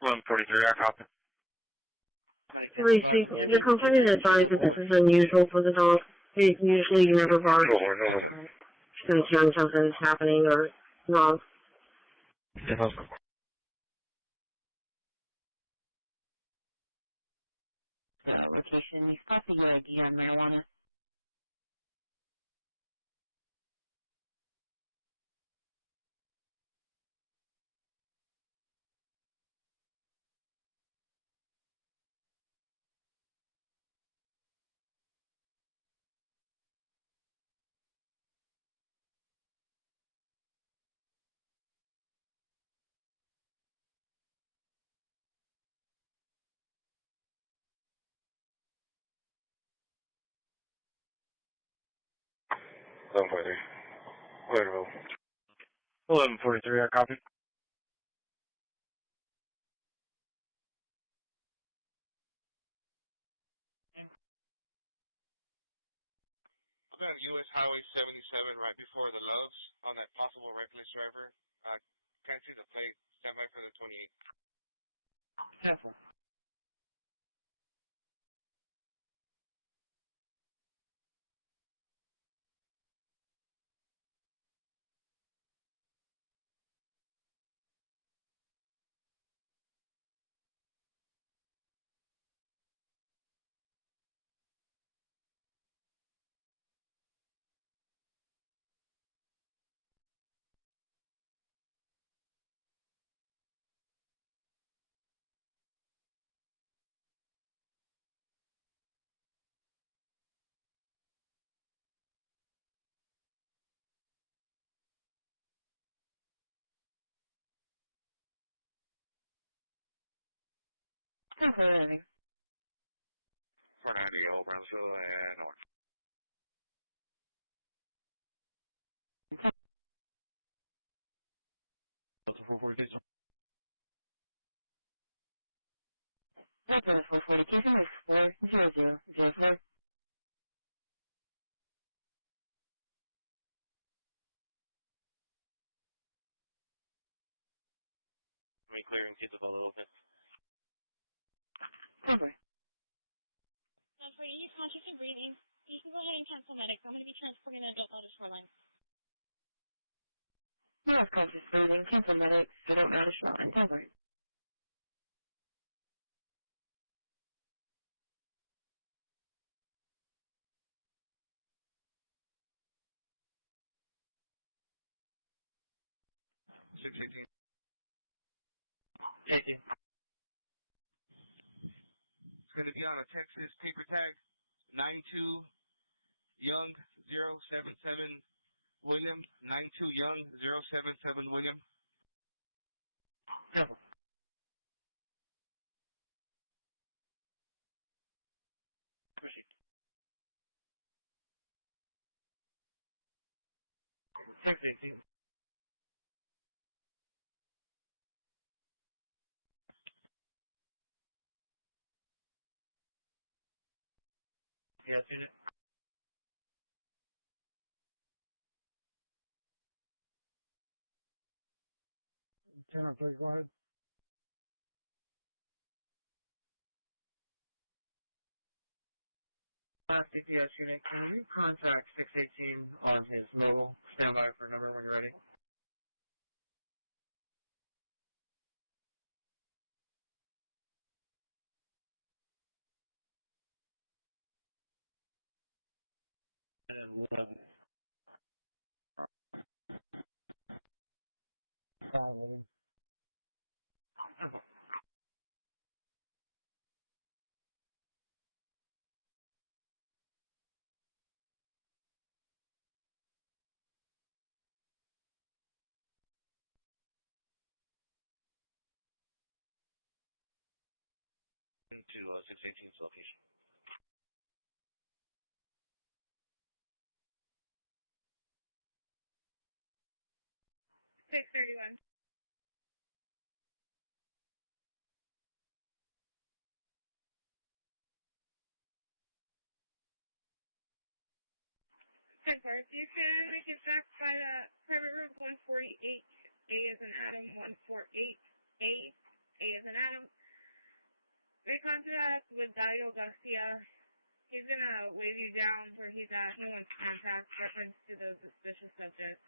1143, I copy. The complainant advised that this is unusual for the dog. It usually never barks. It's going to tell him something's happening or wrong. Location, he's passing your ID on marijuana. Where 1143, I copy. I'm on US Highway 77 right before the Loves on that possible reckless driver. Can't see the plate. Stand by for the 28. Careful. Temporarily. 490 Old Brownsville and north. Delta 440 Pheasant. Delta 440 Pheasant is 40004. Me clearing, keep the follow open. Over. Now, for you, conscious and breathing, you can go ahead and cancel medics. I'm going to be transporting an adult out of shoreline. You have conscious breathing, cancel medics, I don't know the shoreline. Over. Six 18. Thank you. It's going to be on a Texas paper tag, 92 Young 077 William, 92 Young 077 William. Careful. Proceed. 618. Yes, unit. 10 on 3, go ahead. Last DPS unit, can you contact 618 on his mobile? Stand by for a number when you're ready. And 11. 511. Oh. To 618's location. 631. If you can make it back by the private room 148, A is an Adam, 148A, A is an Adam. Make contact with Dario Garcia. He's gonna wave you down where he's at. He wants contact, reference to the suspicious subject.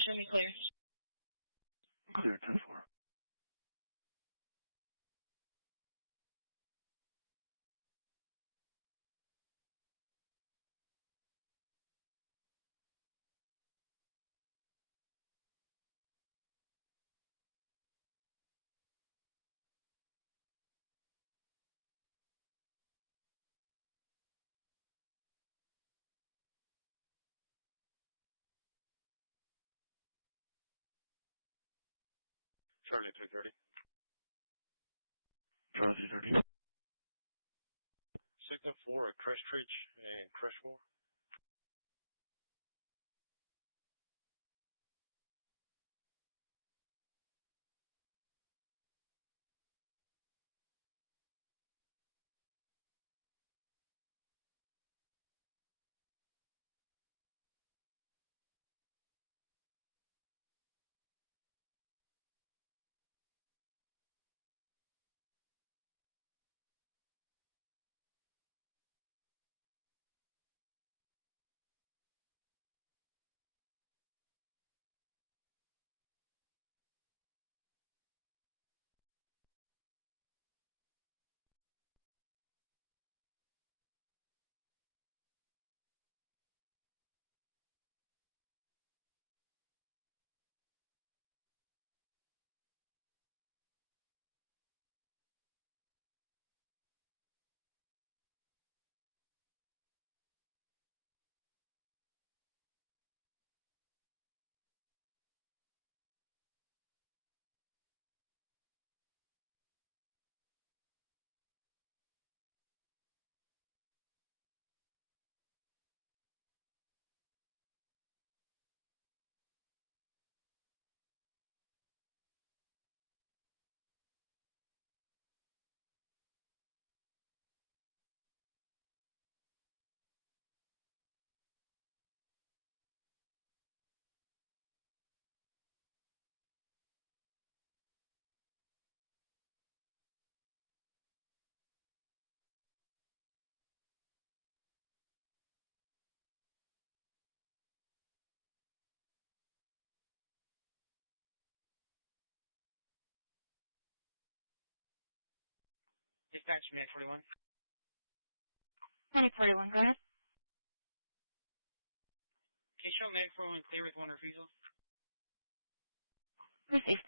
Show me clear. Clear, 10-4. Charlie 330. Charlie 330. Signal 4 at Crestridge and Crestmore. Dispatch, Minute 41. Minute 41, go ahead. Can you show Minute 41 clear with one refusal? Received.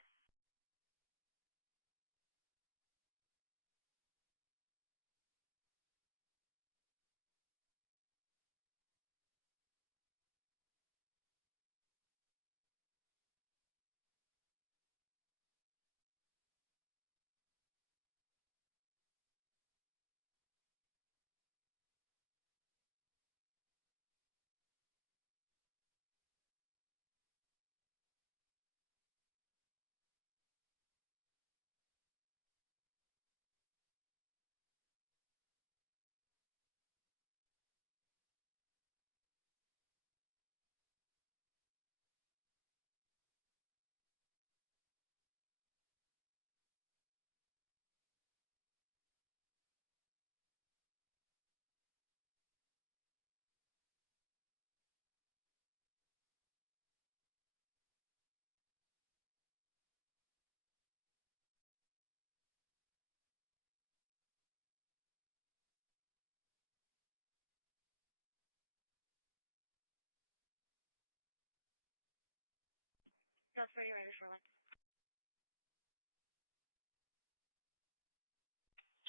That's pretty ready for one.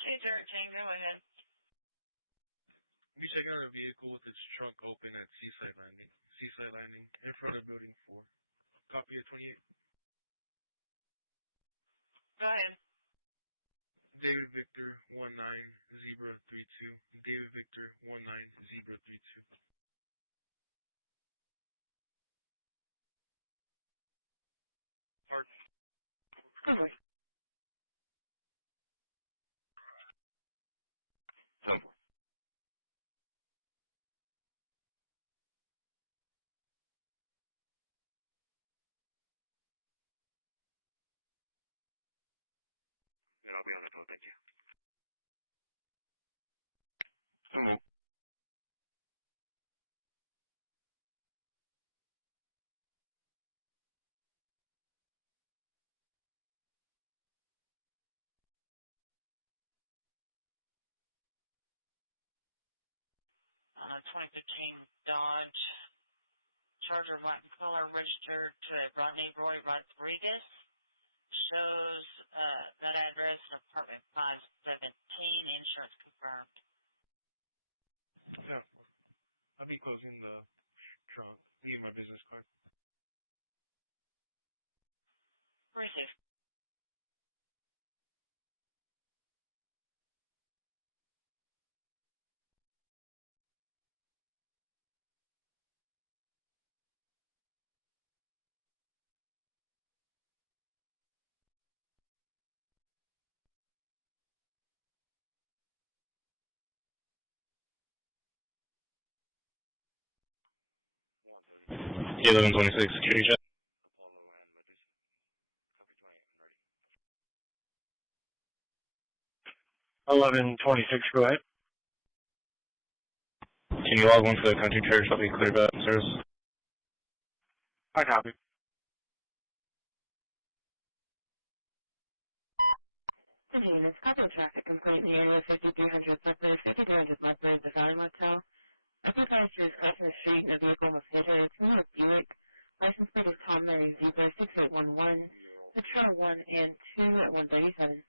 213, go ahead. Be checking out a vehicle with its trunk open at Seaside Landing, in front of Building 4. Copy of 28. Go ahead. David Victor 19 Zebra 32. David Victor 19 Zebra 32. Park. Over. 10-4. And I'll be on that boat, thank you. 10-4. On a 2015 Dodge Charger white in color registered to Rodney Roy Rodriguez. Shows that address, apartment 517, insurance confirmed. Yeah. I'll be closing the trunk. Leaving my business card. Received. 1126, security check. Apollo and Medusa. Copy 28, I'm ready. 1126, go ahead. Can you log onto the country church? I'll be clear about service. I copy. Hey, this copy of traffic complaint in the area 5300 Leopard, 5300 Leopard, the Valley Motel. Advertiser is crossing the street and a vehicle must hit her. It's a New Buick. License plate is Tom Mary Zebra 6811. Patrol 1 and 2 at 137.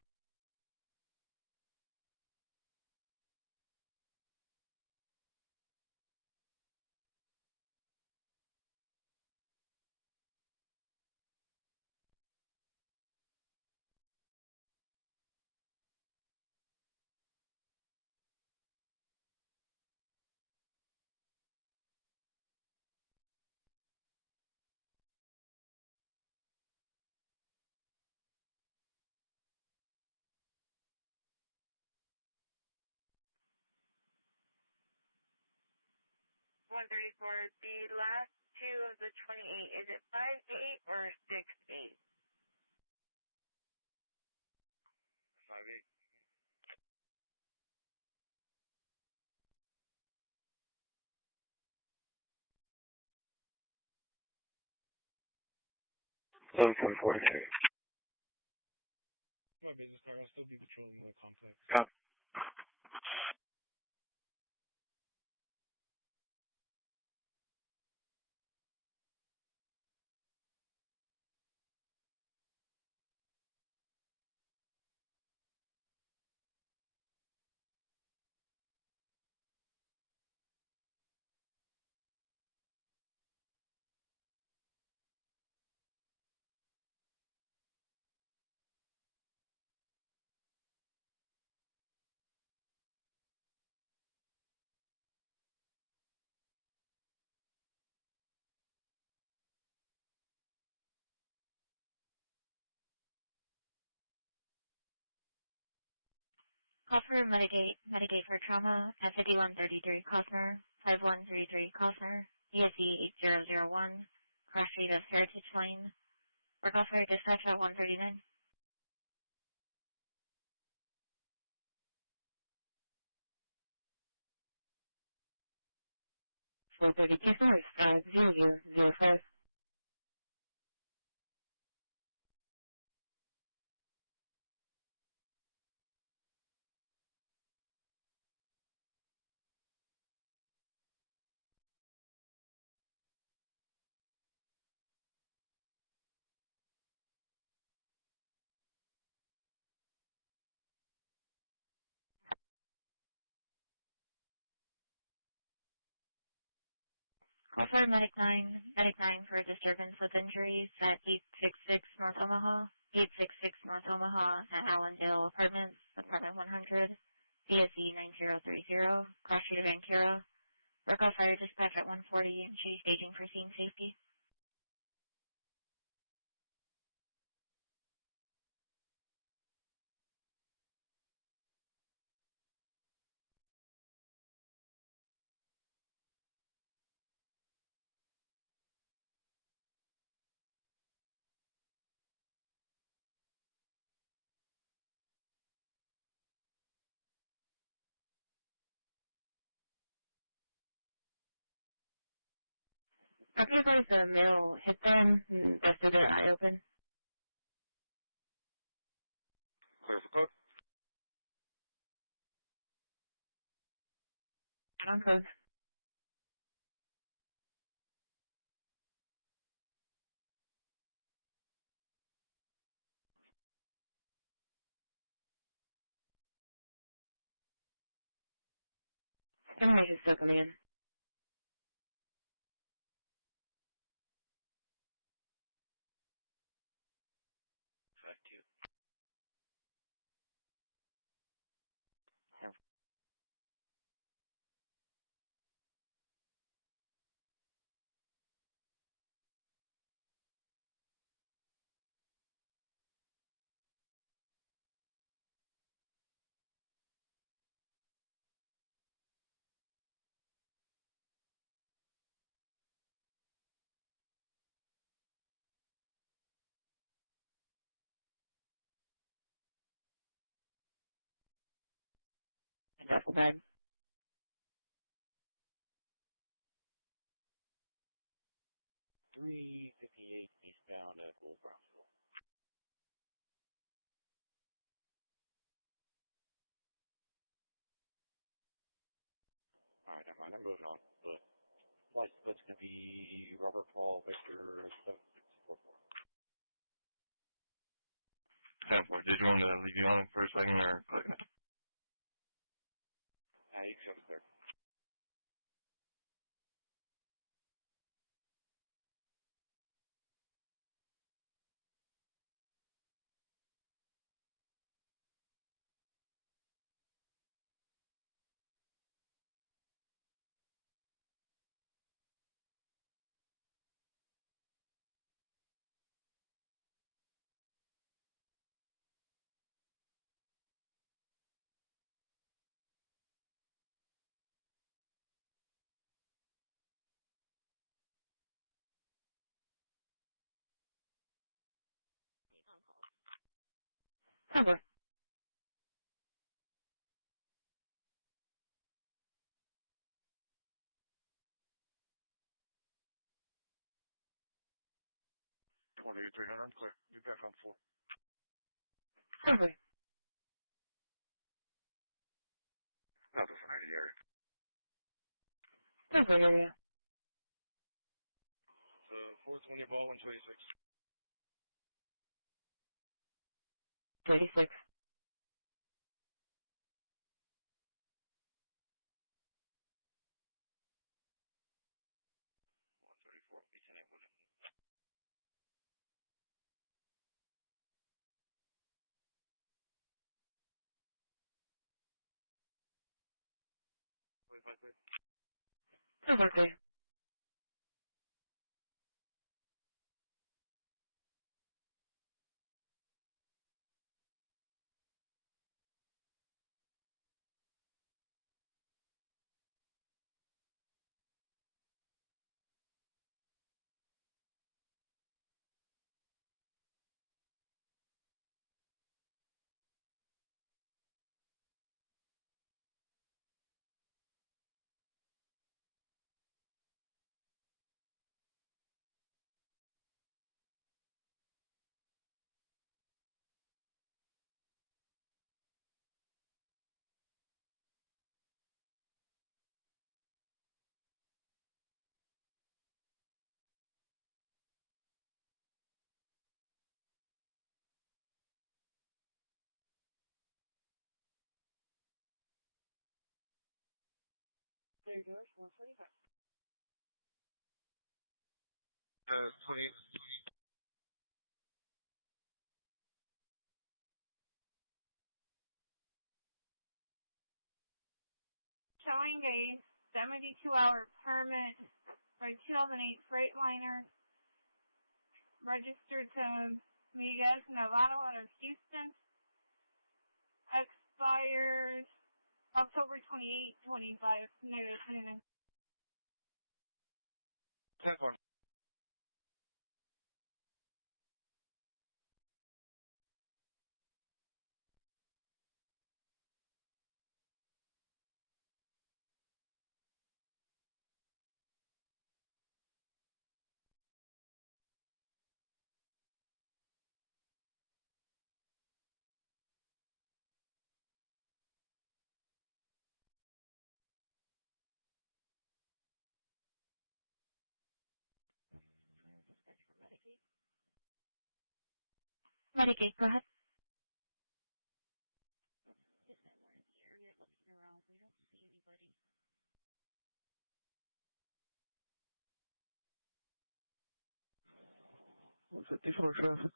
The last two of the 28, is it 5-8 or 6-8? 5-8. My business card, I'll still be patrolling the complex. Copy. Call for Mitigate for trauma at 5133 Costner, 5133 Costner, ESE 8001, cross street of Heritage Lane. Work off for dispatch at 139. Four 32 Source 5005. Call for Medic 9 for a disturbance with injuries at 866 North Omaha, 866 North Omaha at Allendale Apartments, Apartment 100, BSE 9030, cross street of Ankara. Work off fire dispatch at 140 and should be staging for scene safety. Property was a male hit them and busted their eye open. Clear for code. On code. Information still coming in. 5-2. duffel bag. $358 eastbound at Old Brownsville. Alright, never mind, I'm moving on, but flight split's gonna be Robert Paul Victor 7644. 10-4, did you want to leave you on it for a second or click it? You can jump there. Cover. $2300, I'm clear. Be back on 4. Cover. Delta 5 area. Cover area. 420 ball 126. 36. Lieutenant William. Cover clear. Clear doors 145. 20. Showing a 72-hour permit for a 2008 Freightliner registered to Miguel, Nevada out of Houston. Expires October 28, 25. Negative 29. 10-4. Medicaid, go ahead. What's it? Different traffic.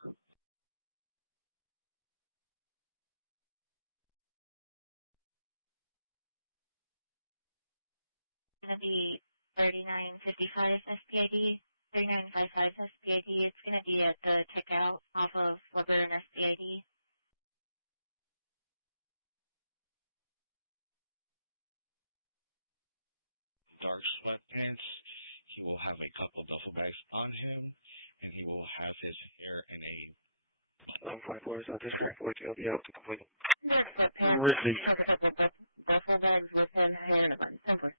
Going to be 3955 SPID, 3955 SPID. It's going to be at the checkout off of Weber and SPID. Dark sweatpants. He will have a couple duffel bags on him, and he will have his hair in a 144 South District, 42, I'll be out to complete. Dark sweatpants has a couple of duffel bags with him, hair and a bun. Simple.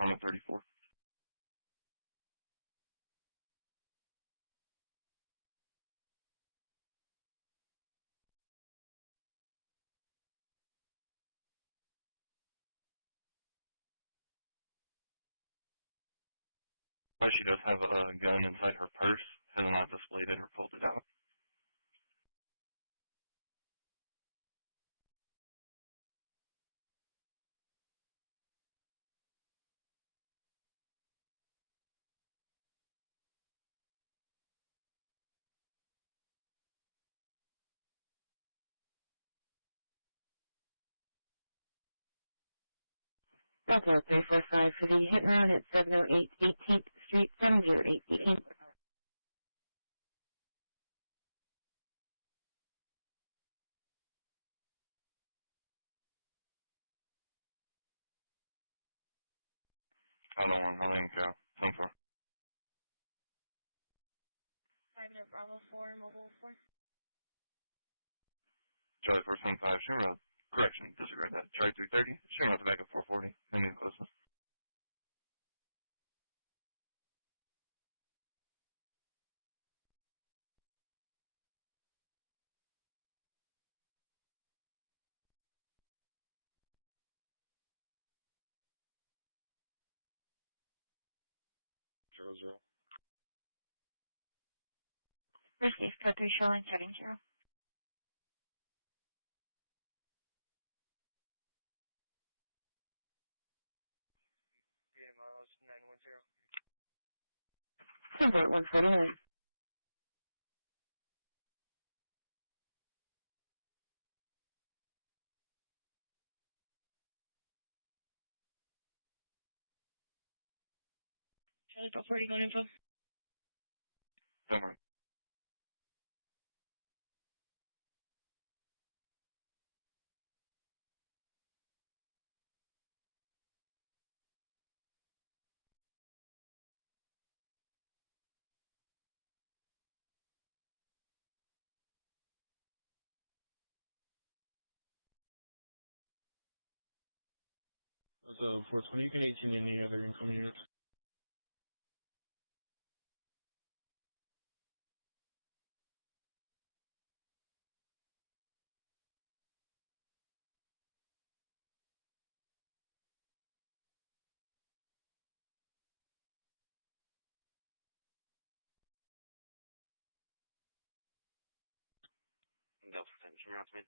I'm at 34. But she does have a gun inside her purse, has not displayed it or pulled it out. Delta 345 for the hit and run at 708 18th Street, 708 18th. I don't want Helene Cow. 10-4. 5 Bravo 4, Mobile 4. Charlie 475, Sherman Road. Correction, disregard that. Charlie 330, Sherman Road, the back of 440. Any closeness. Zero, zero. Christi, code 3 showing, setting 0. miles 910. Convert 149. Charlie 1240, going info. Don't That's 420. You can 18 any other incoming units. Delta 10, Sherman Road,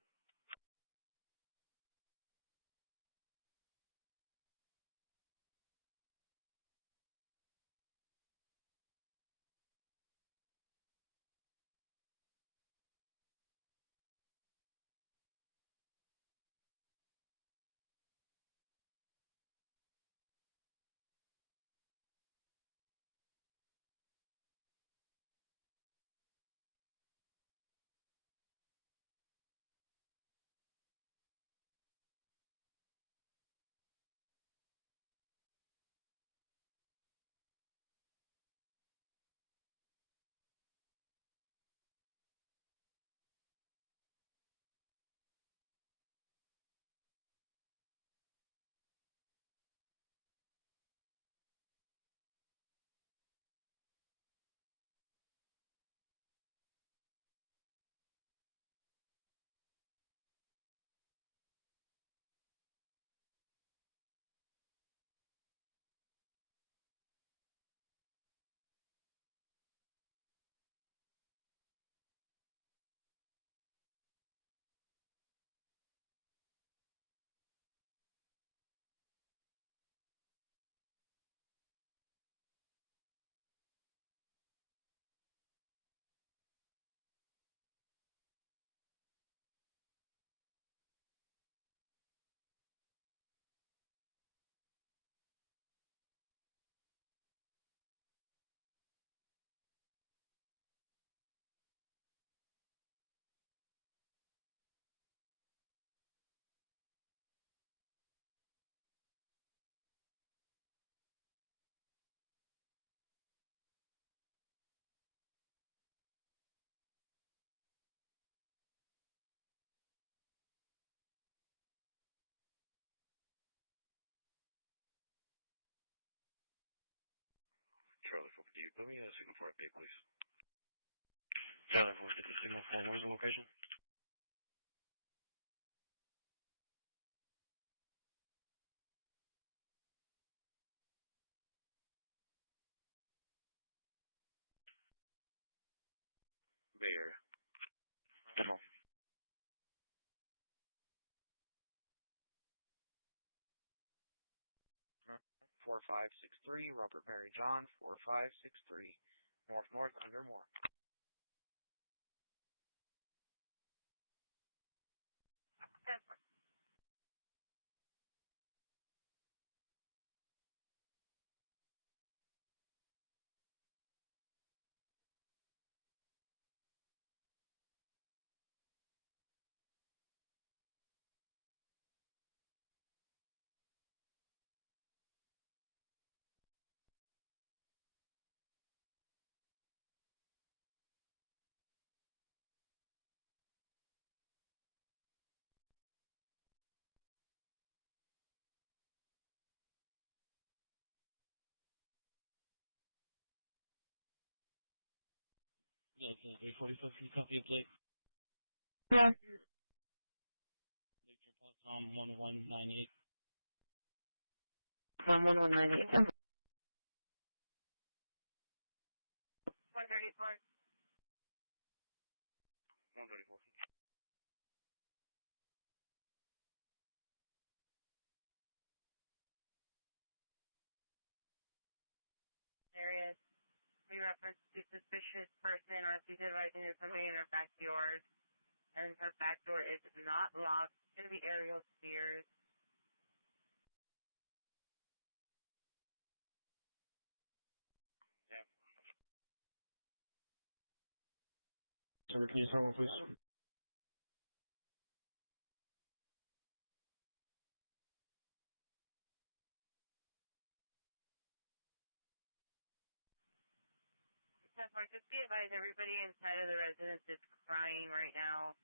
Charlie 450, let me signal for update, please. Charlie 450, signal for, what is the location? Bay Area. Control. 4563, Robert Mary John, 4563, north under Moore. Yes, 345, can you copy a plate? Yeah. Victor Tom 1198. 1198. 134. 134. There is. We reference to suspicious person or if you did right into somebody in their back doors. And her back door is not locked. It's going to be aerial stairs. Yeah. Sir, can you start one, please? Just be advised, everybody inside of the residence is crying right now.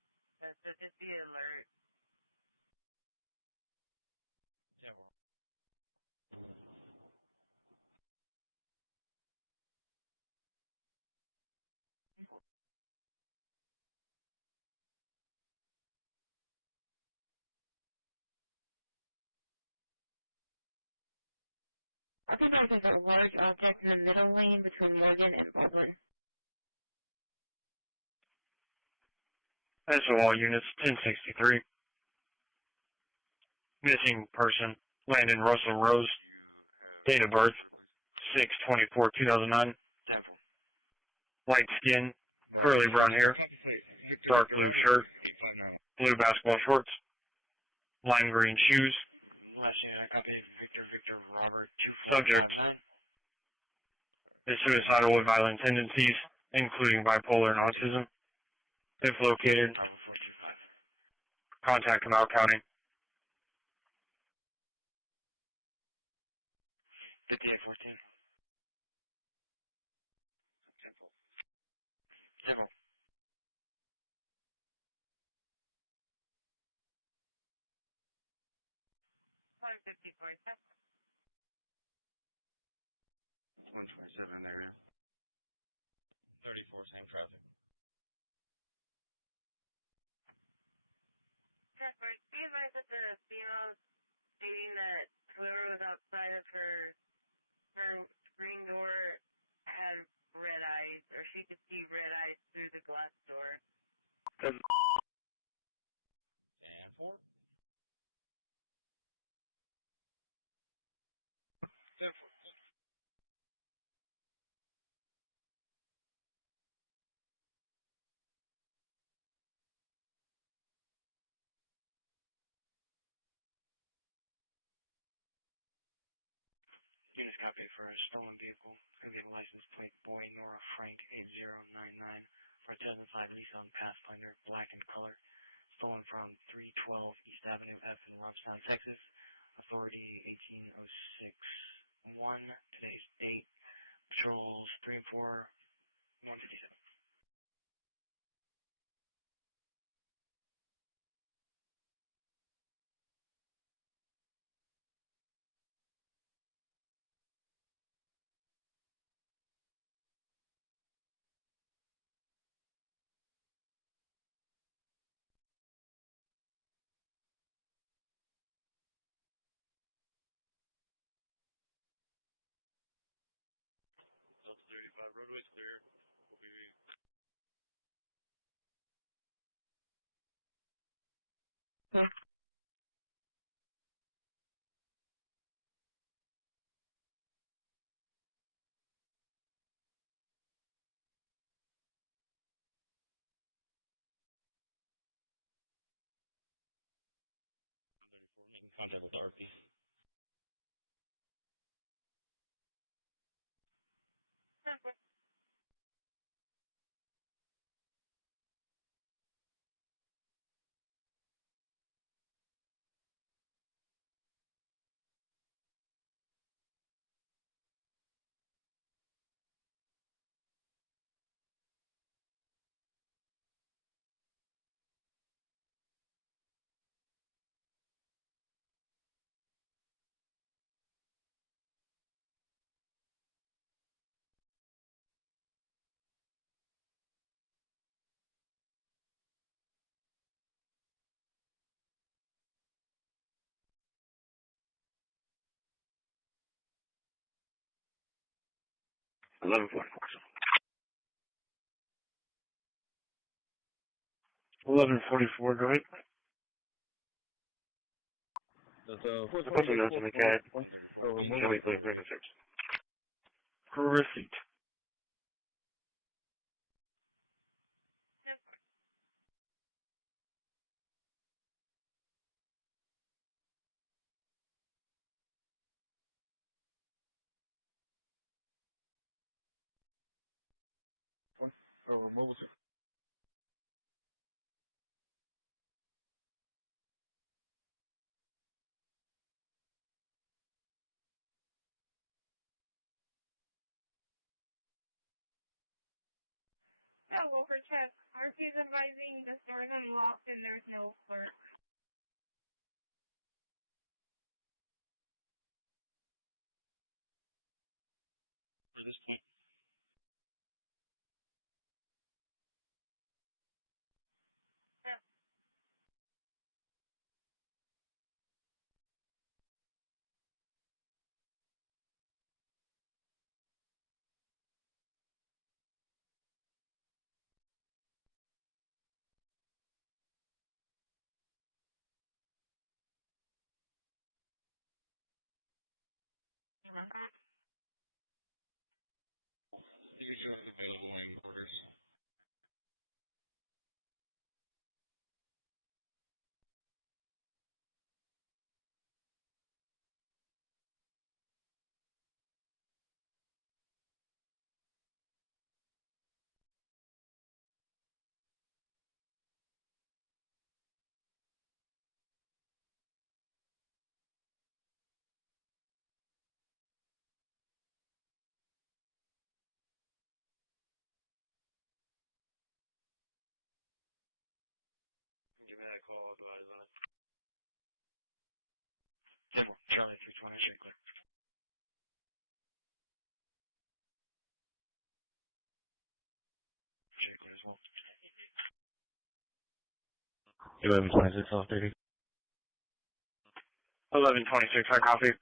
So just be alert. Yeah, well. I think there's a large object in the middle lane between Morgan and Baldwin. SOL units 1063. Missing person, Landon Russell Rose. Date of birth, 6/24/2009. Temple. Light skin, curly brown hair, dark blue shirt, 859. blue basketball shorts, lime green shoes. Last unit, I copied Victor Robert Subject 2459. is suicidal with violent tendencies, including bipolar and autism. If located, Bravo 425. contact Canal County. 5814. Temple. Temple. One 54. 127 in the area. 34, same traffic. Shepard, be advised that the female stating that whoever was outside of her screen door had red eyes, or she could see red eyes through the glass door. 10-4. Units copy for a stolen vehicle. It's going to be the license plate Boy Nora Frank 8099 for a 2005 Nissan Pathfinder, black in color. Stolen from 312 East Avenue F in Robstown, Texas. Authority 18061. Today's date. Patrols 3 and 4, 157. Delta 35, roadway's clear. We'll be... Yeah. Making contact with the RP. Eleven 1144, go ahead. That's Christi. Over, mobile check. Oh, well, for check. RP is advising the store is unlocked and there's no clerk. for this point. Signature is available in quarters. Give me that call, I'll go out on it. Demo, Charlie 320, shake clear. Shake clear as well. 1126 off duty. 1126, I copy.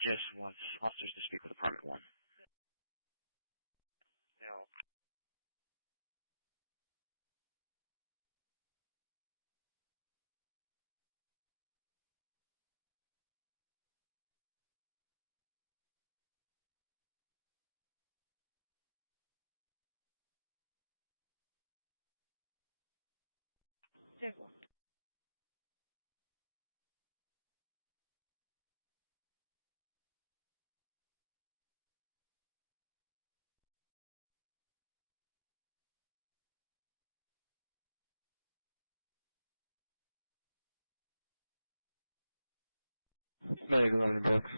Just wants officers to speak with Department 1. No. Simple. Medic 11 books.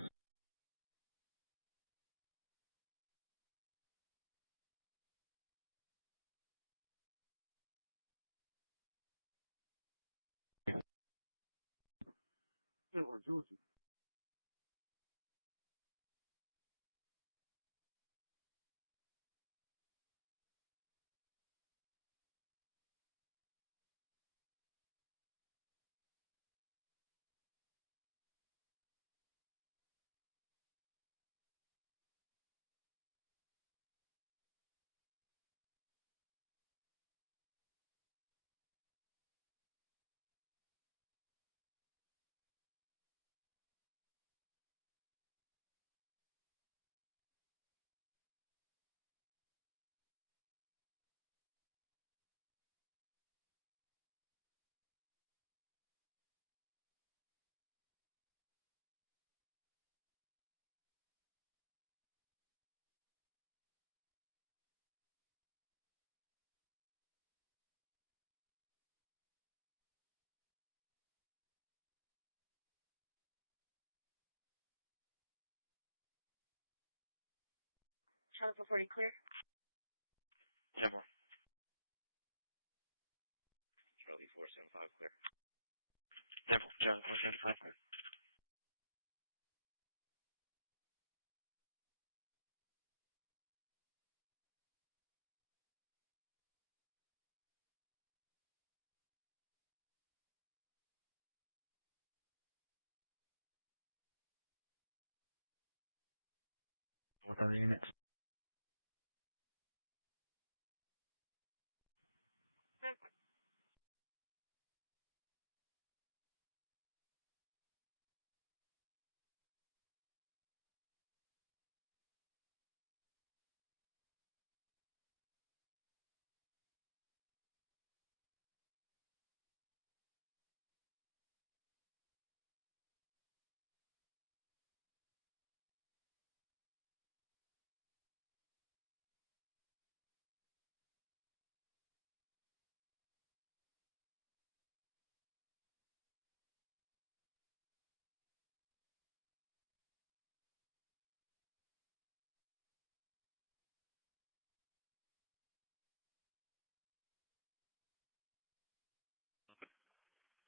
Charlie 440 clear. 10 more. Charlie 475 clear. 10 more. Charlie 475 clear. What are the units?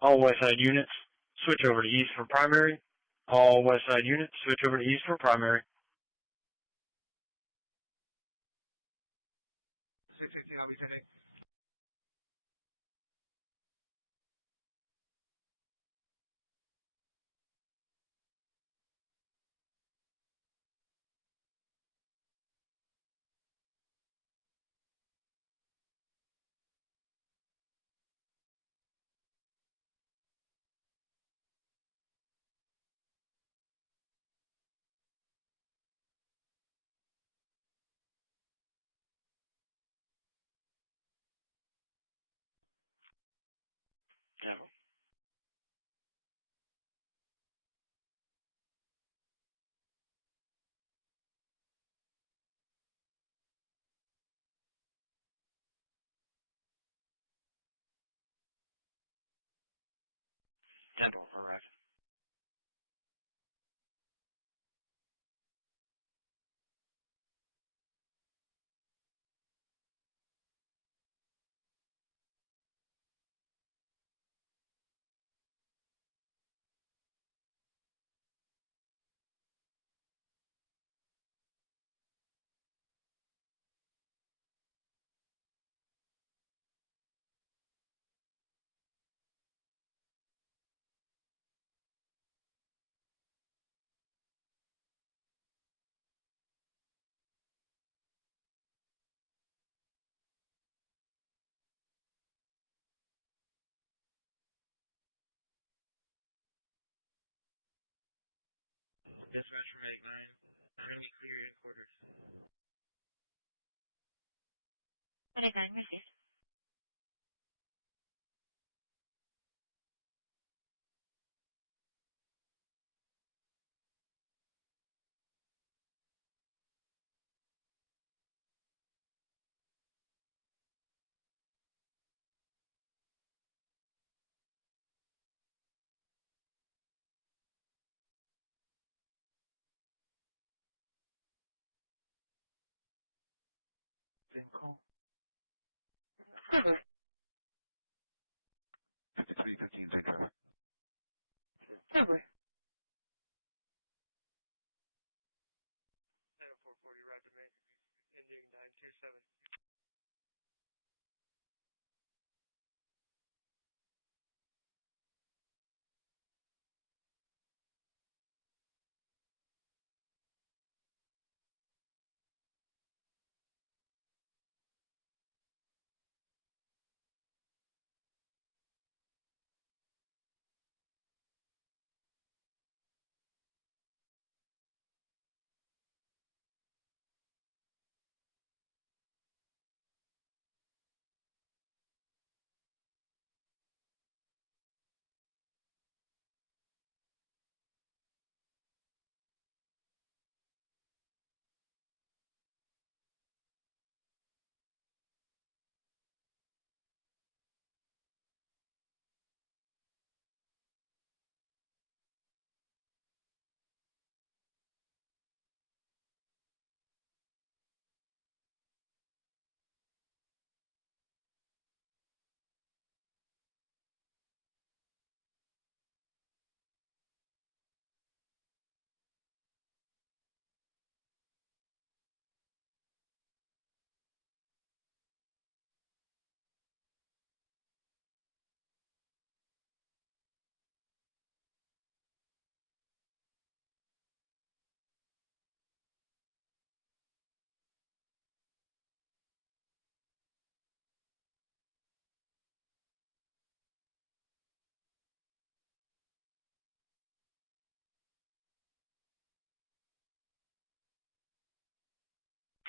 All west side units, switch over to east for primary. All west side units, switch over to east for primary. 616, I'll be 10-8. Devil. Temple, arrived. Dispatch from Medic 9. I'm going to be clear in quarters. Medic 9, received. Same call. Silver. 5315, same drive. Silver. 440, right to me. Ending 927.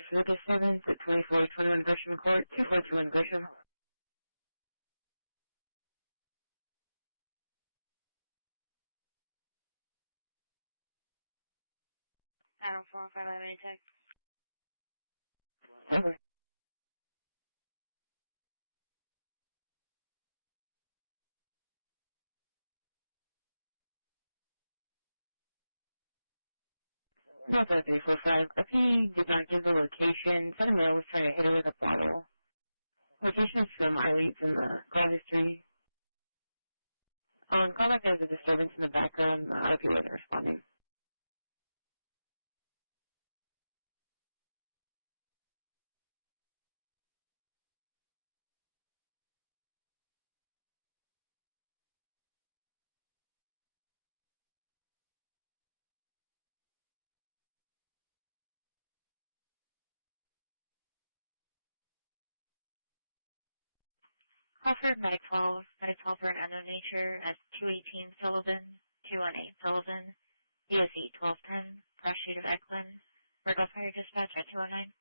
for the disturbance at 2421 Gresham Court, 2421 Gresham. Adam 459 tech. Over. Delta 345. RP did not give the location. Son of Male was trying to hit her with a bottle. Locations from my leads in the call history. On callback, there was a disturbance in the background. The RP wasn't responding. Call for Medic 12 for an unknown nature at 218 Sullivan, 218 Sullivan, DOC 1210, Cross Street of Eklund, Virgo Fire Dispatch at 209.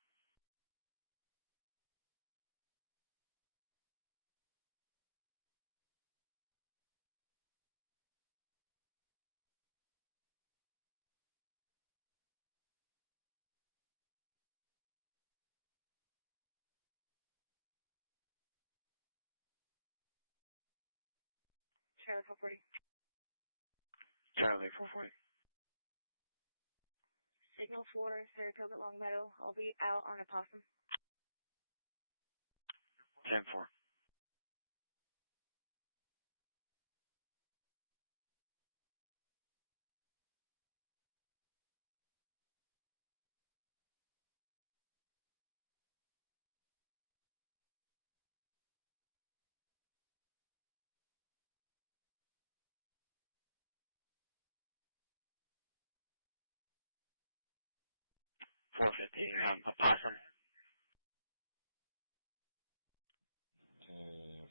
Charlie 440. Charlie 440. Signal 4, Saratoga Longmeadow. I'll be out on a possum. 10-4. A possum. 10-4.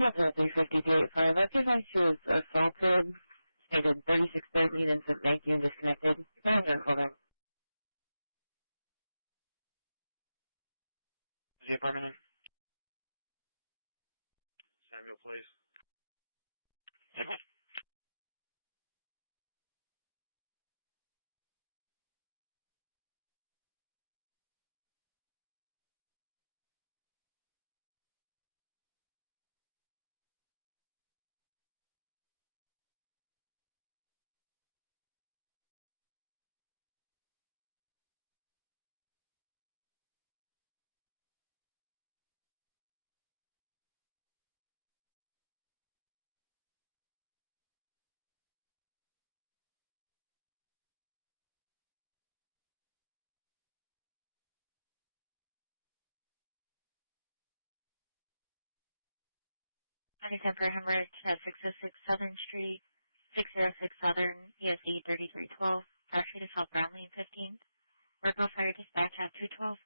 Delta 35385. I feel like she was assaulted. Stated 3630, then said 19 disconnected. Can I have a callback? Is the apartment in? Samuel, please. Anytime for hemorrhage at 606 Southern Street, 606 Southern, ESE 3312, Cross Street of South Brownlee 15th. Virgo Fire Dispatch at 212.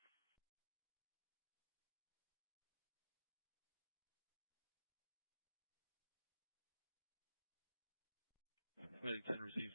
Medic 10 received.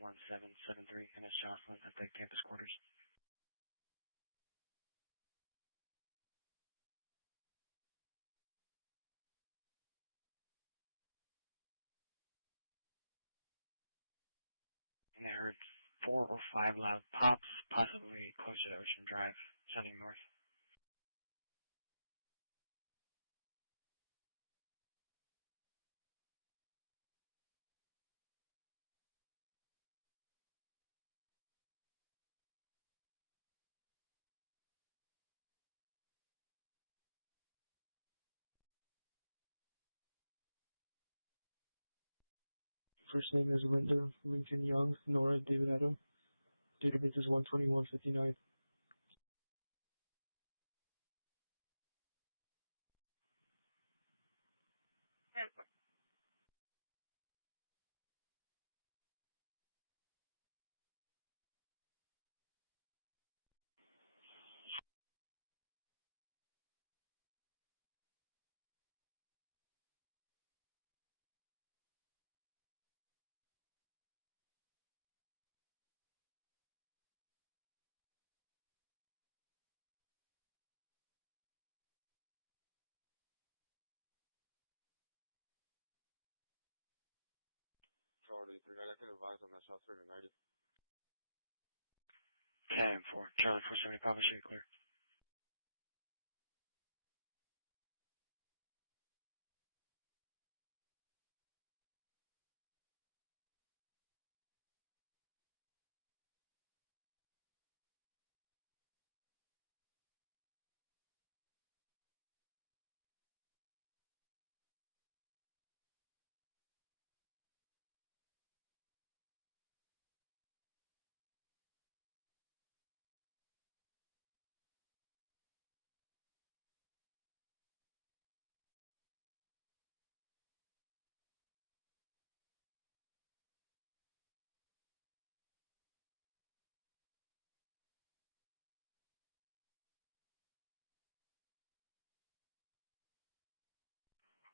One 773 MS Jocelyn at the campus quarters. and I heard 4 or 5 loud pops, possibly closer to Ocean Drive, sounding north. First name is Linda Lincoln Young, Nora David Adam. Date of birth is 1/21/59. Charlie 39, I can advise on that shot 390. 10-4, Charlie 470, Papa City clear.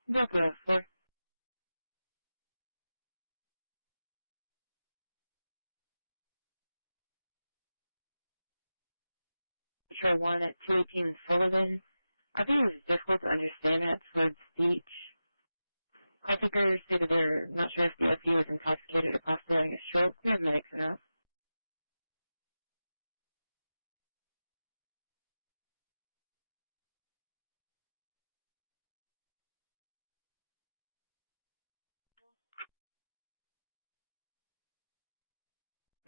Delta 4. Patrol 1 at 218 Sullivan. I think it was difficult to understand that slurred speech. Call taker stated they're not sure if the FU was intoxicated or possibly having a stroke. We have medics now.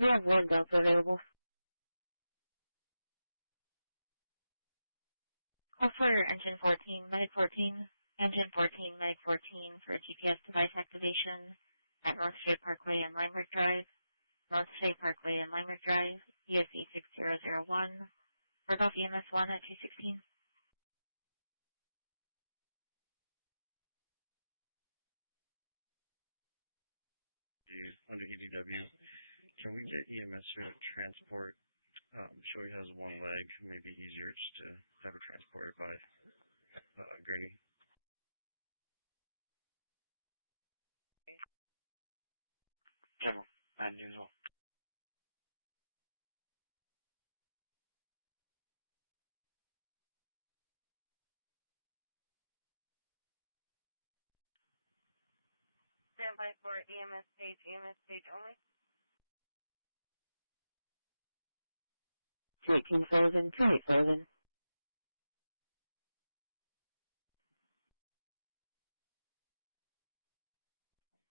We have 1 Delta available. Call for engine 14, medic 14, engine 14, medic 14 for GPS device activation at North Shade Parkway and Limerick Drive, North Shade Parkway and Limerick Drive, ESE 6001, work off EMS 1 at 216. Under EDW, can we get EMS to transport? Showy has 1 leg, maybe easier just to have her transported by Gurney. General, bad news all. Stand by for EMS stage only. 218 Sullivan, 28 Sullivan.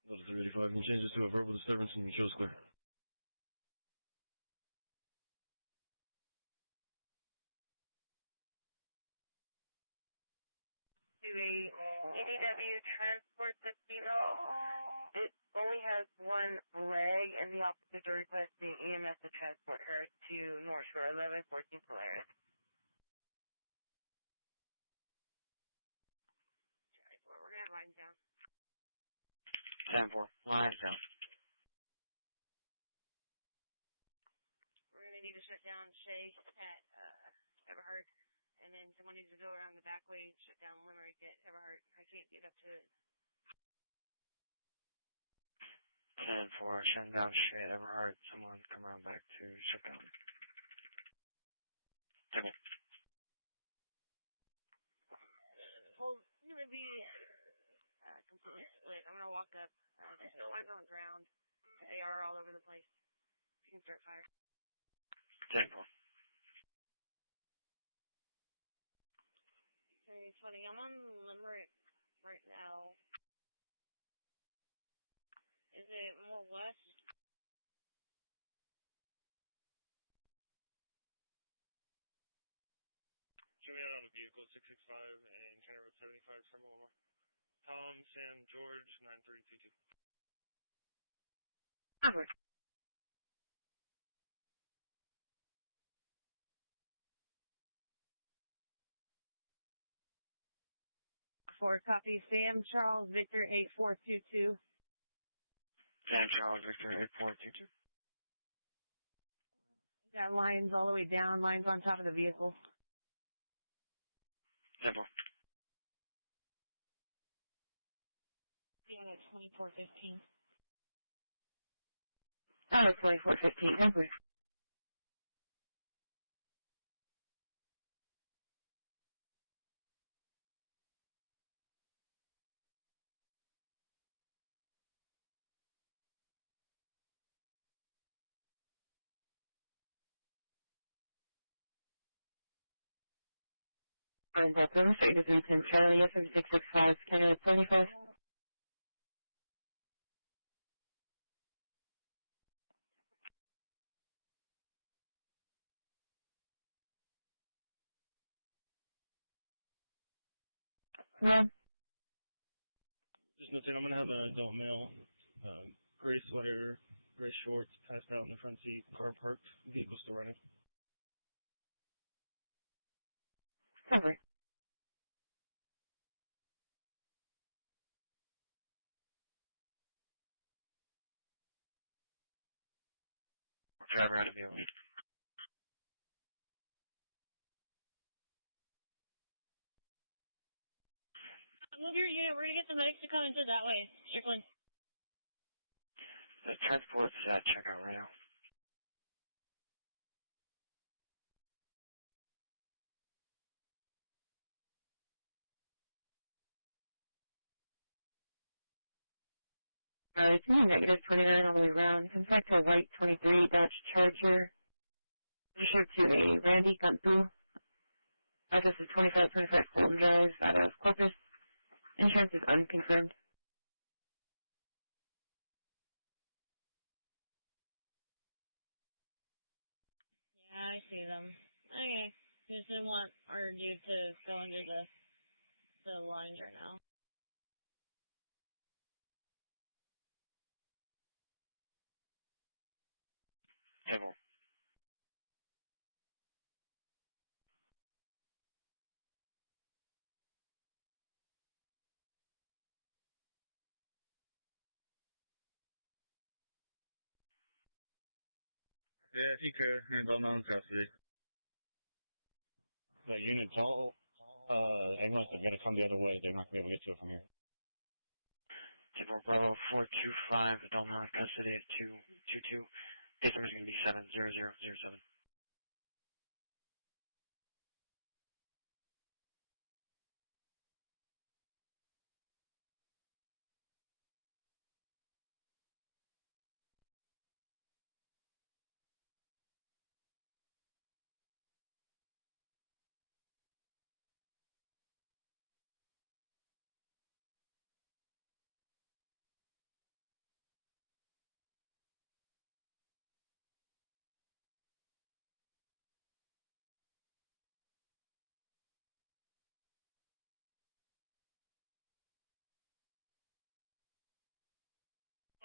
Level 385, can you change this to a verbal disturbance and shows clear? Do a EDW transport the female. It only has 1 leg, and the officers are requesting EMS to transport her to North Shore 1114 Polaris. We're gonna have lines down. 10-4, lines down. We're gonna need to shut down Shay at Everhart, and then someone needs to go around the back way, shut down Limerick at Everhart. I can't get up to it. 10-4, shutting down Shay at Everhart. Someone come around back to shut down. Table. Hold, it's gonna be completely split. I'm gonna walk up. There's no ones on the ground. They are all over the place. You can start fire. 10-4. Okay, funny. I'm on Limerick right now. Is it more west? Show me out on the vehicle, 665 and County Road 75, Summer. Tom, Sam, George, 9322. Over. 4 copy. Sam Charles Victor 8422. Sam Charles Victor 8422. Got lines all the way down, lines on top of the vehicle. 10-4. Yeah, that's 2415. Oh, it's 2415. Over. Lines open. 3310 Charlie, F3665, Canada 75. One. Just nothing, I'm going to have an adult male, gray sweater, gray shorts, passed out in the front seat, car parked, vehicle still running. Over. Driver out of vehicle. Move your unit. We're going to get the medics to come into that way. Strickland. The transport's at checkout right now. It's negative 29 all the way around. Comes back to a white 23 Dodge Charger. Registered to a Randy Guntu. Address is 2525 Fulton Drive out of Corpus. Insurance is unconfirmed. Yeah, I see them. Okay. Just didn't want our dude to go under the lines right now. Table. Yeah, if you could, handle non-custody. The unit's all, ambulance is going to come the other way. They're not going to be able to get to it from here. Table Bravo 425, adult male in custody at 222. Case number is going to be 70007.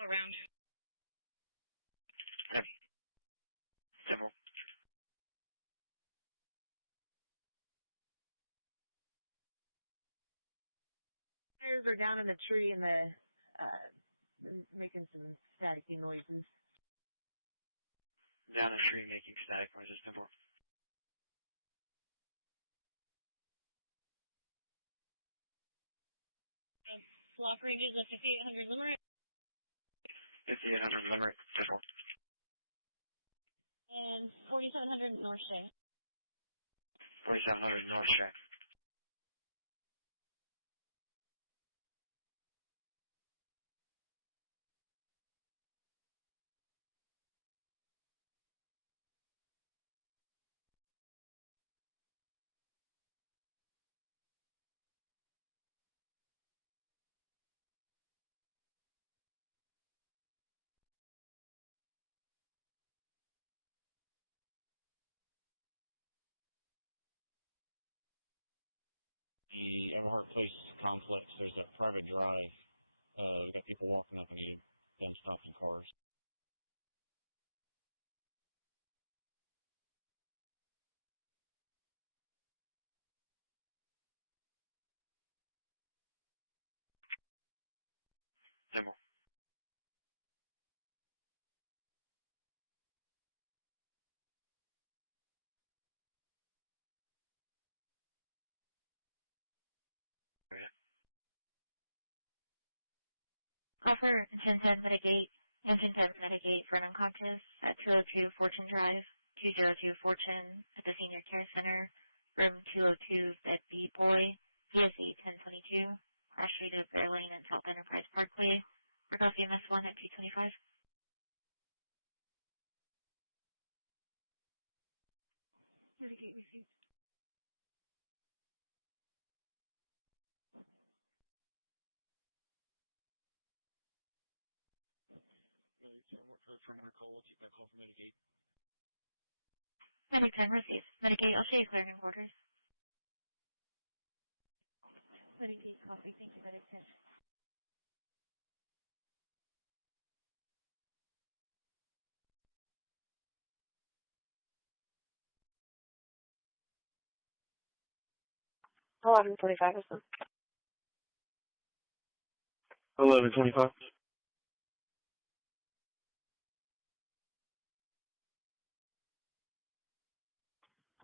Around. Yep. Table. Tires are down in the tree and making some staticky noises. Down a tree making static noises. Temple. Block range is a 5800 Limerick. 5800 Limerick. Temple. And 4700 North Shea. 4700 North Shea. the Everhart Place complex. There's a private drive. We got people walking up and need them stopping cars. Symbol. Offer engine 10 mitigate for an unconscious at 202 Fortune Drive, 202 Fortune at the Senior Care Center, room 202, bed B boy, PSE 1022, cross street of Bear Lane and South Enterprise Parkway, Rudolph EMS 1 at 225. Mitigate received. From our call, we'll take that call from mitigate. Medic 10 received. Mitigate, I'll show you clearing quarters. Mitigate, copy. Thank you, Medic 10. Oh, 11:25 or so. 11:25.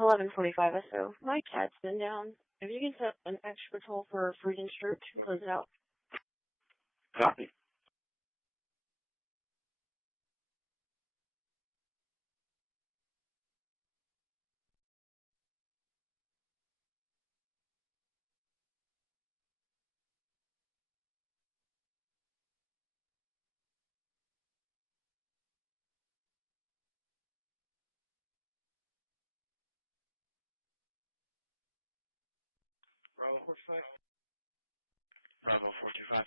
Oh, 11:25 or so. My cat's been down. If you can set an extra patrol for Freedom Street to close it out. Copy. Bravo 45. Bravo 425.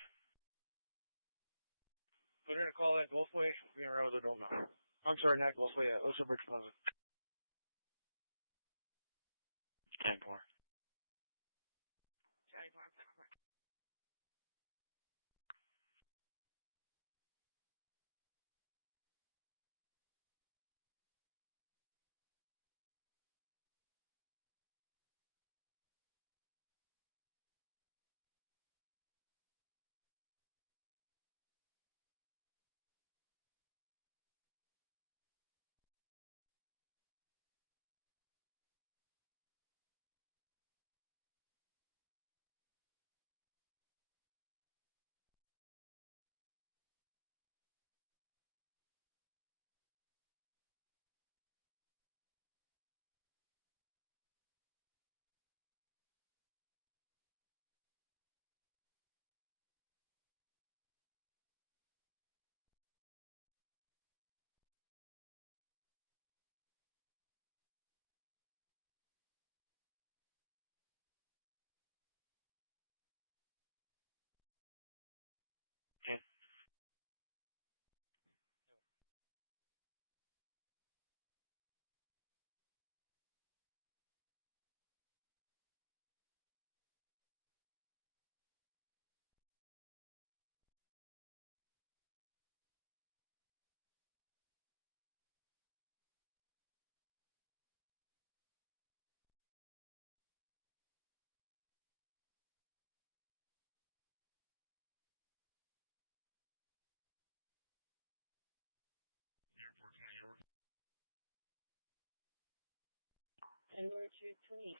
Put in a call at Gulfway. We are out of the dome now. I'm sorry, not Gulfway, Ocean Bridge Plaza. 10-4. And we're to 28.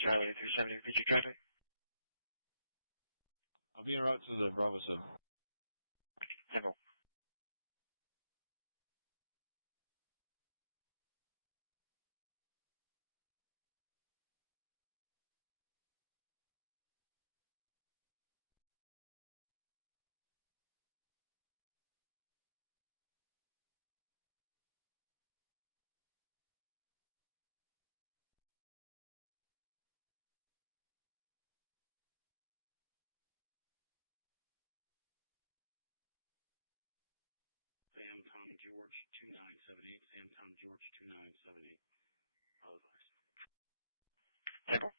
Charlie 370, future traffic. I'll be en route to the Bravo sub. Symbol. Sam Tom George 2978. Sam Tom George 2978. All advised. Temple.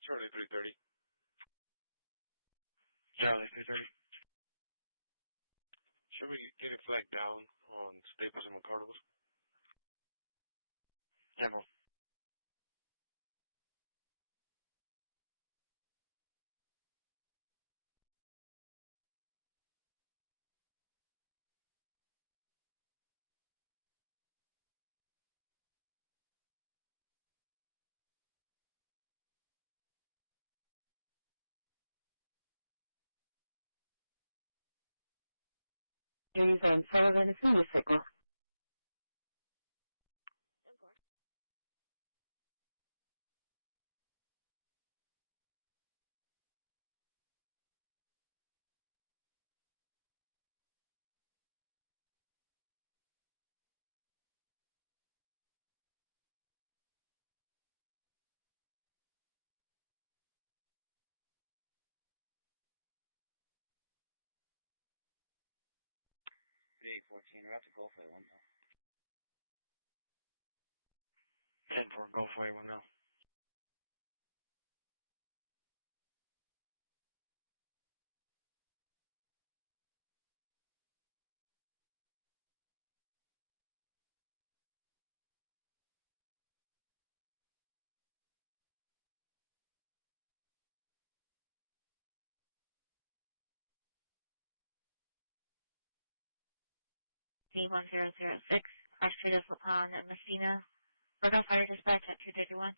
Charlie 330. Charlie 330. Should we get a flag down on Staples and McCardles? Temple. Ladies and Sullivan, it's in the signal. Today, 14, we're out to Gulfway 1 now. 10-4, Gulfway 1 now. D1006, Cross Street of Lapon and Messina. Virgo Fire Dispatch at 231.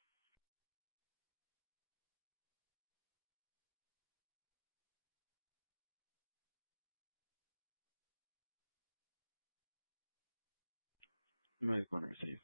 Medic 1 receive.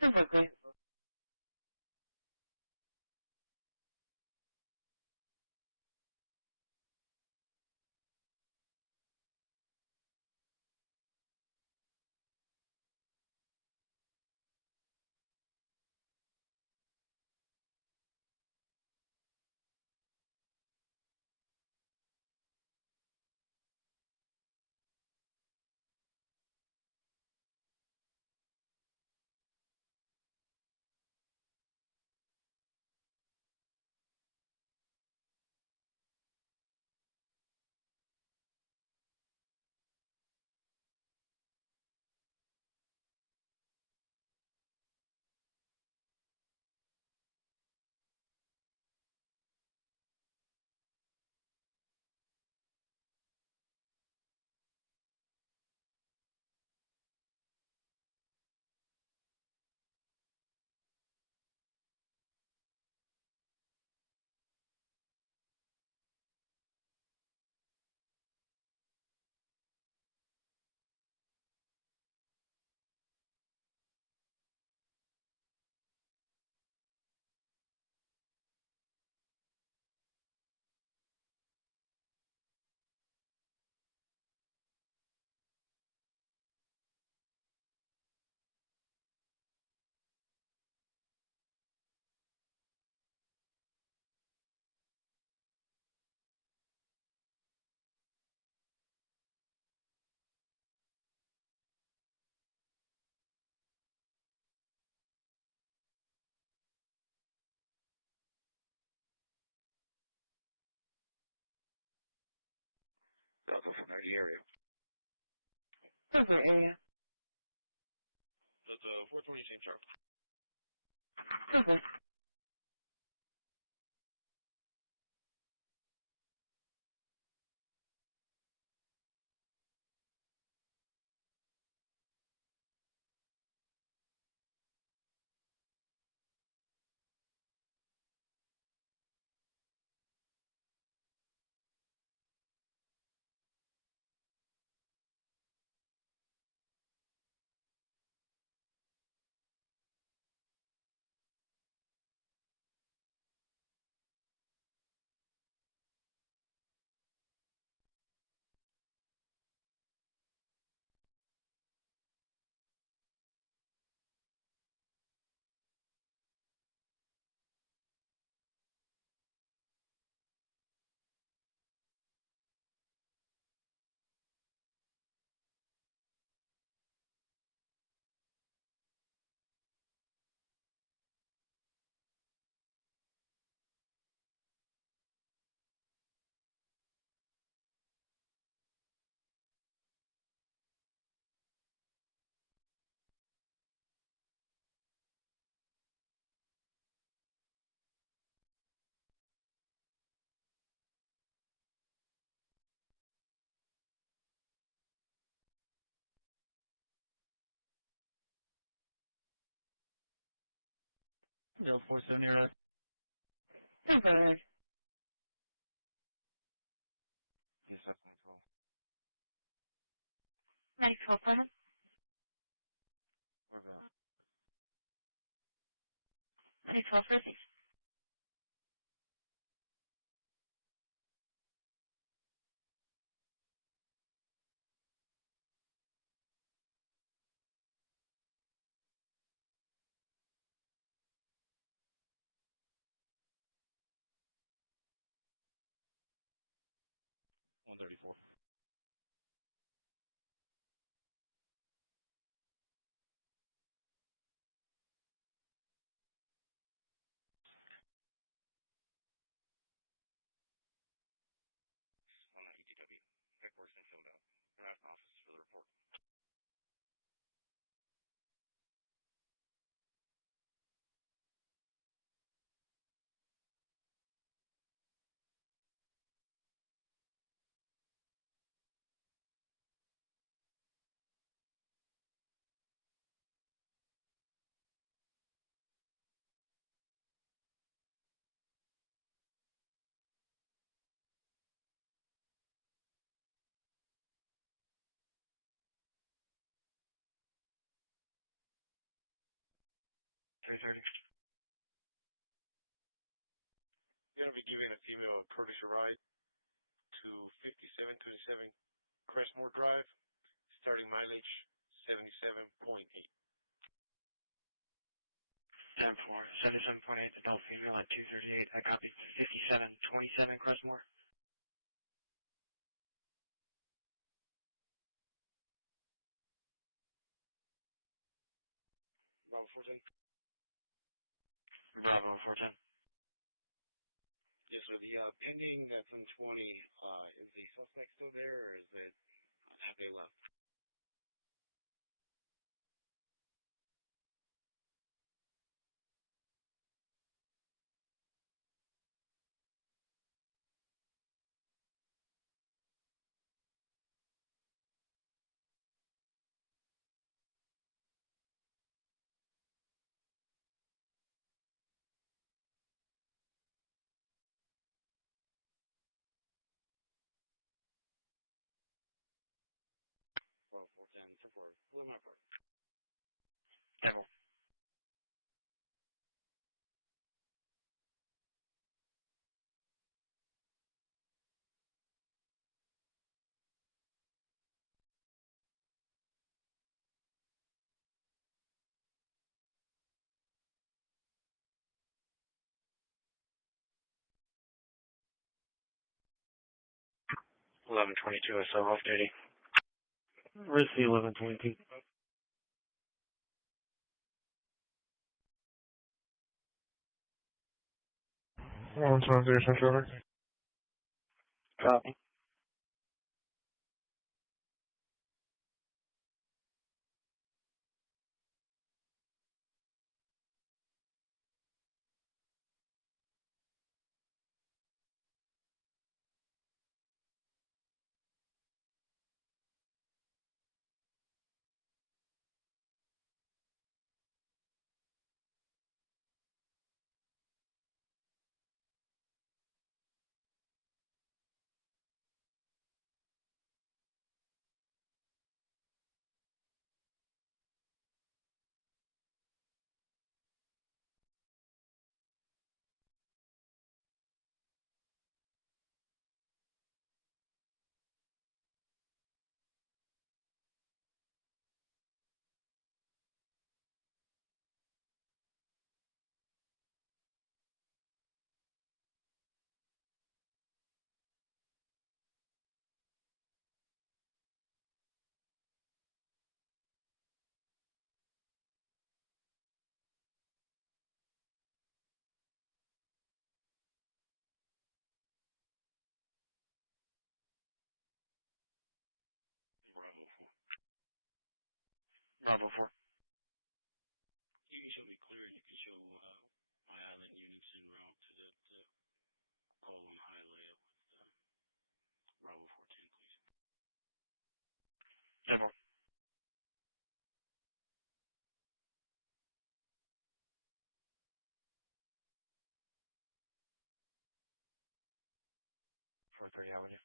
Typically. Delta for 90 area. Over area. That's 420 St. Charles. Okay. Yo, 470 right. Okay. Yes, that's 912. 912, Plymouth. Where's that? 912, Christi. One 134. On that ETW. Paperwork's been filled out. They're asking office for the report. You're going to be giving a female a courtesy ride to 5727 Crestmore Drive, starting mileage 77.8. 10-4, 77.8, adult female at 238. I copy 5727 Crestmore. Bravo 410. Bravo 410. Yes, sir. The pending that's in 20, is the suspect still there, or is it, have they left? Bravo 410, 10-4, clear my part. Devil. So off duty. Where's the 1122? Central. Copy. Bravo 4. You can show me clear. You can show my island units en route to the call on high layout with Bravo 410, please. Devil. Avenue.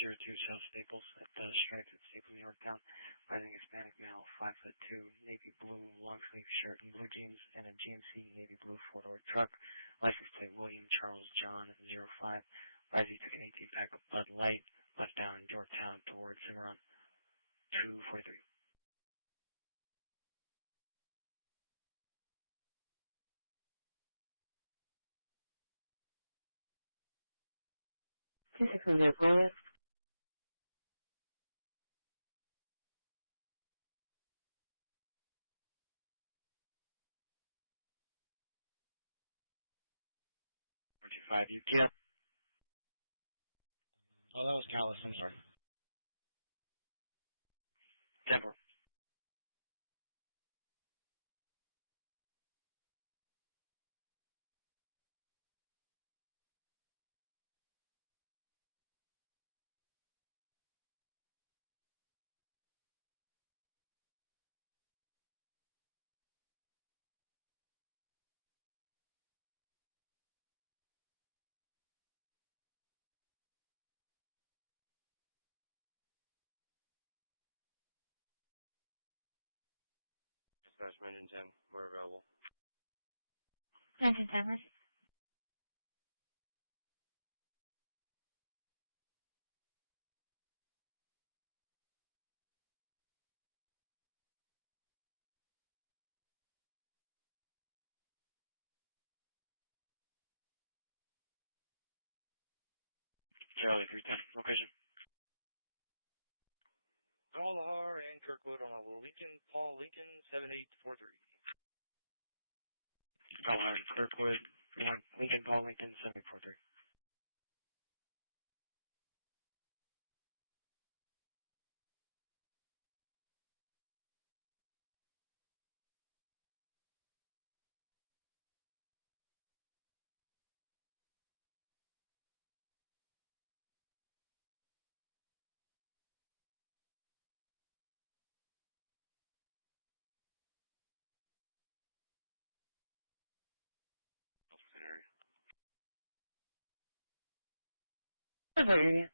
Zero 02 South Staples at Stripes at Staples, New Yorktown. Rising Hispanic male, 5'2", navy blue long sleeve shirt and blue jeans, and a GMC navy blue four-door truck. License plate William Charles John 05. Rising took an 18 pack of Bud Light, left down in Yorktown towards Cimarron 243. Julius. UTF. Oh, that was Callus. I'm sorry. Denver. Dispatch Engine 10, we're available. Engine 10. Charlie 310. Location. Dollar and Kirkwood on a Lincoln, Paul Lincoln, 7843. Dollar Kirkwood. Lincoln Paul Lincoln 7843. Area. What area?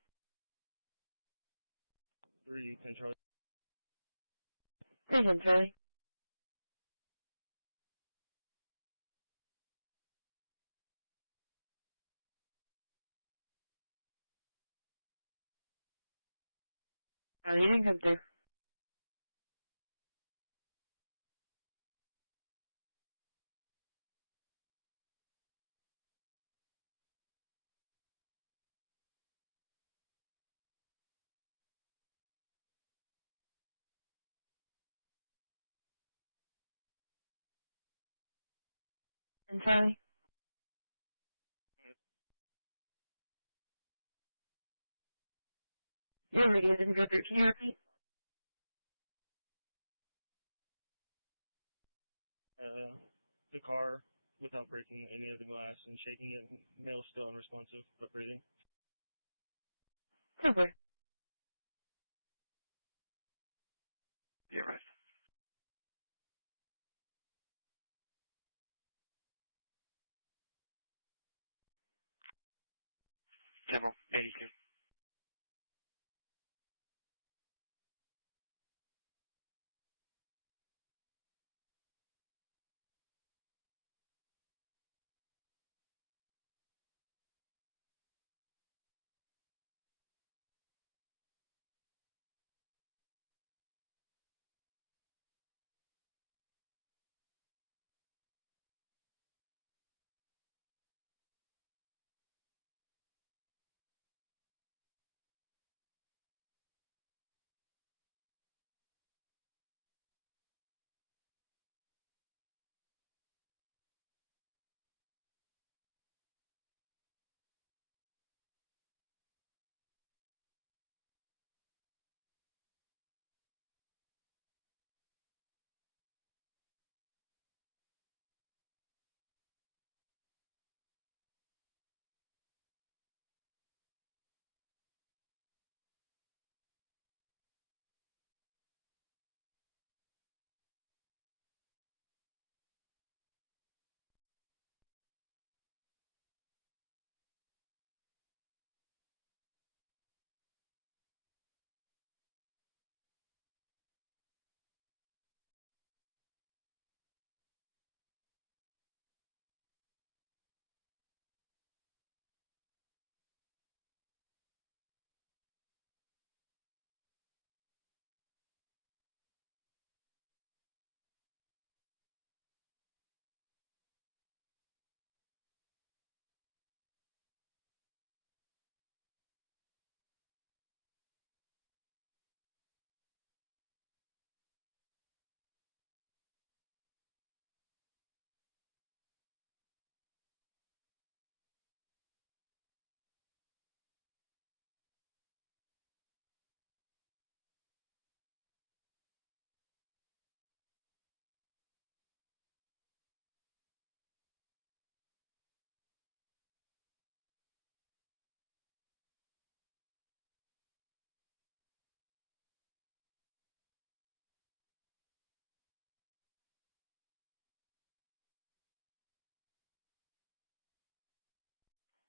310 Charlie. 310 Charlie. You didn't come through. And Charlie? Your radio didn't go through. Can you repeat? The car without breaking any of the glass and shaking it. Male still unresponsive, but breathing. Super. Yeah, right. Table 82.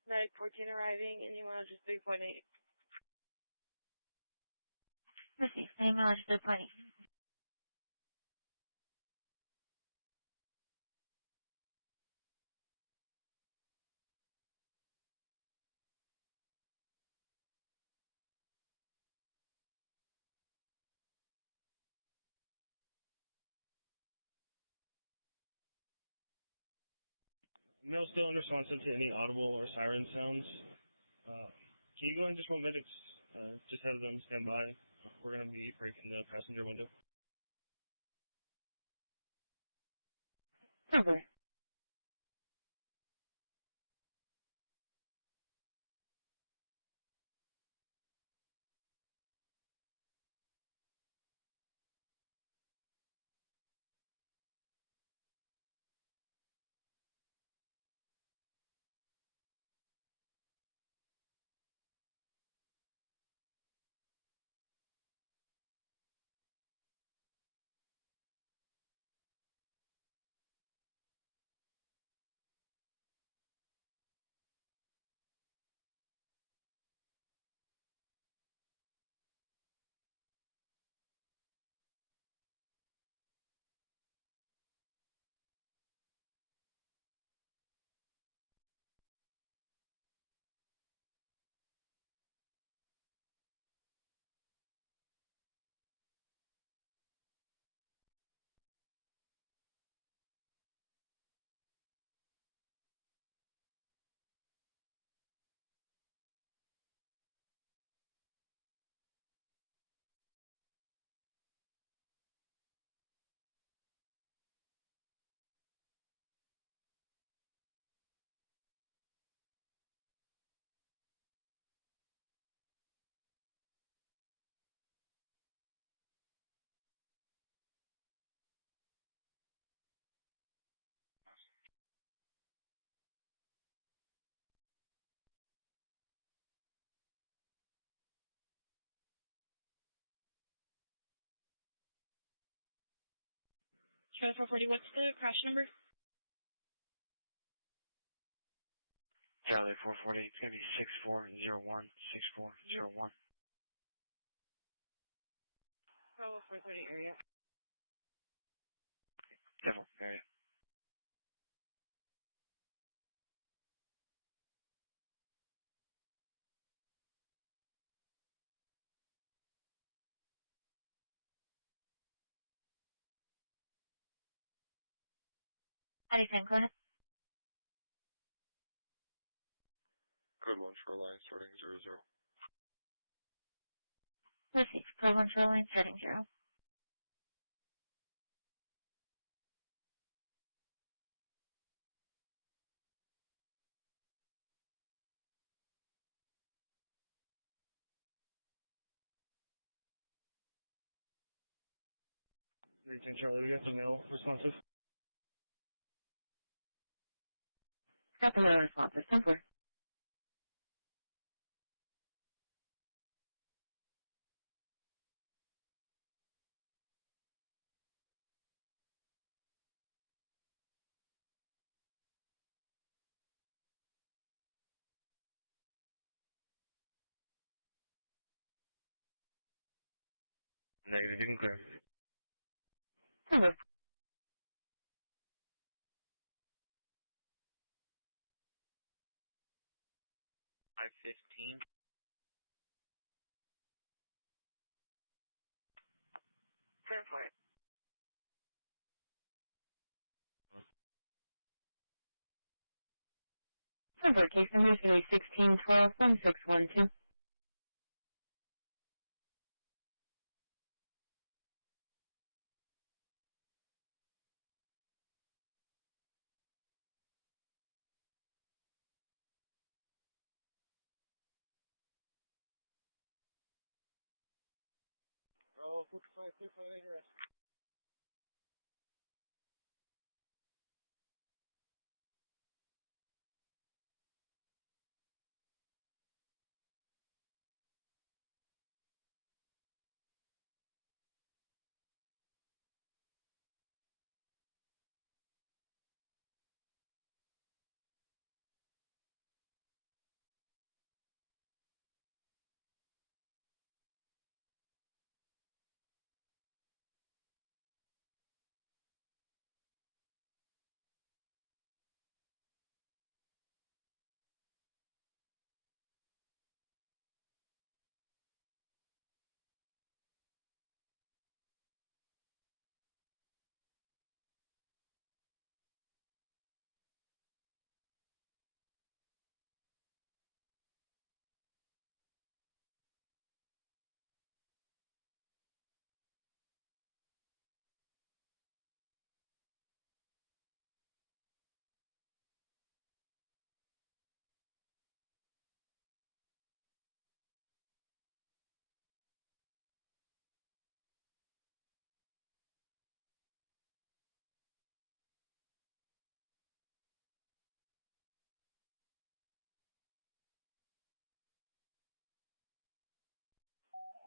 Medic 14 arriving, Indian mileage is 3.8. Missy, Indian mileage is 3.8. Male still unresponsive to any audible or siren sounds. Can you go ahead and just want medics? Just have them stand by. We're going to be breaking the passenger window. Super. Charlie 440, what's the crash number? Charlie 440, it's going to be 6401, 6401. Bravo 440 area. Devil, area. Anything, go ahead. Code 1 shoreline starting 00. Received. Code 1 shoreline starting 0. Reaching Charlie, we got the mail responsive. Got the mail responsive. 10-4. Negative, you can clear. 10-4. 515. Turn for it. Number case number is going to be 1612-1612. Oh, 45, arrest.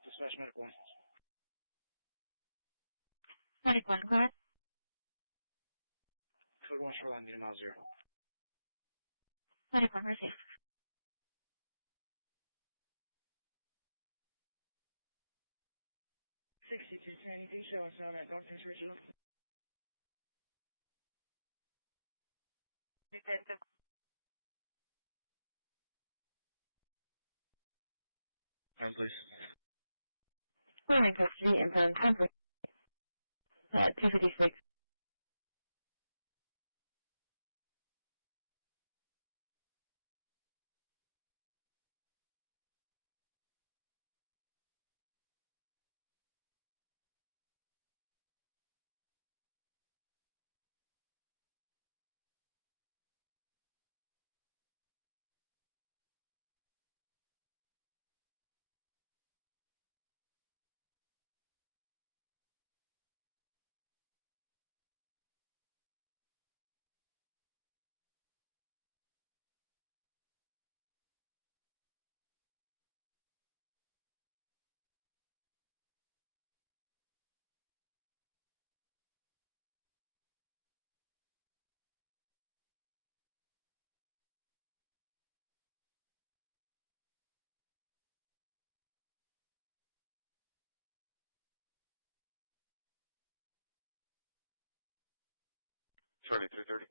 Dispatch medical. Medic 1, go ahead. Code 1 shoreline, need a mile 0. Medic 1, received. Show us down at Northeast Regional. Detective. Please. We're in custody and found 10-4. 256. Charlie 330.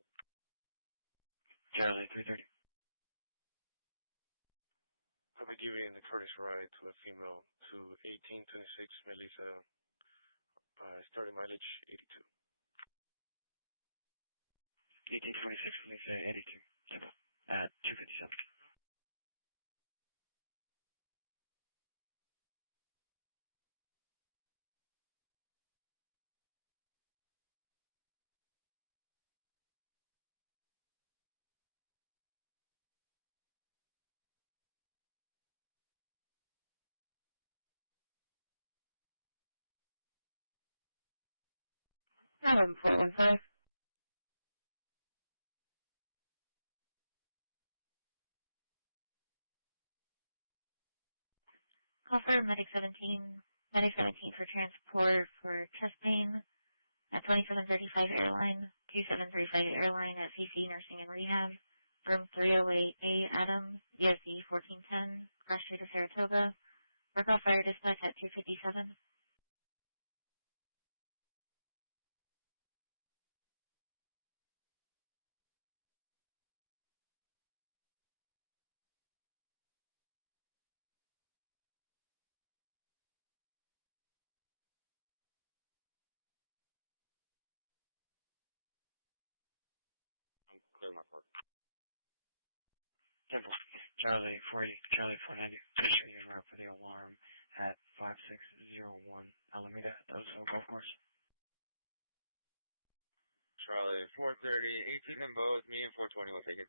Charlie 330. I'll be giving the courtesy ride to a female to 1826 Melissa, starting mileage 82. 1826 Melissa 82. At 257. Hello, 415. Call for Medic 17. Medic 17 for transport for chest pain at 2735 airline, 2735 airline at CC Nursing and Rehab, room 308A Adams, ESD 1410, Cross Street of Saratoga. Work off fire dispatch at 257. I'm clear my park. 10 Charlie 480, Charlie 490. Fisher, you're en route for the alarm at 5601 Alameda, Oso Golf Course. Charlie 430, 18 in both, me and 420 will take it.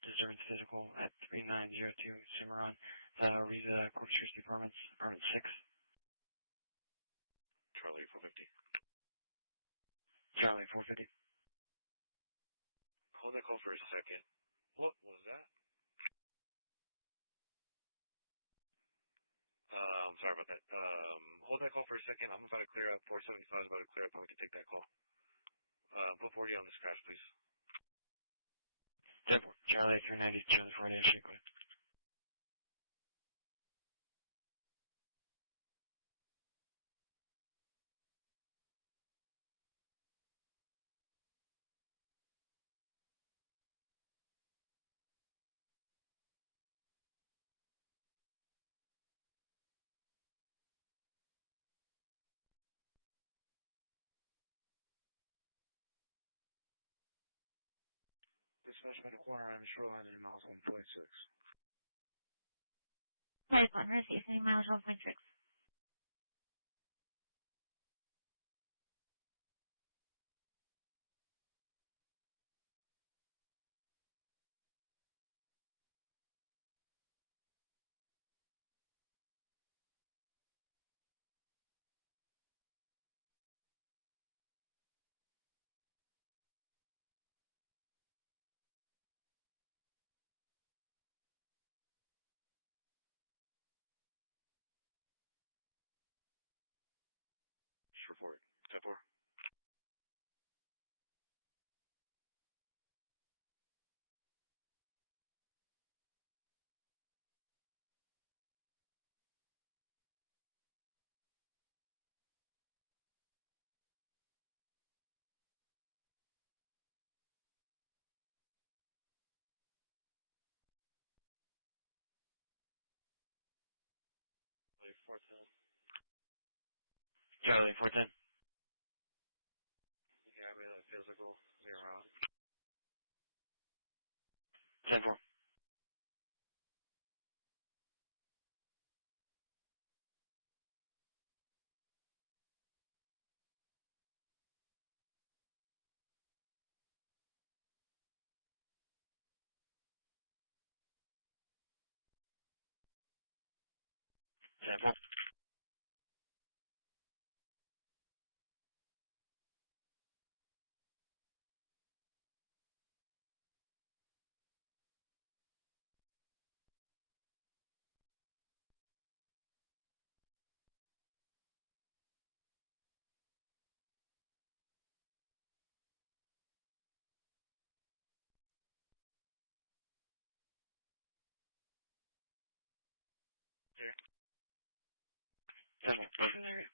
Disturbance physical at 3902 Cimarron, Riza, Corpus Christi Apartments, Apartment 6. Charlie 450. Charlie 450. Hold that call for a second. What was that? I'm sorry about that. Hold that call for a second. I'm about to clear up. 475 is about to clear up, and we can take that call. Put 40 on this crash, please. 10 Charlie 390, Charlie 480, Chico. Dispatch by the corner on the shoreline in miles 1.6. Flight 1, receive any mileage 1.6. Report. 10-4. Charlie 410. Charlie 410. You can have me that physical. Clear around. 10-4. Sample. Here. Sample. Motion area.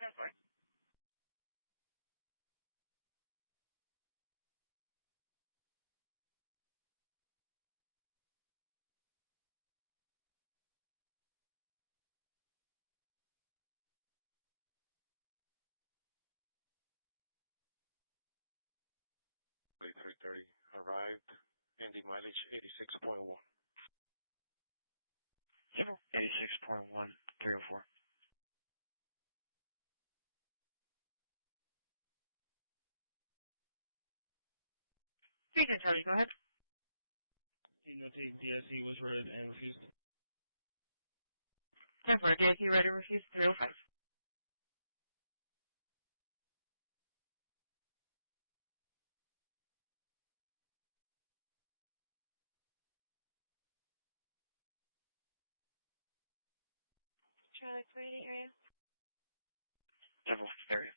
That's fine. Late 3:30 arrived. Ending mileage 86.1. Sample. 86.1, 304. You can tell me, go ahead. Notate DIC was read and refused. 10-4, DIC ready, refused, 305. Charlie 388 area. Sample. Area.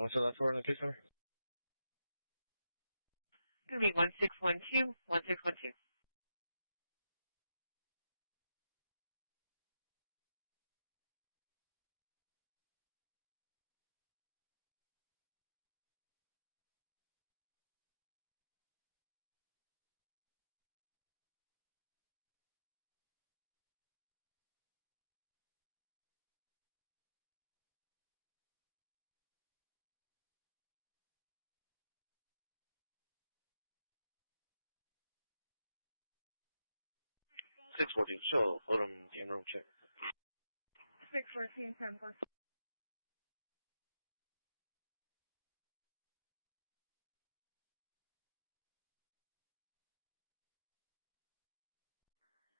What's the last word on the case number? Going to be 1612, 1612. Six 14. Show. Hold on. In room check. 614, 10-4.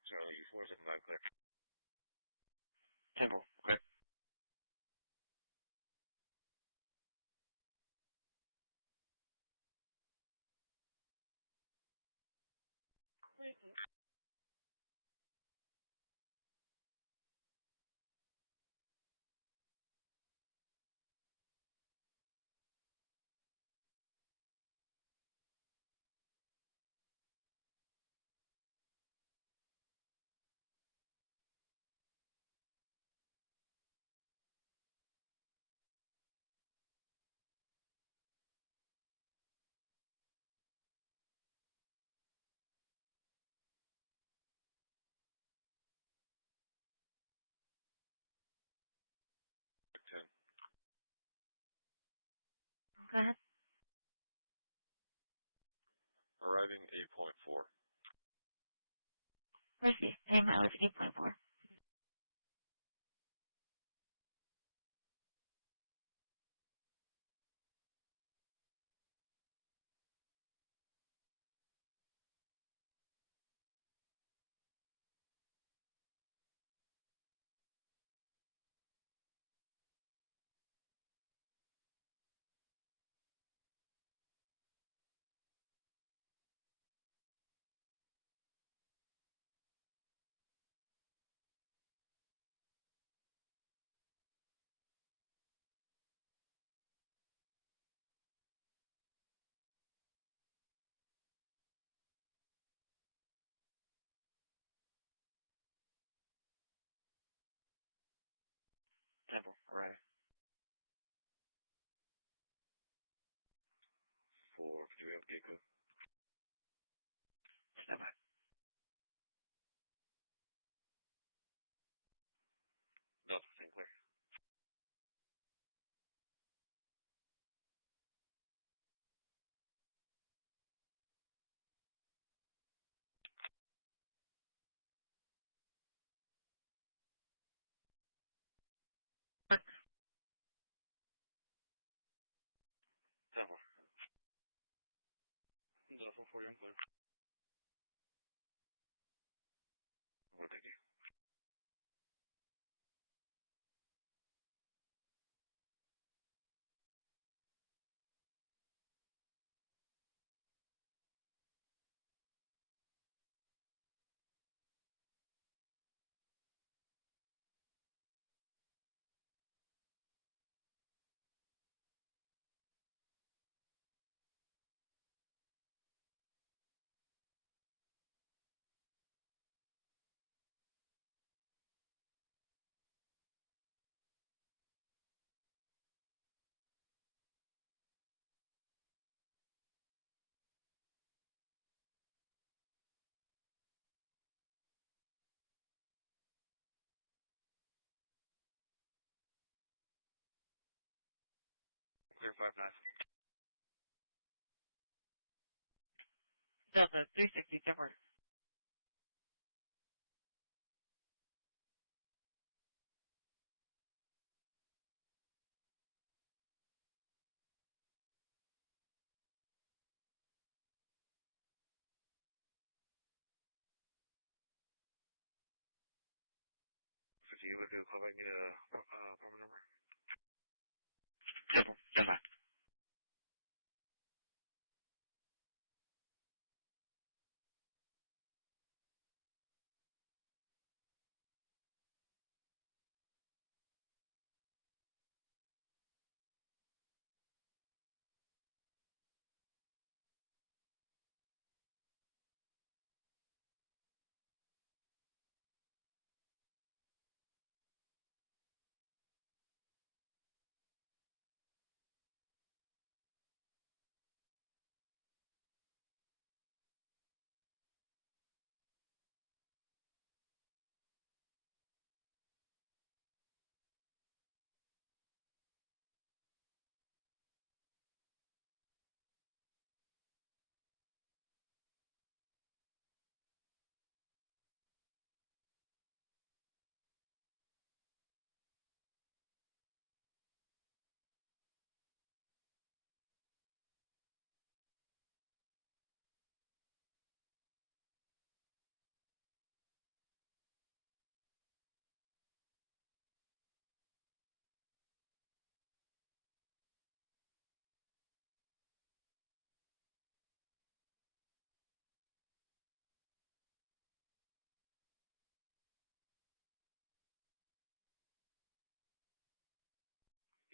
Charlie, 475 clear. Sample. Okay. Go ahead. arriving 8.4. Christi, same mileage 8.4. Temple, arriving. 4, do we have gate code? Stand by. Delta, St. Clair. Temple. Delta 40, I'm clear. Well, thank you. Clear 5-9. Delta 360, Temple. So do you look at the club, I need a apartment number? Temple, stand by.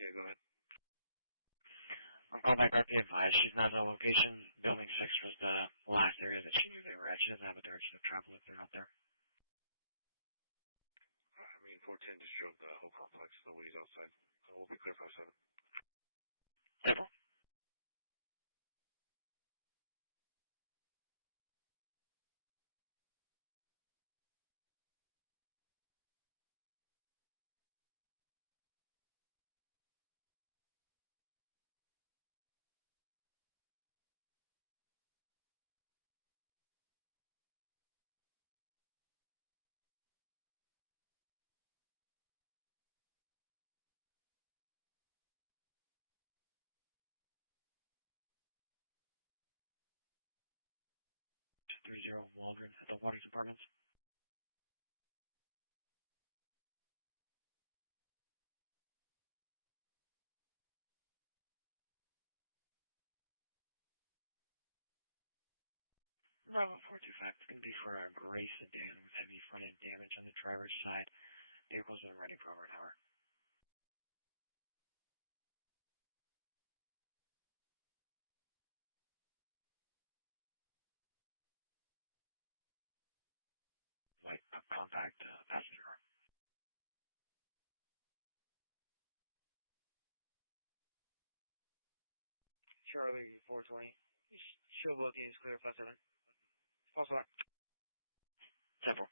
Yeah, go ahead. On callback RP advised, she's not at the location. Building 6 was the last area that she knew they were at. She doesn't have a direction of travel if they're not there. I mean, 410 just showed the whole complex. Nobody's outside. We'll be clear 5-7. Temple. 30 Waldron at the Water Department. Bravo 425, it's going to be for a gray sedan with heavy front-end damage on the driver's side. Vehicle's been ready for over an hour. White compact passenger car. Charlie 420. Show both units clear 57. False alarm. Temple.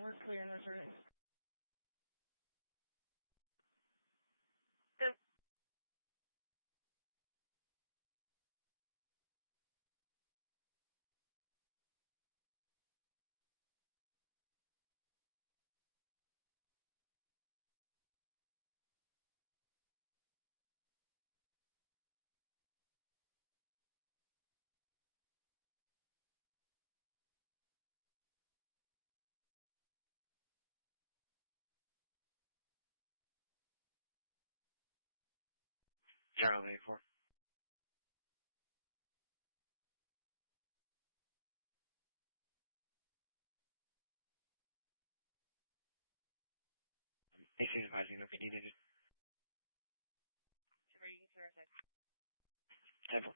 We're clear and returning. Charlie 4. AC advising if you needed it. You can clear outside. Temple.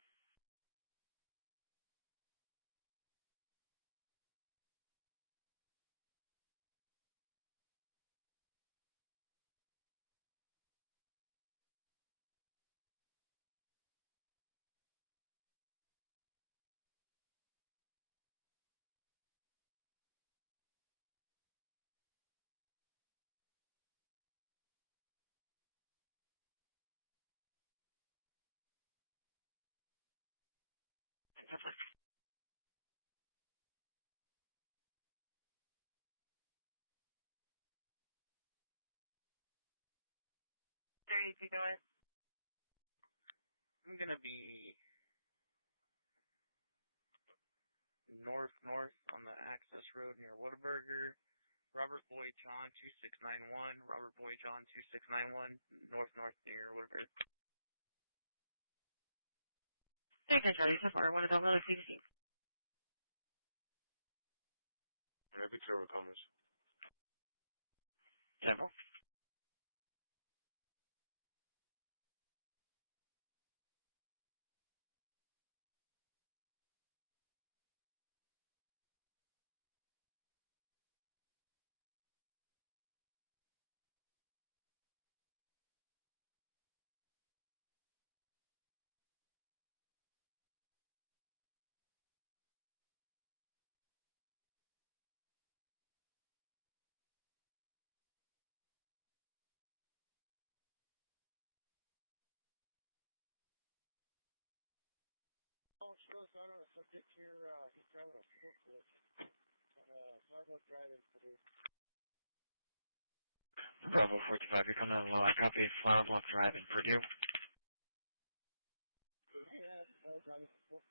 Temple. 32 going. I'm gonna be north on the access road near Whataburger. Robert Boyd John 2691. Robert Boyd John 2691. North near Whataburger. Thanks, Charlie. So far, one of them really CDC. Every tour comes. Temple. Oh, sure. So I don't know. Subject here, he's driving a forklift on Flowerbrook Drive in Purdue. Bravo 45, you're coming on low. I copy Flower Block Drive in Purdue. Yeah, driving a forklift.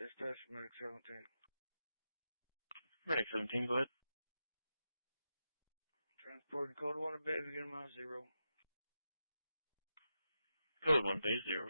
Dispatch, Medic 17. Medic 17, go ahead. Transport code 1 at base, begin mile 0. Code 1 base 0.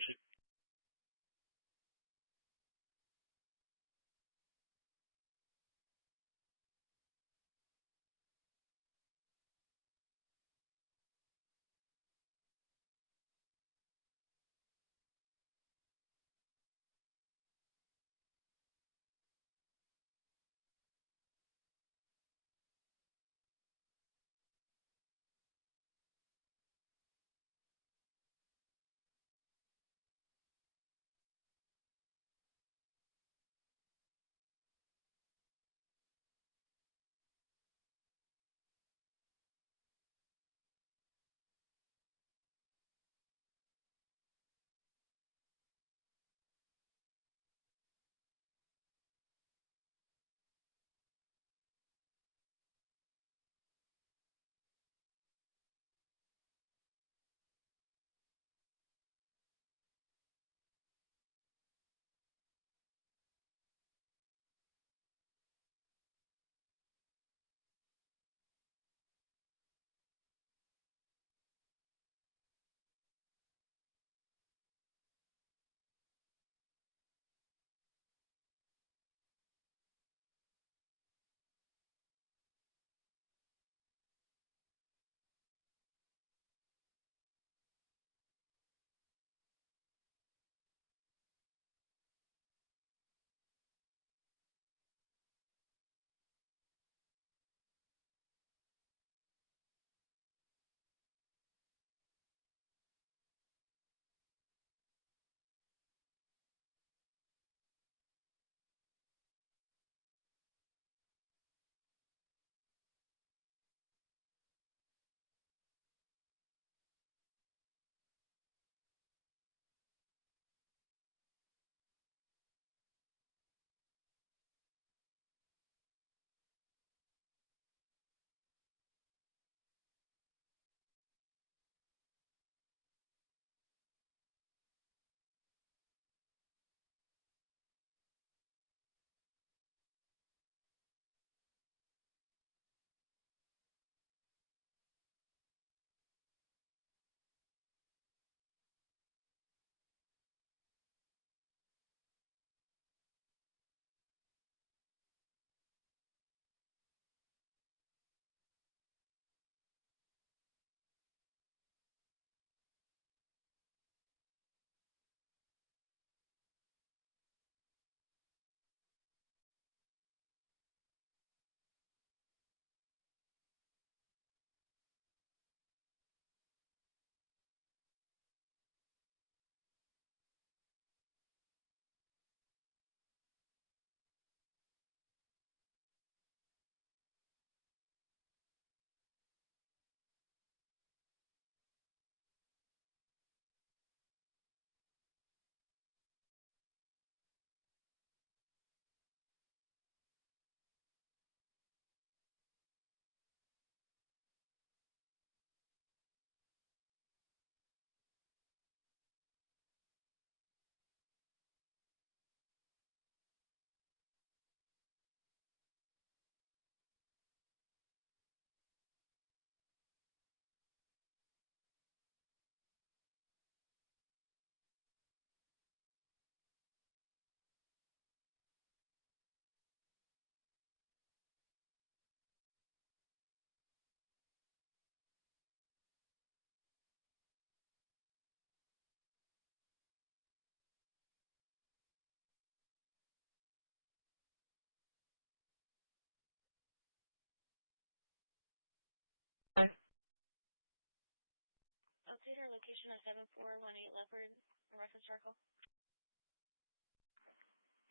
Update our location of 7418 Leopard, reference circle.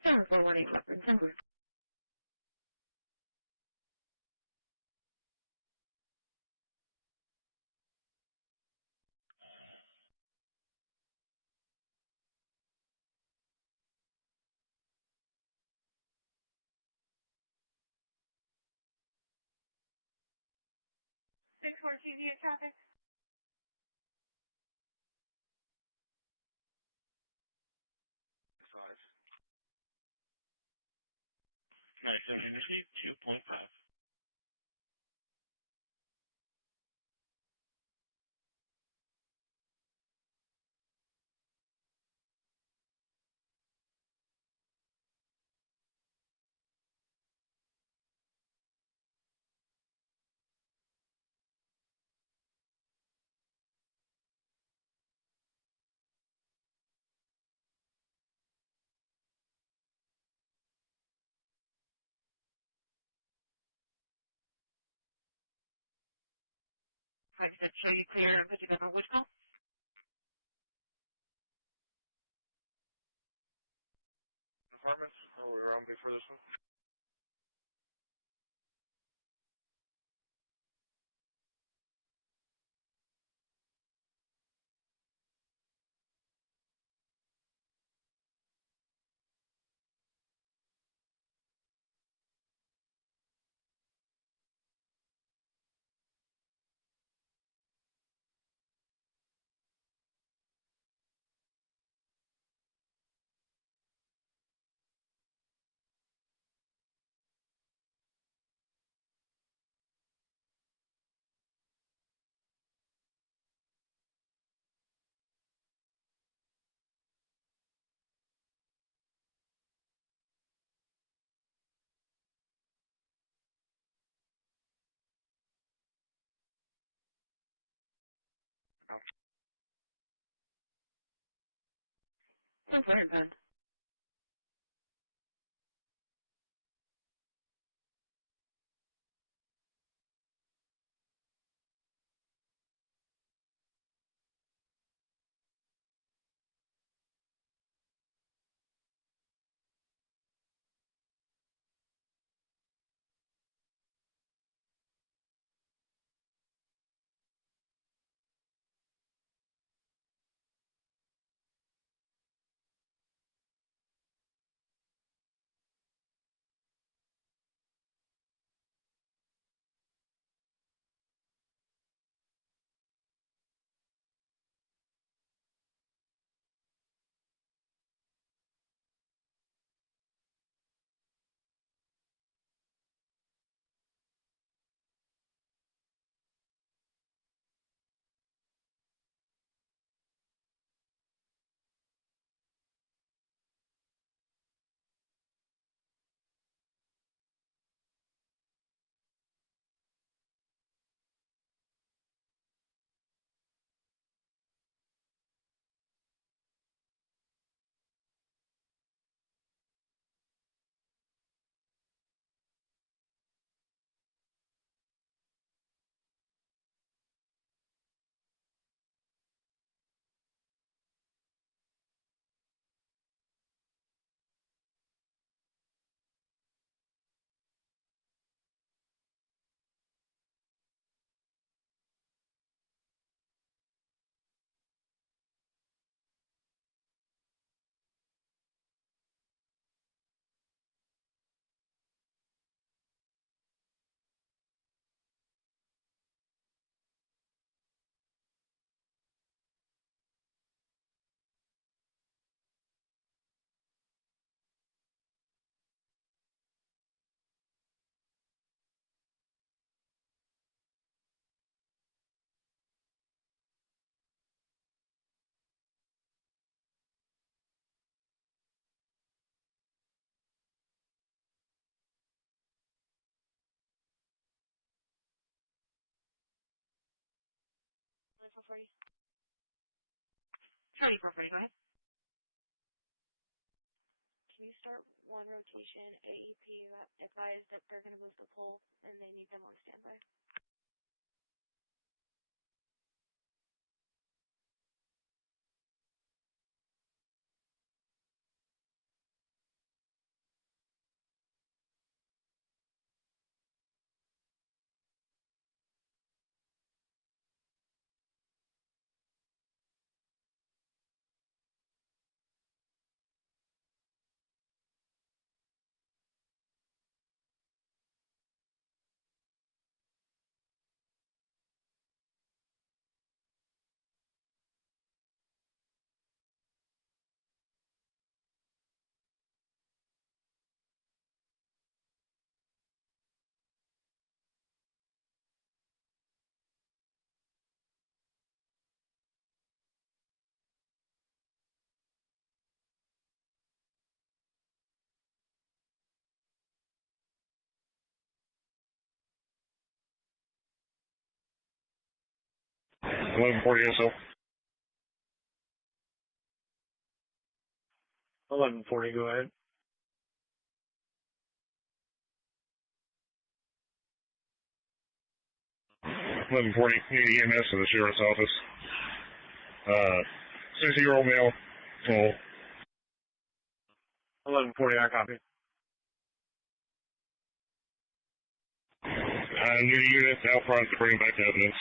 7418 Leopard, thank you. Six four TV at traffic. 5. Maximum energy 2.5. I said, show you clear and put you back on which call? Apartments, are we around before this one? Thanks for Ben. Charlie 440, go ahead. Can you start one rotation AEP advise that they're going to move the pole and they need them on standby? 1140 SO. 1140, go ahead. Eleven 40, need EMS to the sheriff's office. 60-year-old male, full. 1140, I copy. I need a unit out front to bring back evidence.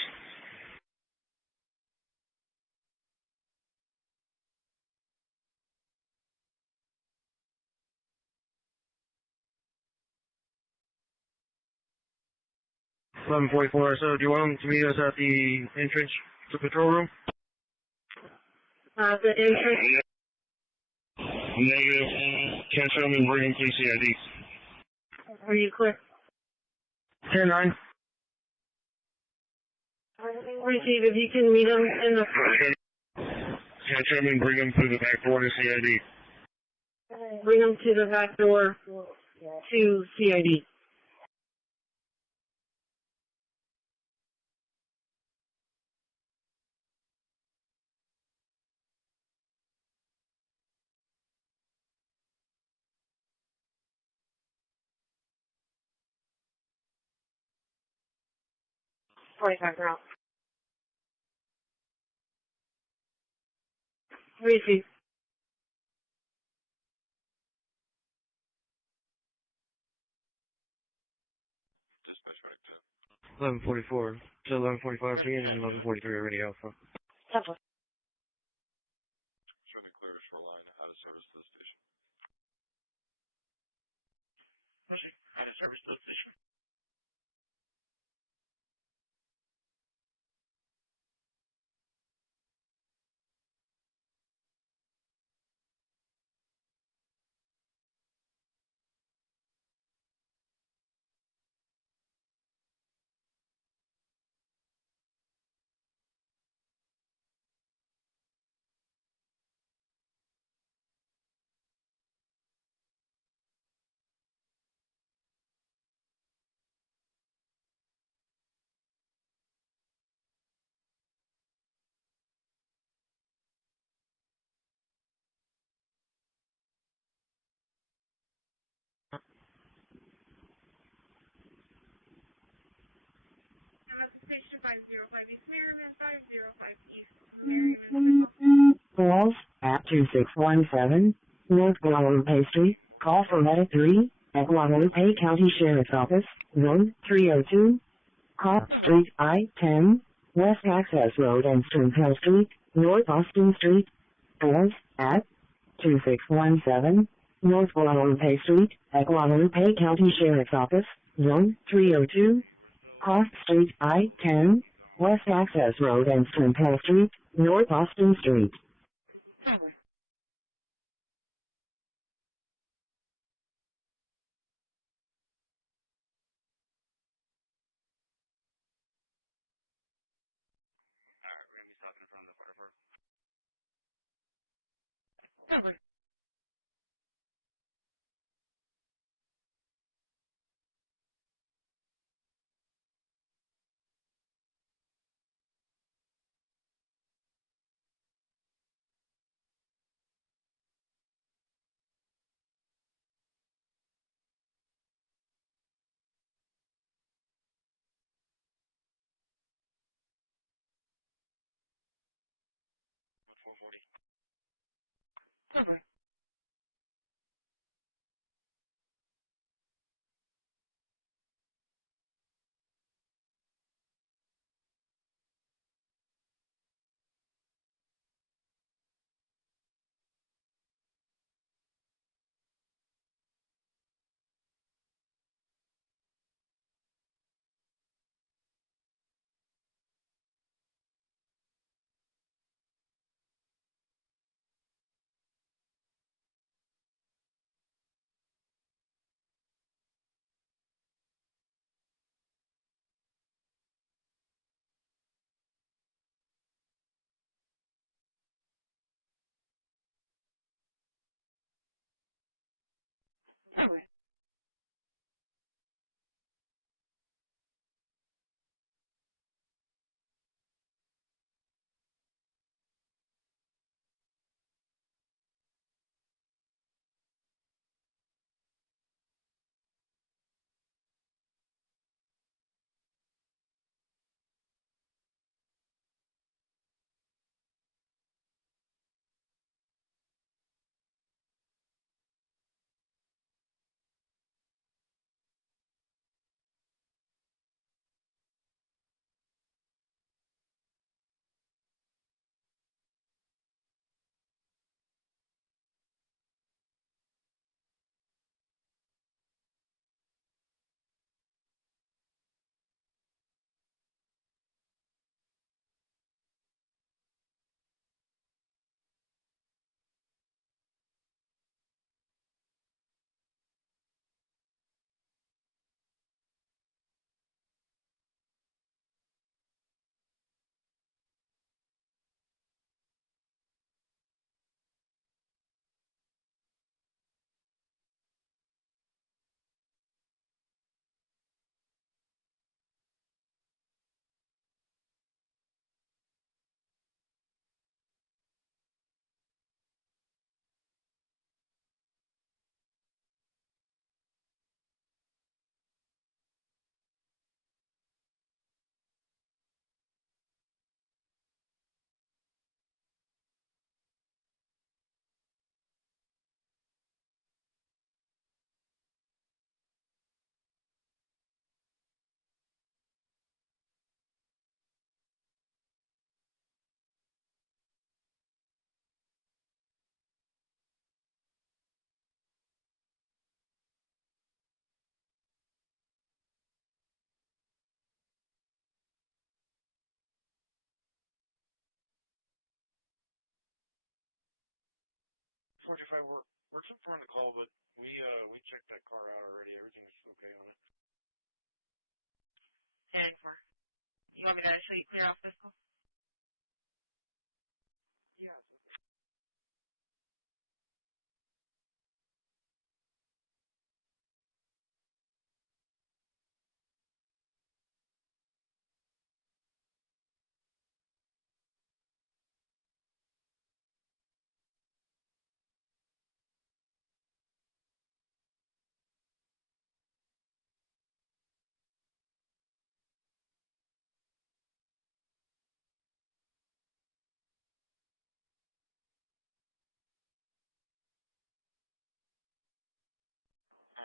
$11.44. So do you want them to meet us at the entrance to the patrol room? The entrance. Negative. Can't show them and bring them to CID. Are you clear? 10-9. Receive, if you can meet them in the... Can't show them and bring them through the back door to CID. Bring them to the back door to CID. route. Receive. Dispatch right to 1144. So 1145 and 1143 already alpha. show me clear shoreline out of service to the station. Mercy, out of service to the station. I'm at the station 505 East Merriman, 505 East Merriman, Calls at 2617 North Guadalupe Street. Call for Medic 3 at Guadalupe County Sheriff's Office, Zone 302. Corpus Street, I-10, West Access Road and Stringtail Street, North Austin Street. Calls at 2617 North Guadalupe Street at Guadalupe County Sheriff's Office, Zone 302. Cross Street, I-10, West Access Road and Stringtail Street, North Austin Street. Over. Alright, we're gonna be stopping in front of the fire park. Over. What 440? Over. Over. 425, we're too far on the call, but we checked that car out already. Everything's okay on it. 10-4. You want me to show you clear off this call? Yeah.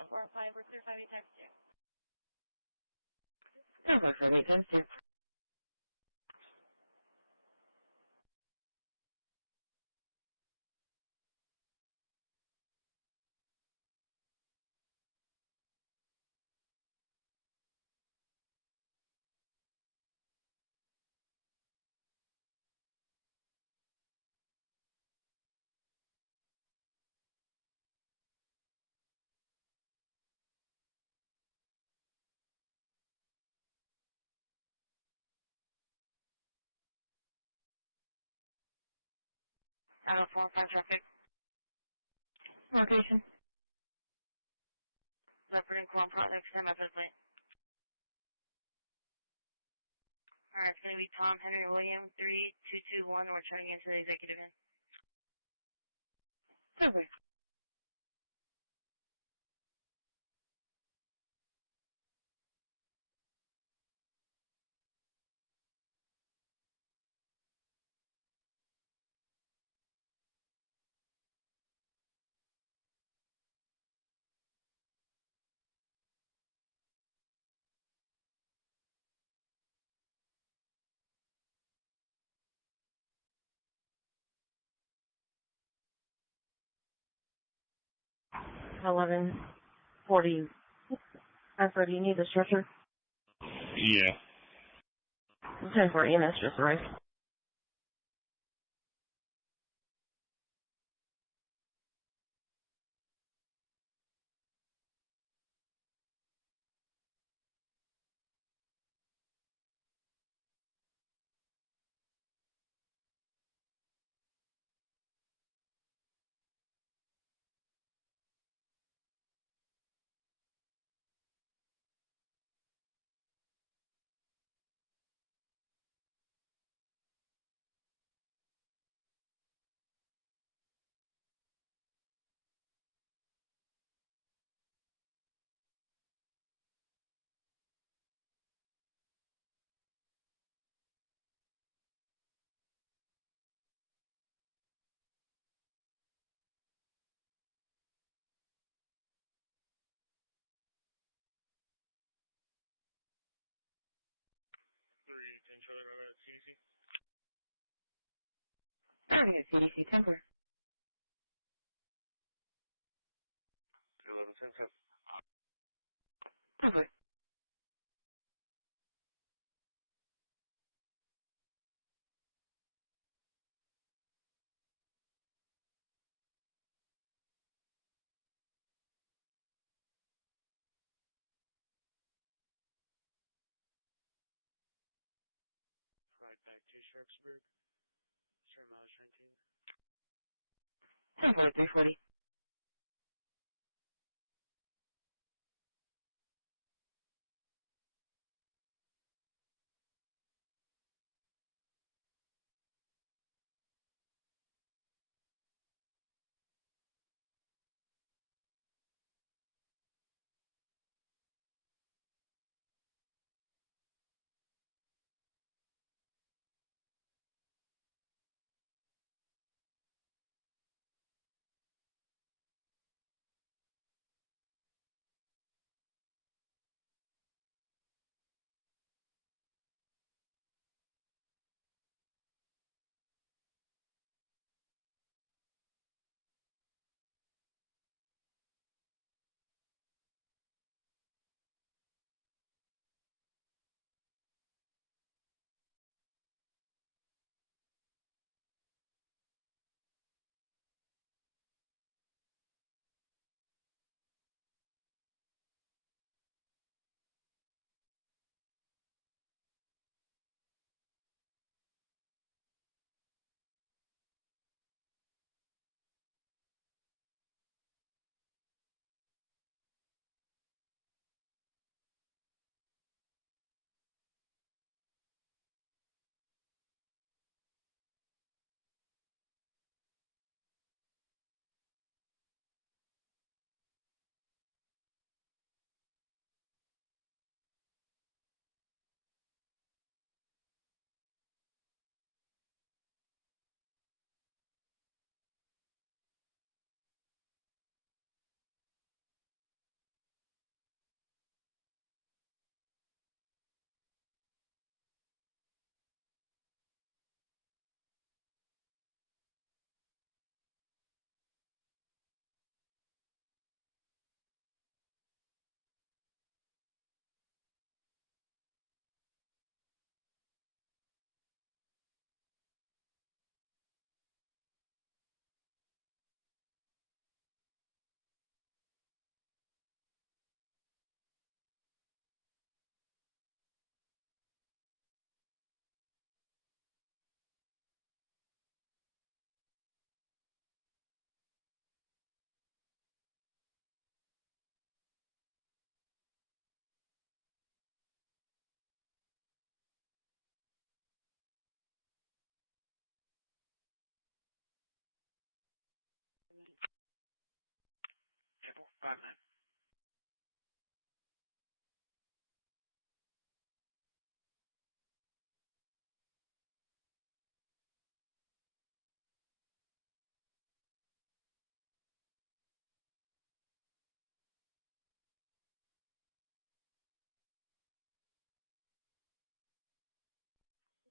For 5 or 5 times 2. 5 times 2. Out of 4-5 traffic. Location. Leopard and Clone Product, stand by for the plate. Alright, it's going to be Tom Henry William 3221. We're turning into the executive end. Super. $11.40. Alfred, do you need the structure? Yeah. 10-4 EMS just arrived. Three, ten, Charlie, right at CDC. Already at CDC, 10-4. 11, 10, 7. 10-4. Ride back to Sharpsburg. Start mileage 19. 10-4, 340. 59.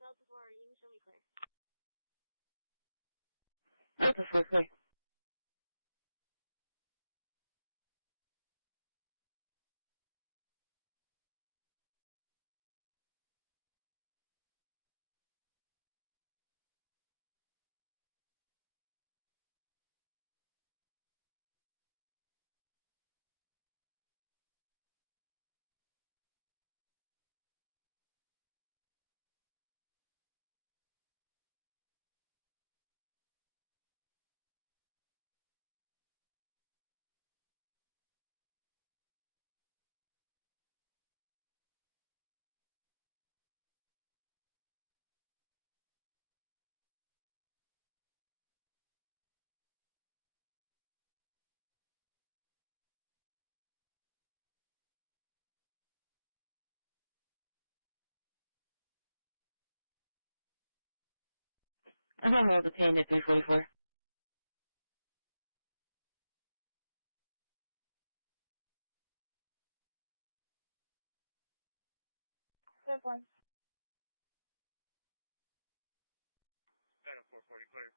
Delta 4, you can show me clear. Delta 4, clear. I'm on the detained at 344. Step 1. Phantom 440 clear.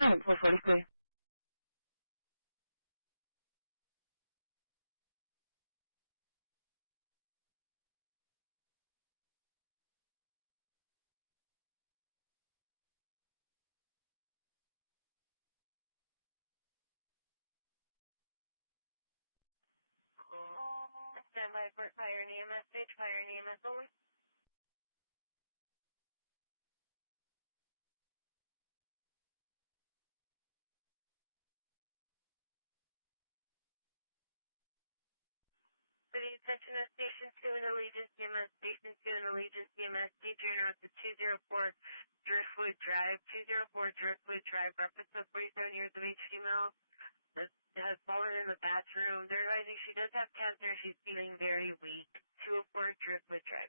Phantom 440, clear. Stand by for fire and EMS stage, fire and EMS only. City Attention at Station 2 and Allegiance EMS, Station 2 and Allegiance EMS, Adrian out to 204 Driftwood Drive, 204 Driftwood Drive, reference of 47 years of age female that has fallen in the bathroom. They're advising she does have cancer, she's feeling very weak. 204 Driftwood Drive.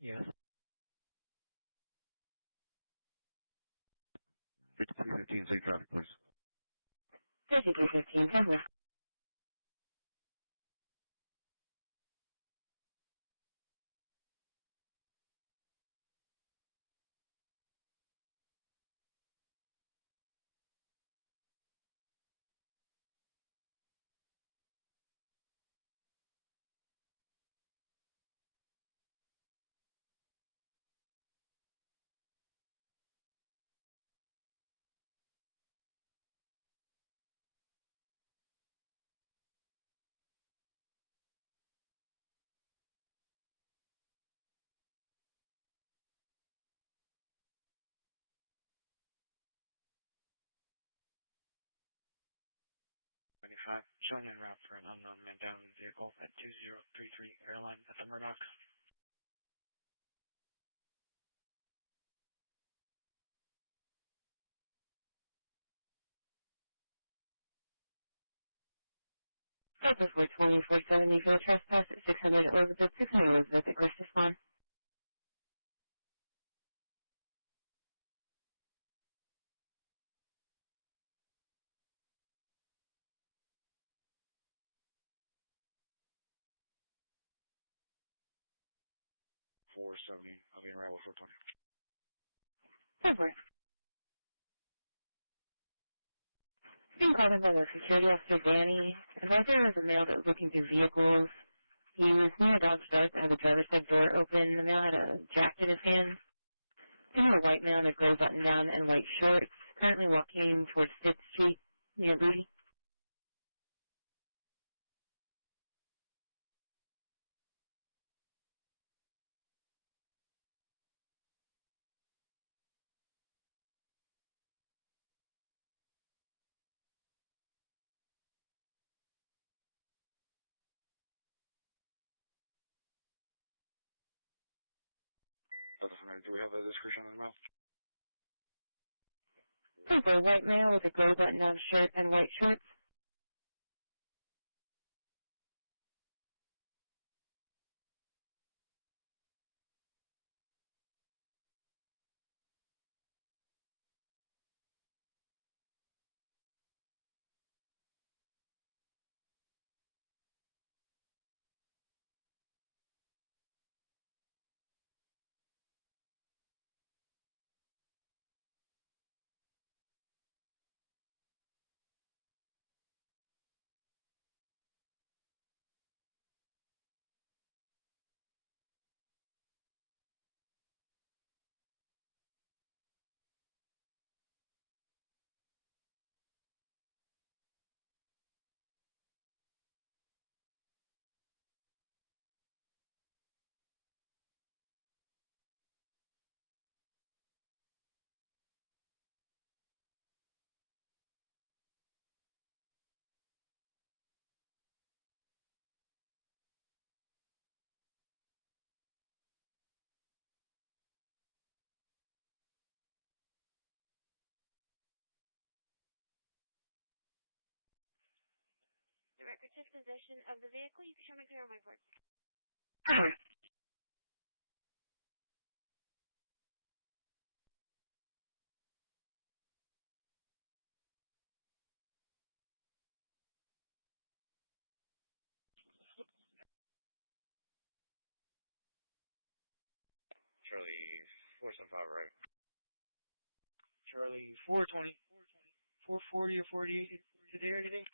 Yes. 5315, safe traffic, please. 5315, camera. Showing en route for an unknown man down in the vehicle at 2033 airline at the Murdoch. Delta 420, 470 for the trespass at 600 Elizabeth, 600 Elizabeth at Christi spawn. I'll be in arrival 420. Over. Being called in by the security officer, Danny. Advisor there was a male that was looking through vehicles. He was near a dog's drive that had the driver's side door open. The male had a jack in his hand. He was a white male in a gray button down and white shorts. Currently walking towards 5th Street near Booty. Do we have a description on the mouth? Simple white male with a gray button-down shirt and white shorts. The record took possession of the vehicle. You can show me clear on my part. Charlie 475 right. Charlie 420, 440 or 48. Did you hear anything?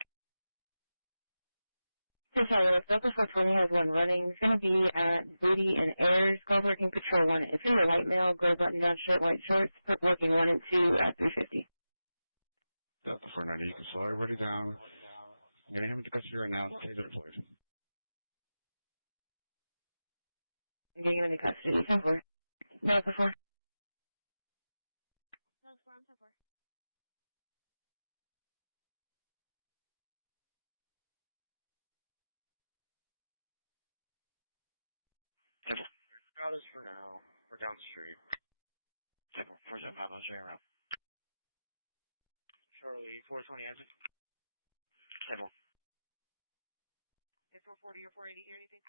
Hey, Charlie, Delta 420 has one running. It's going to be at Booty and Airs, call working patrol 1. It's in the white male, gray button-down shirt, white shorts, working 1 and 2 at 350. Delta 490, you can slow everybody down. I'm going to have him to custody right now. Stay deployed. I'm getting him into custody. 10-4. Delta 4. Delta 4, I'm 10-4. Got us for now. We're down the street. 475, I'll show you around. Charlie 420, answer. 10-4. 440 or 480, hear anything?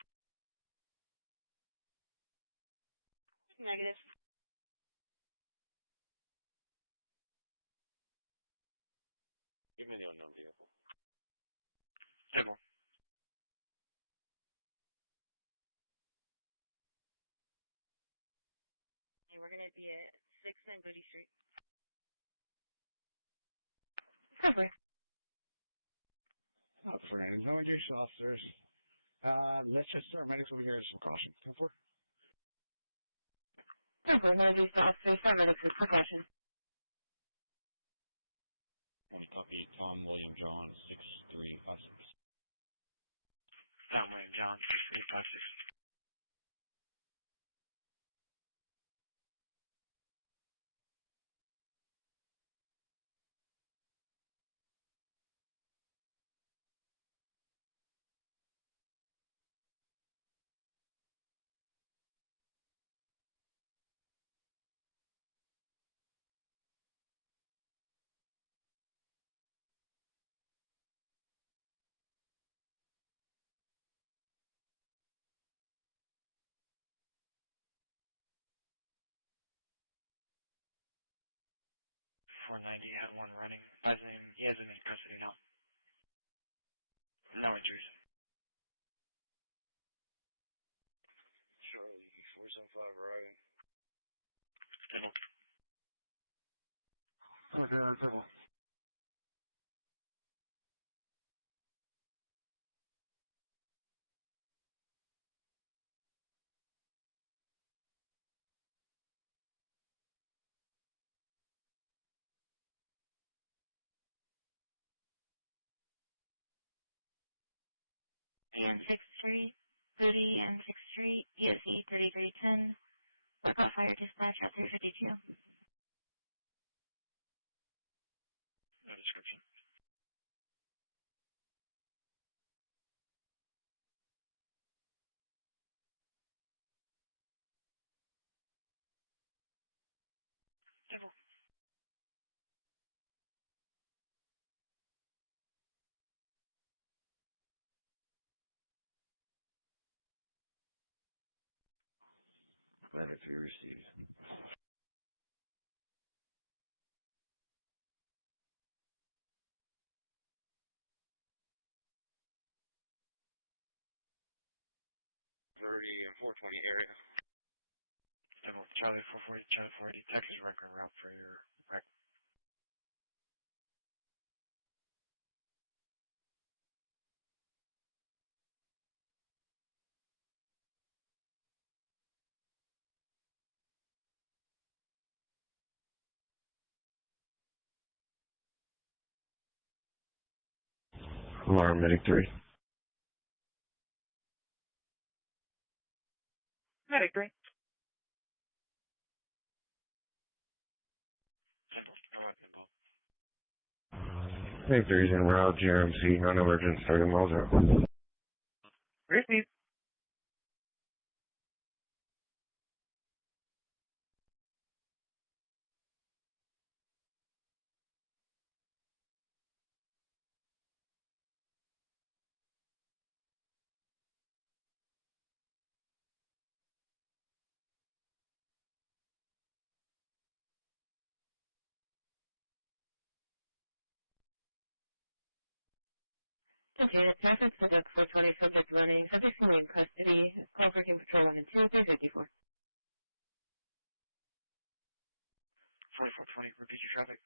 Negative. Give me the unknown vehicle. 10-4. And we're going to be at 6 and Booty Street. 10-4. Delta 490, no additional officers. Let's just start medics over here as some caution. 10-4. 10-4, no use to officers, start medics with precaution. One copy, Tom William John 6356. Tom William John 6356. .490 had one running. By his name, he has him in custody now. No injuries. Charlie 475 right. 10-4. Okay, 10-4. And 6th Street, Booty and 6th Street, ESC 3310. Work off fire dispatch at 352. No description. Medic 3 received. And 420 area. Charlie 440, Charlie 480, Texas record route for your rec. Alarm Medic 3. Medic 3. Simple, no weapon involved. Medic 3 is en route, GRMC, non-emergent, 30 miles out. Receive. Container traffic, subject 420, subject running, subject in custody, call for King Patrol 1 and 2, 354. 4420, repeat your traffic.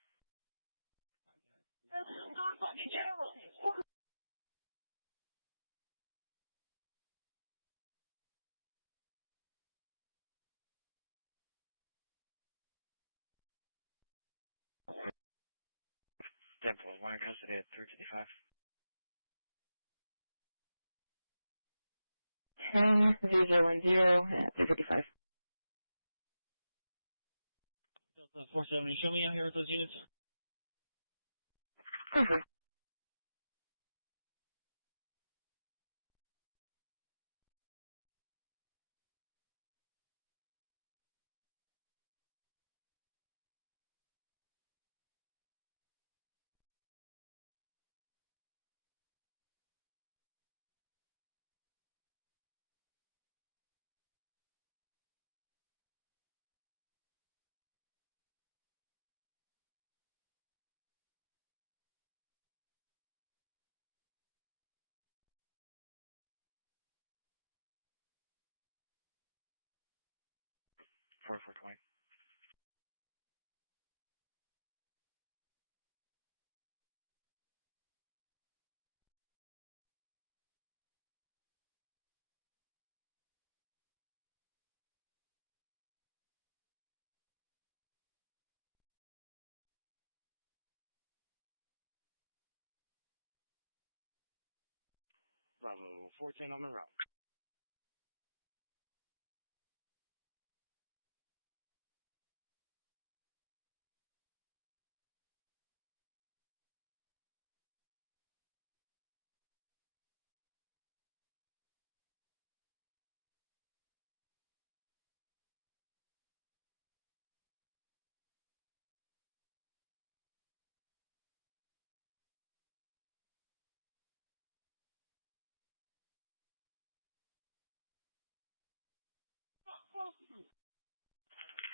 Temple, 1 in custody at 355. 10-010 at 355. Delta 470, show me out here with those units. Over. Forty-four 20. Bravo 410 on the route.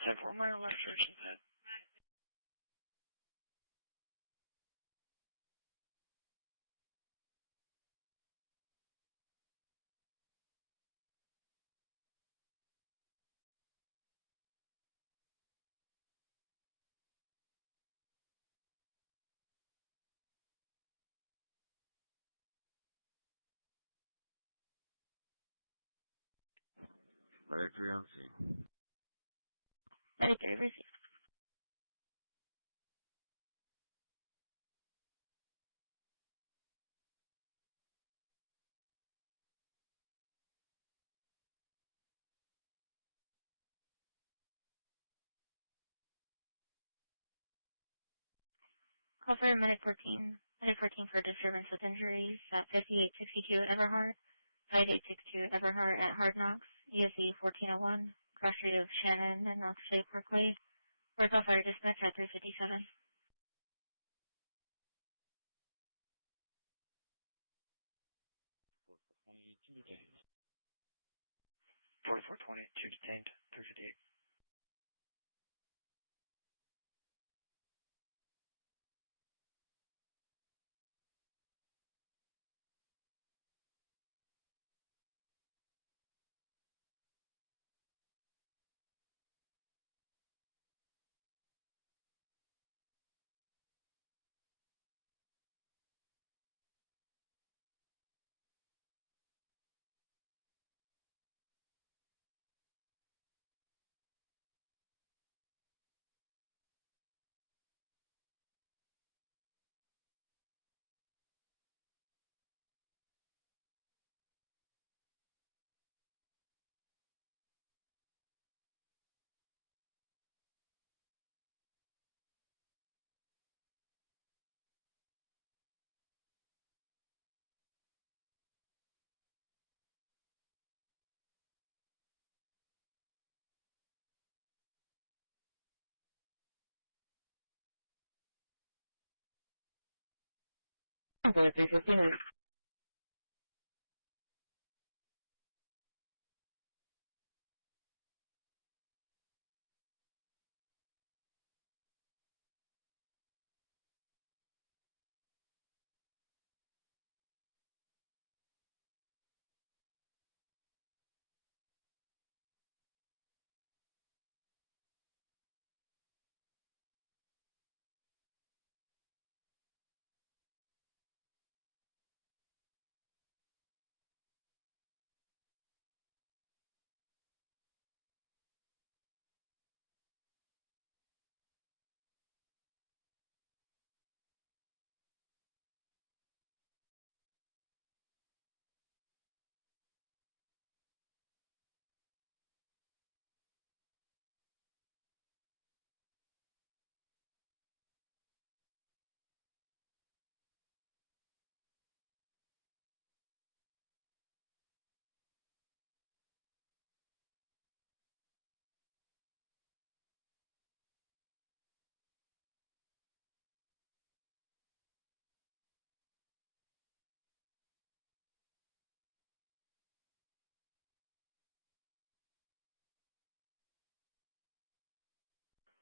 Temple, minor lacerations head. Medic 3 on scene. Medic 3 received. Call for Medic 14. Medic 14 for disturbance with injuries at 5862 Everhart, 5862 Everhart at Hard Knocks, ESE 1401, cross street of Shannon and Knox State Parkway. Call fire dispatch at 357. 44 4420, 2 detained, 358. Okay, 359.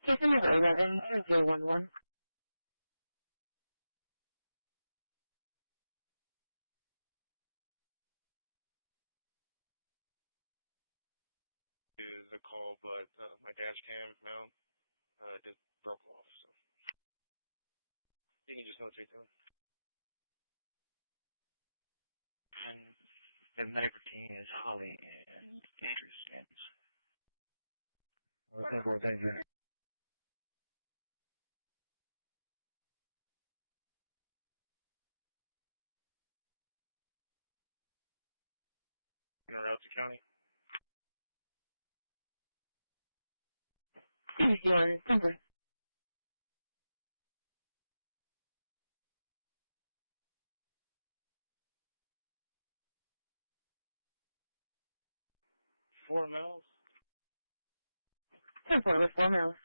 Case number 11-011. Is a call, but my dash cam mount just broke off, so you can just notate them. And the medical team is Holly and Andrew Sands. Okay, boy, thank you. In Route to County. CBC1, Temper. Four males. 10-4 with 4 males.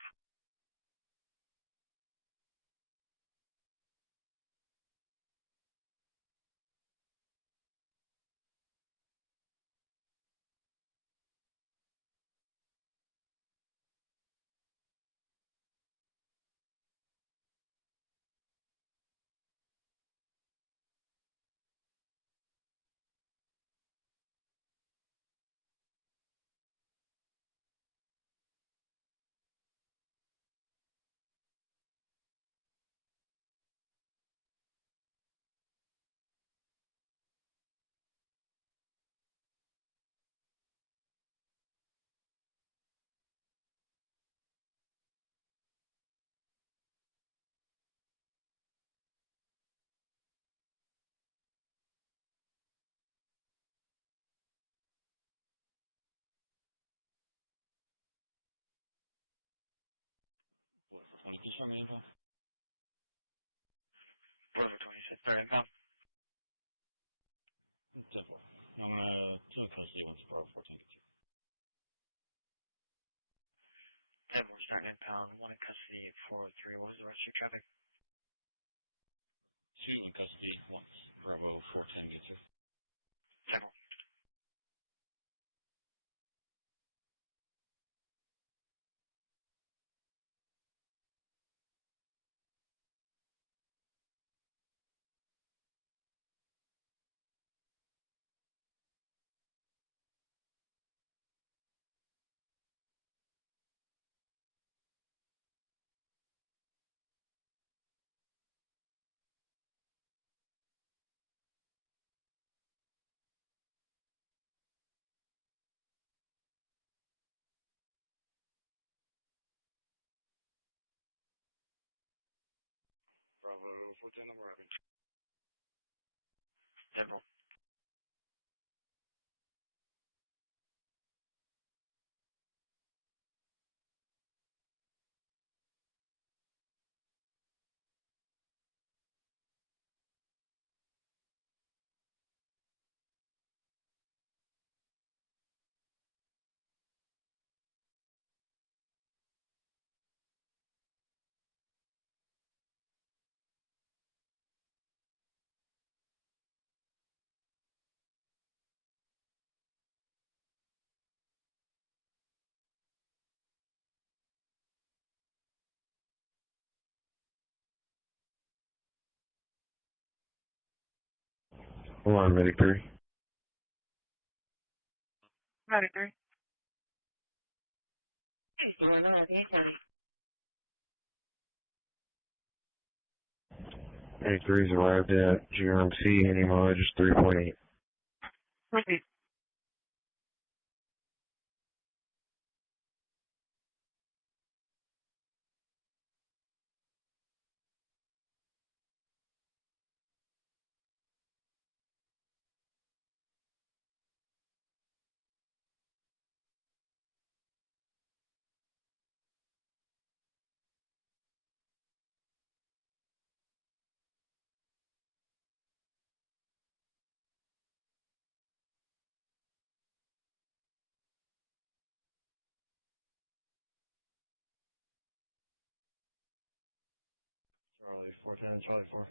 What, for 20, can you show me info? 4426, third inbound. 10-4. I'm gonna two in custody once Bravo 14 gets here. 10-4 starting impound, 1 in custody at 403. What was the rest of your traffic? 2 in custody once Bravo 410 gets here. 10-4. Bravo 410, I'm arriving. Deborah. Hold on, medic 3. Roger, 3. Hey, you want to know the county? Medic 3's arrived at GRMC, any mileage is 3.8. Okay. Charlie 410, Charlie 4.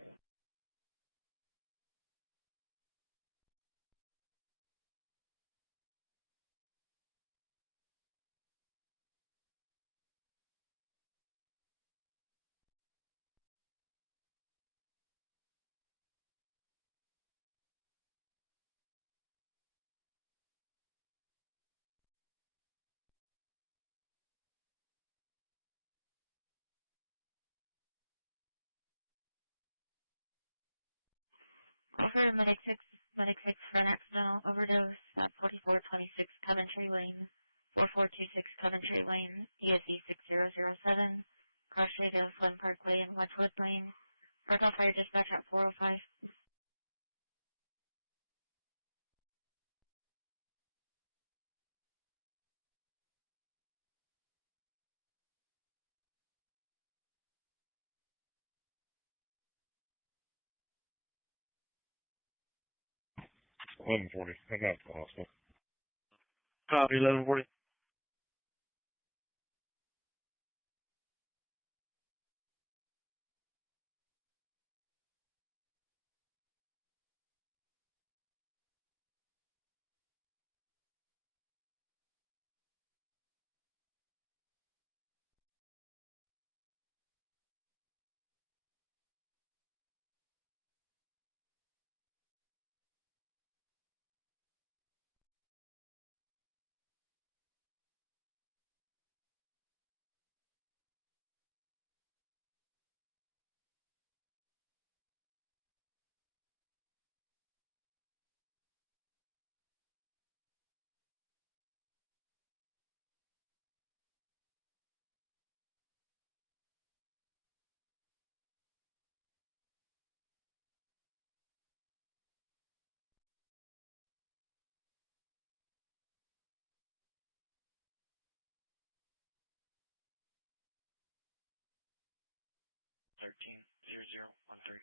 Over Medic 6 for an accidental overdose at 4426 Coventry Lane, 4426 Coventry Lane, ESE 6007, cross street of Flynn Parkway and Wedgewood Lane. Work off fire dispatch at 405. 1140, I'm out to the hospital. Copy, 1140. Thirteen 0013.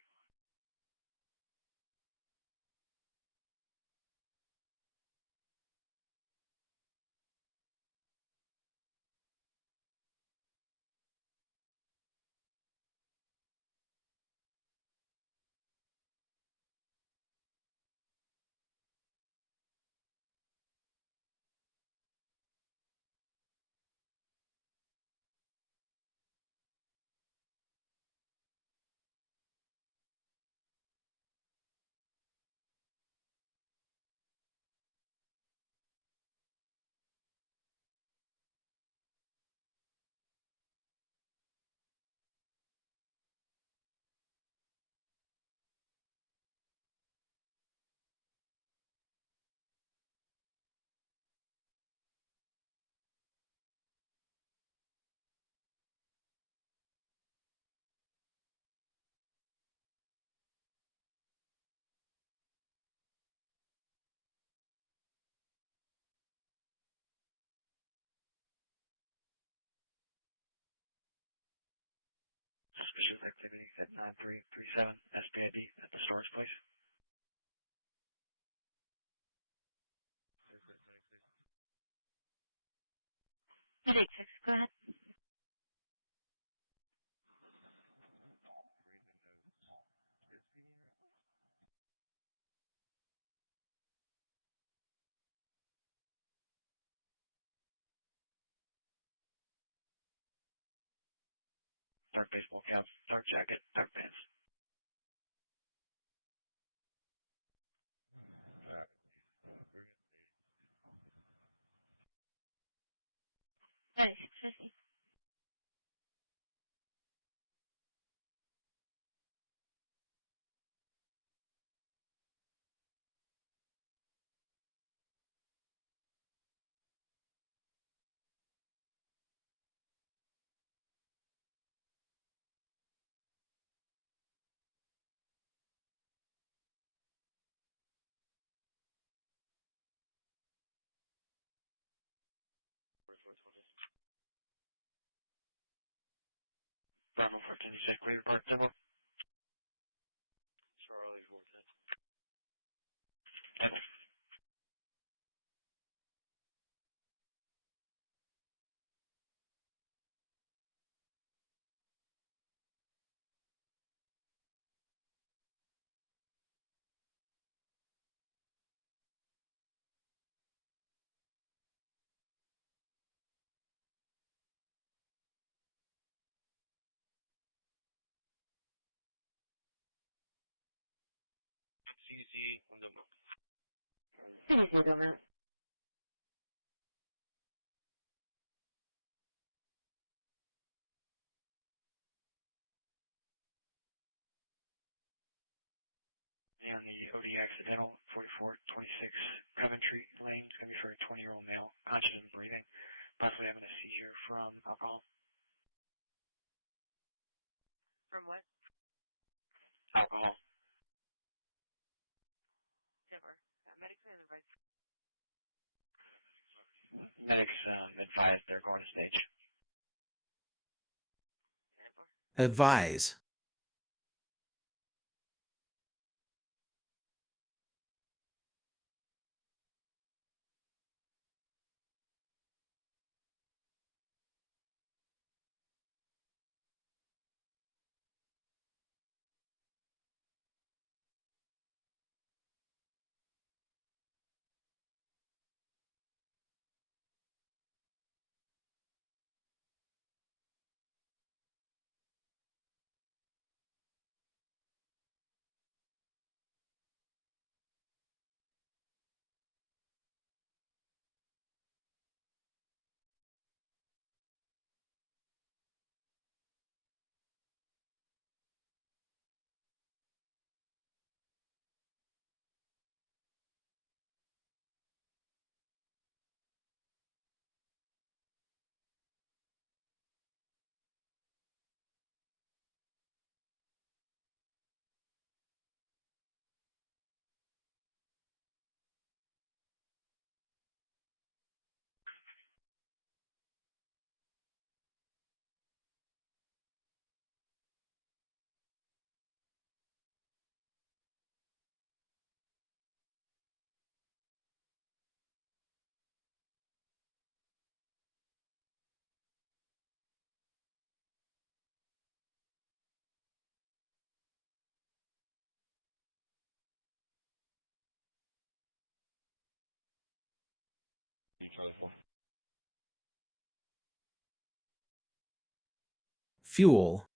suspicious activity at 9337 SPID at the storage place. Medic 6, go ahead. Dark baseball cap, dark jacket, dark pants. Alright. Medic 650. Bravo 14, you said Cleveland Park Demo. Charlie 410. Demo. CC on the map. CDC, go, Matt. And the OD accidental 4426 Coventry Lane is going to be for a 20-year-old male, conscious and breathing, possibly having a seizure from alcohol. From what? Alcohol. Denver. Medics and advice. Medics advised they're going to stage. Advise. Charlie 4. Fuel.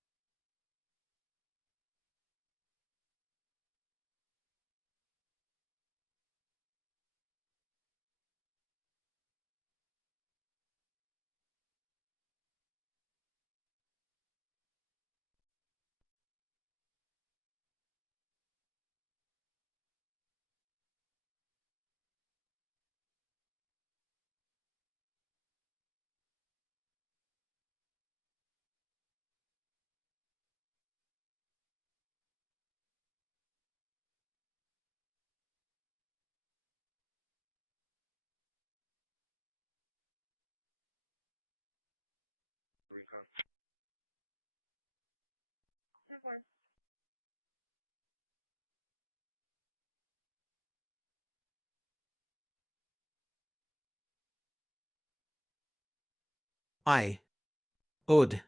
Recon. 10-4. I. Od.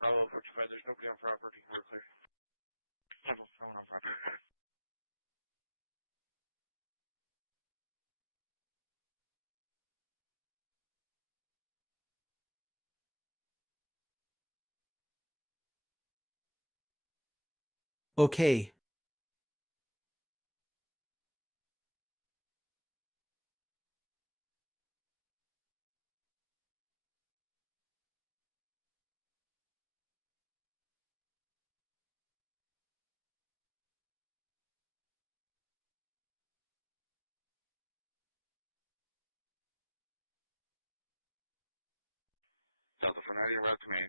Bravo 45, there's nobody on property. We're clear. Several phone on property. Okay. Delta 490 en route to main.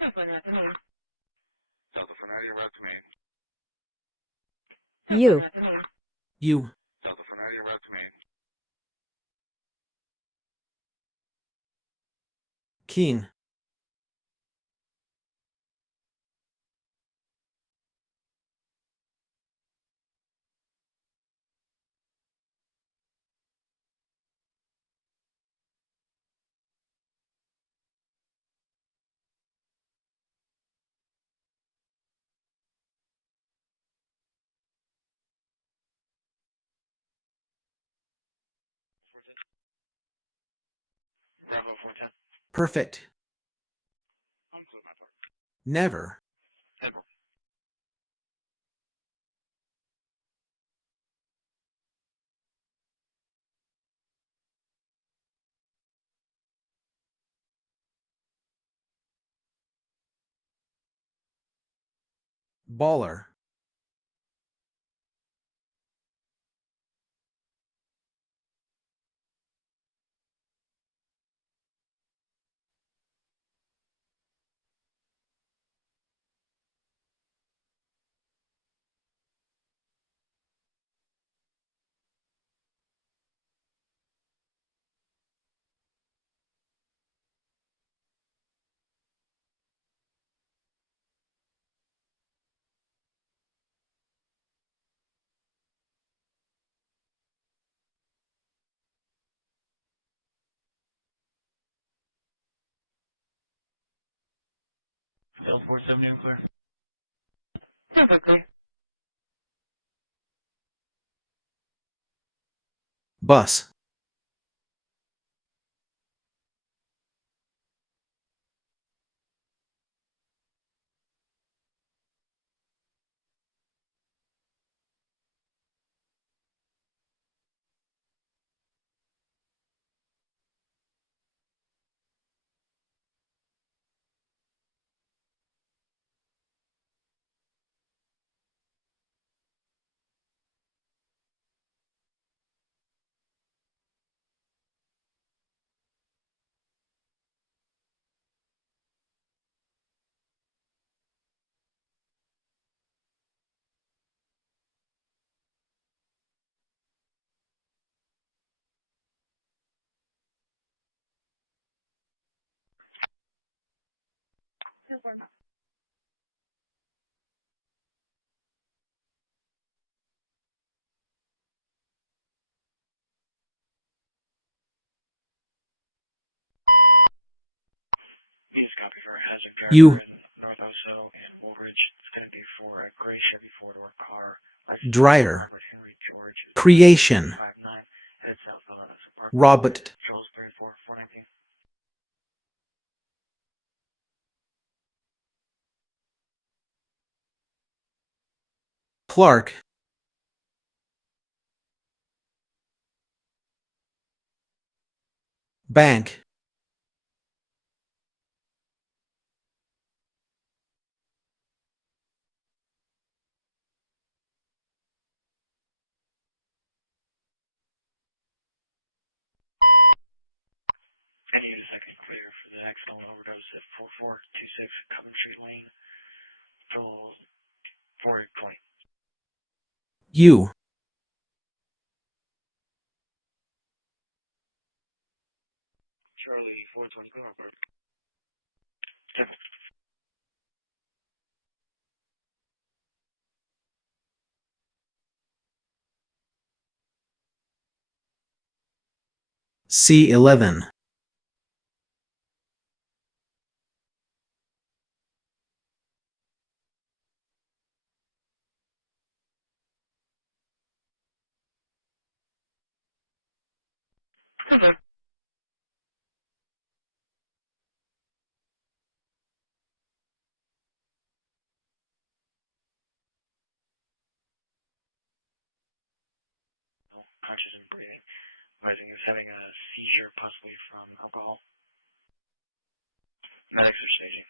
10-4 afternoon. Delta 490 en route to main. 10-4 afternoon. You. Delta 490 en route to main. Keen. Bravo 410. Perfect. I'll include my part. Never. Never. Baller. Delta 470 clear. 10-4 clear. Bus. V's copy for a hazard driver You. in North Oso and Woolridge. It's going to be for a gray Chevy four-door car. License Dryer. Robert Henry George. Creation. 59, headed south on Oso Parkway. Robert. Patrols 34419. Clark. Bank. Any unit second clear for the accidental overdose at 4426 Coventry Lane till 420. You. Charlie 420 Corpus. Temple. C11. Hello. No, conscious and breathing. Rising is having a seizure, possibly from alcohol. Medics are staging.